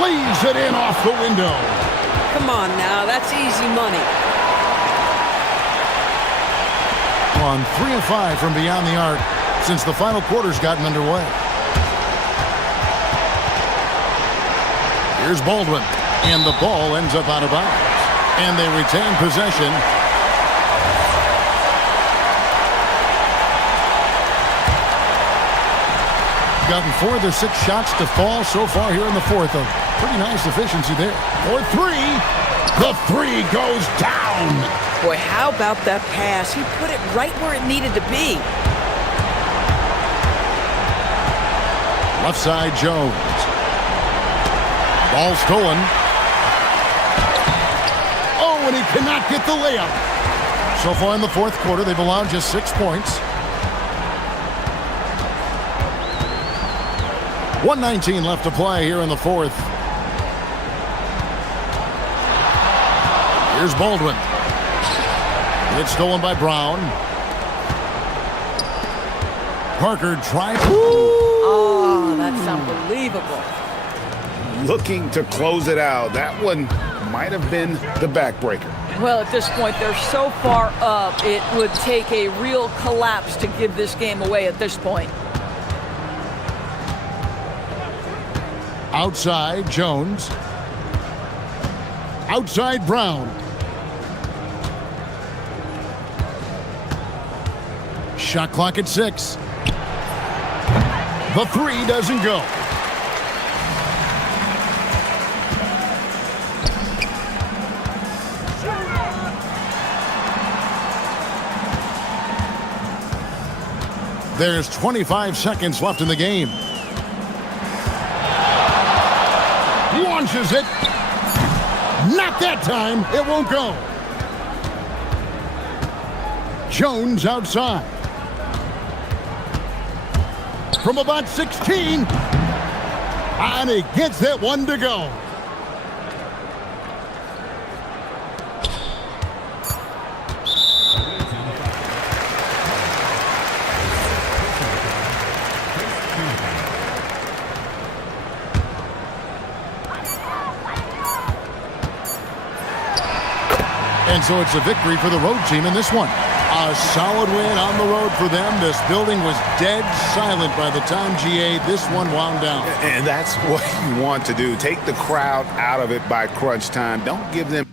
Lays it in off the window. Come on now, that's easy money. On 3 of 5 from beyond the arc since the final quarter's gotten underway. Here's Baldwin, and the ball ends up out of bounds. And they retain possession. Gotten 4 of their 6 shots to fall so far here in the fourth. A pretty nice efficiency there. For 3. The 3 goes down. Boy, how about that pass? He put it right where it needed to be. Left side, Jones. Ball stolen. Oh, and he cannot get the layup. So far in the fourth quarter, they've allowed just 6 points. 1:19 left to play here in the fourth. Here's Baldwin. It's stolen by Brown. Parker tries. Oh, that's unbelievable. Looking to close it out. That one might have been the backbreaker. Well, at this point, they're so far up, it would take a real collapse to give this game away at this point. Outside, Jones. Outside, Brown. Shot clock at 6. The 3 doesn't go. There's 25 seconds left in the game. Launches it. Not that time. It won't go. Jones outside. From about 16. And he gets that one to go. And so it's a victory for the road team in this one. A solid win on the road for them. This building was dead silent by the time, GA, this one wound down. And that's what you want to do. Take the crowd out of it by crunch time. Don't give them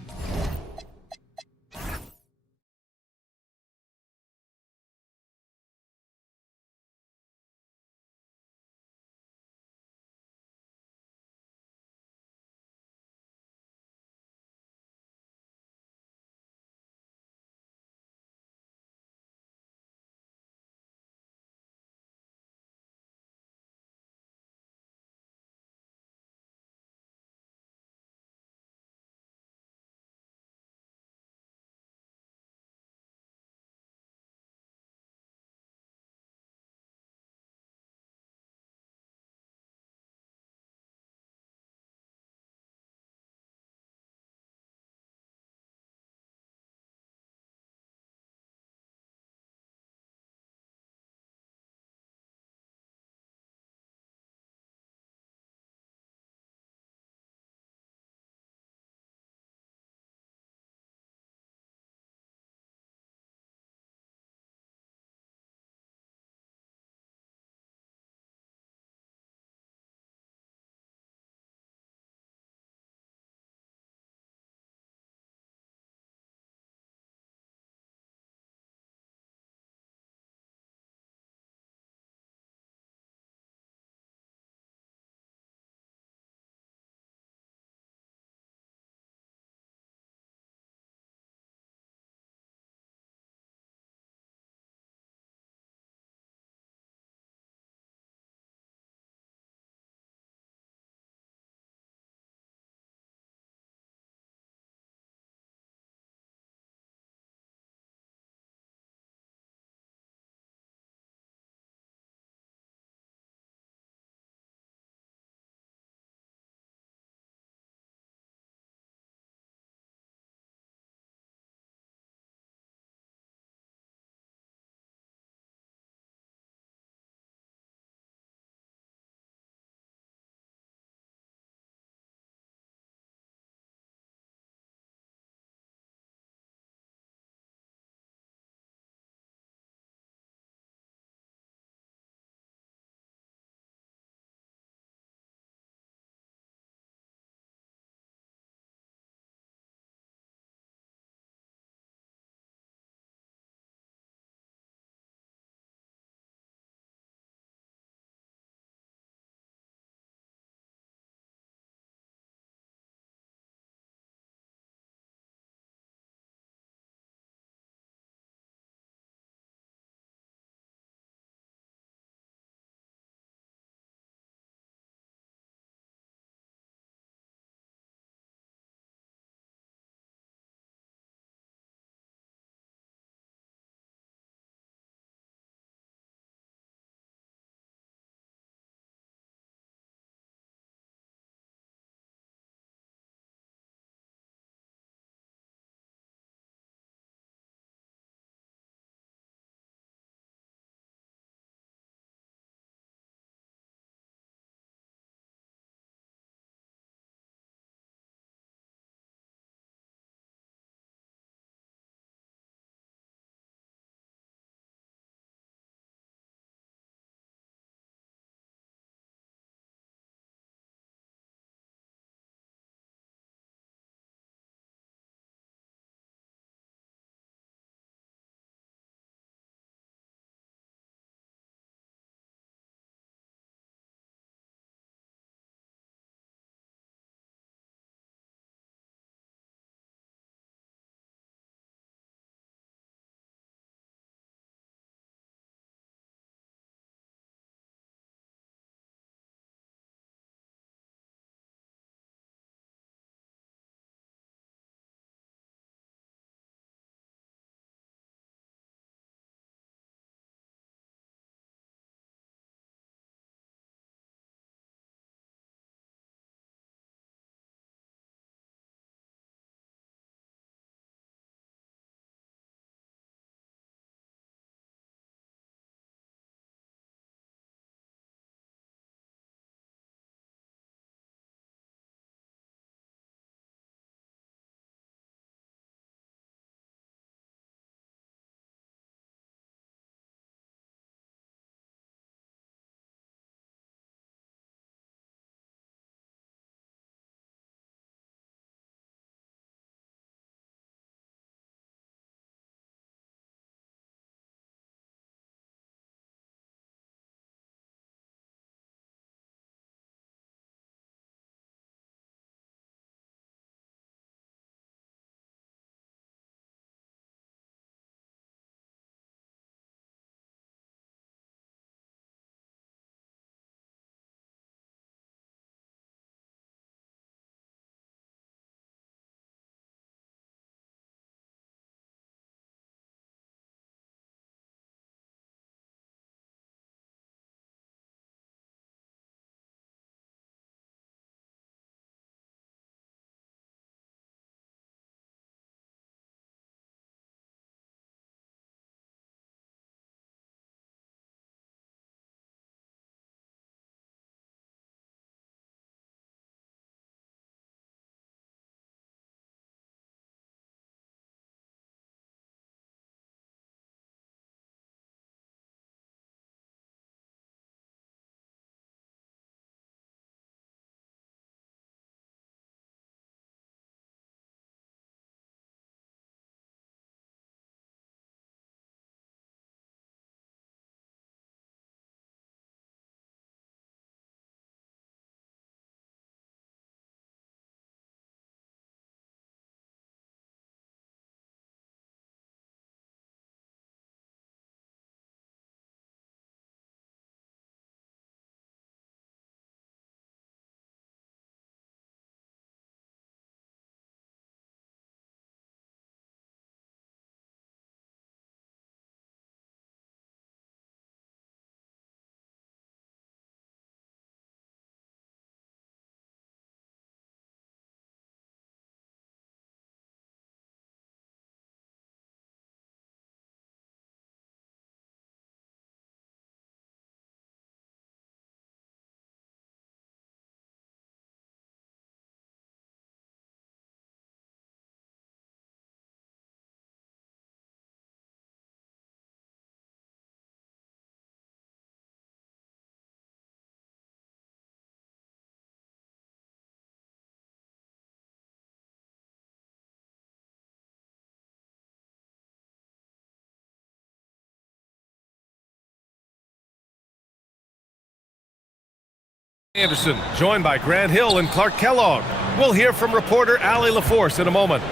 Anderson, joined by Grant Hill and Clark Kellogg. We'll hear from reporter Allie LaForce in a moment.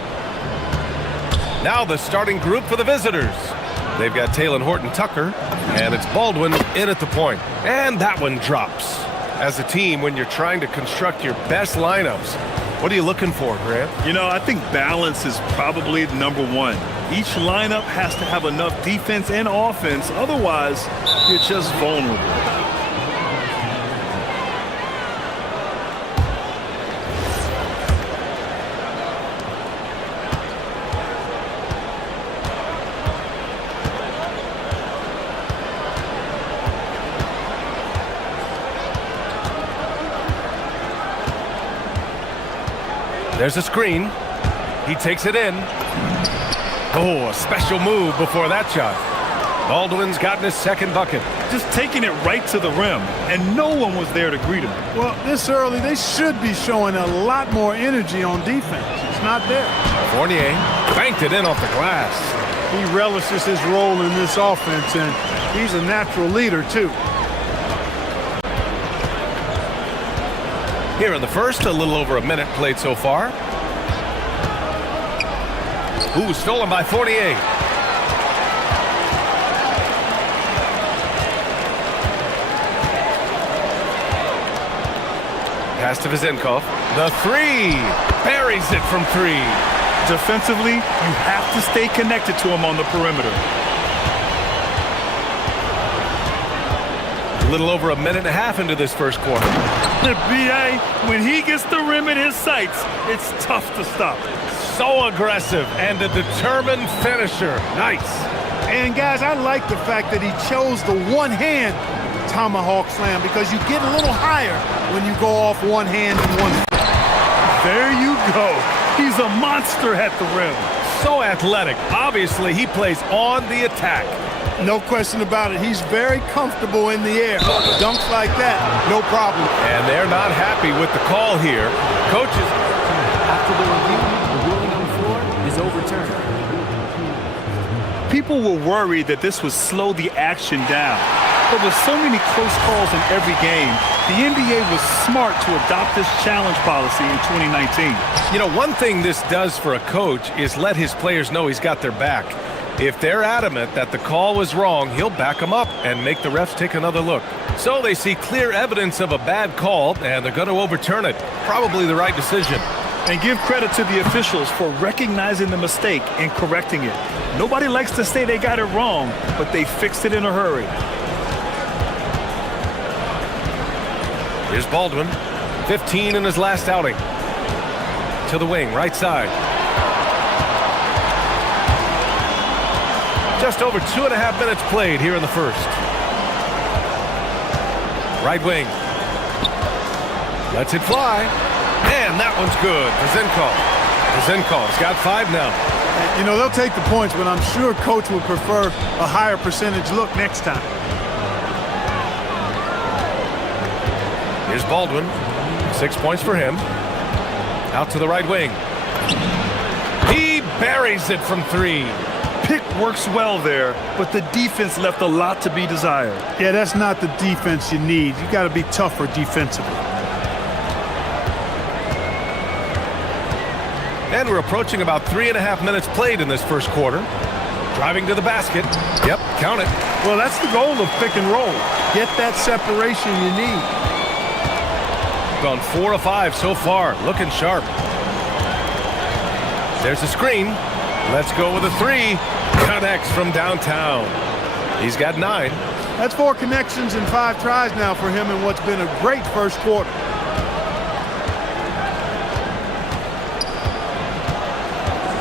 Now the starting group for the visitors. They've got Taylor Horton Tucker, and it's Baldwin in at the point. And that one drops. As a team, when you're trying to construct your best lineups, what are you looking for, Grant? You know, I think balance is probably number one. Each lineup has to have enough defense and offense. Otherwise, you're just vulnerable. There's a screen. He takes it in. Oh, a special move before that shot. Baldwin's gotten his second bucket. Just taking it right to the rim, and no one was there to greet him. Well, this early, they should be showing a lot more energy on defense. It's not there. Fournier banked it in off the glass. He relishes his role in this offense, and he's a natural leader, too. Here in the first, a little over a minute played so far. Ooh, stolen by Fournier. Pass to Vizenkov. The three. Buries it from three. Defensively, you have to stay connected to him on the perimeter. A little over a minute and a half into this first quarter. The BA, when he gets the rim in his sights, it's tough to stop. So aggressive and a determined finisher. Nice. And guys, I like the fact that he chose the one-hand tomahawk slam because you get a little higher when you go off one hand and one foot. There you go. He's a monster at the rim. So athletic. Obviously, he plays on the attack. No question about it. He's very comfortable in the air. Dunks like that, no problem. And they're not happy with the call here. Coaches. After the review, the ruling on the floor is overturned. People were worried that this would slow the action down. But with so many close calls in every game, the NBA was smart to adopt this challenge policy in 2019. You know, one thing this does for a coach is let his players know he's got their back. If they're adamant that the call was wrong, he'll back them up and make the refs take another look. So they see clear evidence of a bad call, and they're going to overturn it. Probably the right decision. And give credit to the officials for recognizing the mistake and correcting it. Nobody likes to say they got it wrong, but they fixed it in a hurry. Here's Baldwin, 15 in his last outing. To the wing, right side. Just over 2.5 minutes played here in the first. Right wing. Lets it fly. And that one's good. Vizenkov's got 5 now. You know, they'll take the points, but I'm sure coach would prefer a higher percentage look next time. Here's Baldwin. 6 points for him. Out to the right wing. He buries it from 3. Pick works well there, but the defense left a lot to be desired. Yeah, that's not the defense you need. You got to be tougher defensively. And we're approaching about 3.5 minutes played in this first quarter. Driving to the basket. Yep, count it. Well, that's the goal of pick and roll. Get that separation you need. Gone 4 of 5 so far. Looking sharp. There's a screen. Let's go with a 3. Connects from downtown. He's got 9. That's 4 connections and 5 tries now for him in what's been a great first quarter.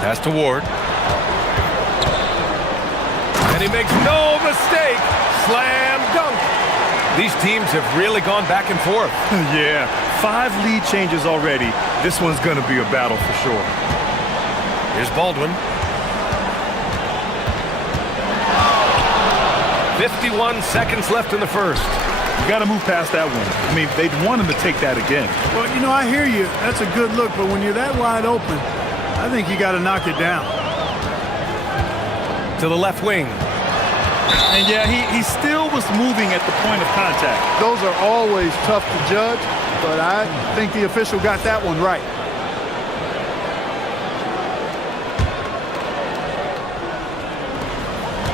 Pass to Ward. And he makes no mistake. Slam dunk. These teams have really gone back and forth. Yeah, 5 lead changes already. This one's going to be a battle for sure. Here's Baldwin. 51 seconds left in the first. You got to move past that one. I mean, they'd want him to take that again. Well, you know, I hear you. That's a good look, but when you're that wide open, I think you got to knock it down. To the left wing. And yeah, he still was moving at the point of contact. Those are always tough to judge, but I think the official got that one right.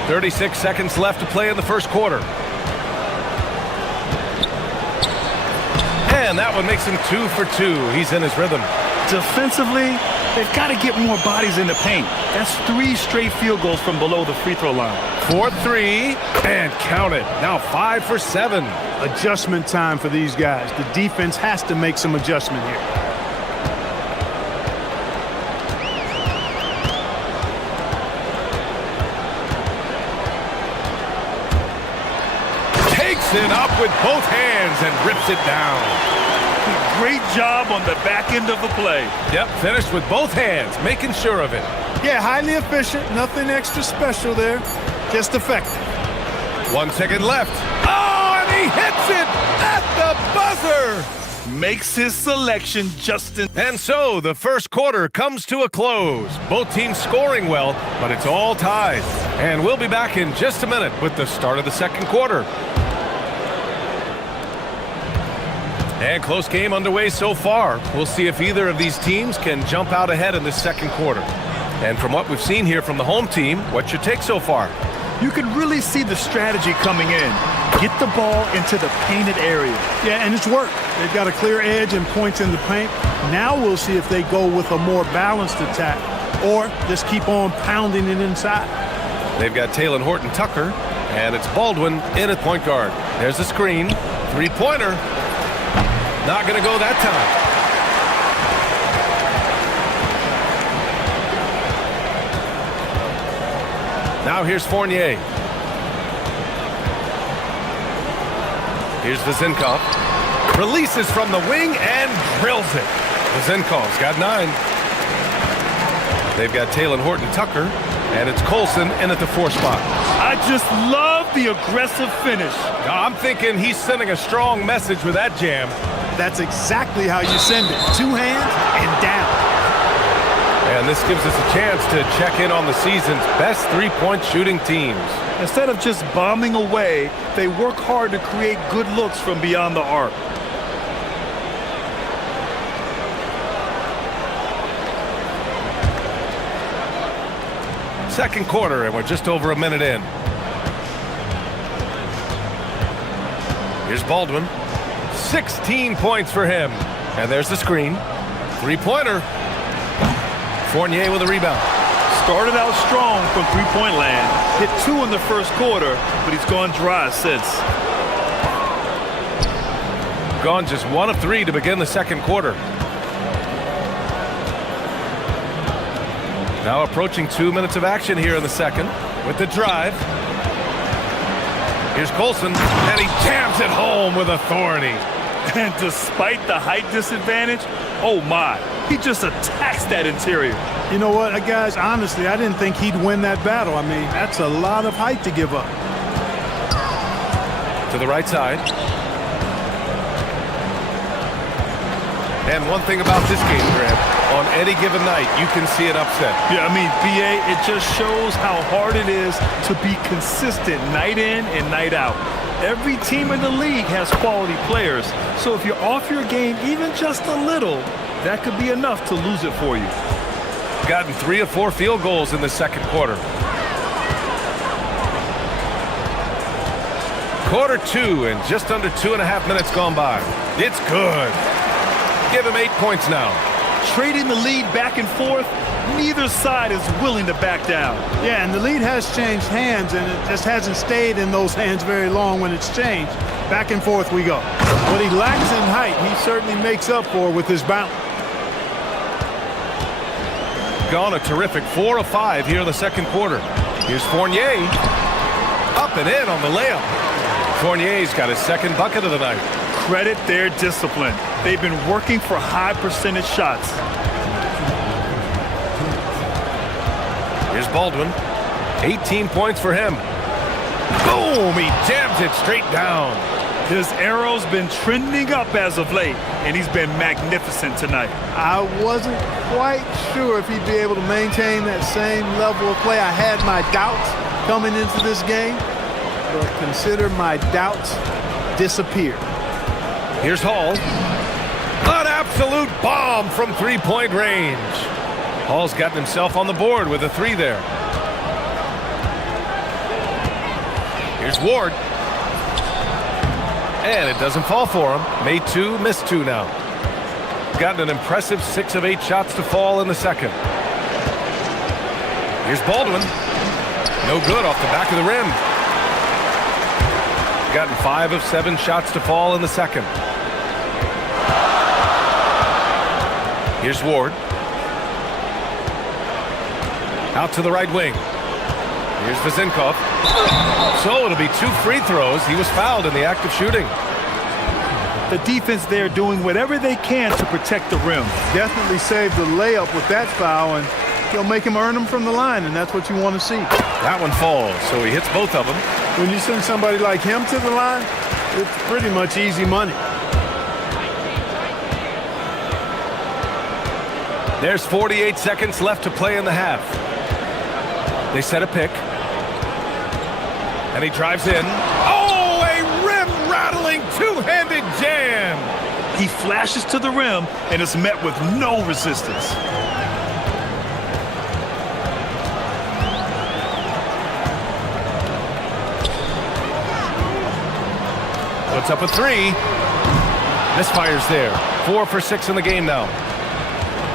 "36 seconds left to play in the first quarter. And that one makes him 2 for 2. He's in his rhythm. Defensively, they've got to get more bodies in the paint. That's 3 straight field goals from below the free throw line. 4-3, and count it. Now 5 for 7. Adjustment time for these guys. The defense has to make some adjustment here. Takes it up with both hands and rips it down. Great job on the back end of the play. Yep, finished with both hands, making sure of it. Yeah, highly efficient. Nothing extra special there. Just effective. 1 second left. Oh, and he hits it at the buzzer. Makes his selection just in. And so the first quarter comes to a close. Both teams scoring well, but it's all tied. And we'll be back in just a minute with the start of the second quarter. And close game underway so far. We'll see if either of these teams can jump out ahead in the second quarter. And from what we've seen here from the home team, what's your take so far? You can really see the strategy coming in. Get the ball into the painted area. Yeah, and it's worked. They've got a clear edge and points in the paint. Now we'll see if they go with a more balanced attack or just keep on pounding it inside. They've got Taylor Horton-Tucker, and it's Baldwin in at point guard. There's the screen. Three-pointer. Not going to go that time. Now here's Fournier. Here's Vezinkov. Releases from the wing and drills it. Vezinkov's got 9. They've got Taylor Horton-Tucker, and it's Colson in at the 4 spot. I just love the aggressive finish. I'm thinking he's sending a strong message with that jam. That's exactly how you send it. 2 hands and down. And this gives us a chance to check in on the season's best three-point shooting teams. Instead of just bombing away, they work hard to create good looks from beyond the arc. Second quarter, and we're just over a minute in. Here's Baldwin. 16 points for him. And there's the screen. Three-pointer. Fournier with a rebound. Started out strong from three-point land. Hit 2 in the first quarter, but he's gone dry since. Gone just 1 of 3 to begin the second quarter. Now approaching 2 minutes of action here in the second with the drive. Here's Colson, and he jams it home with authority. And despite the height disadvantage, oh my, he just attacks that interior. You know what, guys, honestly, I didn't think he'd win that battle. I mean, that's a lot of height to give up. To the right side. And one thing about this game, Grant, on any given night, you can see an upset. Yeah, I mean, BA, it just shows how hard it is to be consistent night in and night out. Every team in the league has quality players, so if you're off your game even just a little, that could be enough to lose it for you. Gotten 3 of 4 field goals in the second quarter. Quarter 2 and just under 2.5 minutes gone by. It's good. Give him 8 points now. Trading the lead back and forth, neither side is willing to back down. Yeah, and the lead has changed hands, and it just hasn't stayed in those hands very long when it's changed. Back and forth we go. What he lacks in height, he certainly makes up for with his bounce. Gone a terrific 4 of 5 here in the second quarter. Here's Fournier. Up and in on the layup. Fournier's got his second bucket of the night. Credit their discipline. They've been working for high percentage shots. Here's Baldwin. 18 points for him. Boom! He jams it straight down. His arrow's been trending up as of late, and he's been magnificent tonight. I wasn't quite sure if he'd be able to maintain that same level of play. I had my doubts coming into this game, but consider my doubts disappear. Here's Hall. An absolute bomb from three-point range. Hall's gotten himself on the board with a three there. Here's Ward. And it doesn't fall for him. Made two, missed two now. Gotten an impressive 6 of 8 shots to fall in the second. Here's Baldwin. No good off the back of the rim. Gotten 5 of 7 shots to fall in the second. Here's Ward. Out to the right wing. Here's Vezinkov. So it'll be 2 free throws. He was fouled in the act of shooting. The defense there doing whatever they can to protect the rim. Definitely saved the layup with that foul, and he'll make him earn them from the line, and that's what you want to see. That one falls, so he hits both of them. When you send somebody like him to the line, it's pretty much easy money. There's 48 seconds left to play in the half. They set a pick. And he drives in. Oh, a rim-rattling two-handed jam! He flashes to the rim and is met with no resistance. Puts up a three. Misfires there. 4 for 6 in the game now.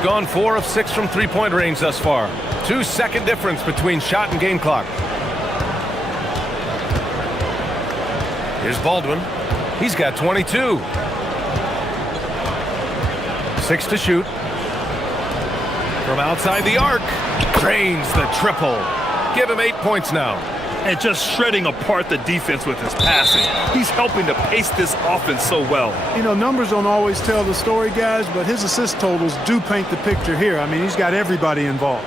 Gone 4 of 6 from three-point range thus far. 2-second difference between shot and game clock. Here's Baldwin. He's got 22. 6 to shoot. From outside the arc. Drains the triple. Give him 8 points now. And just shredding apart the defense with his passing. He's helping to pace this offense so well. You know, numbers don't always tell the story, guys, but his assist totals do paint the picture here. I mean, he's got everybody involved.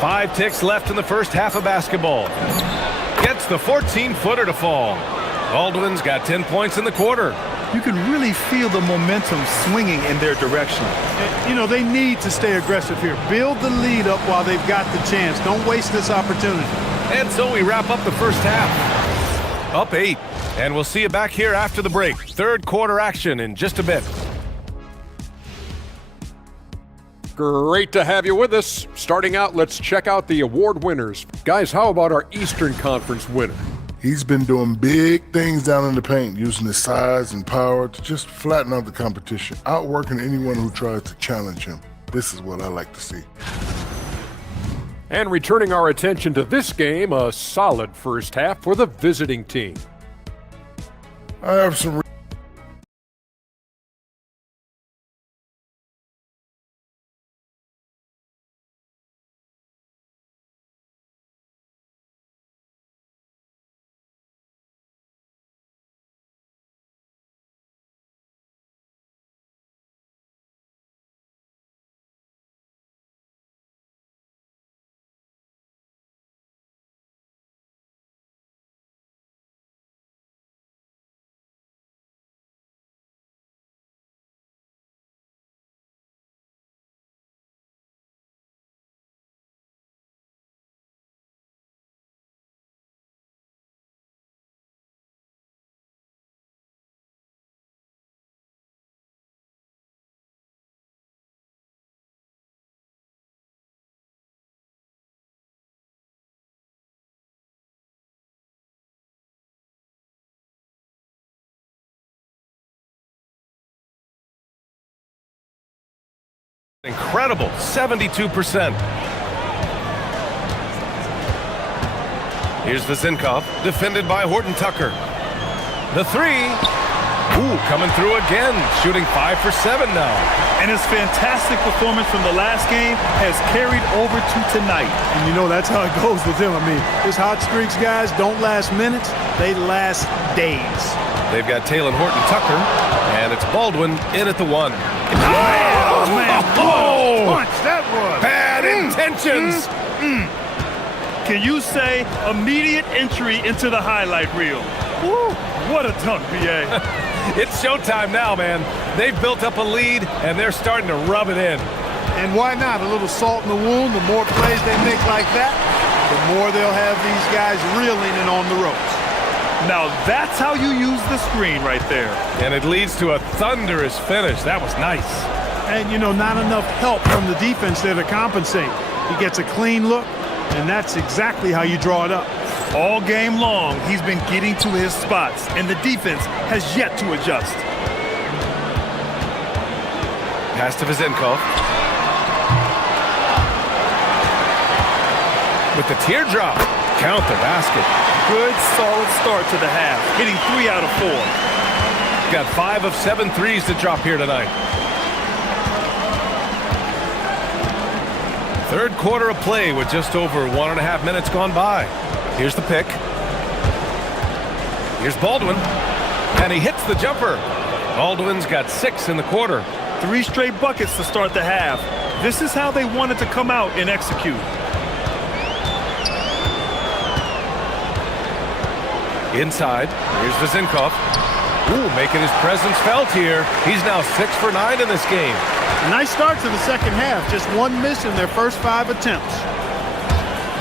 5 ticks left in the first half of basketball. Gets the 14-footer to fall. Baldwin's got 10 points in the quarter. You can really feel the momentum swinging in their direction. You know, they need to stay aggressive here. Build the lead up while they've got the chance. Don't waste this opportunity. And so we wrap up the first half. Up 8. And we'll see you back here after the break. Third quarter action in just a bit. Great to have you with us. Starting out, let's check out the award winners. Guys, how about our Eastern Conference winner? He's been doing big things down in the paint, using his size and power to just flatten out the competition, outworking anyone who tries to challenge him. This is what I like to see. And returning our attention to this game, a solid first half for the visiting team. I have some Incredible, 72%. Here's Vezinkov, defended by Horton Tucker. The three. Ooh, coming through again, shooting 5 for 7 now. And his fantastic performance from the last game has carried over to tonight. And you know, that's how it goes with him. I mean, his hot streaks, guys, don't last minutes, they last days. They've got Taylor Horton Tucker, and it's Baldwin in at the 1. Oh, man. Oh, punch that was. Bad intentions. Can you say immediate entry into the highlight reel? Woo, what a dunk, BA. It's showtime now, man. They've built up a lead, and they're starting to rub it in. And why not? A little salt in the wound. The more plays they make like that, the more they'll have these guys reeling and on the ropes. Now that's how you use the screen right there. And it leads to a thunderous finish. That was nice. And, you know, not enough help from the defense there to compensate. He gets a clean look, and that's exactly how you draw it up. All game long, he's been getting to his spots, and the defense has yet to adjust. Pass to Vezinkov. With the teardrop. Count the basket. Good, solid start to the half, hitting 3 out of 4. Got 5 of 7 threes to drop here tonight. Third quarter of play with just over 1.5 minutes gone by. Here's the pick. Here's Baldwin. And he hits the jumper. Baldwin's got 6 in the quarter. 3 straight buckets to start the half. This is how they wanted to come out and execute. Inside, here's Vezinkov. Ooh, making his presence felt here. He's now 6 for 9 in this game. A nice start to the second half. Just 1 miss in their first 5 attempts.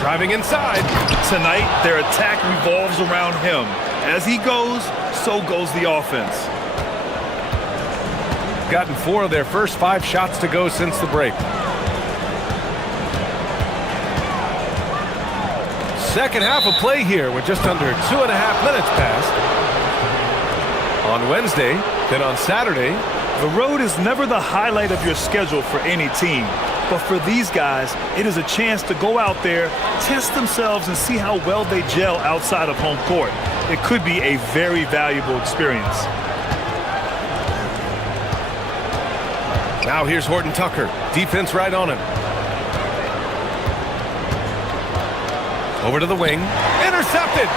Driving inside. Tonight, their attack revolves around him. As he goes, so goes the offense. Gotten 4 of their first 5 shots to go since the break. Second half of play here with just under 2.5 minutes passed. On Wednesday, then on Saturday. The road is never the highlight of your schedule for any team. But for these guys, it is a chance to go out there, test themselves, and see how well they gel outside of home court. It could be a very valuable experience. Now here's Horton Tucker. Defense right on him. Over to the wing. Intercepted!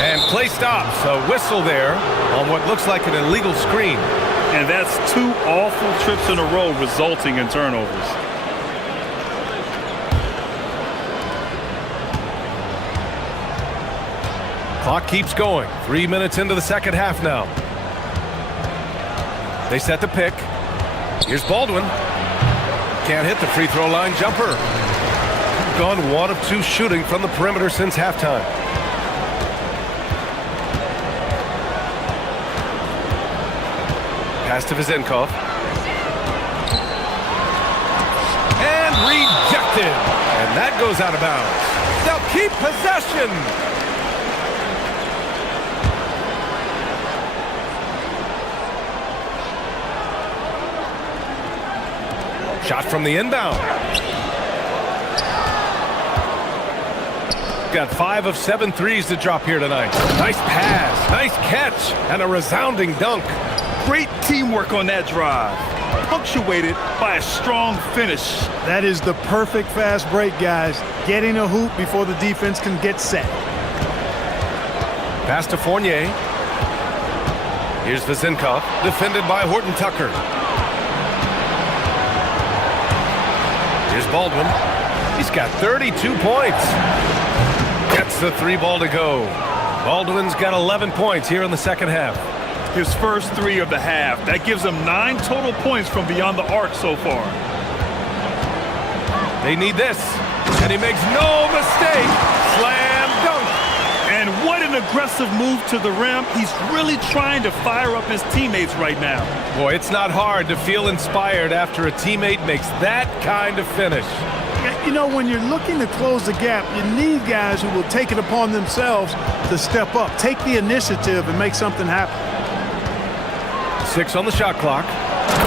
And play stops. A whistle there on what looks like an illegal screen. And that's 2 awful trips in a row resulting in turnovers. Clock keeps going. 3 minutes into the second half now. They set the pick. Here's Baldwin. Can't hit the free throw line jumper. Gone 1 of 2 shooting from the perimeter since halftime. Pass to Vezinkov. And rejected. And that goes out of bounds. They'll keep possession. Shot from the inbound. Got 5 of 7 threes to drop here tonight. Nice pass, nice catch, and a resounding dunk. Great teamwork on that drive, punctuated by a strong finish. That is the perfect fast break, guys. Getting a hoop before the defense can get set. Pass to Fournier. Here's Vezinkov, defended by Horton Tucker. Here's Baldwin. He's got 32 points. Gets the 3 ball to go. Baldwin's got 11 points here in the second half. His first 3 of the half. That gives him 9 total points from beyond the arc so far. They need this. And he makes no mistake. Slam dunk. And what an aggressive move to the rim. He's really trying to fire up his teammates right now. Boy, it's not hard to feel inspired after a teammate makes that kind of finish. You know, when you're looking to close the gap, you need guys who will take it upon themselves to step up, take the initiative, and make something happen. 6 on the shot clock.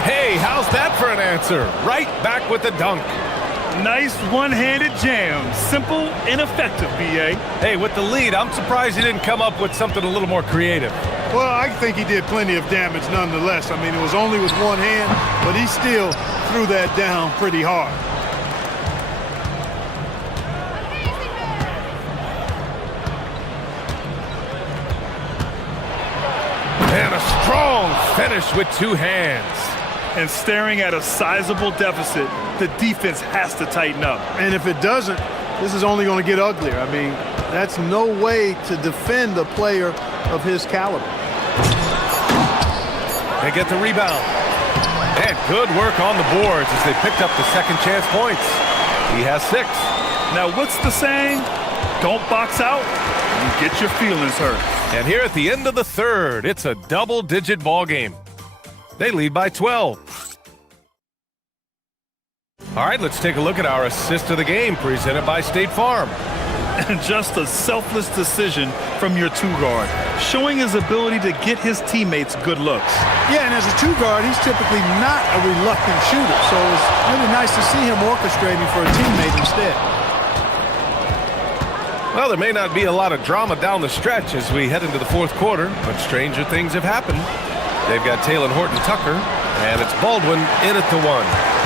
Hey, how's that for an answer? Right back with the dunk. Nice one-handed jam. Simple and effective, B.A. Hey, with the lead, I'm surprised he didn't come up with something a little more creative. Well, I think he did plenty of damage nonetheless. I mean, it was only with one hand, but he still threw that down pretty hard. And a strong finish with 2 hands. And staring at a sizable deficit, the defense has to tighten up. And if it doesn't, this is only going to get uglier. I mean, that's no way to defend a player of his caliber. They get the rebound. And good work on the boards as they picked up the second chance points. He has 6. Now, what's the saying? Don't box out, you get your feelings hurt. And here at the end of the third, it's a double-digit ball game. They lead by 12. All right, let's take a look at our assist of the game presented by State Farm. And just a selfless decision from your 2-guard, showing his ability to get his teammates good looks. Yeah, and as a 2-guard, he's typically not a reluctant shooter, so it's really nice to see him orchestrating for a teammate instead. Well, there may not be a lot of drama down the stretch as we head into the fourth quarter, but stranger things have happened. They've got Taylor Horton-Tucker, and it's Baldwin in at the 1.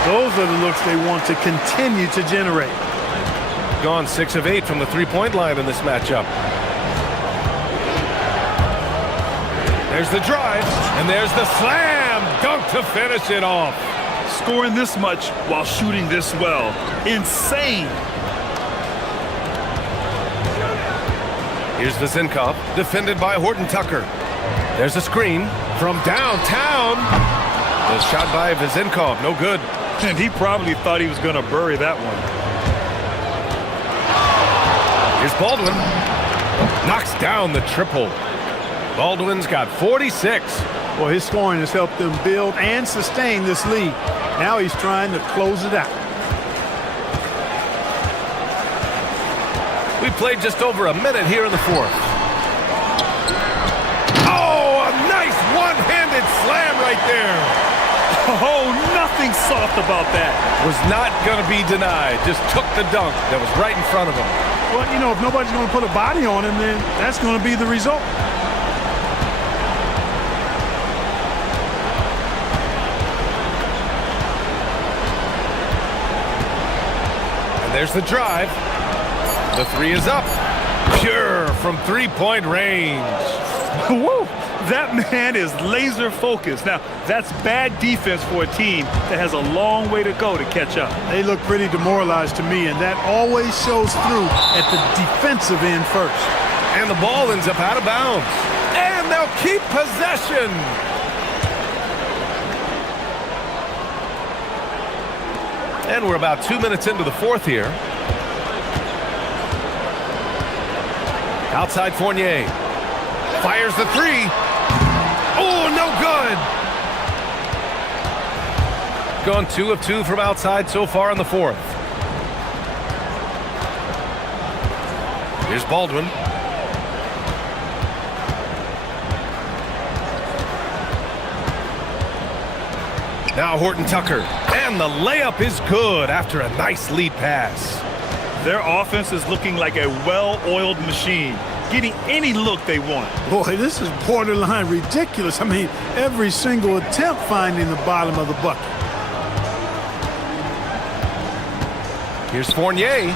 Those are the looks they want to continue to generate. Gone 6 of 8 from the three-point line in this matchup. There's the drive, and there's the slam dunk to finish it off. Scoring this much while shooting this well. Insane. Here's Vizenkov, defended by Horton-Tucker. There's a screen from downtown. The shot by Vizenkov, no good. And he probably thought he was going to bury that one. Here's Baldwin. Knocks down the triple. Baldwin's got 46. Well, his scoring has helped them build and sustain this lead. Now he's trying to close it out. We played just over a minute here in the fourth. Oh, a nice one-handed slam right there. Oh, nothing soft about that. Was not going to be denied. Just took the dunk that was right in front of him. Well, you know, if nobody's going to put a body on him, then that's going to be the result. And there's the drive. The 3 is up. Pure from three-point range. Woo! That man is laser focused. Now, that's bad defense for a team that has a long way to go to catch up. They look pretty demoralized to me, and that always shows through at the defensive end first. And the ball ends up out of bounds. And they'll keep possession. And we're about 2 minutes into the fourth here. Outside Fournier. Fires the 3. Oh, no good. Gone 2 of 2 from outside so far in the fourth. Here's Baldwin. Now Horton-Tucker. And the layup is good after a nice lead pass. Their offense is looking like a well-oiled machine, getting any look they want. Boy, this is borderline ridiculous. I mean, every single attempt finding the bottom of the bucket. Here's Fournier.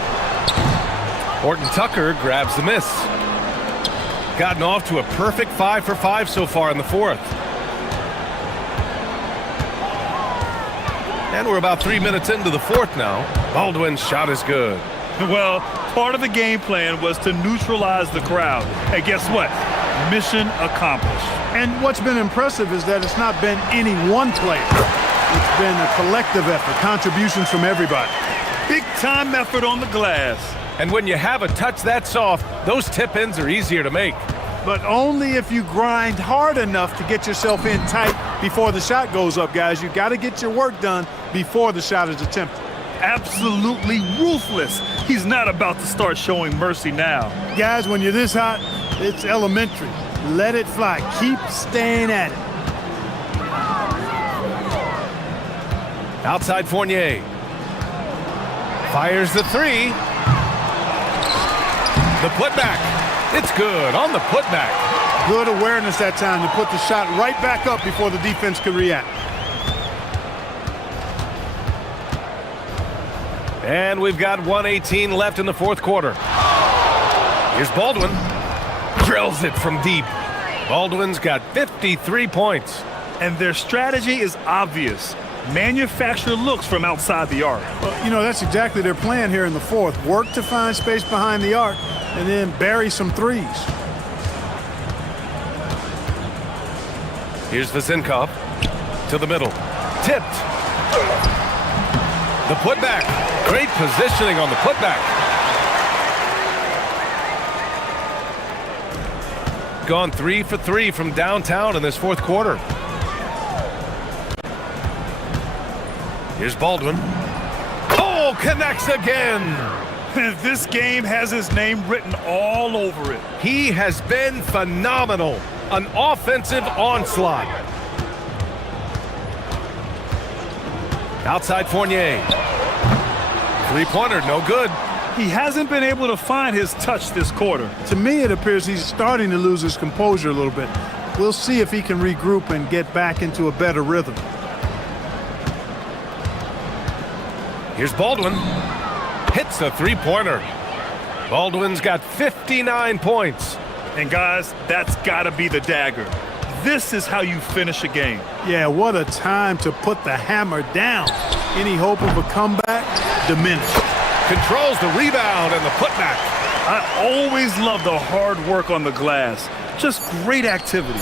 Horton-Tucker grabs the miss. Gotten off to a perfect 5 for 5 so far in the fourth. And we're about 3 minutes into the fourth now. Baldwin's shot is good. Well, part of the game plan was to neutralize the crowd. And guess what? Mission accomplished. And what's been impressive is that it's not been any one player. It's been a collective effort, contributions from everybody. Big-time effort on the glass. And when you have a touch that soft, those tip-ins are easier to make. But only if you grind hard enough to get yourself in tight before the shot goes up, guys. You got to get your work done before the shot is attempted. Absolutely ruthless. He's not about to start showing mercy now. Guys, when you're this hot, it's elementary. Let it fly. Keep staying at it. Outside Fournier. Fires the 3. The putback. It's good on the putback. Good awareness that time to put the shot right back up before the defense could react. And we've got 1:18 left in the fourth quarter. Here's Baldwin. Drills it from deep. Baldwin's got 53 points. And their strategy is obvious. Manufacture looks from outside the arc. Well, you know, that's exactly their plan here in the fourth. Work to find space behind the arc and then bury some threes. Here's Vizenkov to the middle. Tipped. The putback. Great positioning on the putback. Gone 3 for 3 from downtown in this fourth quarter. Here's Baldwin. Oh, connects again. This game has his name written all over it. He has been phenomenal. An offensive onslaught. Outside Fournier. Three-pointer, no good. He hasn't been able to find his touch this quarter. To me, it appears he's starting to lose his composure a little bit. We'll see if he can regroup and get back into a better rhythm. Here's Baldwin. Hits the three-pointer. Baldwin's got 59 points. And guys, that's got to be the dagger. This is how you finish a game. Yeah, what a time to put the hammer down. Any hope of a comeback? Diminished. Controls the rebound and the putback. I always love the hard work on the glass. Just great activity.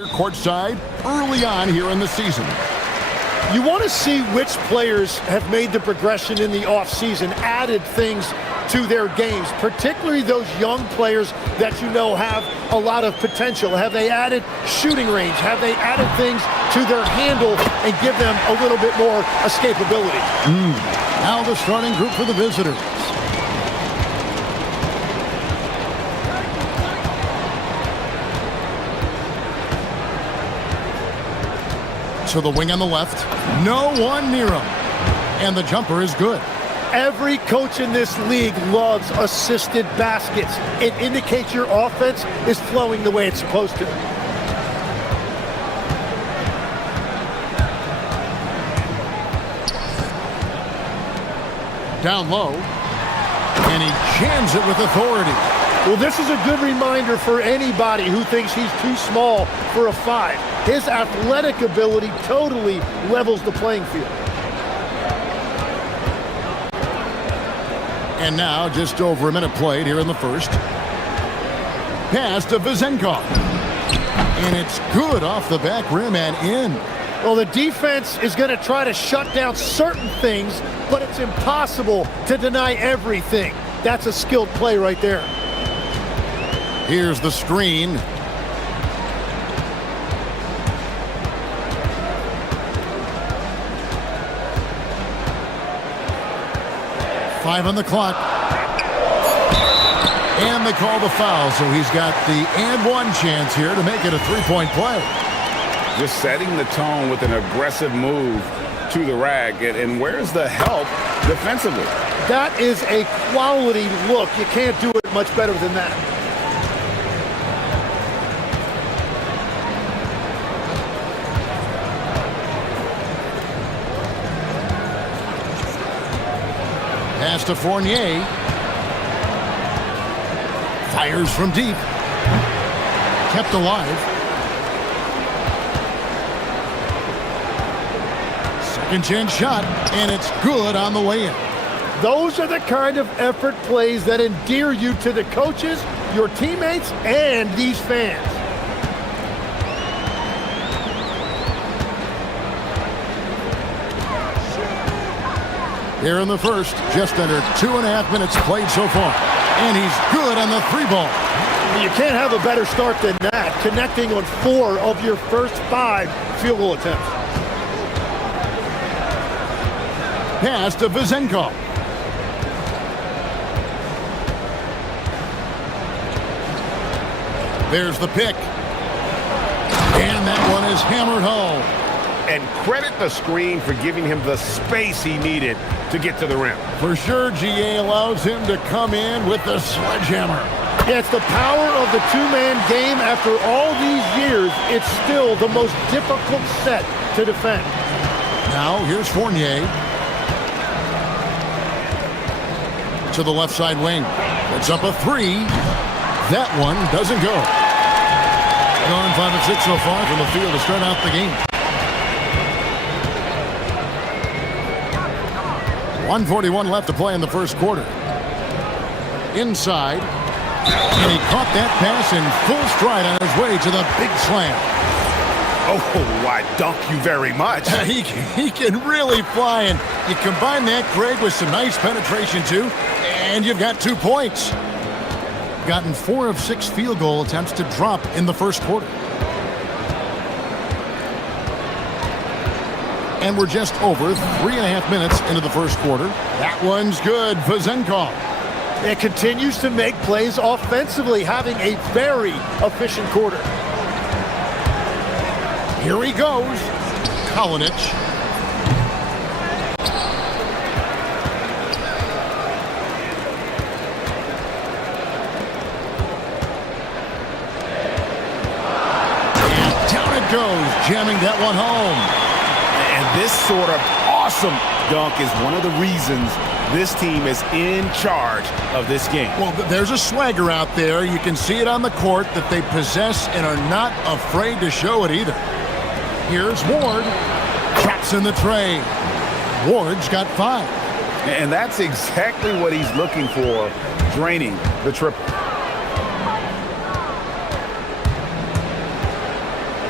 Courtside early on here in the season. You want to see which players have made the progression in the offseason, added things to their games, particularly those young players that you know have a lot of potential. Have they added shooting range? Have they added things to their handle and give them a little bit more escapability? Now the starting group for the visitors. To the wing on the left. No one near him. And the jumper is good. Every coach in this league loves assisted baskets. It indicates your offense is flowing the way it's supposed to. Down low. And he jams it with authority. Well, this is a good reminder for anybody who thinks he's too small for a 5. His athletic ability totally levels the playing field. And now just over a minute played here in the first. Pass to Vezenkov. And it's good off the back rim and in. Well, the defense is going to try to shut down certain things, but it's impossible to deny everything. That's a skilled play right there. Here's the screen. Five on the clock. And they call the foul, so he's got the and one chance here to make it a three-point play. Just setting the tone with an aggressive move to the rack. And where's the help defensively? That is a quality look. You can't do it much better than that. Pass to Fournier. Fires from deep. Kept alive. Second chance shot, and it's good on the way in. Those are the kind of effort plays that endear you to the coaches, your teammates, and these fans. Here in the first, just under 2.5 minutes played so far. And he's good on the 3-ball. You can't have a better start than that, connecting on 4 of your first 5 field goal attempts. Pass to Vezenkov. There's the pick. And that one is hammered home. And credit the screen for giving him the space he needed to get to the rim. For sure, GA allows him to come in with the sledgehammer. Yeah, it's the power of the two-man game. After all these years, it's still the most difficult set to defend. Now, here's Fournier. To the left side wing. It's up a 3. That one doesn't go. Gone 5 of 6 so far from the field to start out the game. 1:41 left to play in the first quarter. Inside. And he caught that pass in full stride on his way to the big slam. Oh, I dunk you very much. He can really fly, and you combine that, Craig, with some nice penetration, too, and you've got 2 points. Gotten 4 of 6 field goal attempts to drop in the first quarter. And we're just over 3.5 minutes into the first quarter. That one's good. Vezenkov. It continues to make plays offensively, having a very efficient quarter. Here he goes. Kalinic. And down it goes, jamming that one home. And this sort of awesome dunk is one of the reasons this team is in charge of this game. Well, there's a swagger out there. You can see it on the court that they possess and are not afraid to show it either. Here's Ward. Traps in the tray. Ward's got 5. And that's exactly what he's looking for, draining the triple.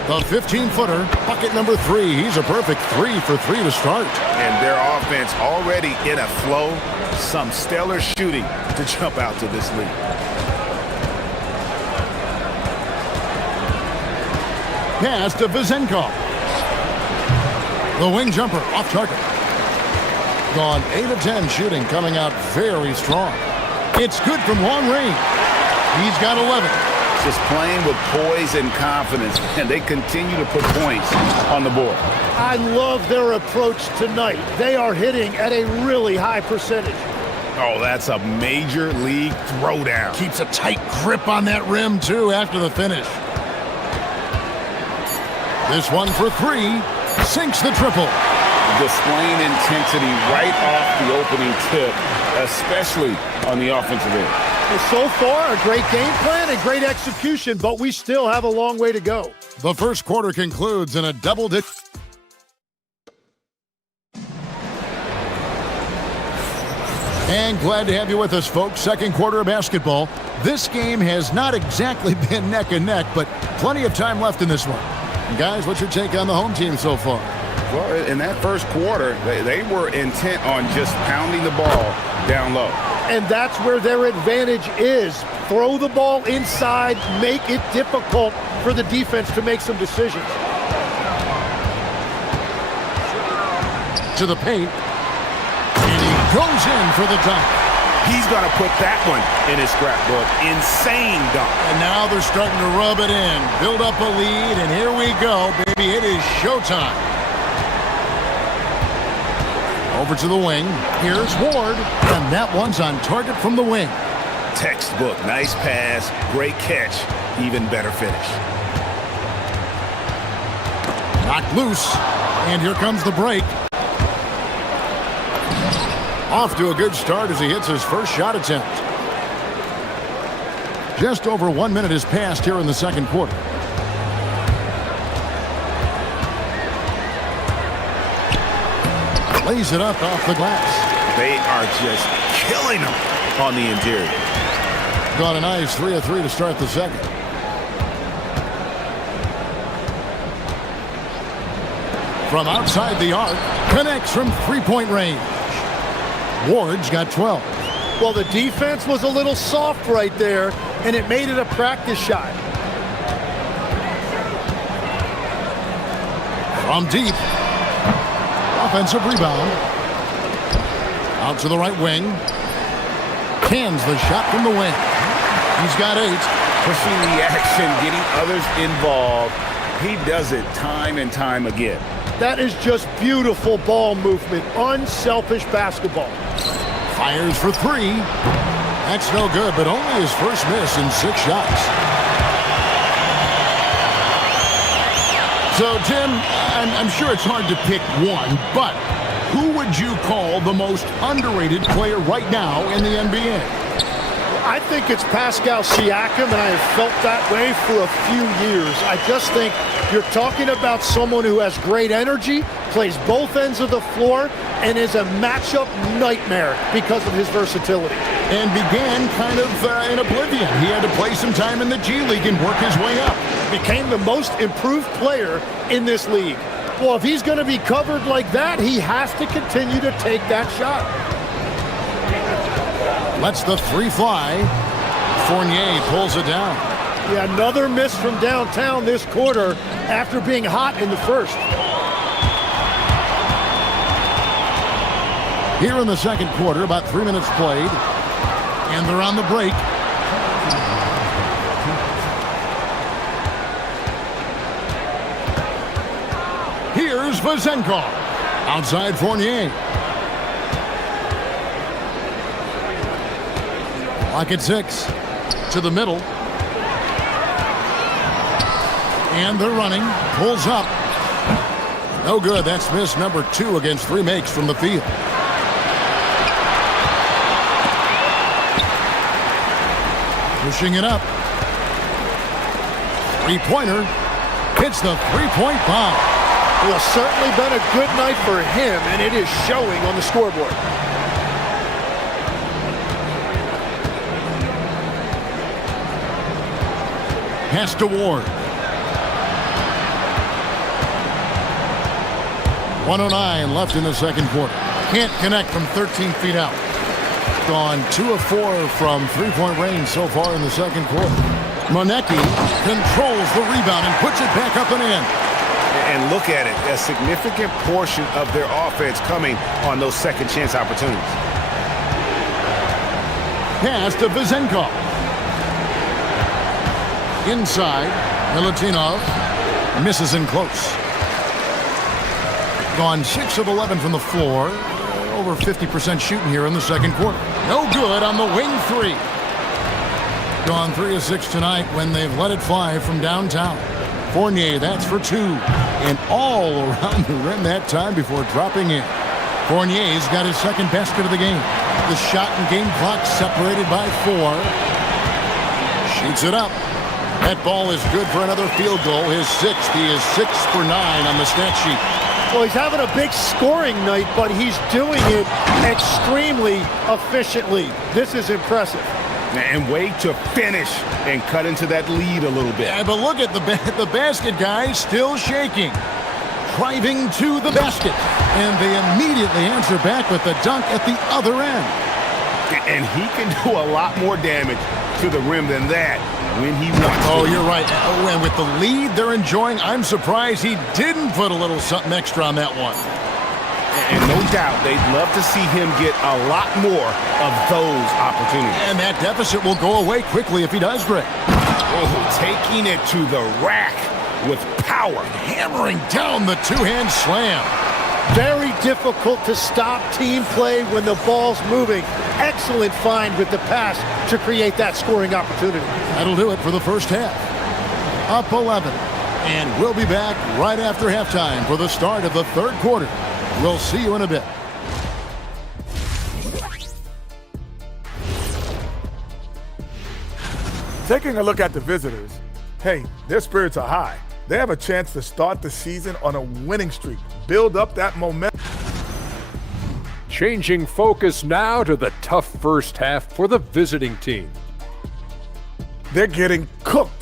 The 15-footer, bucket number 3. He's a perfect 3 for 3 to start. And their offense already in a flow. Some stellar shooting to jump out to this lead. Pass to Vizenko. The wing jumper off target. Gone 8 of 10 shooting, coming out very strong. It's good from long range. He's got 11. Just playing with poise and confidence, and they continue to put points on the board. I love their approach tonight. They are hitting at a really high percentage. Oh, that's a major league throwdown. Keeps a tight grip on that rim, too, after the finish. This one for 3. Sinks the triple. Displaying intensity right off the opening tip, especially on the offensive end. So far, a great game plan and great execution, but we still have a long way to go. The first quarter concludes in a double-digit. And glad to have you with us, folks. Second quarter of basketball. This game has not exactly been neck and neck, but plenty of time left in this one. And guys, what's your take on the home team so far? Well, in that first quarter, they were intent on just pounding the ball down low. And that's where their advantage is. Throw the ball inside, make it difficult for the defense to make some decisions. To the paint. And he goes in for the dunk. He's going to put that one in his scrapbook. Insane dunk. And now they're starting to rub it in. Build up a lead, and here we go, baby. It is showtime. Over to the wing. Here's Ward. And that one's on target from the wing. Textbook. Nice pass. Great catch. Even better finish. Knocked loose. And here comes the break. Off to a good start as he hits his first shot attempt. Just over 1 minute has passed here in the second quarter. Lays it up off the glass. They are just killing them on the interior. Got a nice 3 of 3 to start the second. From outside the arc, connects from three-point range. Ward's got 12. Well, the defense was a little soft right there, and it made it a practice shot. From deep. Offensive rebound. Out to the right wing. Cans the shot from the wing. He's got 8. Pushing the action, getting others involved. He does it time and time again. That is just beautiful ball movement. Unselfish basketball. Fires for 3. That's no good, but only his first miss in 6 shots. So, Tim, I'm sure it's hard to pick one, but who would you call the most underrated player right now in the NBA? I think it's Pascal Siakam, and I have felt that way for a few years. I just think you're talking about someone who has great energy, plays both ends of the floor, and is a matchup nightmare because of his versatility. And began kind of in oblivion. He had to play some time in the G League and work his way up. Became the most improved player in this league. Well, if he's going to be covered like that, he has to continue to take that shot. Lets the 3 fly. Fournier pulls it down. Yeah, another miss from downtown this quarter after being hot in the first. Here in the second quarter, about 3 minutes played. And they're on the break. Here's Vizenko. Outside Fournier. Clock at 6. To the middle. And they're running. Pulls up. No good. That's miss number 2 against 3 makes from the field. Pushing it up. Three-pointer. Hits the three-point bomb. Well, certainly been a good night for him, and it is showing on the scoreboard. Pass to Ward. 1:09 left in the second quarter. Can't connect from 13 feet out. Gone 2 of 4 from three-point range so far in the second quarter. Monecki controls the rebound and puts it back up and in. And look at it, a significant portion of their offense coming on those second chance opportunities. Pass to Vizenkov. Inside, Milutinov misses in close. Gone 6 of 11 from the floor. Over 50% shooting here in the second quarter. No good on the wing three. Gone 3 of 6 tonight when they've let it fly from downtown. Fournier, that's for 2. And all around the rim that time before dropping in. Fournier's got his second basket of the game. The shot and game clock separated by 4. Shoots it up. That ball is good for another field goal. His 6th. He is 6 for 9 on the stat sheet. Well, he's having a big scoring night, but he's doing it extremely efficiently. This is impressive. And way to finish and cut into that lead a little bit. Yeah, but look at the basket guy still shaking. Driving to the basket. And they immediately answer back with the dunk at the other end. And he can do a lot more damage to the rim than that when he wants to. Oh, you're right. Oh, and with the lead they're enjoying, I'm surprised he didn't put a little something extra on that one. And no doubt they'd love to see him get a lot more of those opportunities. And that deficit will go away quickly if he does, Greg. Oh, taking it to the rack with power. Hammering down the two-hand slam. Very difficult to stop team play when the ball's moving. Excellent find with the pass to create that scoring opportunity. That'll do it for the first half. Up 11. And we'll be back right after halftime for the start of the third quarter. We'll see you in a bit. Taking a look at the visitors, hey, their spirits are high. They have a chance to start the season on a winning streak, build up that momentum. Changing focus now to the tough first half for the visiting team. They're getting cooked.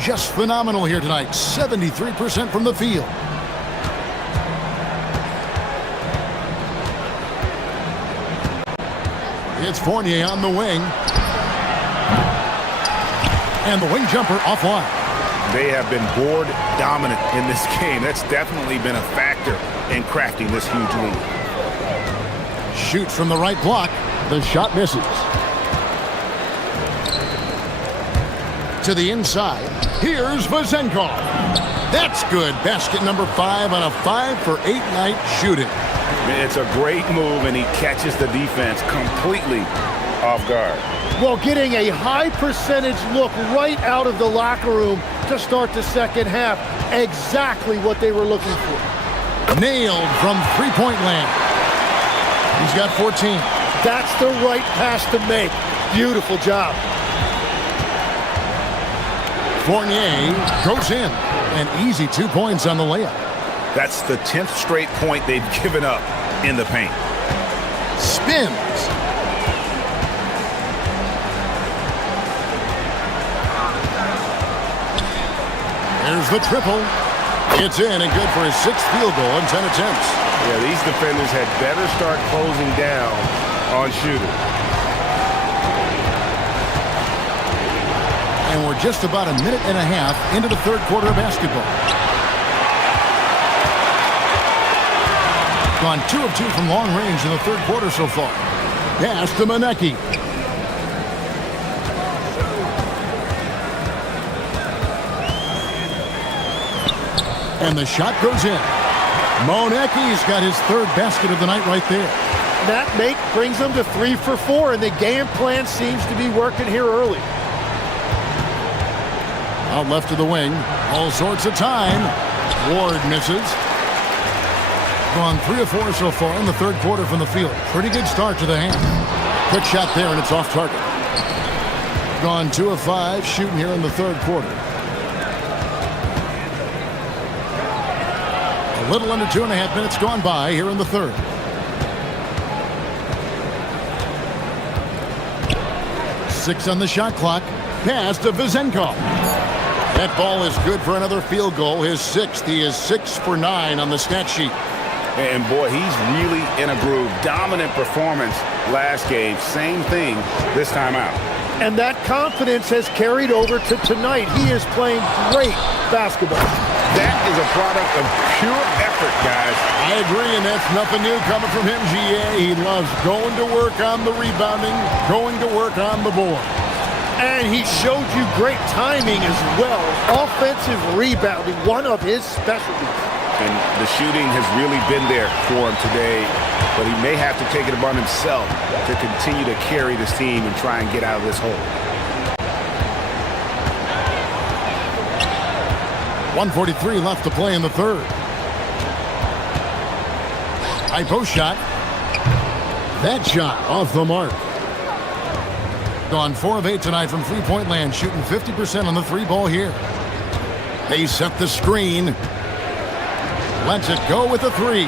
Just phenomenal here tonight. 73% from the field. It's Fournier on the wing. And the wing jumper offline. They have been board dominant in this game. That's definitely been a factor in crafting this huge lead. Shoots from the right block. The shot misses. To the inside. Here's Vizenkov. That's good. Basket number 5 on a 5-for-8 night shooting. It's a great move, and he catches the defense completely off guard. Well, getting a high percentage look right out of the locker room to start the second half. Exactly what they were looking for. Nailed from three-point land. He's got 14. That's the right pass to make. Beautiful job. Fournier goes in. An easy 2 points on the layup. That's the 10th straight point they've given up in the paint. Spins. There's the triple. It's in and good for his 6th field goal in 10 attempts. Yeah, these defenders had better start closing down on shooters. And we're just about a minute and a half into the third quarter of basketball. Gone 2 of 2 from long range in the third quarter so far. Pass to Monecki. And the shot goes in. Monecki's got his third basket of the night right there. That make brings them to 3 for 4, and the game plan seems to be working here early. Out left to the wing. All sorts of time. Ward misses. Gone 3 of 4 so far in the third quarter from the field. Pretty good start to the hand. Quick shot there, and it's off target. Gone 2 of 5 shooting here in the third quarter. A little under 2.5 minutes gone by here in the third. Six on the shot clock. Pass to Vezenkov. That ball is good for another field goal. His 6th. He is 6 for 9 on the stat sheet. And boy, he's really in a groove. Dominant performance last game. Same thing this time out. And that confidence has carried over to tonight. He is playing great basketball. That is a product of pure effort, guys. I agree, and that's nothing new coming from him, GA. He loves going to work on the rebounding, going to work on the board. And he showed you great timing as well. Offensive rebounding, one of his specialties. And the shooting has really been there for him today, but he may have to take it upon himself to continue to carry this team and try and get out of this hole. 1:43 left to play in the third. High post shot. That shot off the mark. Gone 4 of 8 tonight from three-point land, shooting 50% on the 3-ball here. They set the screen. Lets it go with the 3.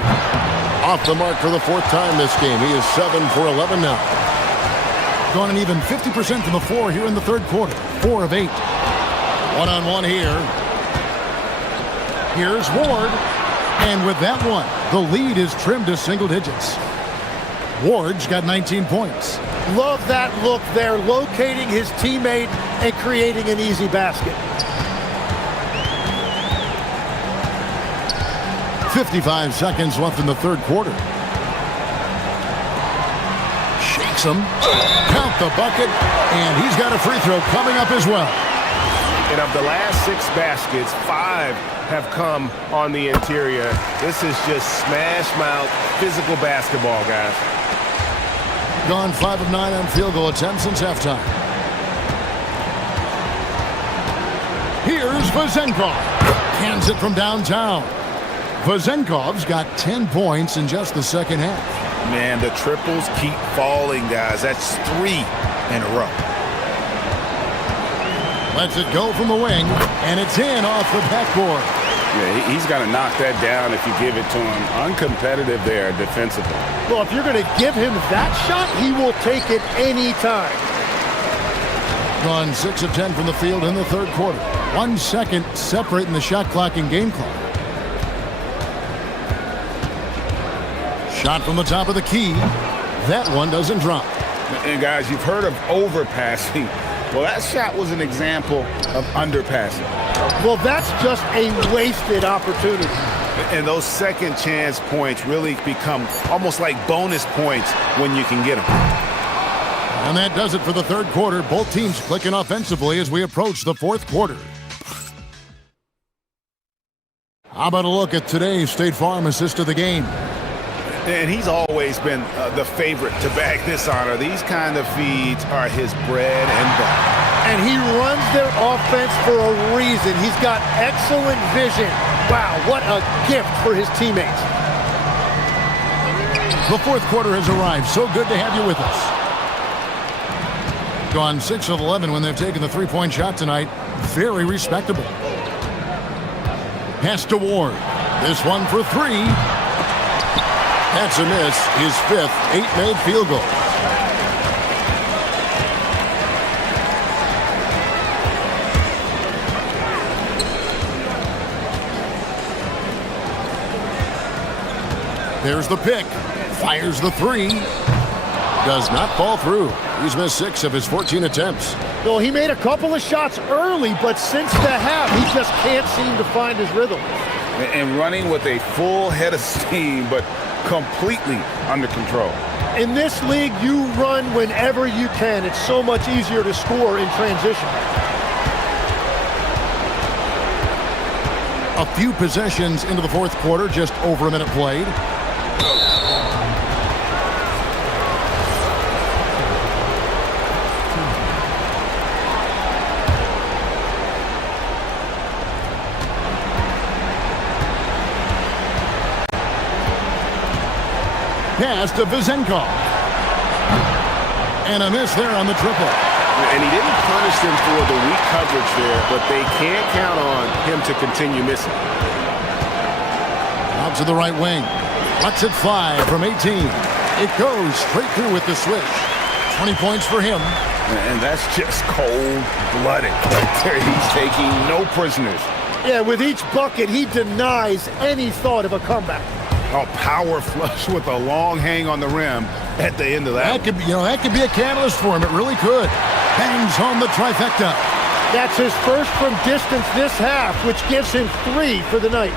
Off the mark for the 4th time this game. He is 7 for 11 now. Gone an even 50% from the floor here in the third quarter. 4 of 8. One-on-one here. Here's Ward. And with that one, the lead is trimmed to single digits. Ward's got 19 points. Love that look there, locating his teammate and creating an easy basket. 55 seconds left in the third quarter. Shakes him. Count the bucket. And he's got a free throw coming up as well. And of the last 6 baskets, 5 have come on the interior. This is just smash mouth physical basketball, guys. Gone 5 of 9 on field goal attempts since halftime. Here's Vezenkov. Hands it from downtown. Vezenkov's got 10 points in just the second half. Man, the triples keep falling, guys. That's 3 in a row. Lets it go from the wing, and it's in off the backboard. Yeah, he's got to knock that down if you give it to him. Uncompetitive there defensively. Well, if you're going to give him that shot, he will take it any time. Gone 6 of 10 from the field in the third quarter. 1 second separating the shot clock and game clock. Shot from the top of the key. That one doesn't drop. And guys, you've heard of overpassing. Well, that shot was an example of underpassing. Well, that's just a wasted opportunity. And those second chance points really become almost like bonus points when you can get them. And that does it for the third quarter. Both teams clicking offensively as we approach the fourth quarter. How about a look at today's State Farm assist of the game? And he's always been the favorite to bag this honor. These kind of feeds are his bread and butter. And he runs their offense for a reason. He's got excellent vision. Wow, what a gift for his teammates. The fourth quarter has arrived. So good to have you with us. Gone 6 of 11 when they've taken the three-point shot tonight. Very respectable. Pass to Ward. This one for 3. That's a miss. His 5th 8-made field goal. There's the pick. Fires the 3. Does not fall through. He's missed 6 of his 14 attempts. Well, he made a couple of shots early, but since the half, he just can't seem to find his rhythm. And running with a full head of steam, but completely under control. In this league, you run whenever you can. It's so much easier to score in transition. A few possessions into the fourth quarter, just over a minute played. Pass to Vizenkov. And a miss there on the triple. And he didn't punish them for the weak coverage there, but they can't count on him to continue missing. Out to the right wing. Lets it fly from 18. It goes straight through with the switch. 20 points for him. And that's just cold-blooded right there. He's taking no prisoners. Yeah, with each bucket, he denies any thought of a comeback. A power flush with a long hang on the rim at the end of that. That could be a catalyst for him. It really could. Bangs home the trifecta. That's his first from distance this half, which gives him 3 for the night.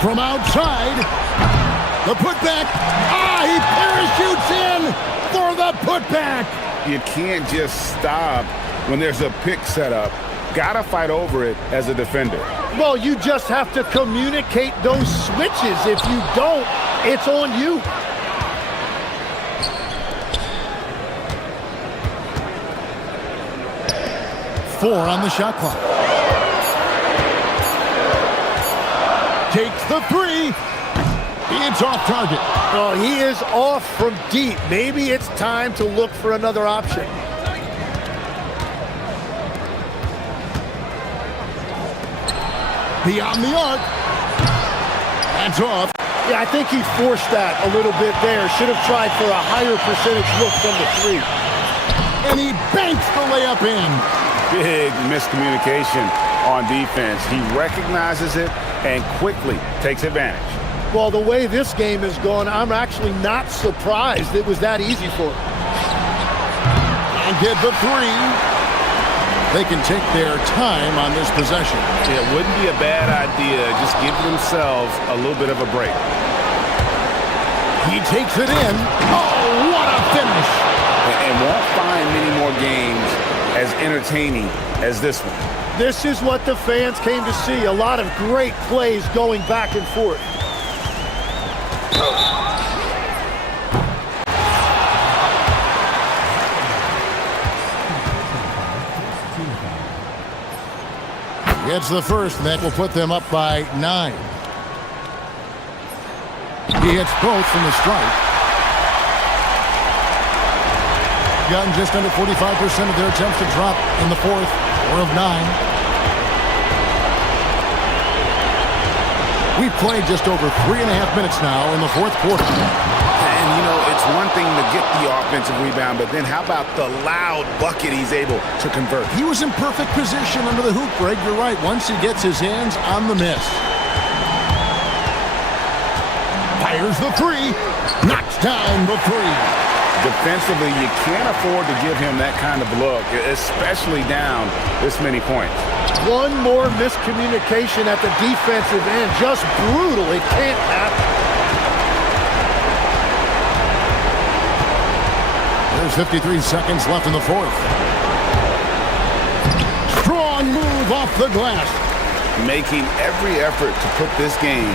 From outside, the putback. He parachutes in for the putback. You can't just stop when there's a pick set up. Gotta fight over it as a defender. Well, you just have to communicate those switches. If you don't, it's on you. Four on the shot clock. Takes the 3. It's off target. Oh, he is off from deep. Maybe it's time to look for another option. Beyond the arc. That's off. Yeah, I think he forced that a little bit there. Should have tried for a higher percentage look from the 3. And he banks the layup in. Big miscommunication on defense. He recognizes it and quickly takes advantage. Well, the way this game has gone, I'm actually not surprised it was that easy for him. And get the 3. They can take their time on this possession. It wouldn't be a bad idea. Just give themselves a little bit of a break. He takes it in. Oh, what a finish. And won't find many more games as entertaining as this one. This is what the fans came to see. A lot of great plays going back and forth. Gets the first, and that will put them up by 9. He hits both from the stripe. Gotten just under 45% of their attempts to drop in the fourth, 4 of 9. We've played just over 3.5 minutes now in the fourth quarter. And, it's one thing to get the offensive rebound, but then how about the loud bucket he's able to convert? He was in perfect position under the hoop, Greg. You're right. Once he gets his hands on the miss. Fires the 3. Knocks down the 3. Defensively, you can't afford to give him that kind of look, especially down this many points. One more miscommunication at the defensive end. Just brutal. It can't happen. There's 53 seconds left in the fourth. Strong move off the glass. Making every effort to put this game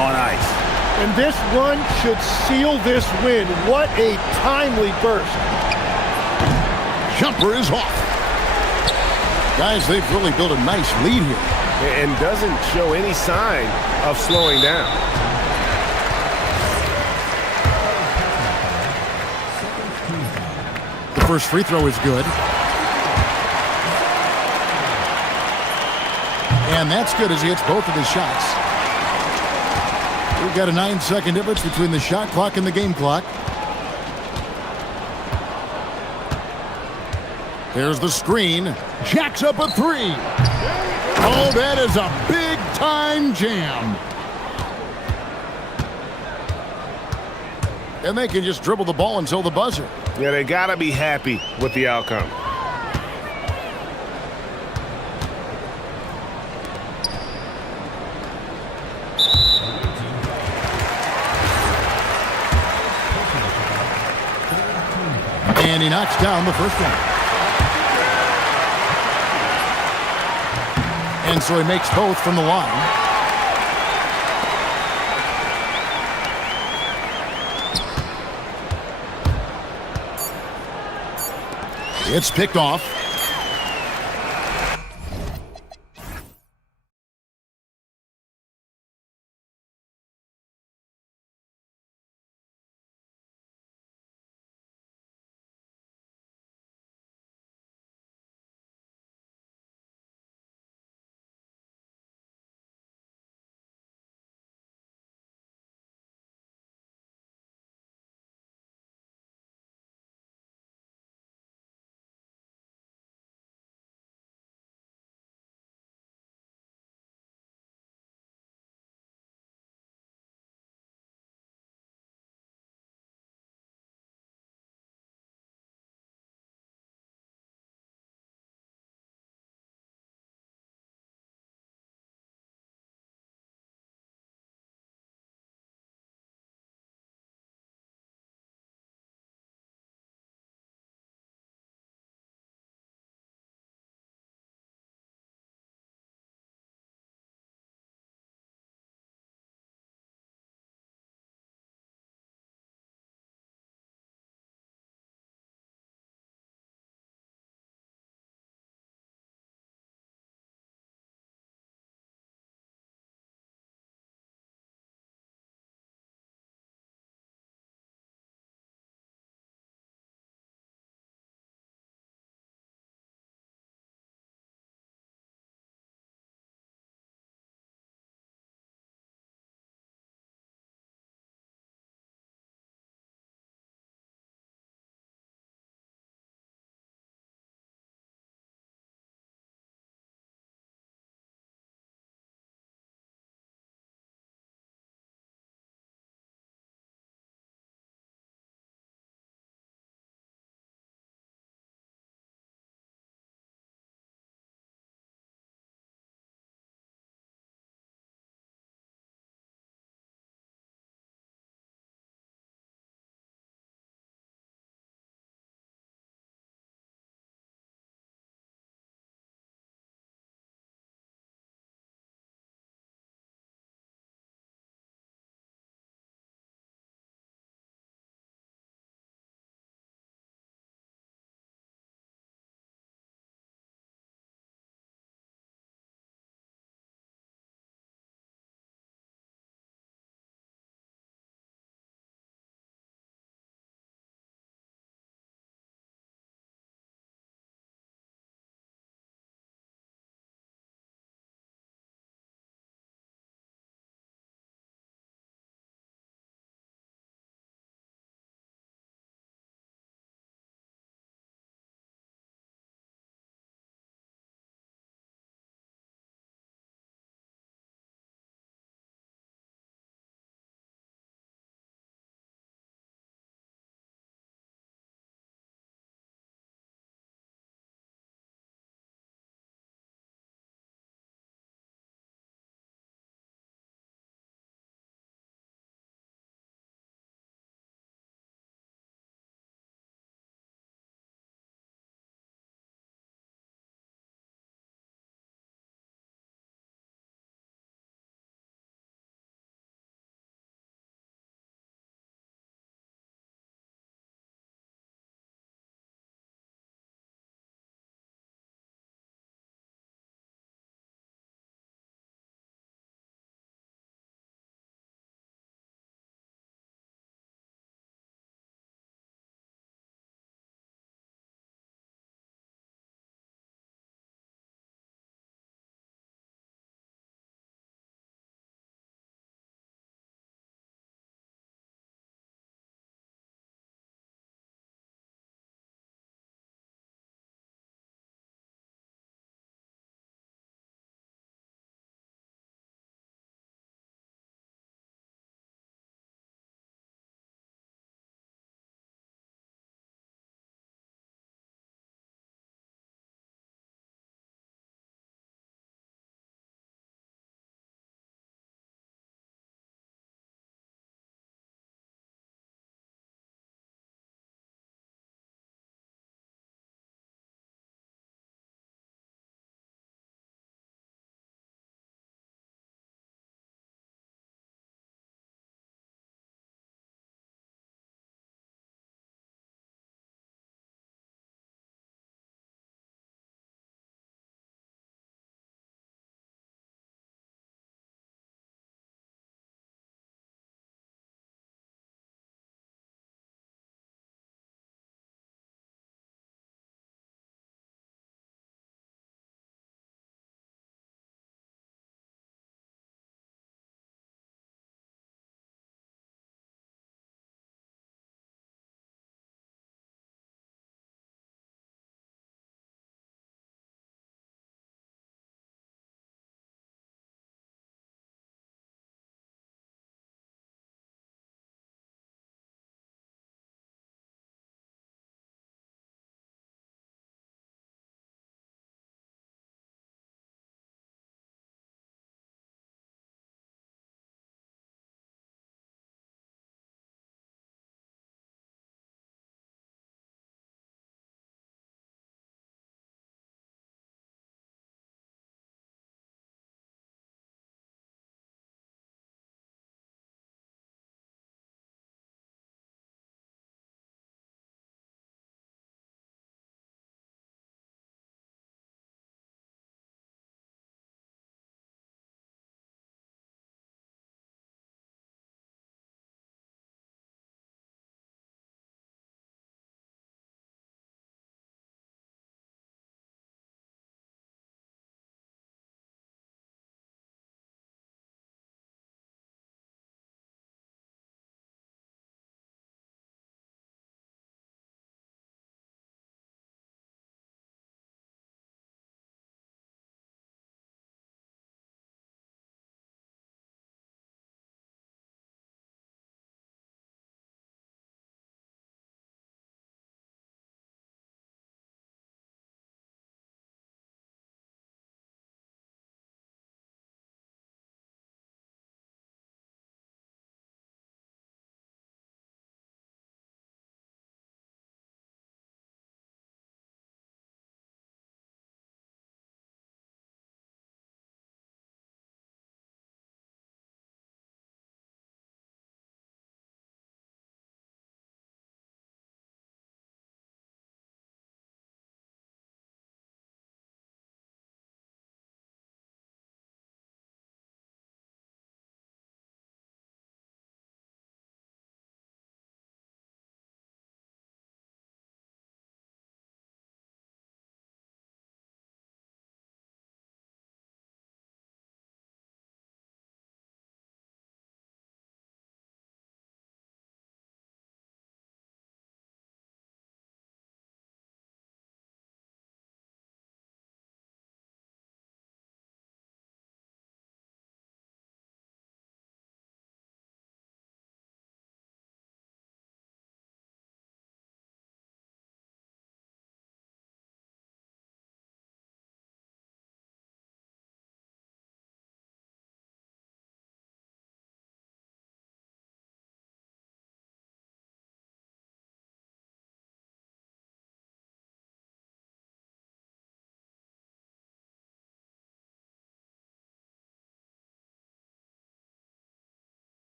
on ice. And this run should seal this win. What a timely burst. Jumper is off. Guys, they've really built a nice lead here. And doesn't show any sign of slowing down. The first free throw is good. And that's good as he hits both of his shots. We've got a 9-second difference between the shot clock and the game clock. There's the screen. Jacks up a 3. Oh, that is a big-time jam. and they can just dribble the ball until the buzzer. Yeah, they got to be happy with the outcome. And he knocks down the first one. And so he makes both from the line. It's picked off.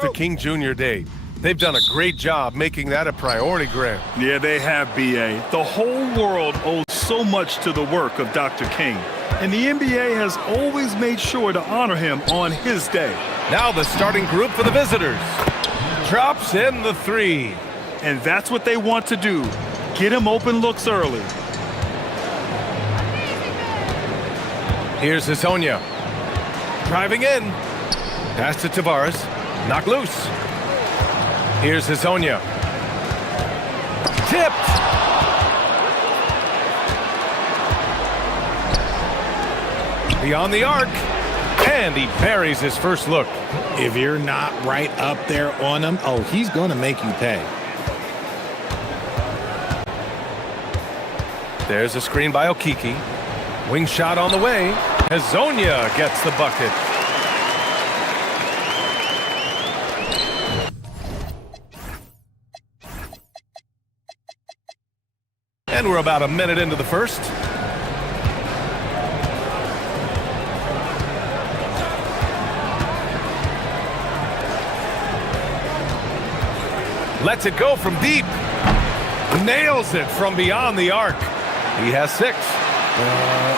The King Jr. Day. They've done a great job making that a priority grant. Yeah, they have, B.A. The whole world owes so much to the work of Dr. King. And the NBA has always made sure to honor him on his day. Now the starting group for the visitors. Drops in the three. And that's what they want to do. Get him open looks early. Here's Hazonia. Driving in. Pass to Tavares. Knock loose. Here's Hazonia. Tipped. Beyond the arc. And he buries his first look. If you're not right up there on him, oh, he's going to make you pay. There's a screen by Okiki. Wing shot on the way. Hazonia gets the bucket. And we're about a minute into the first. Lets it go from deep. Nails it from beyond the arc. He has 6.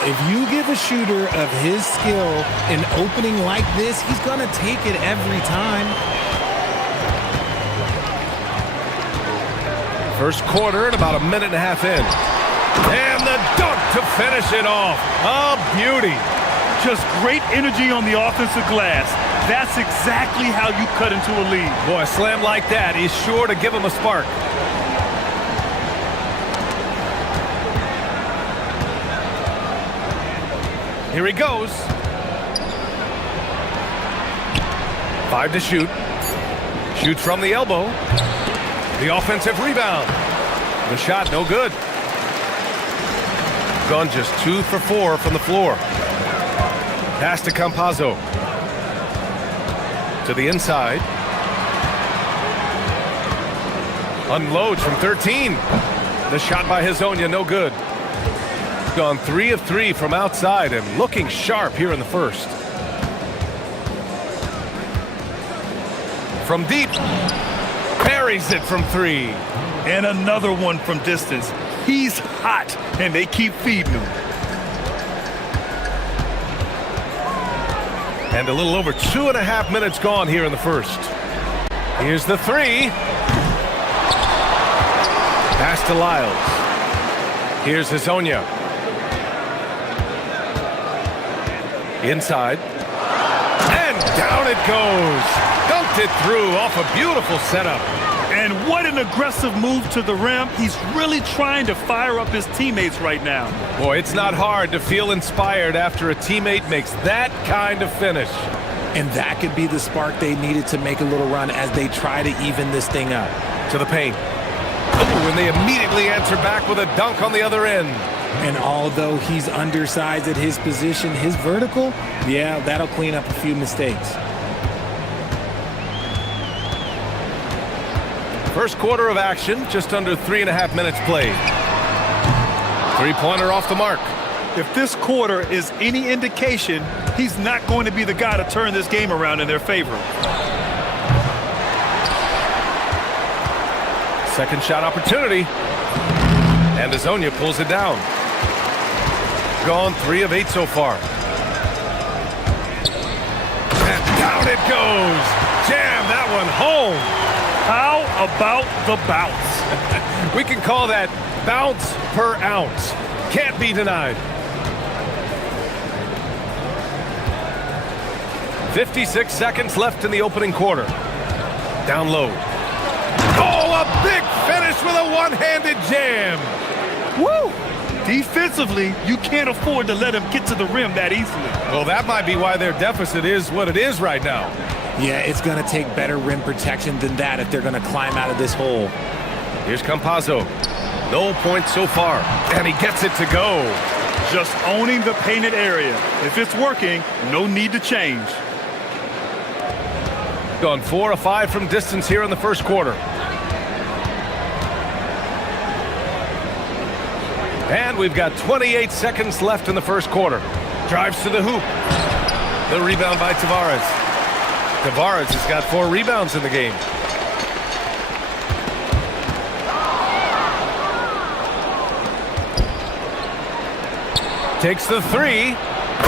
If you give a shooter of his skill an opening like this, he's going to take it every time. First quarter and about a minute and a half in. And the dunk to finish it off. A beauty. Just great energy on the offensive glass. That's exactly how you cut into a lead. Boy, a slam like that is sure to give him a spark. Here he goes. 5 to shoot. Shoots from the elbow. The offensive rebound. The shot no good. Gone just 2 for 4 from the floor. Pass to Campazzo. To the inside. Unloads from 13. The shot by Hazonia no good. Gone 3 of 3 from outside and looking sharp here in the first. From deep. Buries it from 3. And another one from distance. He's hot, and they keep feeding him. And a little over 2.5 minutes gone here in the first. Here's the 3. Pass to Lyles. Here's Hazonia. Inside. And down it goes. Dunked it through off a beautiful setup. And what an aggressive move to the rim. He's really trying to fire up his teammates right now. Boy, it's not hard to feel inspired after a teammate makes that kind of finish. And that could be the spark they needed to make a little run as they try to even this thing up. To the paint. Oh, and they immediately answer back with a dunk on the other end. And although he's undersized at his position, his vertical, yeah, that'll clean up a few mistakes. First quarter of action, just under 3.5 minutes played. 3-pointer off the mark. If this quarter is any indication, he's not going to be the guy to turn this game around in their favor. Second shot opportunity. And Hazonia pulls it down. Gone 3 of 8 so far. And down it goes. Jam that one home. How about the bounce? We can call that bounce per ounce. Can't be denied. 56 seconds left in the opening quarter. Down low. Oh, a big finish with a one-handed jam. Woo! Defensively, you can't afford to let him get to the rim that easily. Well, that might be why their deficit is what it is right now. Yeah, it's going to take better rim protection than that if they're going to climb out of this hole. Here's Campazzo. No points so far, and he gets it to go. Just owning the painted area. If it's working, no need to change. Gone 4 of 5 from distance here in the first quarter. And we've got 28 seconds left in the first quarter. Drives to the hoop. The rebound by Tavares. Tavares has got 4 rebounds in the game. Takes the 3.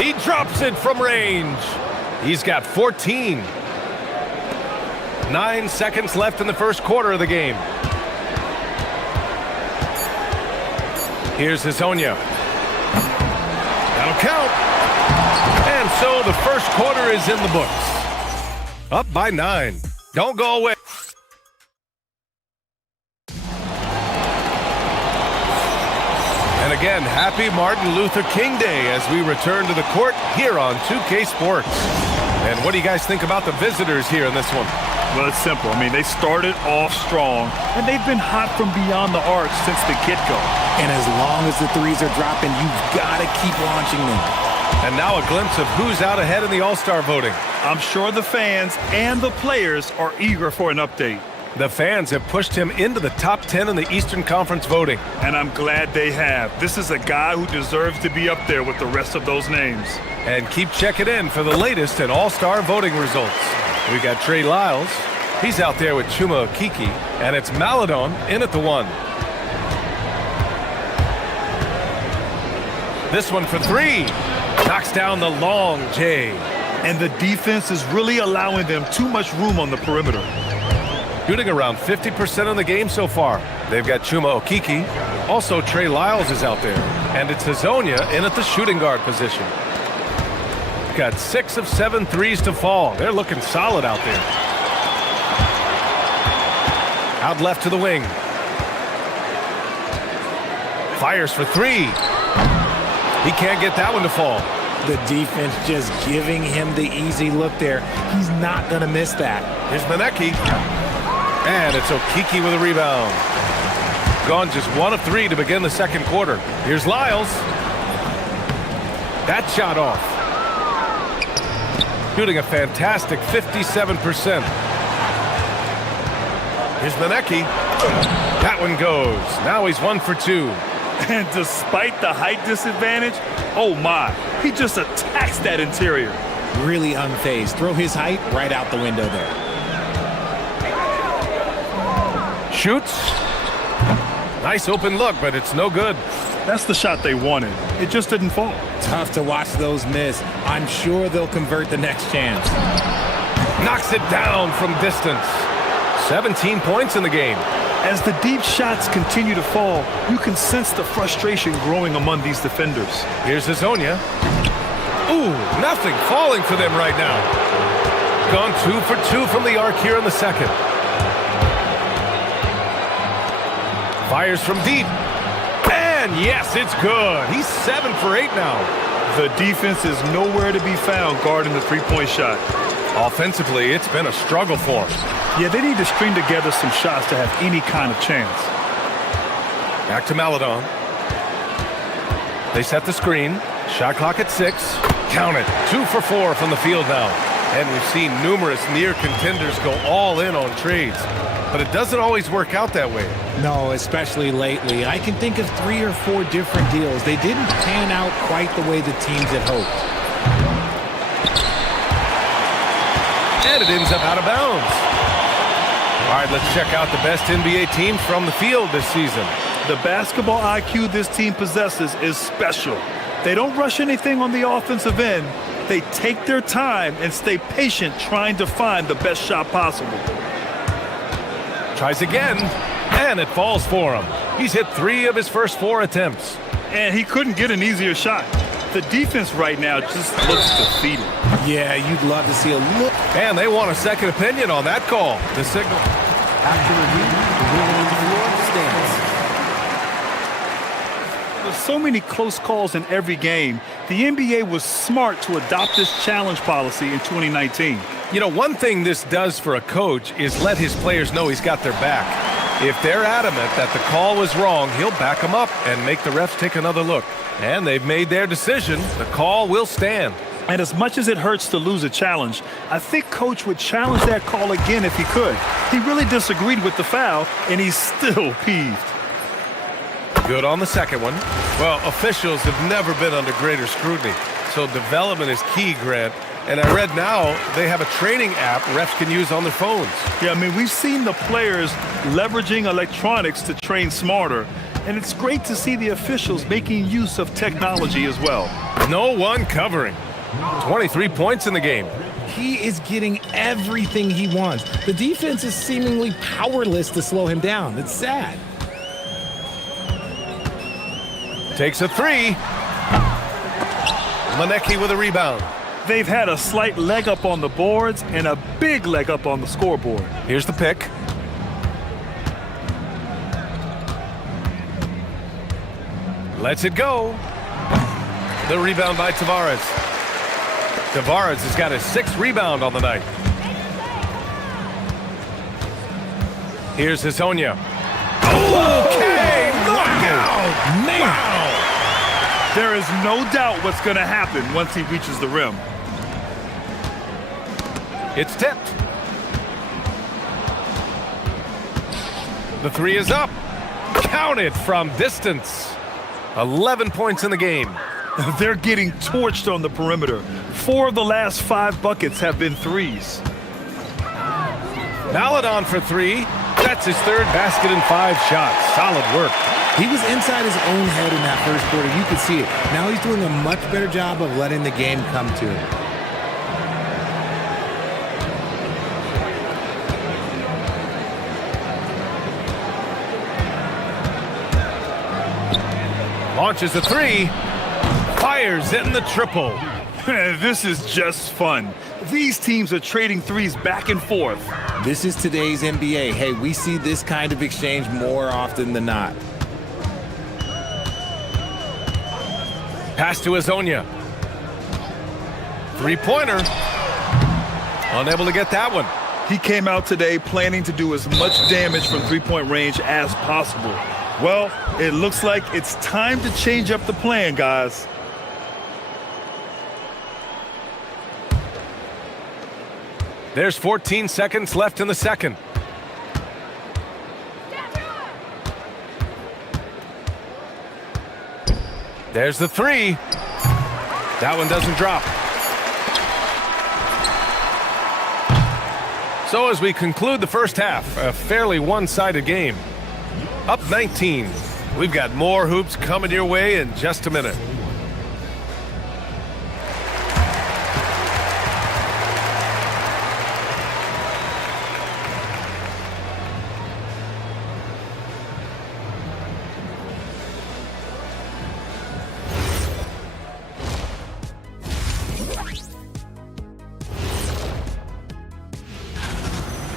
He drops it from range. He's got 14. 9 seconds left in the first quarter of the game. Here's Hazonia. That'll count. And so the first quarter is in the books. Up by 9. Don't go away. And again, happy Martin Luther King Day as we return to the court here on 2K Sports. And what do you guys think about the visitors here in this one? Well, it's simple. I mean, they started off strong, and they've been hot from beyond the arc since the get-go. And as long as the threes are dropping, you've got to keep launching them. And now a glimpse of who's out ahead in the All-Star voting. I'm sure the fans and the players are eager for an update. The fans have pushed him into the top 10 in the Eastern Conference voting. And I'm glad they have. This is a guy who deserves to be up there with the rest of those names. And keep checking in for the latest in All-Star voting results. We got Trey Lyles. He's out there with Chuma Okeke. And it's Maladon in at the 1. This one for 3. Knocks down the long J. And the defense is really allowing them too much room on the perimeter. Shooting around 50% of the game so far. They've got Chuma Okeke. Also, Trey Lyles is out there. And it's Hazonia in at the shooting guard position. Got 6 of 7 threes to fall. They're looking solid out there. Out left to the wing. Fires for 3. He can't get that one to fall. The defense just giving him the easy look there. He's not going to miss that. Here's Maneki. And it's Okeke with a rebound. Gone just 1 of 3 to begin the second quarter. Here's Lyles. That shot off. Shooting a fantastic 57%. Here's Maneki. That one goes. Now he's 1 for 2. And despite the height disadvantage, oh my, he just attacks that interior. Really unfazed. Throw his height right out the window there. Shoots. Nice open look, but it's no good. That's the shot they wanted. It just didn't fall. Tough to watch those miss. I'm sure they'll convert the next chance. Knocks it down from distance. 17 points in the game. As the deep shots continue to fall, you can sense the frustration growing among these defenders. Here's Hazonia. Ooh, nothing falling for them right now. Gone 2 for 2 from the arc here in the second. Fires from deep. And yes, it's good. He's 7 for 8 now. The defense is nowhere to be found guarding the three-point shot. Offensively, it's been a struggle for him. Yeah, they need to string together some shots to have any kind of chance. Back to Maladon. They set the screen. Shot clock at 6. Count it. 2 for 4 from the field now. And we've seen numerous near contenders go all in on trades. But it doesn't always work out that way. No, especially lately. I can think of 3 or 4 different deals. They didn't pan out quite the way the teams had hoped. And it ends up out of bounds. All right, let's check out the best NBA team from the field this season. The basketball IQ this team possesses is special. They don't rush anything on the offensive end. They take their time and stay patient trying to find the best shot possible. Tries again, and it falls for him. He's hit 3 of his first 4 attempts. And he couldn't get an easier shot. The defense right now just looks defeated. Yeah, you'd love to see a look. And they want a second opinion on that call. The signal. After review, the ruling on the floor stands. With so many close calls in every game, the NBA was smart to adopt this challenge policy in 2019. You know, one thing this does for a coach is let his players know he's got their back. If they're adamant that the call was wrong, he'll back them up and make the refs take another look. And they've made their decision. The call will stand. And as much as it hurts to lose a challenge, I think Coach would challenge that call again if he could. He really disagreed with the foul, and he's still peeved. Good on the second one. Well, officials have never been under greater scrutiny, so development is key, Grant. And I read now they have a training app refs can use on their phones. Yeah, I mean, we've seen the players leveraging electronics to train smarter, and it's great to see the officials making use of technology as well. No one covering. 23 points in the game. He is getting everything he wants. The defense is seemingly powerless to slow him down. It's sad. Takes a three. Manecki with a rebound. They've had a slight leg up on the boards and a big leg up on the scoreboard. Here's the pick. Lets it go. The rebound by Tavares. Tavares has got his 6th rebound on the night. Here's Hazonia. Okay, knockout! Man! Wow. There is no doubt what's going to happen once he reaches the rim. It's tipped. The three is up. Counted from distance. 11 points in the game. They're getting torched on the perimeter. 4 of the last 5 buckets have been threes. Maladon for 3. That's his 3rd basket in 5 shots. Solid work. He was inside his own head in that first quarter. You could see it. Now he's doing a much better job of letting the game come to him. Launches a 3. Fires in the triple. This is just fun. These teams are trading threes back and forth. This is today's NBA. Hey, we see this kind of exchange more often than not. Pass to Hazonia. 3-pointer. Unable to get that one. He came out today planning to do as much damage from three-point range as possible. Well, it looks like it's time to change up the plan, guys. There's 14 seconds left in the second. There's the 3. That one doesn't drop. So as we conclude the first half, a fairly one-sided game. Up 19. We've got more hoops coming your way in just a minute.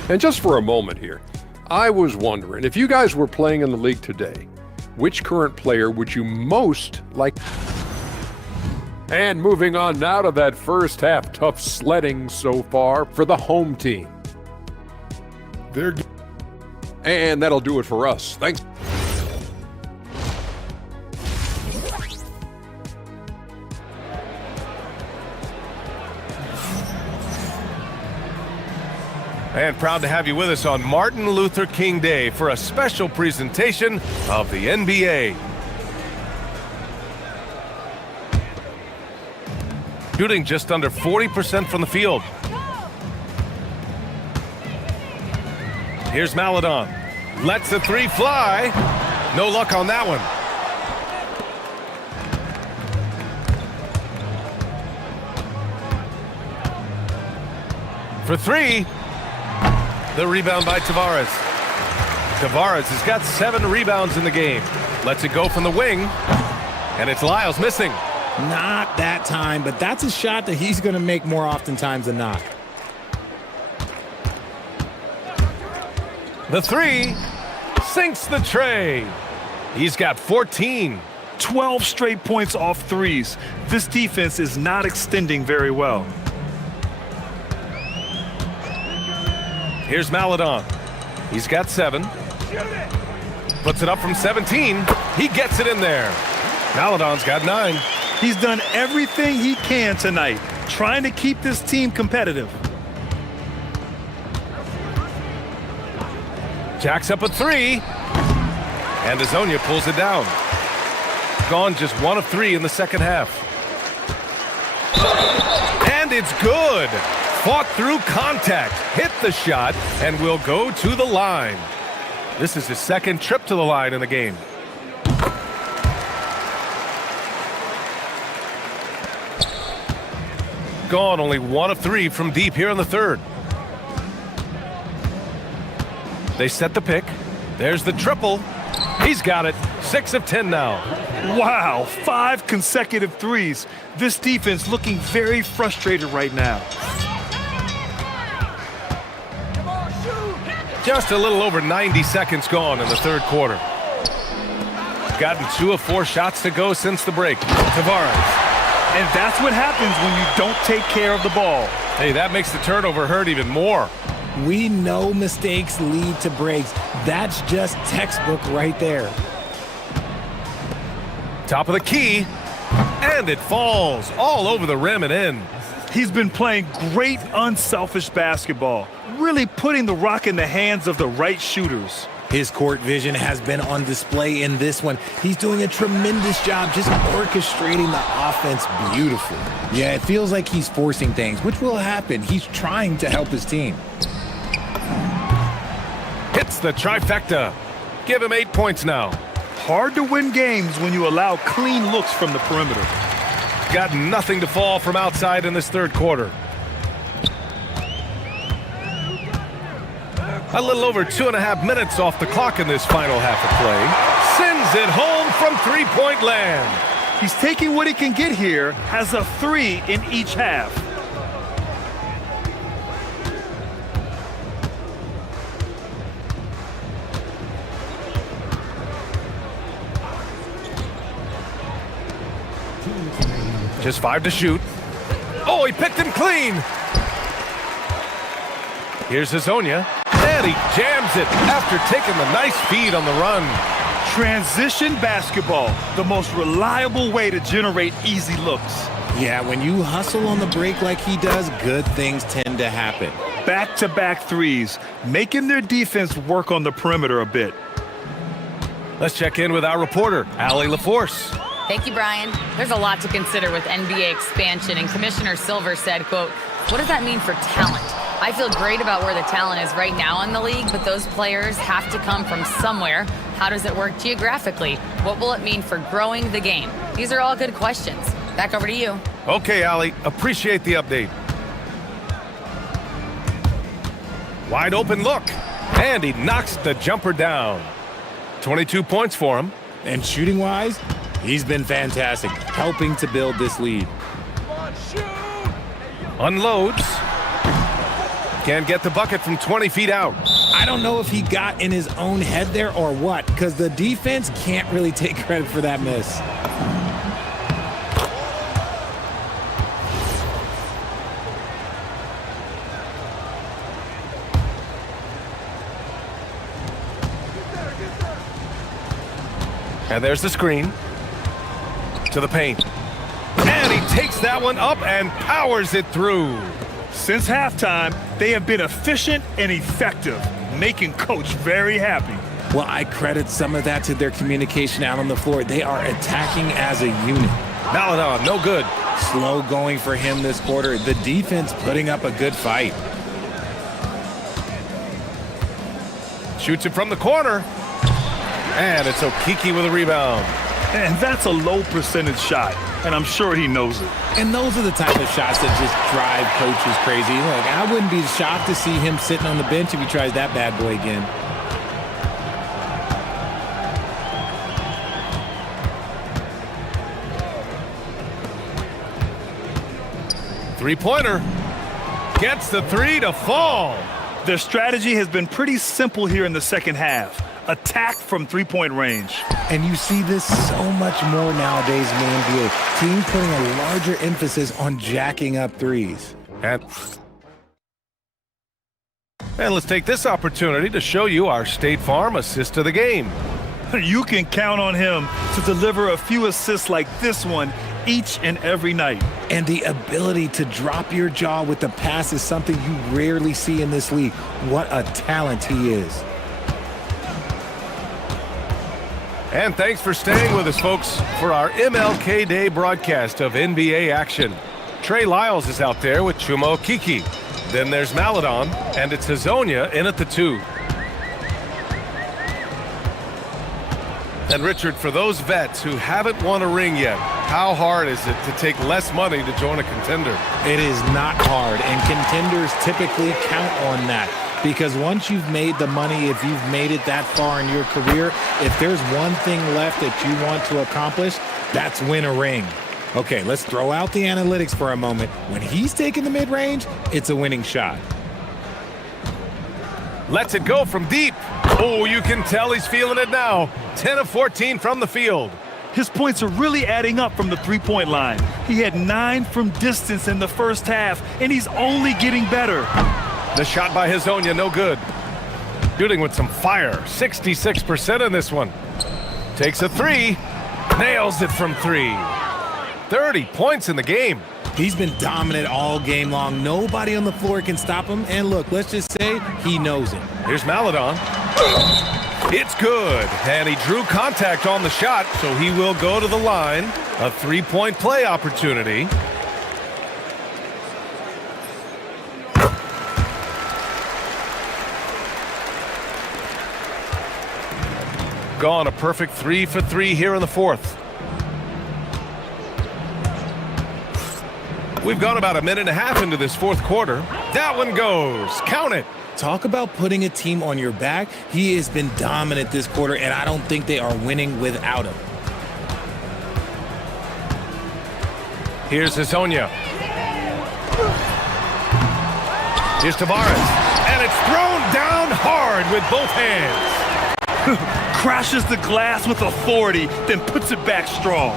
And just for a moment here, I was wondering, if you guys were playing in the league today, which current player would you most like? And moving on now to that first half, tough sledding so far for the home team. And that'll do it for us. Thanks. And proud to have you with us on Martin Luther King Day for a special presentation of the NBA. Shooting just under 40% from the field. Here's Maladon. Lets the 3 fly. No luck on that one. For 3. The rebound by Tavares. Tavares has got 7 rebounds in the game. Lets it go from the wing. And it's Lyles missing. Not that time, but that's a shot that he's going to make more oftentimes than not. The 3 sinks the tray. He's got 14. 12 straight points off threes. This defense is not extending very well. Here's Maladon. He's got 7. Puts it up from 17. He gets it in there. Maladon's got 9. He's done everything he can tonight, trying to keep this team competitive. Jacks up a 3. And Hazonia pulls it down. Gone just 1 of 3 in the second half. And it's good. Fought through contact, hit the shot, and will go to the line. This is his second trip to the line in the game. Gone, only 1 of 3 from deep here in the third. They set the pick. There's the triple. He's got it. 6 of 10 now. Wow, 5 consecutive threes. This defense looking very frustrated right now. Just a little over 90 seconds gone in the third quarter. Gotten 2 of 4 shots to go since the break. Tavares. And that's what happens when you don't take care of the ball. Hey, that makes the turnover hurt even more. We know mistakes lead to breaks. That's just textbook right there. Top of the key, and it falls all over the rim and in. He's been playing great unselfish basketball, really putting the rock in the hands of the right shooters. His court vision has been on display in this one. He's doing a tremendous job just orchestrating the offense beautifully. Yeah, it feels like he's forcing things, which will happen. He's trying to help his team. Hits the trifecta. Give him 8 points now. Hard to win games when you allow clean looks from the perimeter. Got nothing to fall from outside in this third quarter. A little over 2.5 minutes off the clock in this final half of play. Sends it home from three-point land. He's taking what he can get here, has a 3 in each half. Just 5 to shoot. Oh, he picked him clean. Here's Hazonia, and he jams it after taking the nice feed on the run. Transition basketball, the most reliable way to generate easy looks. Yeah, when you hustle on the break like he does, good things tend to happen. Back-to-back threes, making their defense work on the perimeter a bit. Let's check in with our reporter, Allie LaForce. Thank you, Brian. There's a lot to consider with NBA expansion, and Commissioner Silver said, quote, "What does that mean for talent? I feel great about where the talent is right now in the league, but those players have to come from somewhere. How does it work geographically? What will it mean for growing the game?" These are all good questions. Back over to you. Okay, Allie. Appreciate the update. Wide open look. And he knocks the jumper down. 22 points for him. And shooting-wise, he's been fantastic, helping to build this lead. Unloads. Can't get the bucket from 20 feet out. I don't know if he got in his own head there or what, because the defense can't really take credit for that miss. And there's the screen. To the paint. And he takes that one up and powers it through. Since halftime, they have been efficient and effective, making Coach very happy. Well, I credit some of that to their communication out on the floor. They are attacking as a unit. No good. Slow going for him this quarter. The defense putting up a good fight. Shoots it from the corner. And it's Okiki with a rebound. And that's a low percentage shot, and I'm sure he knows it. And those are the type of shots that just drive coaches crazy. Look, I wouldn't be shocked to see him sitting on the bench if he tries that bad boy again. Three-pointer. Gets the 3 to fall. Their strategy has been pretty simple here in the second half. Attack from three-point range. And you see this so much more nowadays in the NBA. Teams putting a larger emphasis on jacking up threes. And let's take this opportunity to show you our State Farm assist of the game. You can count on him to deliver a few assists like this one each and every night. And the ability to drop your jaw with the pass is something you rarely see in this league. What a talent he is. And thanks for staying with us, folks, for our MLK Day broadcast of NBA action. Trey Lyles is out there with Chuma Okeke. Then there's Maladon, and it's Hazonia in at the 2. And Richard, for those vets who haven't won a ring yet, how hard is it to take less money to join a contender? It is not hard, and contenders typically count on that. Because once you've made the money, if you've made it that far in your career, if there's one thing left that you want to accomplish, that's win a ring. Okay, let's throw out the analytics for a moment. When he's taking the mid-range, it's a winning shot. Lets it go from deep. Oh, you can tell he's feeling it now. 10 of 14 from the field. His points are really adding up from the three-point line. He had 9 from distance in the first half, and he's only getting better. The shot by Hazonia, no good. Shooting with some fire, 66% in this one. Takes a 3, nails it from 3. 30 points in the game. He's been dominant all game long. Nobody on the floor can stop him. And look, let's just say he knows it. Here's Maladon. It's good. And he drew contact on the shot, so he will go to the line. A 3-point play opportunity. Gone a perfect 3 for 3 here in the 4th. We've gone about a minute and a half into this 4th quarter. That one goes. Count it. Talk about putting a team on your back. He has been dominant this quarter, and I don't think they are winning without him. Here's Hazonia. Here's Tavares. And it's thrown down hard with both hands. Crashes the glass with authority, then puts it back strong.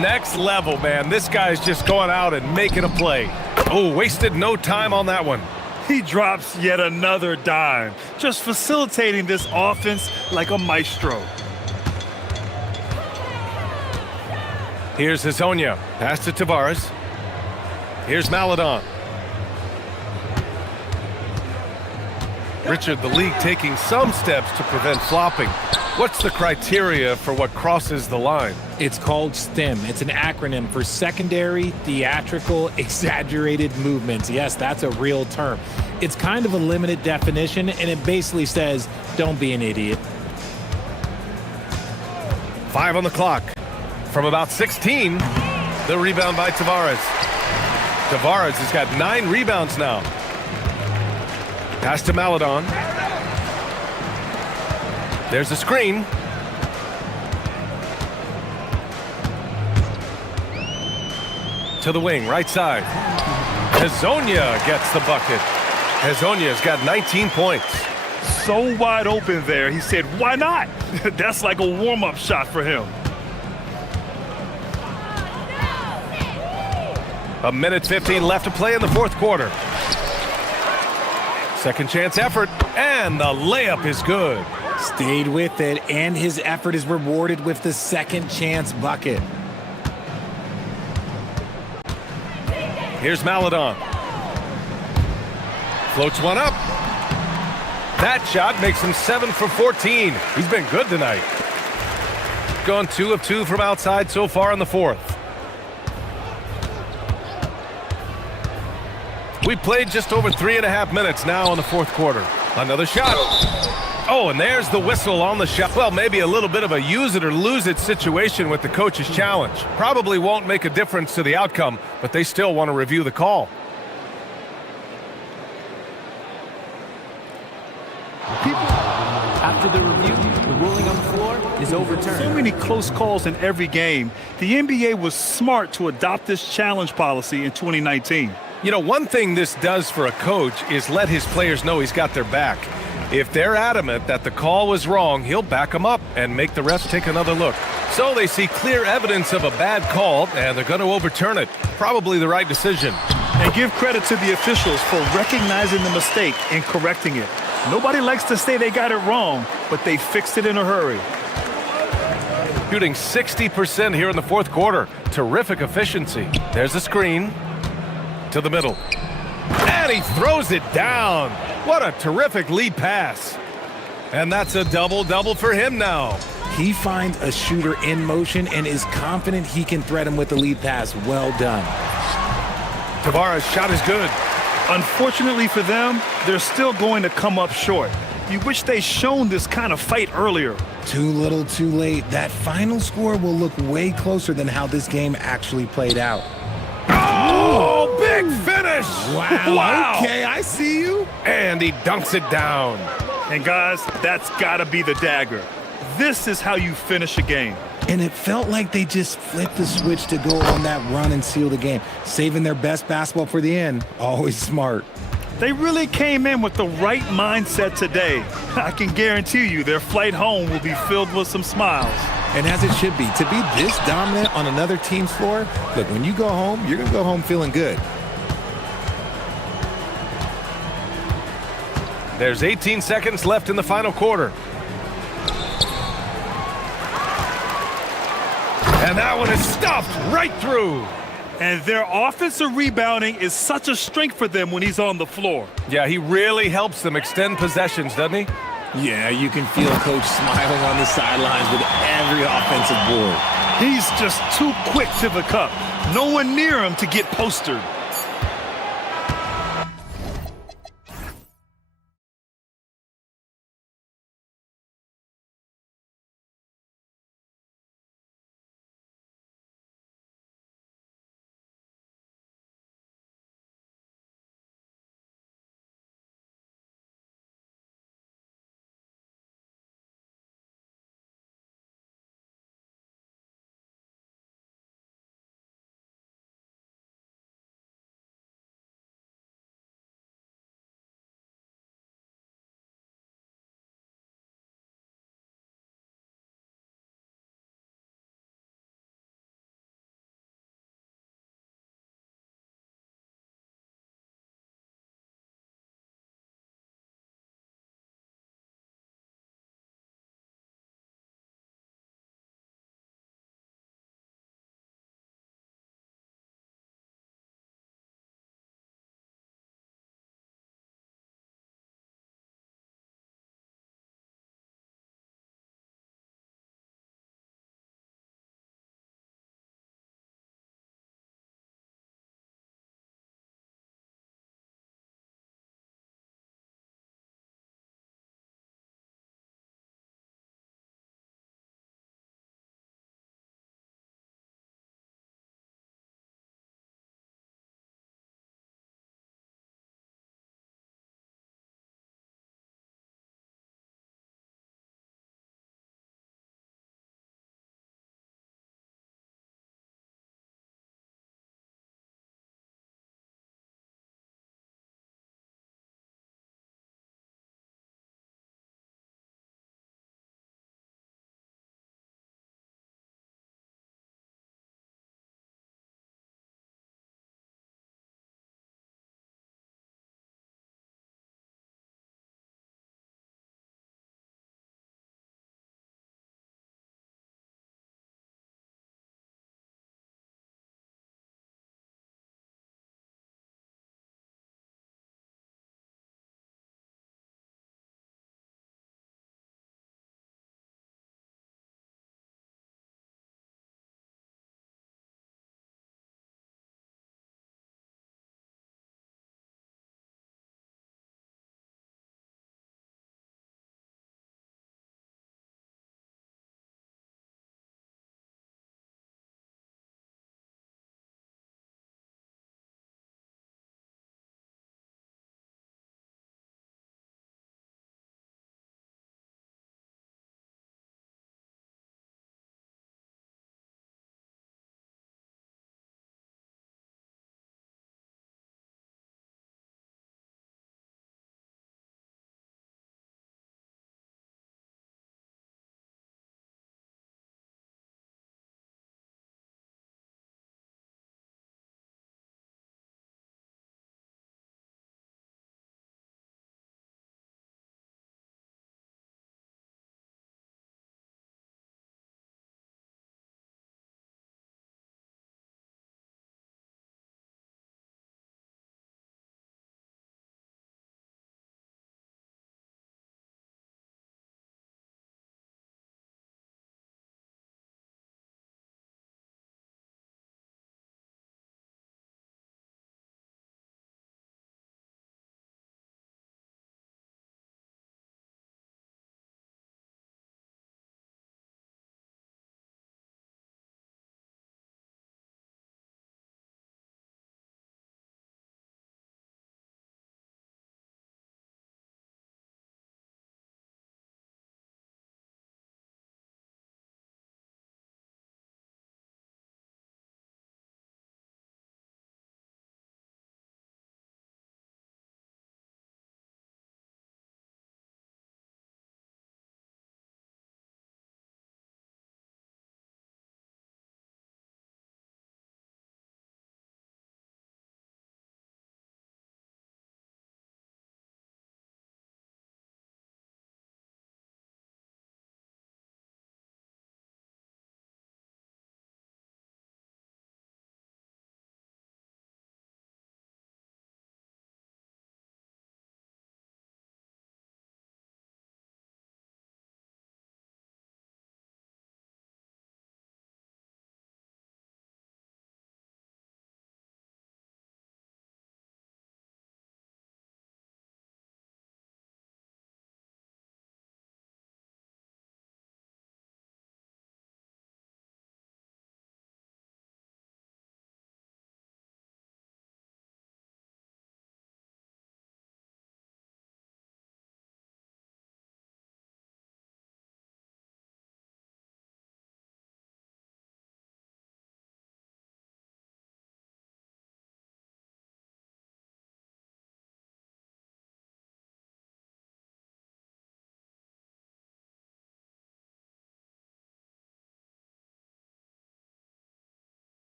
Next level, man. This guy's just going out and making a play. Oh, wasted no time on that one. He drops yet another dime, just facilitating this offense like a maestro. Here's Hazonia. Pass to Tavares. Here's Maladon. Richard, the league taking some steps to prevent flopping. What's the criteria for what crosses the line? It's called STEM. It's an acronym for secondary, theatrical, exaggerated movements. Yes, that's a real term. It's kind of a limited definition, and it basically says, don't be an idiot. 5 on the clock. From about 16, the rebound by Tavares. Tavares has got 9 rebounds now. Pass to Maladon. There's a screen. To the wing, right side. Hazonia gets the bucket. Hazonia's got 19 points. So wide open there, he said, why not? That's like a warm-up shot for him. A minute 15 left to play in the 4th quarter. Second chance effort, and the layup is good. Stayed with it, and his effort is rewarded with the second chance bucket. Here's Maladon. Floats one up. That shot makes him 7 for 14. He's been good tonight. Gone 2 of 2 from outside so far in the 4th. We played just over 3.5 minutes now in the 4th quarter. Another shot. Oh, and there's the whistle on the shot. Well, maybe a little bit of a use it or lose it situation with the coach's challenge. Probably won't make a difference to the outcome, but they still want to review the call. After the review, the ruling on the floor is overturned. So many close calls in every game. The NBA was smart to adopt this challenge policy in 2019. You know, one thing this does for a coach is let his players know he's got their back. If they're adamant that the call was wrong, he'll back them up and make the refs take another look. So they see clear evidence of a bad call, and they're going to overturn it. Probably the right decision. And give credit to the officials for recognizing the mistake and correcting it. Nobody likes to say they got it wrong, but they fixed it in a hurry. Shooting 60% here in the 4th quarter. Terrific efficiency. There's a screen. To the middle. And he throws it down. What a terrific lead pass. And that's a double-double for him now. He finds a shooter in motion and is confident he can threat him with the lead pass. Well done. Tavares' shot is good. Unfortunately for them, they're still going to come up short. You wish they'd shown this kind of fight earlier. Too little, too late. That final score will look way closer than how this game actually played out. Oh, big finish! Wow. Okay, I see you. And he dunks it down. And guys, that's got to be the dagger. This is how you finish a game. And it felt like they just flipped the switch to go on that run and seal the game, saving their best basketball for the end. Always smart. They really came in with the right mindset today. I can guarantee you their flight home will be filled with some smiles. And as it should be, to be this dominant on another team's floor, look, when you go home, you're going to go home feeling good. There's 18 seconds left in the final quarter. And that one is stuffed right through. And their offensive rebounding is such a strength for them when he's on the floor. Yeah, he really helps them extend possessions, doesn't he? Yeah, you can feel Coach smiling on the sidelines with every offensive board. He's just too quick to the cup. No one near him to get postered.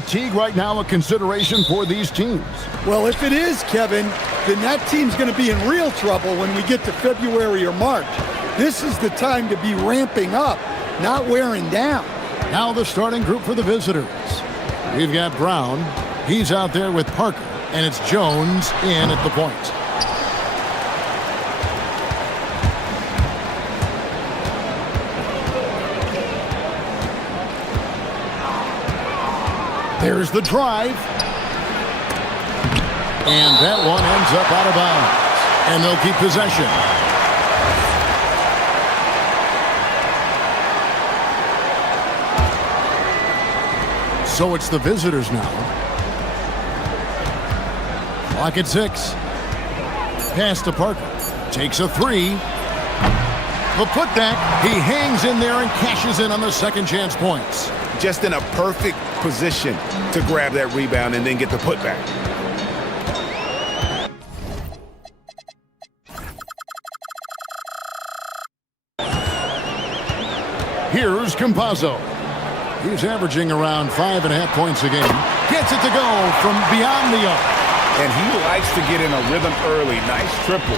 fatigue right now a consideration for these teams? Well, if it is, Kevin, then that team's going to be in real trouble when we get to February or March. This is the time to be ramping up, not wearing down. Now the starting group for the visitors. We've got Brown. He's out there with Parker, and it's Jones in at the point. There's the drive. And that one ends up out of bounds. And they'll keep possession. So it's the visitors now. Clock at 6. Pass to Parker. Takes a 3. The putback. He hangs in there and cashes in on the second chance points. Just in a perfect position to grab that rebound and then get the putback. Here's Campazzo. He's averaging around 5.5 points a game. Gets it to go from beyond the arc. And he likes to get in a rhythm early. Nice triple.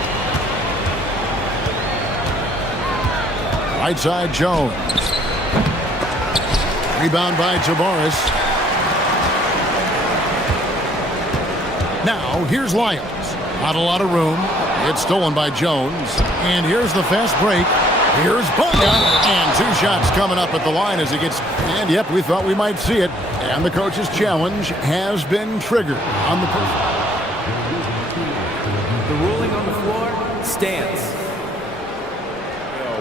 Right side, Jones. Rebound by Tavares. Now, here's Lyons. Not a lot of room. It's stolen by Jones. And here's the fast break. Here's Bunga. And 2 shots coming up at the line as he gets... And, yep, we thought we might see it. And the coach's challenge has been triggered on the person. The ruling on the floor stands.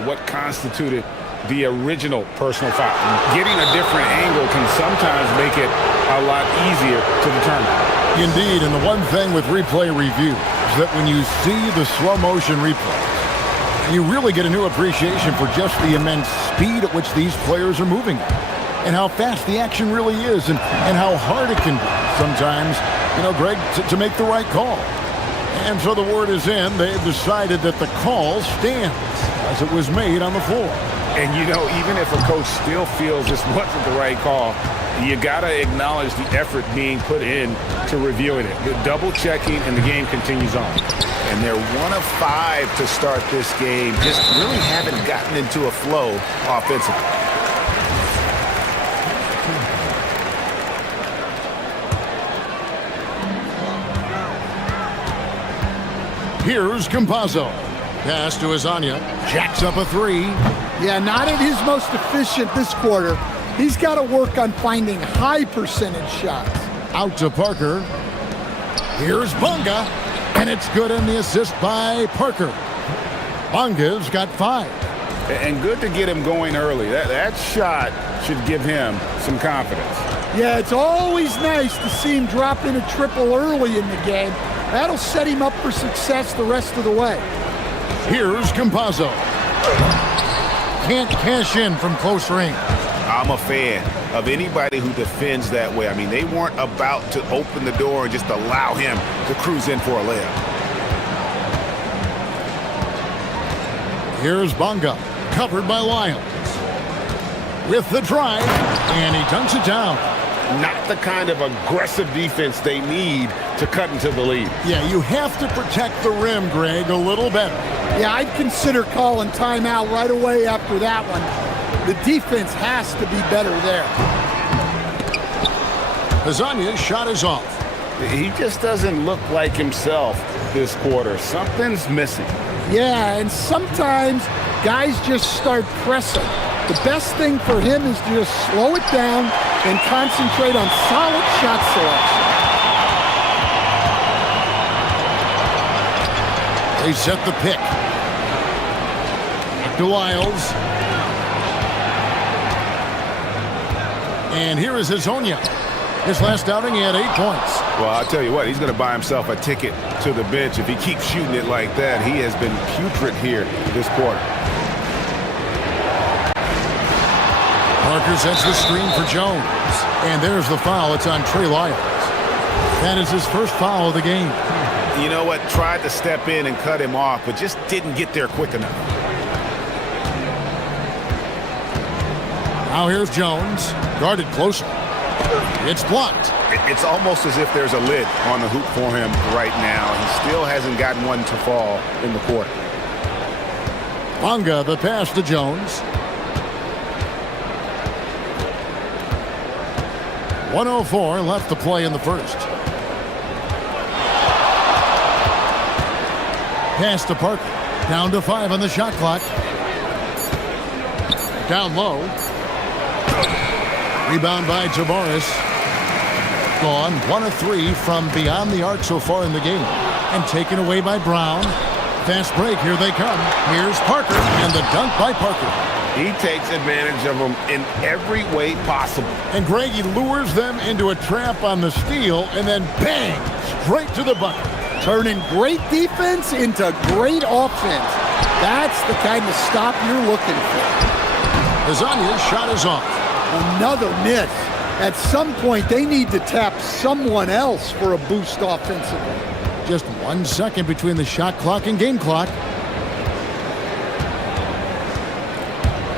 What constituted the original personal foul? Getting a different angle can sometimes make it a lot easier to determine. Indeed, and the one thing with replay review is that when you see the slow motion replay, you really get a new appreciation for just the immense speed at which these players are moving and how fast the action really is and how hard it can be sometimes, Greg, to make the right call. And so the word is in. They've decided that the call stands as it was made on the floor. And, even if a coach still feels this wasn't the right call, you got to acknowledge the effort being put in to reviewing it. The double checking, and the game continues on. And they're 1 of 5 to start this game. Just really haven't gotten into a flow offensively. Here's Campazzo. Pass to Azania. Jacks up a 3. Yeah, not at his most efficient this quarter. He's got to work on finding high percentage shots. Out to Parker. Here's Bunga. And it's good in the assist by Parker. Bunga's got 5. And good to get him going early. That shot should give him some confidence. Yeah, it's always nice to see him drop in a triple early in the game. That'll set him up for success the rest of the way. Here's Campazzo. Can't cash in from close range. I'm a fan of anybody who defends that way. I mean, they weren't about to open the door and just allow him to cruise in for a layup. Here's Bunga, covered by Lyons. With the drive, and he dunks it down. Not the kind of aggressive defense they need to cut into the lead. Yeah, you have to protect the rim, Greg, a little better. Yeah, I'd consider calling timeout right away after that one. The defense has to be better there. Azania's shot is off. He just doesn't look like himself this quarter. Something's missing. Yeah, and sometimes guys just start pressing. The best thing for him is to just slow it down and concentrate on solid shot selection. They set the pick. Back to Lyles. And here is Hazonia. His last outing, he had 8 points. Well, I'll tell you what, he's going to buy himself a ticket to the bench. If he keeps shooting it like that, he has been putrid here this quarter. Parker sets the screen for Jones. And there's the foul. It's on Trey Lyles. That is his first foul of the game. You know what? Tried to step in and cut him off, but just didn't get there quick enough. Now here's Jones. Guarded closely. It's blocked. It's almost as if there's a lid on the hoop for him right now. He still hasn't gotten one to fall in the quarter. Bonga, the pass to Jones. 1:04 left to play in the first. Pass to Parker. Down to 5 on the shot clock. Down low. Rebound by Tavares. Gone 1 of 3 from beyond the arc so far in the game. And taken away by Brown. Fast break, here they come. Here's Parker, and the dunk by Parker. He takes advantage of them in every way possible. And Greg, he lures them into a trap on the steal, and then bang, straight to the bucket. Turning great defense into great offense. That's the kind of stop you're looking for. Lasagna's shot is off. Another miss. At some point, they need to tap someone else for a boost offensively. Just 1 second between the shot clock and game clock.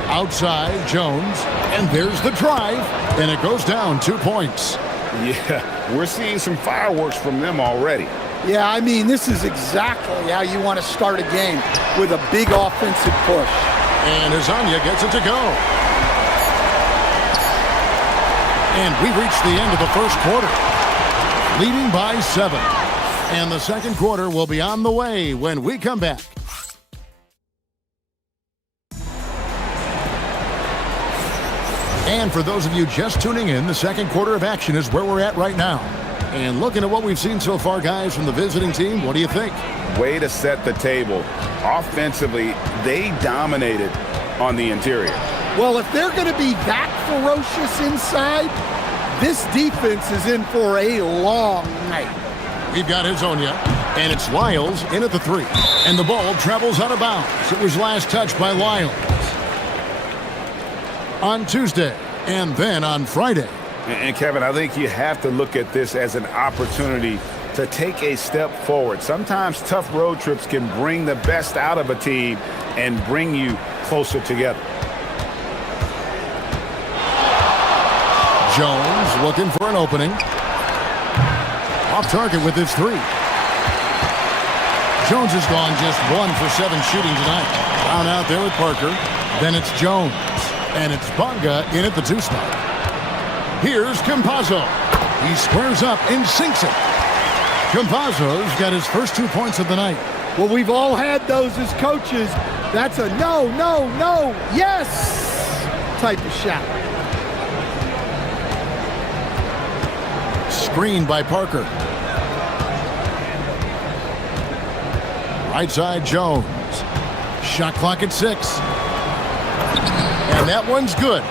Outside, Jones, and there's the drive, and it goes down 2 points. Yeah, we're seeing some fireworks from them already. Yeah, I mean, this is exactly how you want to start a game, with a big offensive push. And Lasagna gets it to go. And we reach the end of the first quarter, leading by 7. And the second quarter will be on the way when we come back. And for those of you just tuning in, the second quarter of action is where we're at right now. And looking at what we've seen so far, guys, from the visiting team, what do you think? Way to set the table. Offensively, they dominated on the interior. Well, if they're going to be that ferocious inside, this defense is in for a long night. We've got Hezonja, and it's Lyles in at the 3. And the ball travels out of bounds. It was last touched by Lyles. On Tuesday, and then on Friday. And Kevin, I think you have to look at this as an opportunity to take a step forward. Sometimes tough road trips can bring the best out of a team and bring you closer together. Jones looking for an opening. Off target with his 3. Jones has gone just 1 for 7 shooting tonight. Down out there with Parker. Then it's Jones. And it's Bonga in at the 2 spot. Here's Campazzo. He squares up and sinks it. Campazzo's got his first 2 points of the night. Well, we've all had those as coaches. That's a no, no, no, yes type of shot. Screened by Parker. Right side, Jones. Shot clock at 6. And that one's good.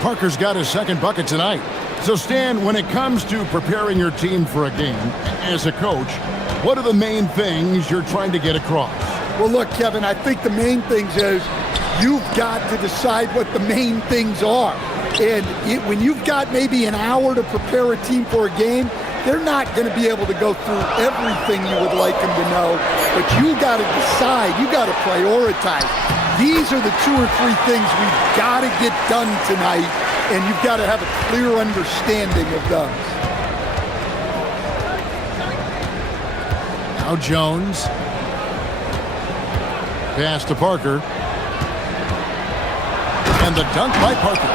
Parker's got his second bucket tonight. So, Stan, when it comes to preparing your team for a game, as a coach, what are the main things you're trying to get across? Well, look, Kevin, I think the main things is you've got to decide what the main things are. And when you've got maybe an hour to prepare a team for a game, they're not going to be able to go through everything you would like them to know. But you got to decide. You got to prioritize. These are the 2 or 3 things we've got to get done tonight, and you've got to have a clear understanding of those. Now Jones. Pass to Parker. And the dunk by Parker.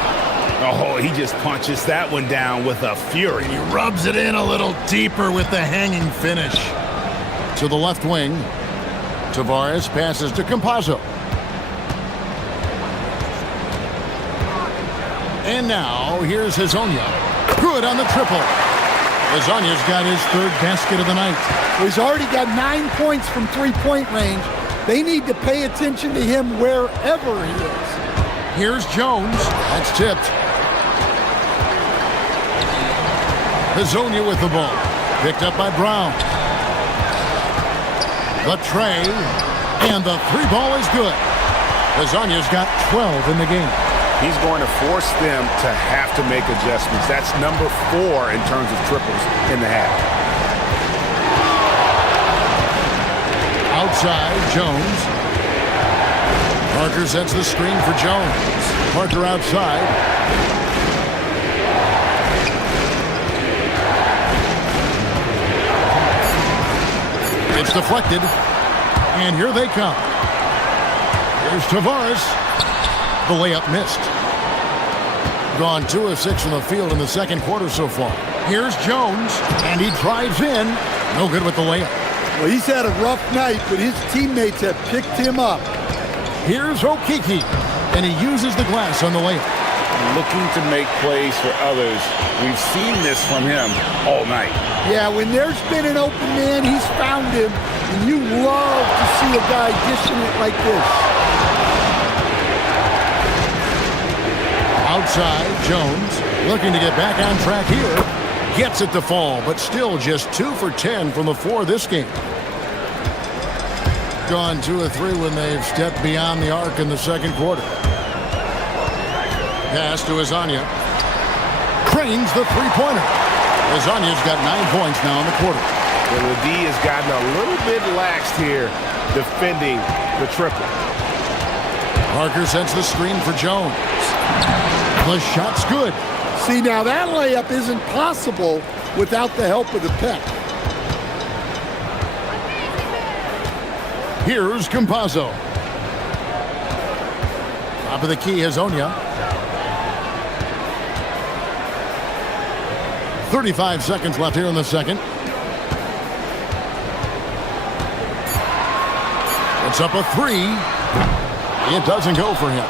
Oh, he just punches that one down with a fury. He rubs it in a little deeper with the hanging finish. To the left wing. Tavares passes to Campazzo. And now, here's Hezonja. Good on the triple. Hezonja's got his 3rd basket of the night. He's already got 9 points from 3-point range. They need to pay attention to him wherever he is. Here's Jones. That's tipped. Hezonja with the ball. Picked up by Brown. The tray. And the 3 ball is good. Hezonja's got 12 in the game. He's going to force them to have to make adjustments. That's number 4 in terms of triples in the half. Outside, Jones. Parker sets the screen for Jones. Parker outside. It's deflected. And here they come. Here's Tavares. The layup missed. Gone 2 of 6 from the field in the second quarter so far. Here's Jones, and he drives in. No good with the layup. Well, he's had a rough night, but his teammates have picked him up. Here's Okiki, and he uses the glass on the layup. Looking to make plays for others. We've seen this from him all night. Yeah, when there's been an open man, he's found him, and you love to see a guy dishing it like this. Outside, Jones looking to get back on track here. Gets it to fall, but still just 2 for 10 from the floor this game. Gone 2 of 3 when they've stepped beyond the arc in the second quarter. Pass to Azania. Cranes the three-pointer. Azania's got 9 points now in the quarter. Well, the D has gotten a little bit laxed here defending the triple. Parker sets the screen for Jones. The shot's good. See, now that layup isn't possible without the help of the pec. Here's Campazzo. Top of the key is Onya. 35 seconds left here in the second. It's up a 3. It doesn't go for him.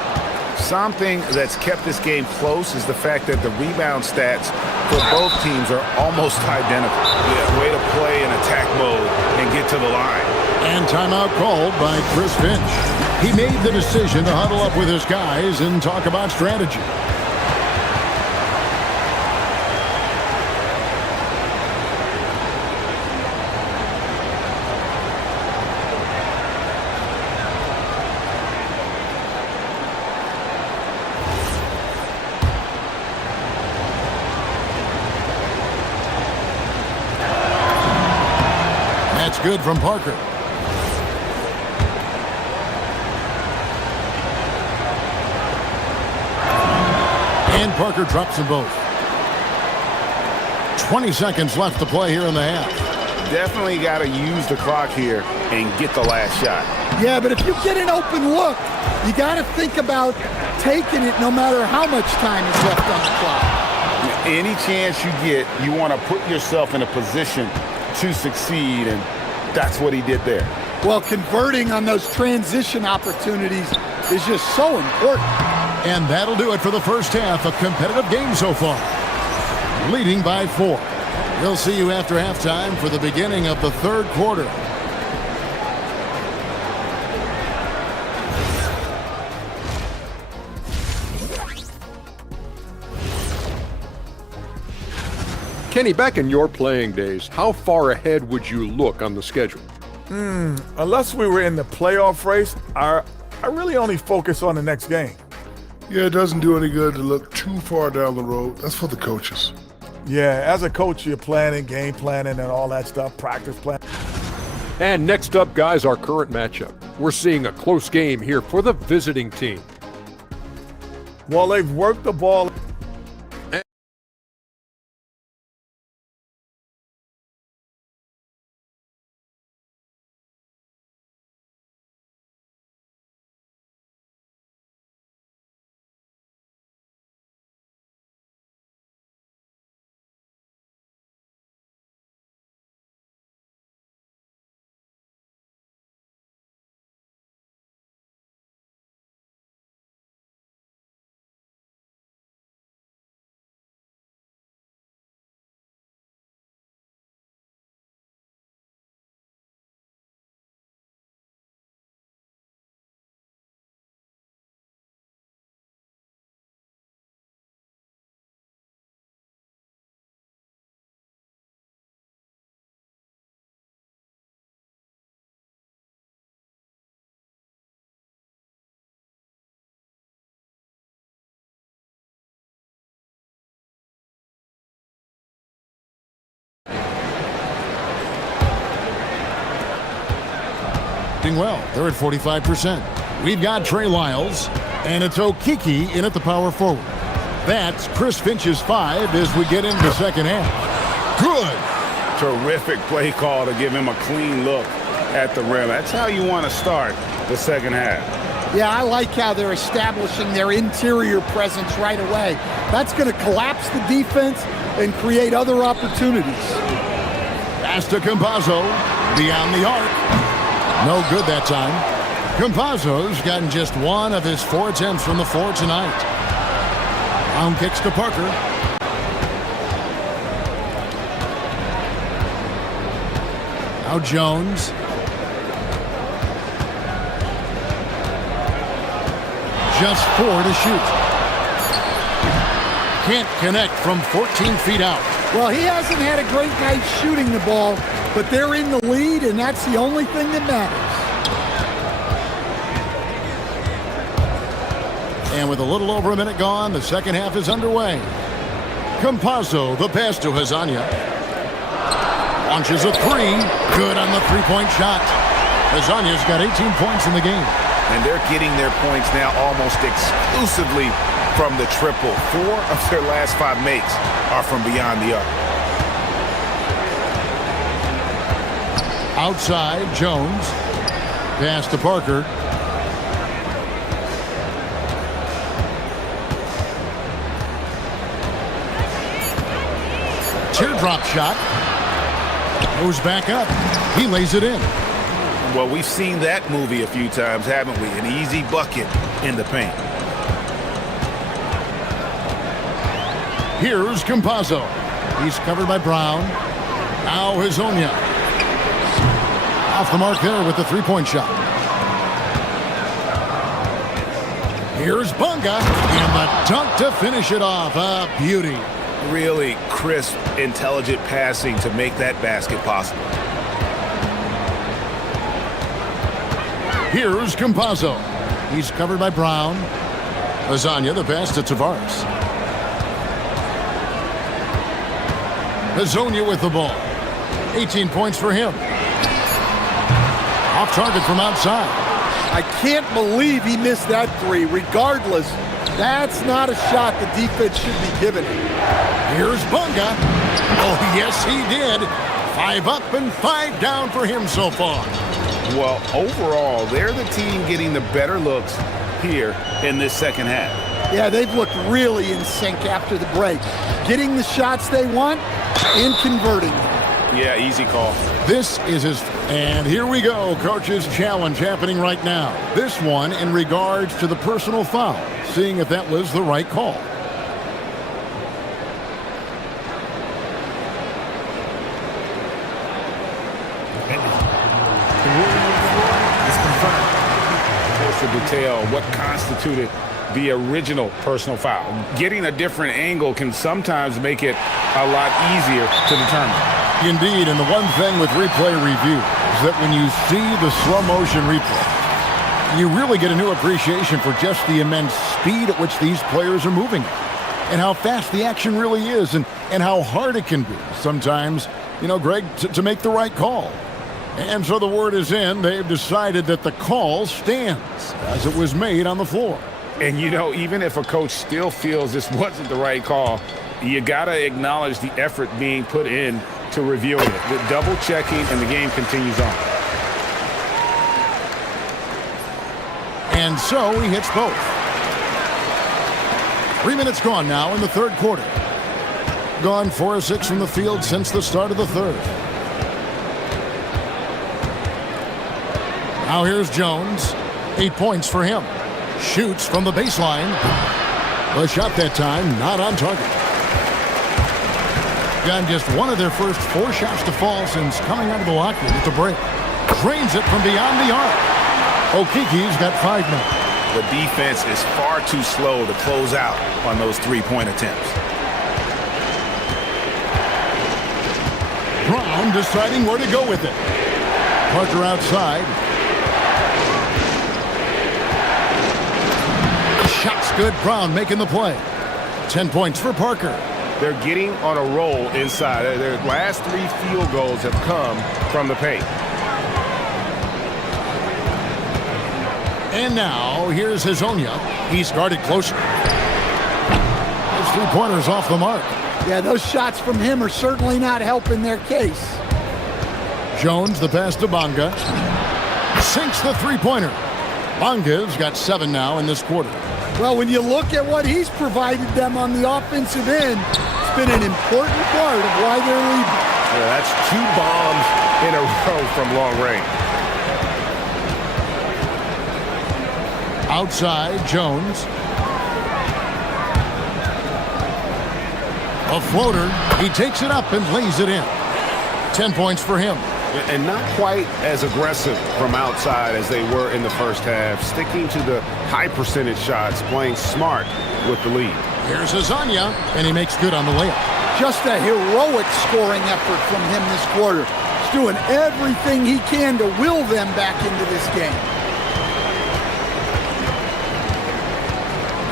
Something that's kept this game close is the fact that the rebound stats for both teams are almost identical. Yeah, way to play in attack mode and get to the line. And timeout called by Chris Finch. He made the decision to huddle up with his guys and talk about strategy. Good from Parker. And Parker drops them both. 20 seconds left to play here in the half. Definitely got to use the clock here and get the last shot. Yeah, but if you get an open look, you got to think about taking it no matter how much time is left on the clock. Any chance you get, you want to put yourself in a position to succeed, and that's what he did there. Well, converting on those transition opportunities is just so important. And that'll do it for the first half. A competitive game so far. Leading by 4. We'll see you after halftime for the beginning of the third quarter. Kenny, back in your playing days, how far ahead would you look on the schedule? Unless we were in the playoff race, I really only focus on the next game. Yeah, it doesn't do any good to look too far down the road. That's for the coaches. Yeah, as a coach, you're planning, game planning, and all that stuff, practice planning. And next up, guys, our current matchup. We're seeing a close game here for the visiting team. Well, they've worked the ball. Well, they're at 45%. We've got Trey Lyles, and it's Okiki in at the power forward. That's Chris Finch's 5 as we get into the second half. Good. Terrific play call to give him a clean look at the rim. That's how you want to start the second half. Yeah, I like how they're establishing their interior presence right away. That's going to collapse the defense and create other opportunities. Pass to Campazzo, beyond the arc. No good that time. Campazzo's gotten just one of his 4 attempts from the floor tonight. Brown kicks to Parker. Now Jones. Just 4 to shoot. Can't connect from 14 feet out. Well, he hasn't had a great night shooting the ball, but they're in the lead, and that's the only thing that matters. And with a little over a minute gone, the second half is underway. Campazzo, the pass to Hazania. Launches a 3. Good on the three-point shot. Hazania's got 18 points in the game. And they're getting their points now almost exclusively from the triple. 4 of their last 5 makes are from beyond the arc. Outside, Jones. Pass to Parker. Teardrop shot. Goes back up. He lays it in. Well, we've seen that movie a few times, haven't we? An easy bucket in the paint. Here's Campazzo. He's covered by Brown. Now Hazonia. Off the mark there with the three-point shot. Here's Bunga. And the dunk to finish it off. A beauty. Really crisp, intelligent passing to make that basket possible. Here's Campazzo. He's covered by Brown. Hazonia, the pass to Tavares. Hazonia with the ball. 18 points for him. Off target from outside. I can't believe he missed that 3. Regardless, that's not a shot the defense should be giving him. Here's Bunga. Oh, yes, he did. 5 up and 5 down for him so far. Well, overall, they're the team getting the better looks here in this second half. Yeah, they've looked really in sync after the break. Getting the shots they want and converting them. Yeah, easy call. This is his... And here we go. Coach's challenge happening right now. This one in regards to the personal foul. Seeing if that was the right call. Detail what constituted the original personal foul. Getting a different angle can sometimes make it a lot easier to determine. Indeed, and the one thing with replay review is that when you see the slow motion replay, you really get a new appreciation for just the immense speed at which these players are moving and how fast the action really is and how hard it can be sometimes, you know, Greg, to make the right call. And so the word is in. They've decided that the call stands as it was made on the floor. And, you know, even if a coach still feels this wasn't the right call, you got to acknowledge the effort being put in to reviewing it. The double checking, and the game continues on. And so he hits both. 3 minutes gone now in the third quarter. Gone 4 of 6 from the field since the start of the third. Now here's Jones. 8 points for him. Shoots from the baseline. The shot that time not on target. Gotten just one of their first 4 shots to fall since coming out of the locker room at the break. Drains it from beyond the arc. Okiki's got 5 now. The defense is far too slow to close out on those three-point attempts. Brown deciding where to go with it. Parker outside. Shot's good. Brown making the play. 10 points for Parker. They're getting on a roll inside. Their last 3 field goals have come from the paint. And now, here's Hazonia. He's guarded closer. Those 3-pointers off the mark. Yeah, those shots from him are certainly not helping their case. Jones, the pass to Bonga. Sinks the three-pointer. Bonga's got 7 now in this quarter. Well, when you look at what he's provided them on the offensive end, it's been an important part of why they're leading. Yeah, that's 2 bombs in a row from long range. Outside, Jones. A floater. He takes it up and lays it in. 10 points for him. And not quite as aggressive from outside as they were in the first half, sticking to the high percentage shots, playing smart with the lead. Here's Azania, and he makes good on the layup. Just a heroic scoring effort from him this quarter. He's doing everything he can to will them back into this game.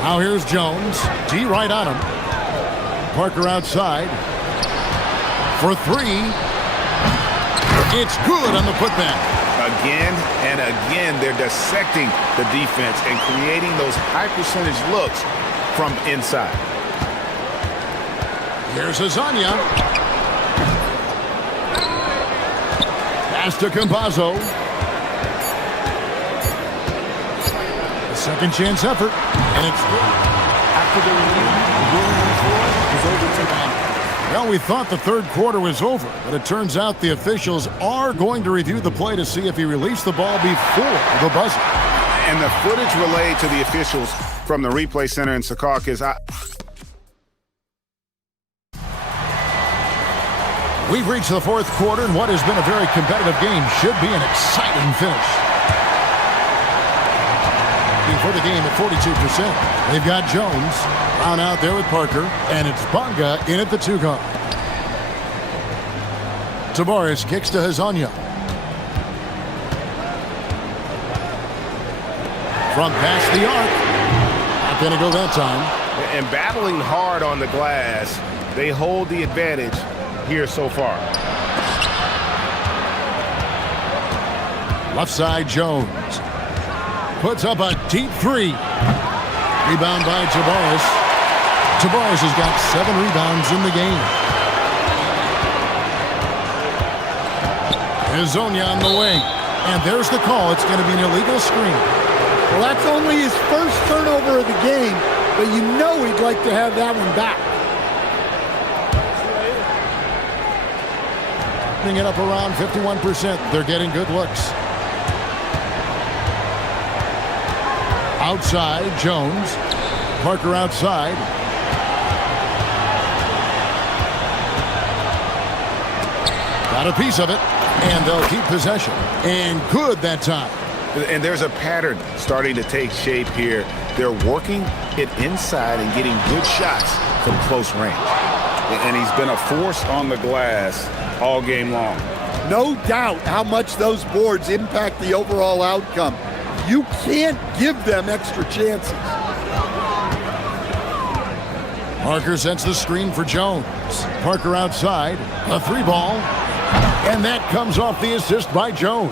Now here's Jones. D right on him. Parker outside. For 3. It's good on the putback. Again and again, they're dissecting the defense and creating those high percentage looks from inside. Here's Azania. Pass to Campazzo. A second chance effort, and it's good. After the review, the ruling on the floor is overturned. Well, we thought the third quarter was over, but it turns out the officials are going to review the play to see if he released the ball before the buzzer. And the footage relayed to the officials from the replay center in Secaucus. We've reached the fourth quarter, and what has been a very competitive game should be an exciting finish. For the game at 42%. They've got Jones down out there with Parker, and it's Bonga in at the 2 guard. Tavares kicks to Hazanya. From past the arc. Not going to go that time. And battling hard on the glass, they hold the advantage here so far. Left side, Jones. Puts up a deep 3. Rebound by Tavares. Tavares has got 7 rebounds in the game. Hazonia on the wing. And there's the call. It's going to be an illegal screen. Well, that's only his first turnover of the game, but you know he'd like to have that one back. Bring it up around 51%. They're getting good looks. Outside, Jones. Parker outside. Got a piece of it, and they'll keep possession. And good that time. And there's a pattern starting to take shape here. They're working it inside and getting good shots from close range. And he's been a force on the glass all game long. No doubt how much those boards impact the overall outcome. You can't give them extra chances. Parker sets the screen for Jones. Parker outside. A 3 ball. And that comes off the assist by Jones.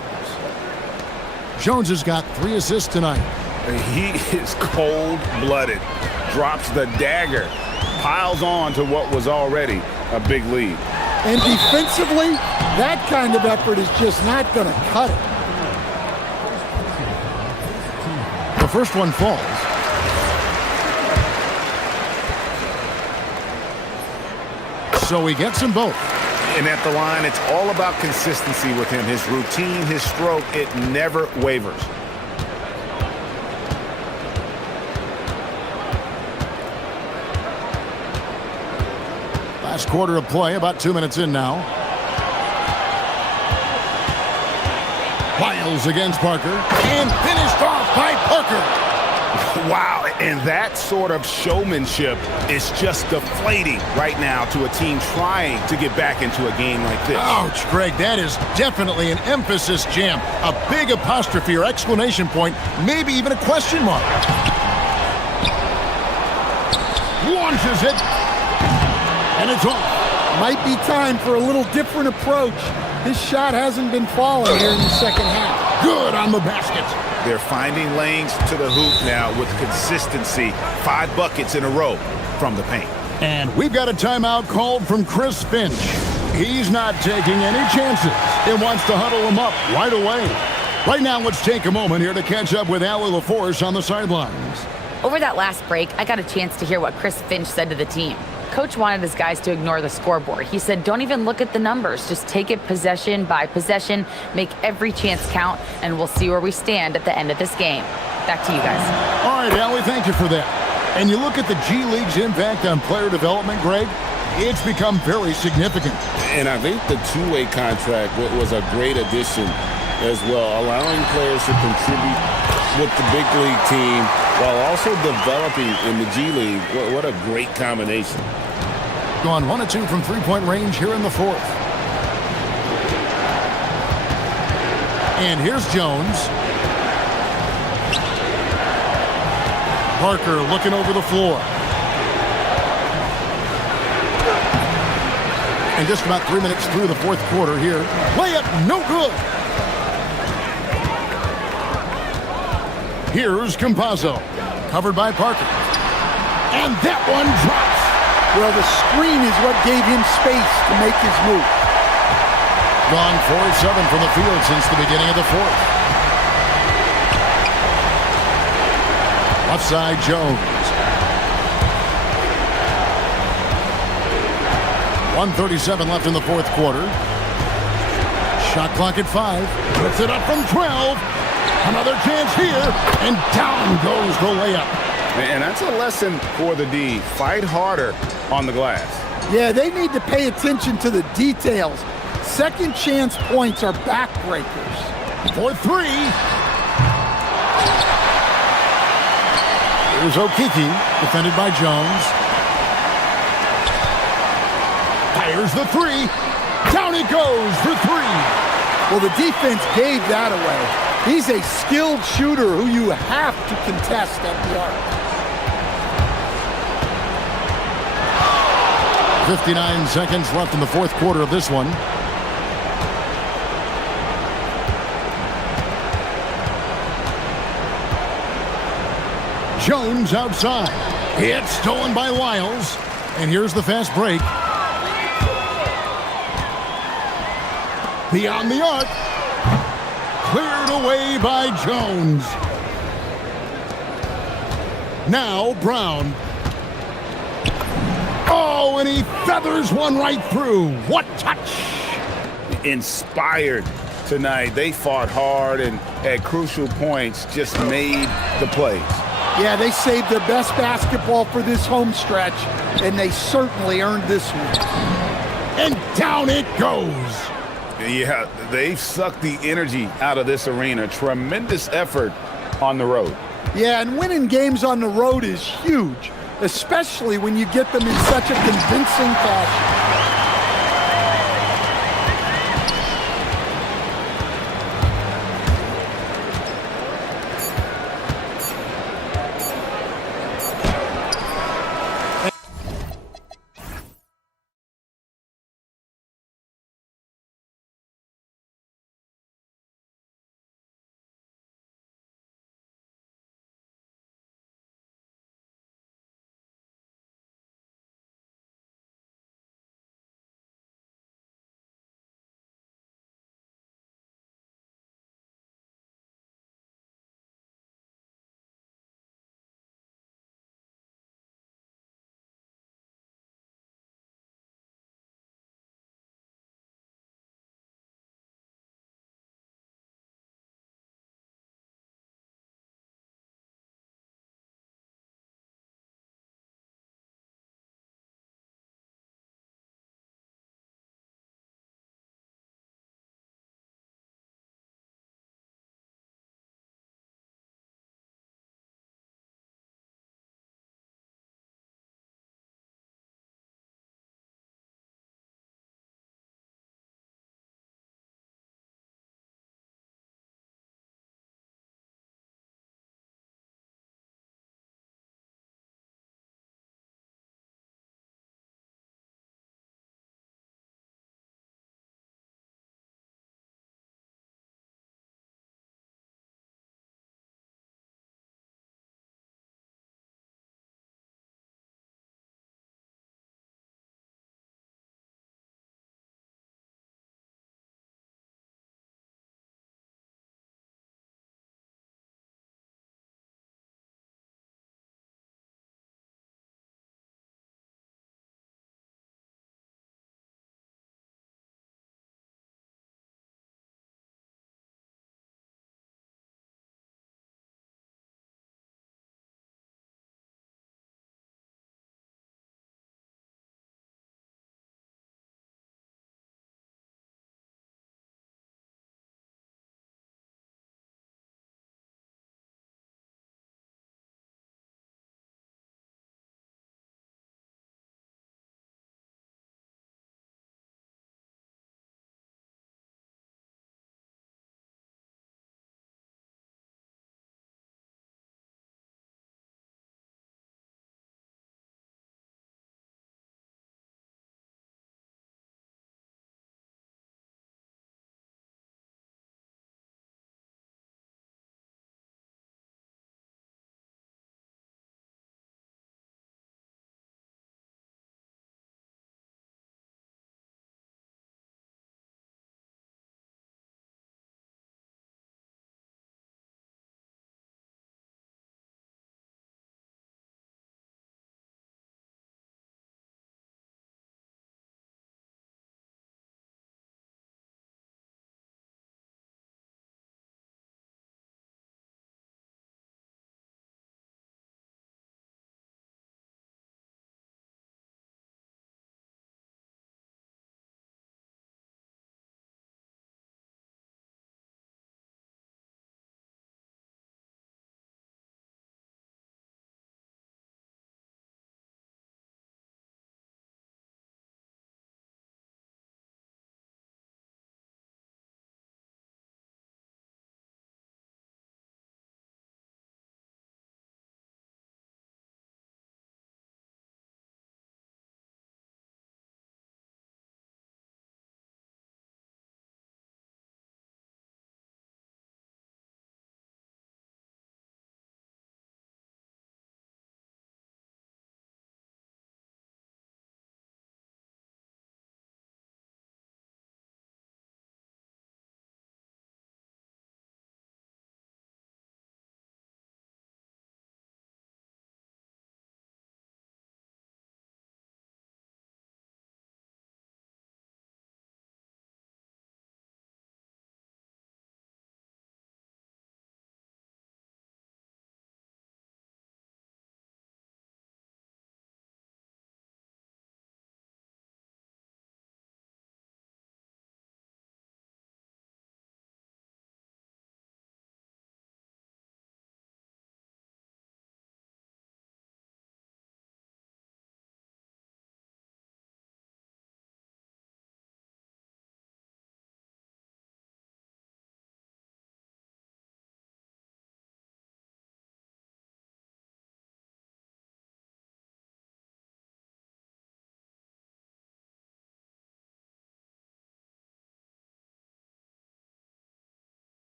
Jones has got 3 assists tonight. He is cold-blooded. Drops the dagger. Piles on to what was already a big lead. And defensively, that kind of effort is just not going to cut it. The first one falls. So he gets them both. And at the line, it's all about consistency with him. His routine, his stroke, it never wavers. Last quarter of play, about 2 minutes in now. Wiles against Parker, and finished off by Parker. Wow, and that sort of showmanship is just deflating right now to a team trying to get back into a game like this. Ouch, Greg, that is definitely an emphasis jam. A big apostrophe or exclamation point, maybe even a question mark. Launches it, and it's off. Might be time for a little different approach. His shot hasn't been falling here in the second half. Good on the basket. They're finding lanes to the hoop now with consistency. 5 buckets in a row from the paint. And we've got a timeout called from Chris Finch. He's not taking any chances and wants to huddle him up right away. Right now, let's take a moment here to catch up with Allie LaForce on the sidelines. Over that last break, I got a chance to hear what Chris Finch said to the team. Coach wanted his guys to ignore the scoreboard. He said, don't even look at the numbers. Just take it possession by possession, make every chance count, and we'll see where we stand at the end of this game. Back to you guys. All right, Allie, thank you for that. And you look at the G League's impact on player development, Greg, it's become very significant. And I think the two-way contract was a great addition as well, allowing players to contribute with the big league team while also developing in the G League. What a great combination. Gone 1 of 2 from three-point range here in the fourth. And here's Jones. Parker looking over the floor. And just about 3 minutes through the fourth quarter here. Layup, no good. Here's Campazzo, covered by Parker. And that one drops. Well, the screen is what gave him space to make his move. Gone 4 of 7 from the field since the beginning of the fourth. Left side, Jones. 1:37 left in the fourth quarter. Shot clock at 5. Puts it up from 12. Another chance here, and down goes the layup. And that's a lesson for the D. Fight harder on the glass. Yeah, they need to pay attention to the details. Second chance points are backbreakers. For 3. Here's Okiki, defended by Jones. Fires the 3. Down it goes for 3. Well, the defense gave that away. He's a skilled shooter who you have to contest at the arc. 59 seconds left in the fourth quarter of this one. Jones outside. It's stolen by Lyles. And here's the fast break. Beyond the arc. Cleared away by Jones. Now Brown. Oh, and he feathers one right through. What touch! Inspired tonight. They fought hard and at crucial points just made the plays. Yeah, they saved their best basketball for this home stretch, and they certainly earned this one. And down it goes. Yeah, they've sucked the energy out of this arena. Tremendous effort on the road. Yeah, and winning games on the road is huge, especially when you get them in such a convincing fashion.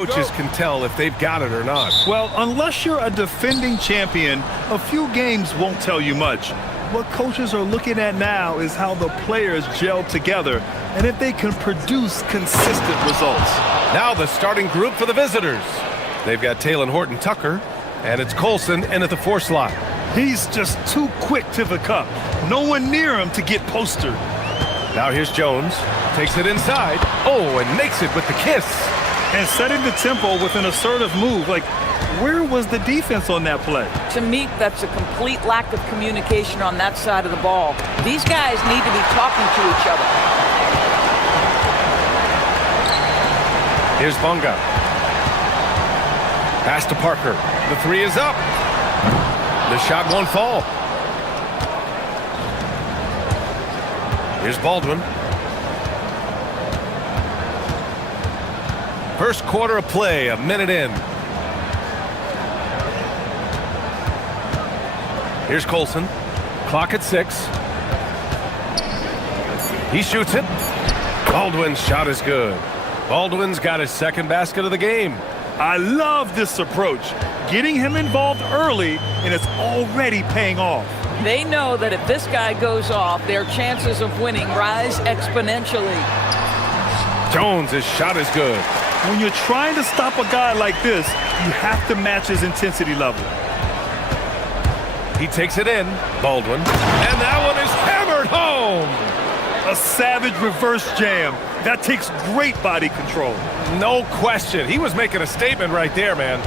Coaches can tell if they've got it or not. Well, unless you're a defending champion, a few games won't tell you much. What coaches are looking at now is how the players gel together and if they can produce consistent results. Now the starting group for the visitors. They've got Taylor Horton-Tucker, and it's Colson in at the 4 slot. He's just too quick to the cup. No one near him to get postered. Now here's Jones. Takes it inside. Oh, and makes it with the kiss. And setting the tempo with an assertive move. Like, where was the defense on that play? To me, that's a complete lack of communication on that side of the ball. These guys need to be talking to each other. Here's Bunga. Pass to Parker. The 3 is up. The shot won't fall. Here's Baldwin. First quarter of play, a minute in. Here's Colson. Clock at 6. He shoots it. Baldwin's shot is good. Baldwin's got his second basket of the game. I love this approach. Getting him involved early, and it's already paying off. They know that if this guy goes off, their chances of winning rise exponentially. Jones' shot is good. When you're trying to stop a guy like this, you have to match his intensity level. He takes it in. Baldwin. And that one is hammered home. A savage reverse jam. That takes great body control. No question. He was making a statement right there, man.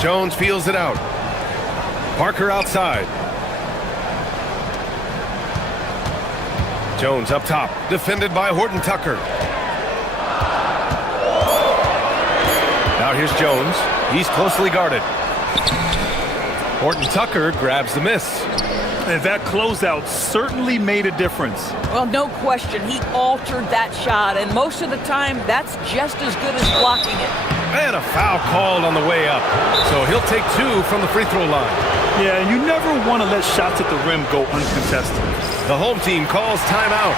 Jones feels it out. Parker outside. Jones up top. Defended by Horton-Tucker. Now here's Jones. He's closely guarded. Horton-Tucker grabs the miss. And that closeout certainly made a difference. Well, no question. He altered that shot, and most of the time, that's just as good as blocking it. And a foul called on the way up. So he'll take 2 from the free throw line. Yeah, and you never want to let shots at the rim go uncontested. The home team calls timeout.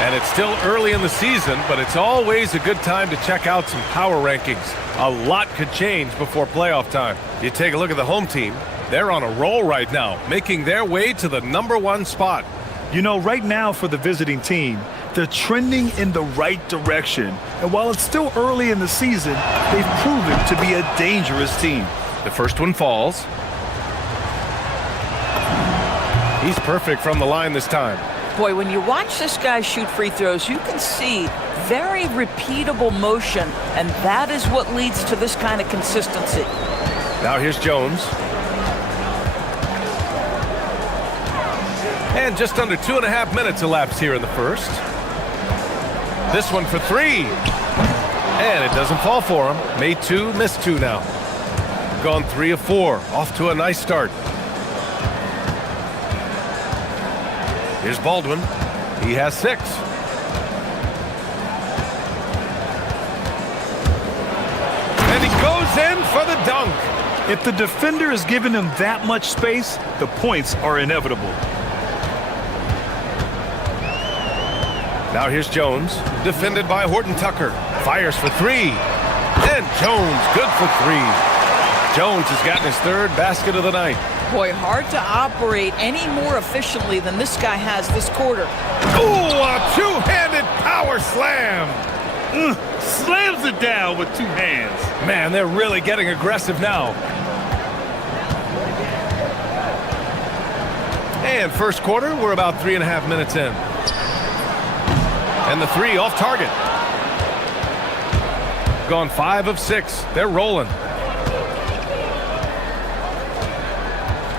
And it's still early in the season, but it's always a good time to check out some power rankings. A lot could change before playoff time. You take a look at the home team. They're on a roll right now, making their way to the #1 spot. You know, right now for the visiting team, they're trending in the right direction. And while it's still early in the season, they've proven to be a dangerous team. The first one falls. He's perfect from the line this time. Boy, when you watch this guy shoot free throws, you can see very repeatable motion, and that is what leads to this kind of consistency. Now here's Jones. And just under 2.5 minutes elapsed here in the first. This one for 3. And it doesn't fall for him. Made 2, missed 2 now. Gone 3 of 4. Off to a nice start. Here's Baldwin. He has 6. And he goes in for the dunk. If the defender is giving him that much space, the points are inevitable. Now here's Jones, defended by Horton-Tucker. Fires for 3. And Jones, good for 3. Jones has gotten his 3rd basket of the night. Boy, hard to operate any more efficiently than this guy has this quarter. Ooh, a 2-handed power slam. Slams it down with 2 hands. Man, they're really getting aggressive now. And first quarter, we're about 3.5 minutes in. And the 3 off target. Gone 5 of 6. They're rolling.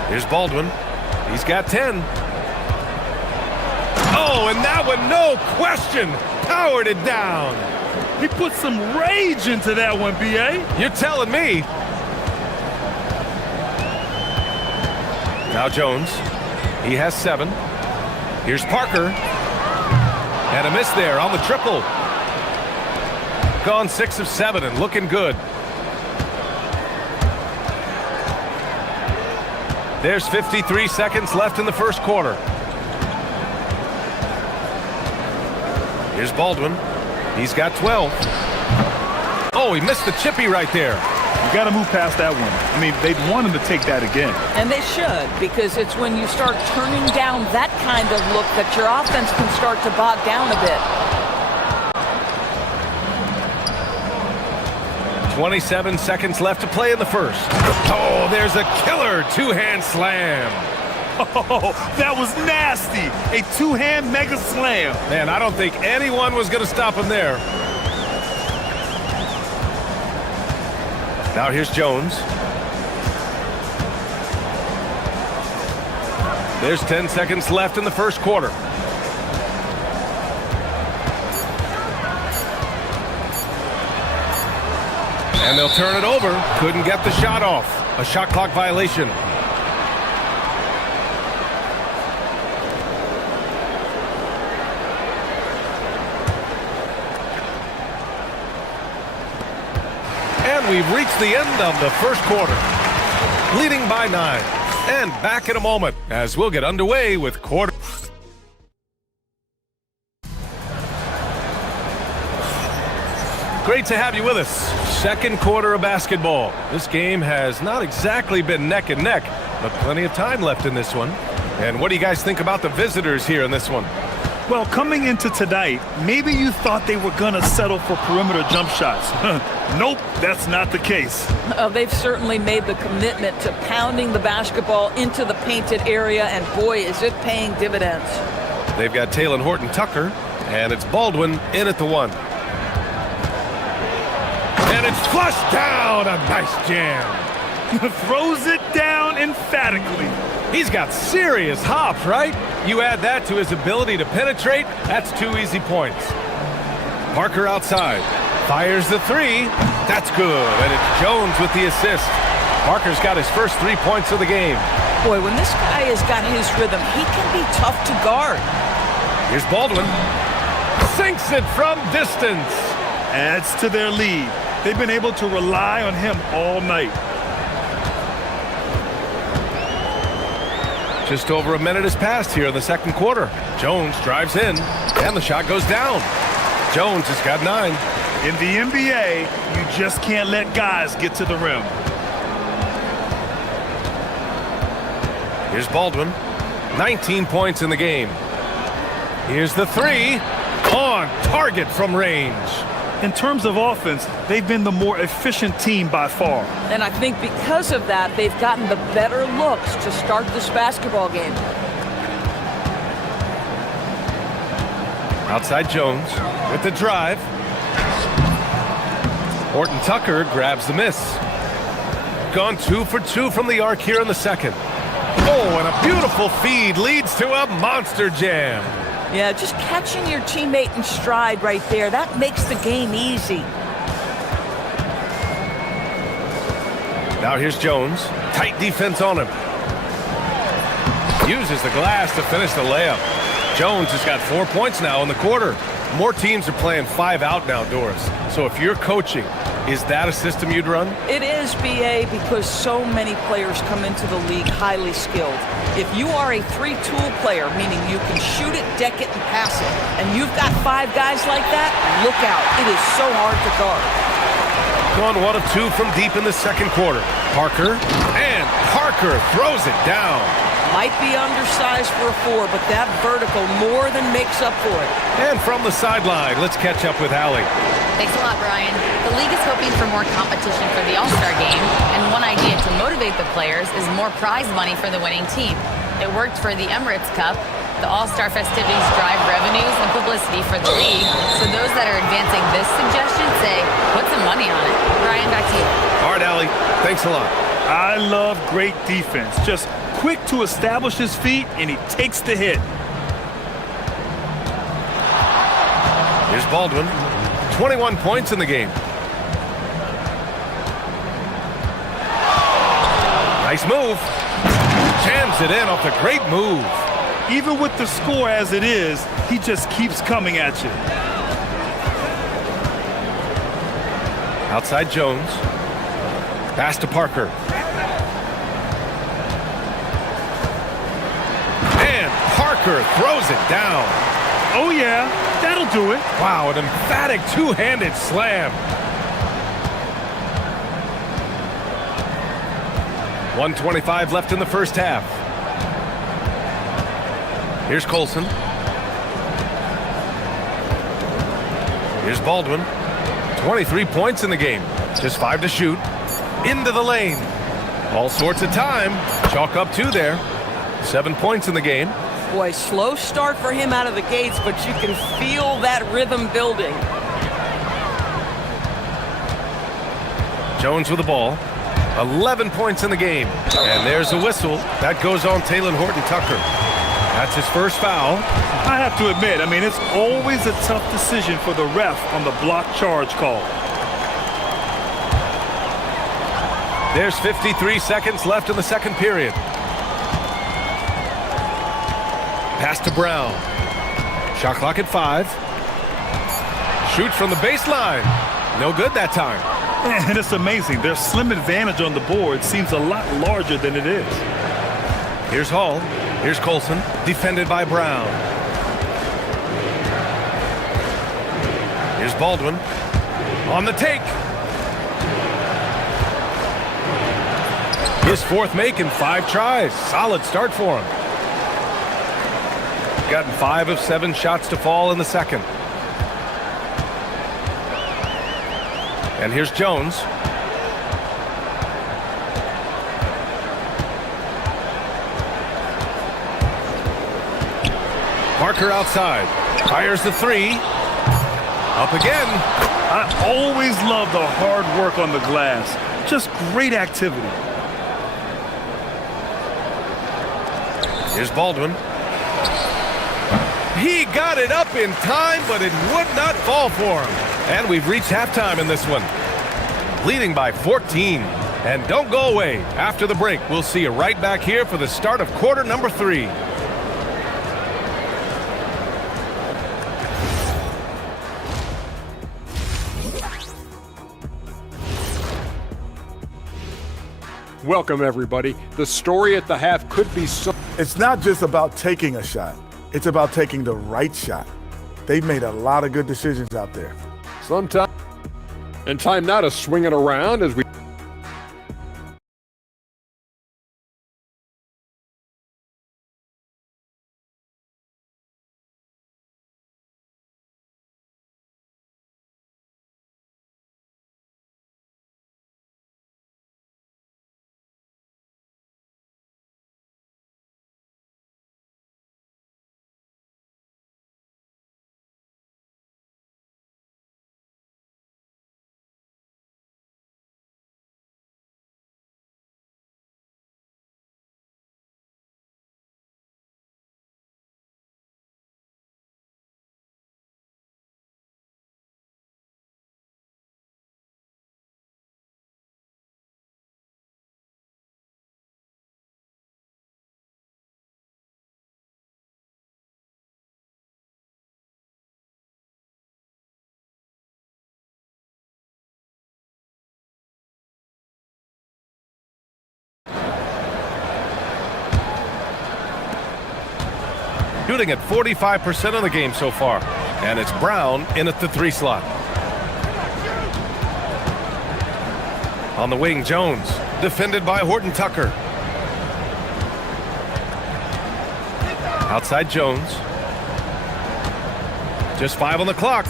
Here's Baldwin. He's got 10. Oh, and that one, no question, powered it down. He put some rage into that one, B.A. You're telling me. Now Jones. He has 7. Here's Parker. And a miss there on the triple. Gone 6 of 7 and looking good. There's 53 seconds left in the first quarter. Here's Baldwin. He's got 12. Oh, he missed the chippy right there. You got to move past that one. I mean, they'd want him to take that again. And they should, because it's when you start turning down that kind of look that your offense can start to bog down a bit. 27 seconds left to play in the first. Oh, there's a killer two-hand slam. Oh, that was nasty. A two-hand mega slam. Man, I don't think anyone was going to stop him there. Now here's Jones. There's 10 seconds left in the first quarter. And they'll turn it over. Couldn't get the shot off. A shot clock violation. And we've reached the end of the first quarter. Leading by 9. And back in a moment as we'll get underway with quarter. Great to have you with us. Second quarter of basketball. This game has not exactly been neck and neck, but plenty of time left in this one. And what do you guys think about the visitors here in this one? Well, coming into tonight, maybe you thought they were going to settle for perimeter jump shots. Nope, that's not the case. They've certainly made the commitment to pounding the basketball into the painted area, and boy, is it paying dividends. They've got Taylor Horton Tucker, and it's Baldwin in at the 1. And it's flushed down. A nice jam. Throws it down emphatically. He's got serious hops, right? You add that to his ability to penetrate, that's 2 easy points. Parker outside. Fires the 3. That's good. And it's Jones with the assist. Parker's got his first 3 points of the game. Boy, when this guy has got his rhythm, he can be tough to guard. Here's Baldwin. Sinks it from distance. Adds to their lead. They've been able to rely on him all night. Just over a minute has passed here in the second quarter. Jones drives in, and the shot goes down. Jones has got 9. In the NBA, you just can't let guys get to the rim. Here's Baldwin. 19 points in the game. Here's the 3. On target from range. In terms of offense, they've been the more efficient team by far. And I think because of that, they've gotten the better looks to start this basketball game. Outside Jones with the drive. Horton Tucker grabs the miss. Gone 2 for 2 from the arc here in the second. Oh, and a beautiful feed leads to a monster jam. Yeah, just catching your teammate in stride right there, that makes the game easy. Now here's Jones. Tight defense on him. Uses the glass to finish the layup. Jones has got 4 points now in the quarter. More teams are playing 5 out now, Doris. So if you're coaching, is that a system you'd run? It is, BA, because so many players come into the league highly skilled. If you are a 3-tool player, meaning you can shoot it, deck it, and pass it, and you've got 5 guys like that, look out. It is so hard to guard. Gone 1 of 2 from deep in the second quarter. Parker, and Parker throws it down. Might be undersized for a 4, but that vertical more than makes up for it. And from the sideline, let's catch up with Allie. Thanks a lot, Brian. The league is hoping for more competition for the All-Star game, and one idea to motivate the players is more prize money for the winning team. It worked for the Emirates Cup. The All-Star festivities drive revenues and publicity for the league, so those that are advancing this suggestion say, put some money on it. Brian, back to you. All right, Allie. Thanks a lot. I love great defense. Just quick to establish his feet, and he takes the hit. Here's Baldwin. 21 points in the game. Nice move. Jams it in off the great move. Even with the score as it is, he just keeps coming at you. Outside Jones. Pass to Parker. And Parker throws it down. Oh, yeah. That'll do it. Wow, an emphatic two-handed slam. 1:25 left in the first half. Here's Colson. Here's Baldwin. 23 points in the game. Just 5 to shoot. Into the lane. All sorts of time. Chalk up 2 there. 7 points in the game. Boy, slow start for him out of the gates, but you can feel that rhythm building. Jones with the ball. 11 points in the game. And there's a whistle. That goes on Taylor Horton-Tucker. That's his first foul. I have to admit, I mean, it's always a tough decision for the ref on the block charge call. There's 53 seconds left in the second period. Pass to Brown. Shot clock at 5. Shoots from the baseline. No good that time. And it's amazing. Their slim advantage on the board seems a lot larger than it is. Here's Hall. Here's Colson. Defended by Brown. Here's Baldwin. On the take. His fourth make in 5 tries. Solid start for him. Gotten 5 of 7 shots to fall in the second. And here's Jones. Parker outside. Fires the 3. Up again. I always love the hard work on the glass. Just great activity. Here's Baldwin. He got it up in time, but it would not fall for him. And we've reached halftime in this one. Leading by 14. And don't go away. After the break, we'll see you right back here for the start of quarter number 3. Welcome, everybody. The story at the half could be so... It's not just about taking a shot. It's about taking the right shot. They've made a lot of good decisions out there. Sometimes. And time now to swing it around as we... Shooting at 45% of the game so far. And it's Brown in at the 3 slot. On the wing, Jones. Defended by Horton-Tucker. Outside Jones. Just 5 on the clock.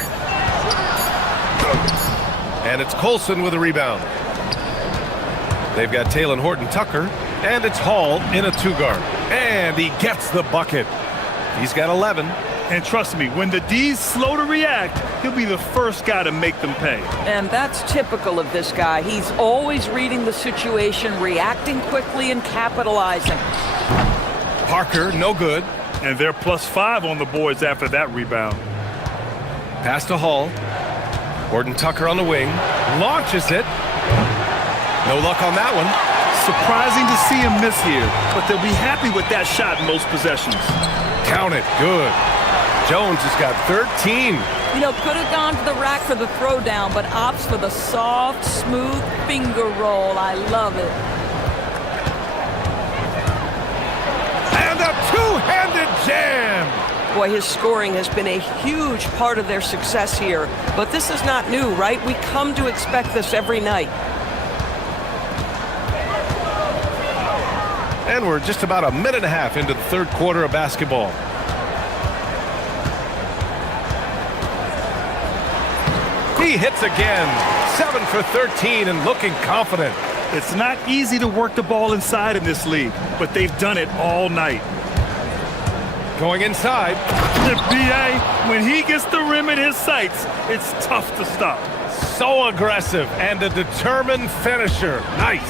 And it's Colson with a rebound. They've got Taylor Horton-Tucker. And it's Hall in a 2-guard. And he gets the bucket. He's got 11. And trust me, when the D's slow to react, he'll be the first guy to make them pay. And that's typical of this guy. He's always reading the situation, reacting quickly, and capitalizing. Parker, no good. And they're +5 on the boards after that rebound. Pass to Hall. Horton-Tucker on the wing. Launches it. No luck on that one. Surprising to see him miss here, but they'll be happy with that shot in most possessions. Count it. Good. Jones has got 13. You know, could have gone to the rack for the throwdown, but opts for the soft, smooth finger roll. I love it. And a two-handed jam. Boy, his scoring has been a huge part of their success here. But this is not new, right? We come to expect this every night. And we're just about a minute and a half into the third quarter of basketball. He hits again. 7 for 13 and looking confident. It's not easy to work the ball inside in this league, but they've done it all night. Going inside. The BA, when he gets the rim in his sights, it's tough to stop. So aggressive and a determined finisher. Nice.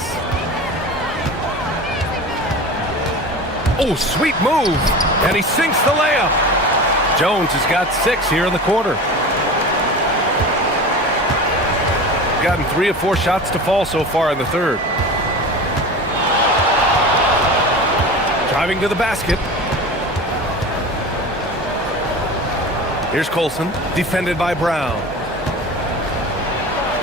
Oh, sweet move. And he sinks the layup. Jones has got 6 here in the quarter. Gotten 3 of 4 shots to fall so far in the third. Driving to the basket. Here's Colson, defended by Brown.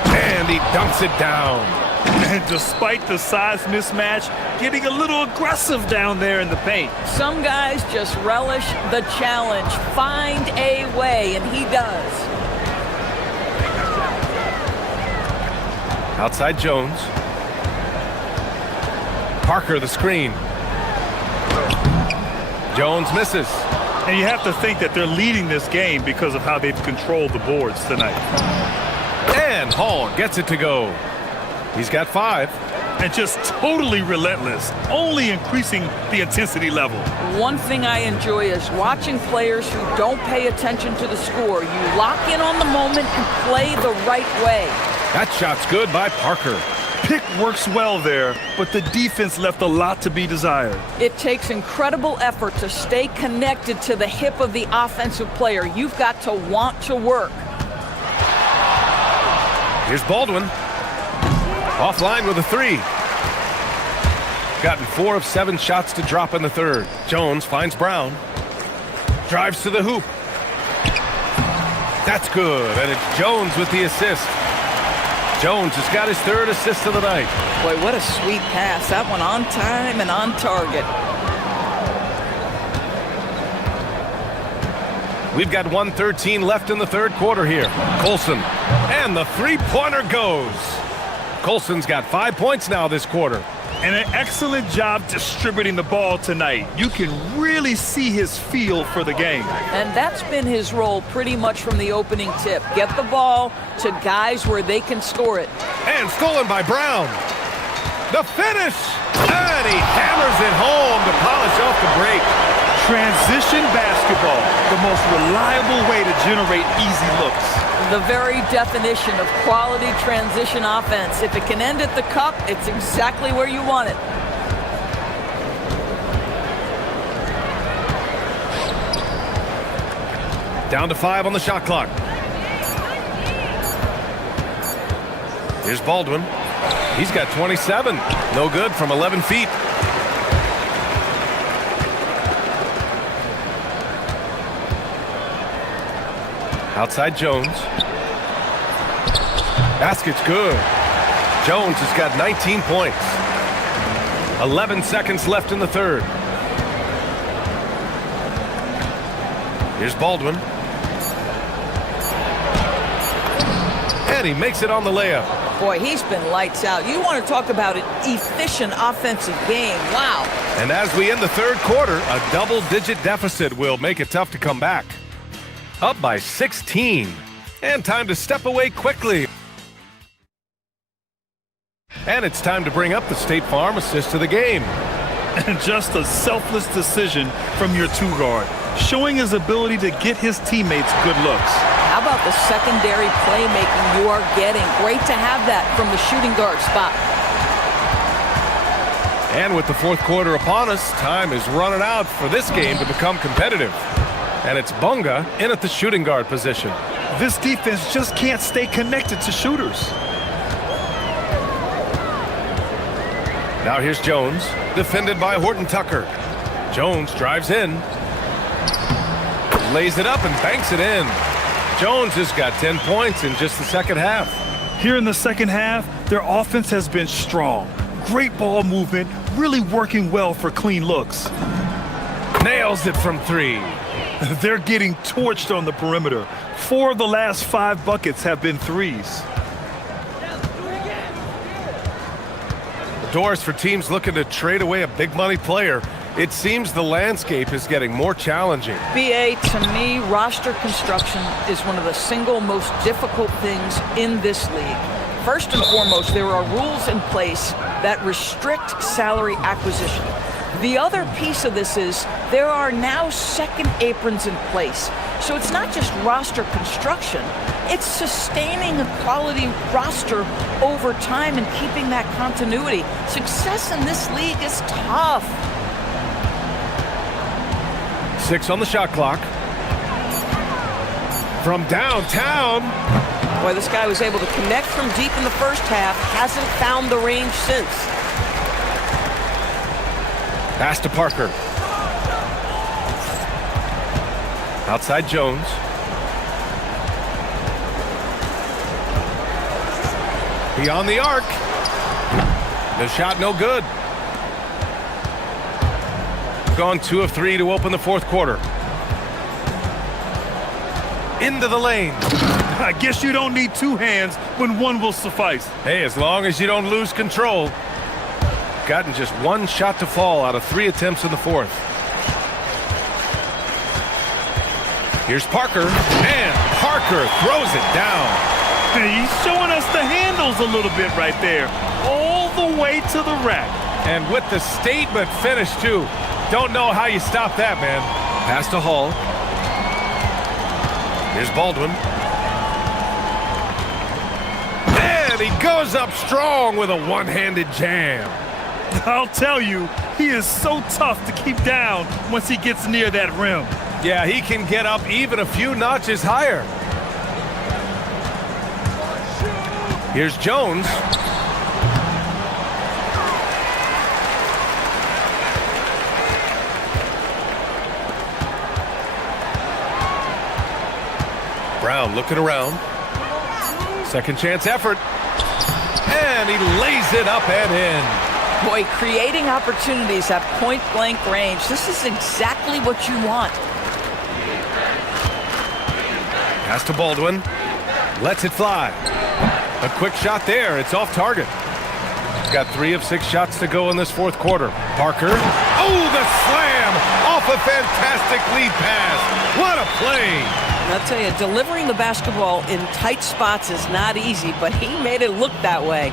And he dunks it down. And despite the size mismatch, getting a little aggressive down there in the paint. Some guys just relish the challenge. Find a way, and he does. Outside Jones. Parker the screen. Jones misses. And you have to think that they're leading this game because of how they've controlled the boards tonight. And Hall gets it to go. He's got 5. And just totally relentless, only increasing the intensity level. One thing I enjoy is watching players who don't pay attention to the score. You lock in on the moment and play the right way. That shot's good by Parker. Pick works well there, but the defense left a lot to be desired. It takes incredible effort to stay connected to the hip of the offensive player. You've got to want to work. Here's Baldwin. Offline with a 3. Gotten 4 of 7 shots to drop in the third. Jones finds Brown. Drives to the hoop. That's good, and it's Jones with the assist. Jones has got his 3rd assist of the night. Boy, what a sweet pass. That one on time and on target. We've got 1:13 left in the third quarter here. Colson, and the 3-pointer goes. Colson's got 5 points now this quarter. And an excellent job distributing the ball tonight. You can really see his feel for the game. And that's been his role pretty much from the opening tip. Get the ball to guys where they can score it. And stolen by Brown. The finish! And he hammers it home to polish off the break. Transition basketball, the most reliable way to generate easy looks. The very definition of quality transition offense. If it can end at the cup, it's exactly where you want it. Down to 5 on the shot clock. Here's Baldwin. He's got 27. No good from 11 feet. Outside Jones. Basket's good. Jones has got 19 points. 11 seconds left in the third. Here's Baldwin. And he makes it on the layup. Boy, he's been lights out. You want to talk about an efficient offensive game. Wow. And as we end the third quarter, a double-digit deficit will make it tough to come back. Up by 16. And time to step away quickly. And it's time to bring up the State Farm assist of the game. And just a selfless decision from your 2-guard, showing his ability to get his teammates good looks. How about the secondary playmaking you are getting? Great to have that from the shooting guard spot. And with the fourth quarter upon us, time is running out for this game to become competitive. And it's Bunga in at the shooting guard position. This defense just can't stay connected to shooters. Now here's Jones, defended by Horton Tucker. Jones drives in. Lays it up and banks it in. Jones has got 10 points in just the second half. Here in the second half, their offense has been strong. Great ball movement, really working well for clean looks. Nails it from 3. They're getting torched on the perimeter. 4 of the last 5 buckets have been threes. The doors for teams looking to trade away a big money player. It seems the landscape is getting more challenging. BA, to me, roster construction is one of the single most difficult things in this league. First and foremost, there are rules in place that restrict salary acquisition. The other piece of this is there are now second aprons in place. So it's not just roster construction, it's sustaining a quality roster over time and keeping that continuity. Success in this league is tough. 6 on the shot clock. From downtown. Boy, this guy was able to connect from deep in the first half, hasn't found the range since. Pass to Parker. Outside Jones. Beyond the arc. The shot no good. Gone 2 of 3 to open the fourth quarter. Into the lane. I guess you don't need 2 hands when 1 will suffice. Hey, as long as you don't lose control. Gotten just 1 shot to fall out of 3 attempts in the fourth. Here's Parker, and Parker throws it down. He's showing us the handles a little bit right there, all the way to the rack. And with the statement finish, too. Don't know how you stop that, man. Pass to Hall. Here's Baldwin. And he goes up strong with a one-handed jam. I'll tell you, he is so tough to keep down once he gets near that rim. Yeah, he can get up even a few notches higher. Here's Jones. Brown looking around. Second chance effort. And he lays it up and in. Boy, creating opportunities at point-blank range. This is exactly what you want. Pass to Baldwin. Lets it fly. A quick shot there. It's off target. Got 3 of 6 shots to go in this fourth quarter. Parker. Oh, the slam off a fantastic lead pass. What a play. I'll tell you, delivering the basketball in tight spots is not easy, but he made it look that way.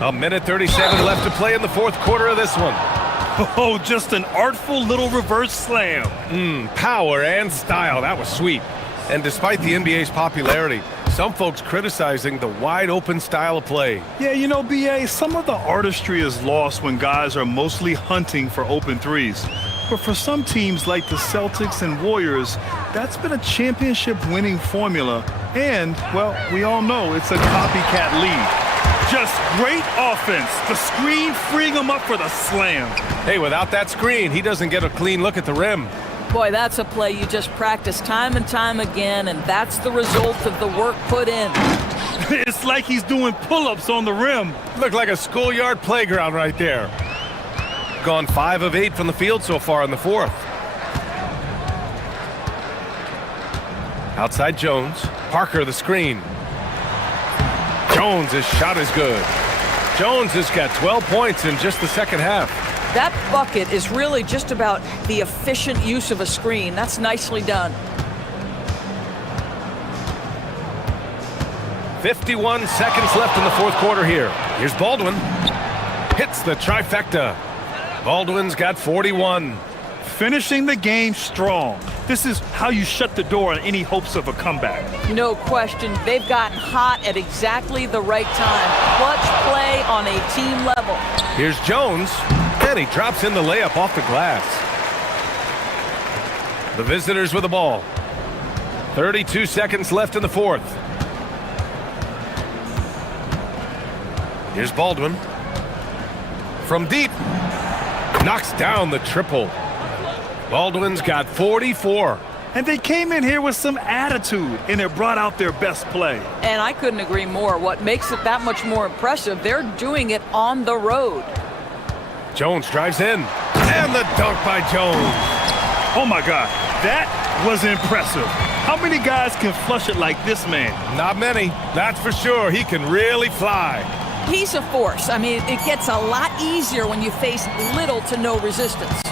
A minute 37 left to play in the fourth quarter of this one. Oh, just an artful little reverse slam. Power and style. That was sweet. And despite the NBA's popularity, some folks criticizing the wide-open style of play. Yeah, you know, BA, some of the artistry is lost when guys are mostly hunting for open threes. But for some teams like the Celtics and Warriors, that's been a championship-winning formula. And, well, we all know it's a copycat league. Just great offense. The screen freeing him up for the slam. Hey, without that screen, he doesn't get a clean look at the rim. Boy, that's a play you just practice time and time again, and that's the result of the work put in. It's like he's doing pull-ups on the rim. Looked like a schoolyard playground right there. Gone 5 of 8 from the field so far in the fourth. Outside Jones. Parker the screen. Jones' shot is good. Jones has got 12 points in just the second half. That bucket is really just about the efficient use of a screen. That's nicely done. 51 seconds left in the fourth quarter here. Here's Baldwin. Hits the trifecta. Baldwin's got 41. Finishing the game strong. This is how you shut the door on any hopes of a comeback. No question. They've gotten hot at exactly the right time. Clutch play on a team level. Here's Jones. And he drops in the layup off the glass. The visitors with the ball. 32 seconds left in the fourth. Here's Baldwin. From deep. Knocks down the triple. Baldwin's got 44. And they came in here with some attitude, and it brought out their best play. And I couldn't agree more. What makes it that much more impressive, they're doing it on the road. Jones drives in. And the dunk by Jones. Oh my God, that was impressive. How many guys can flush it like this man? Not many, that's for sure. He can really fly. He's a force. I mean, it gets a lot easier when you face little to no resistance.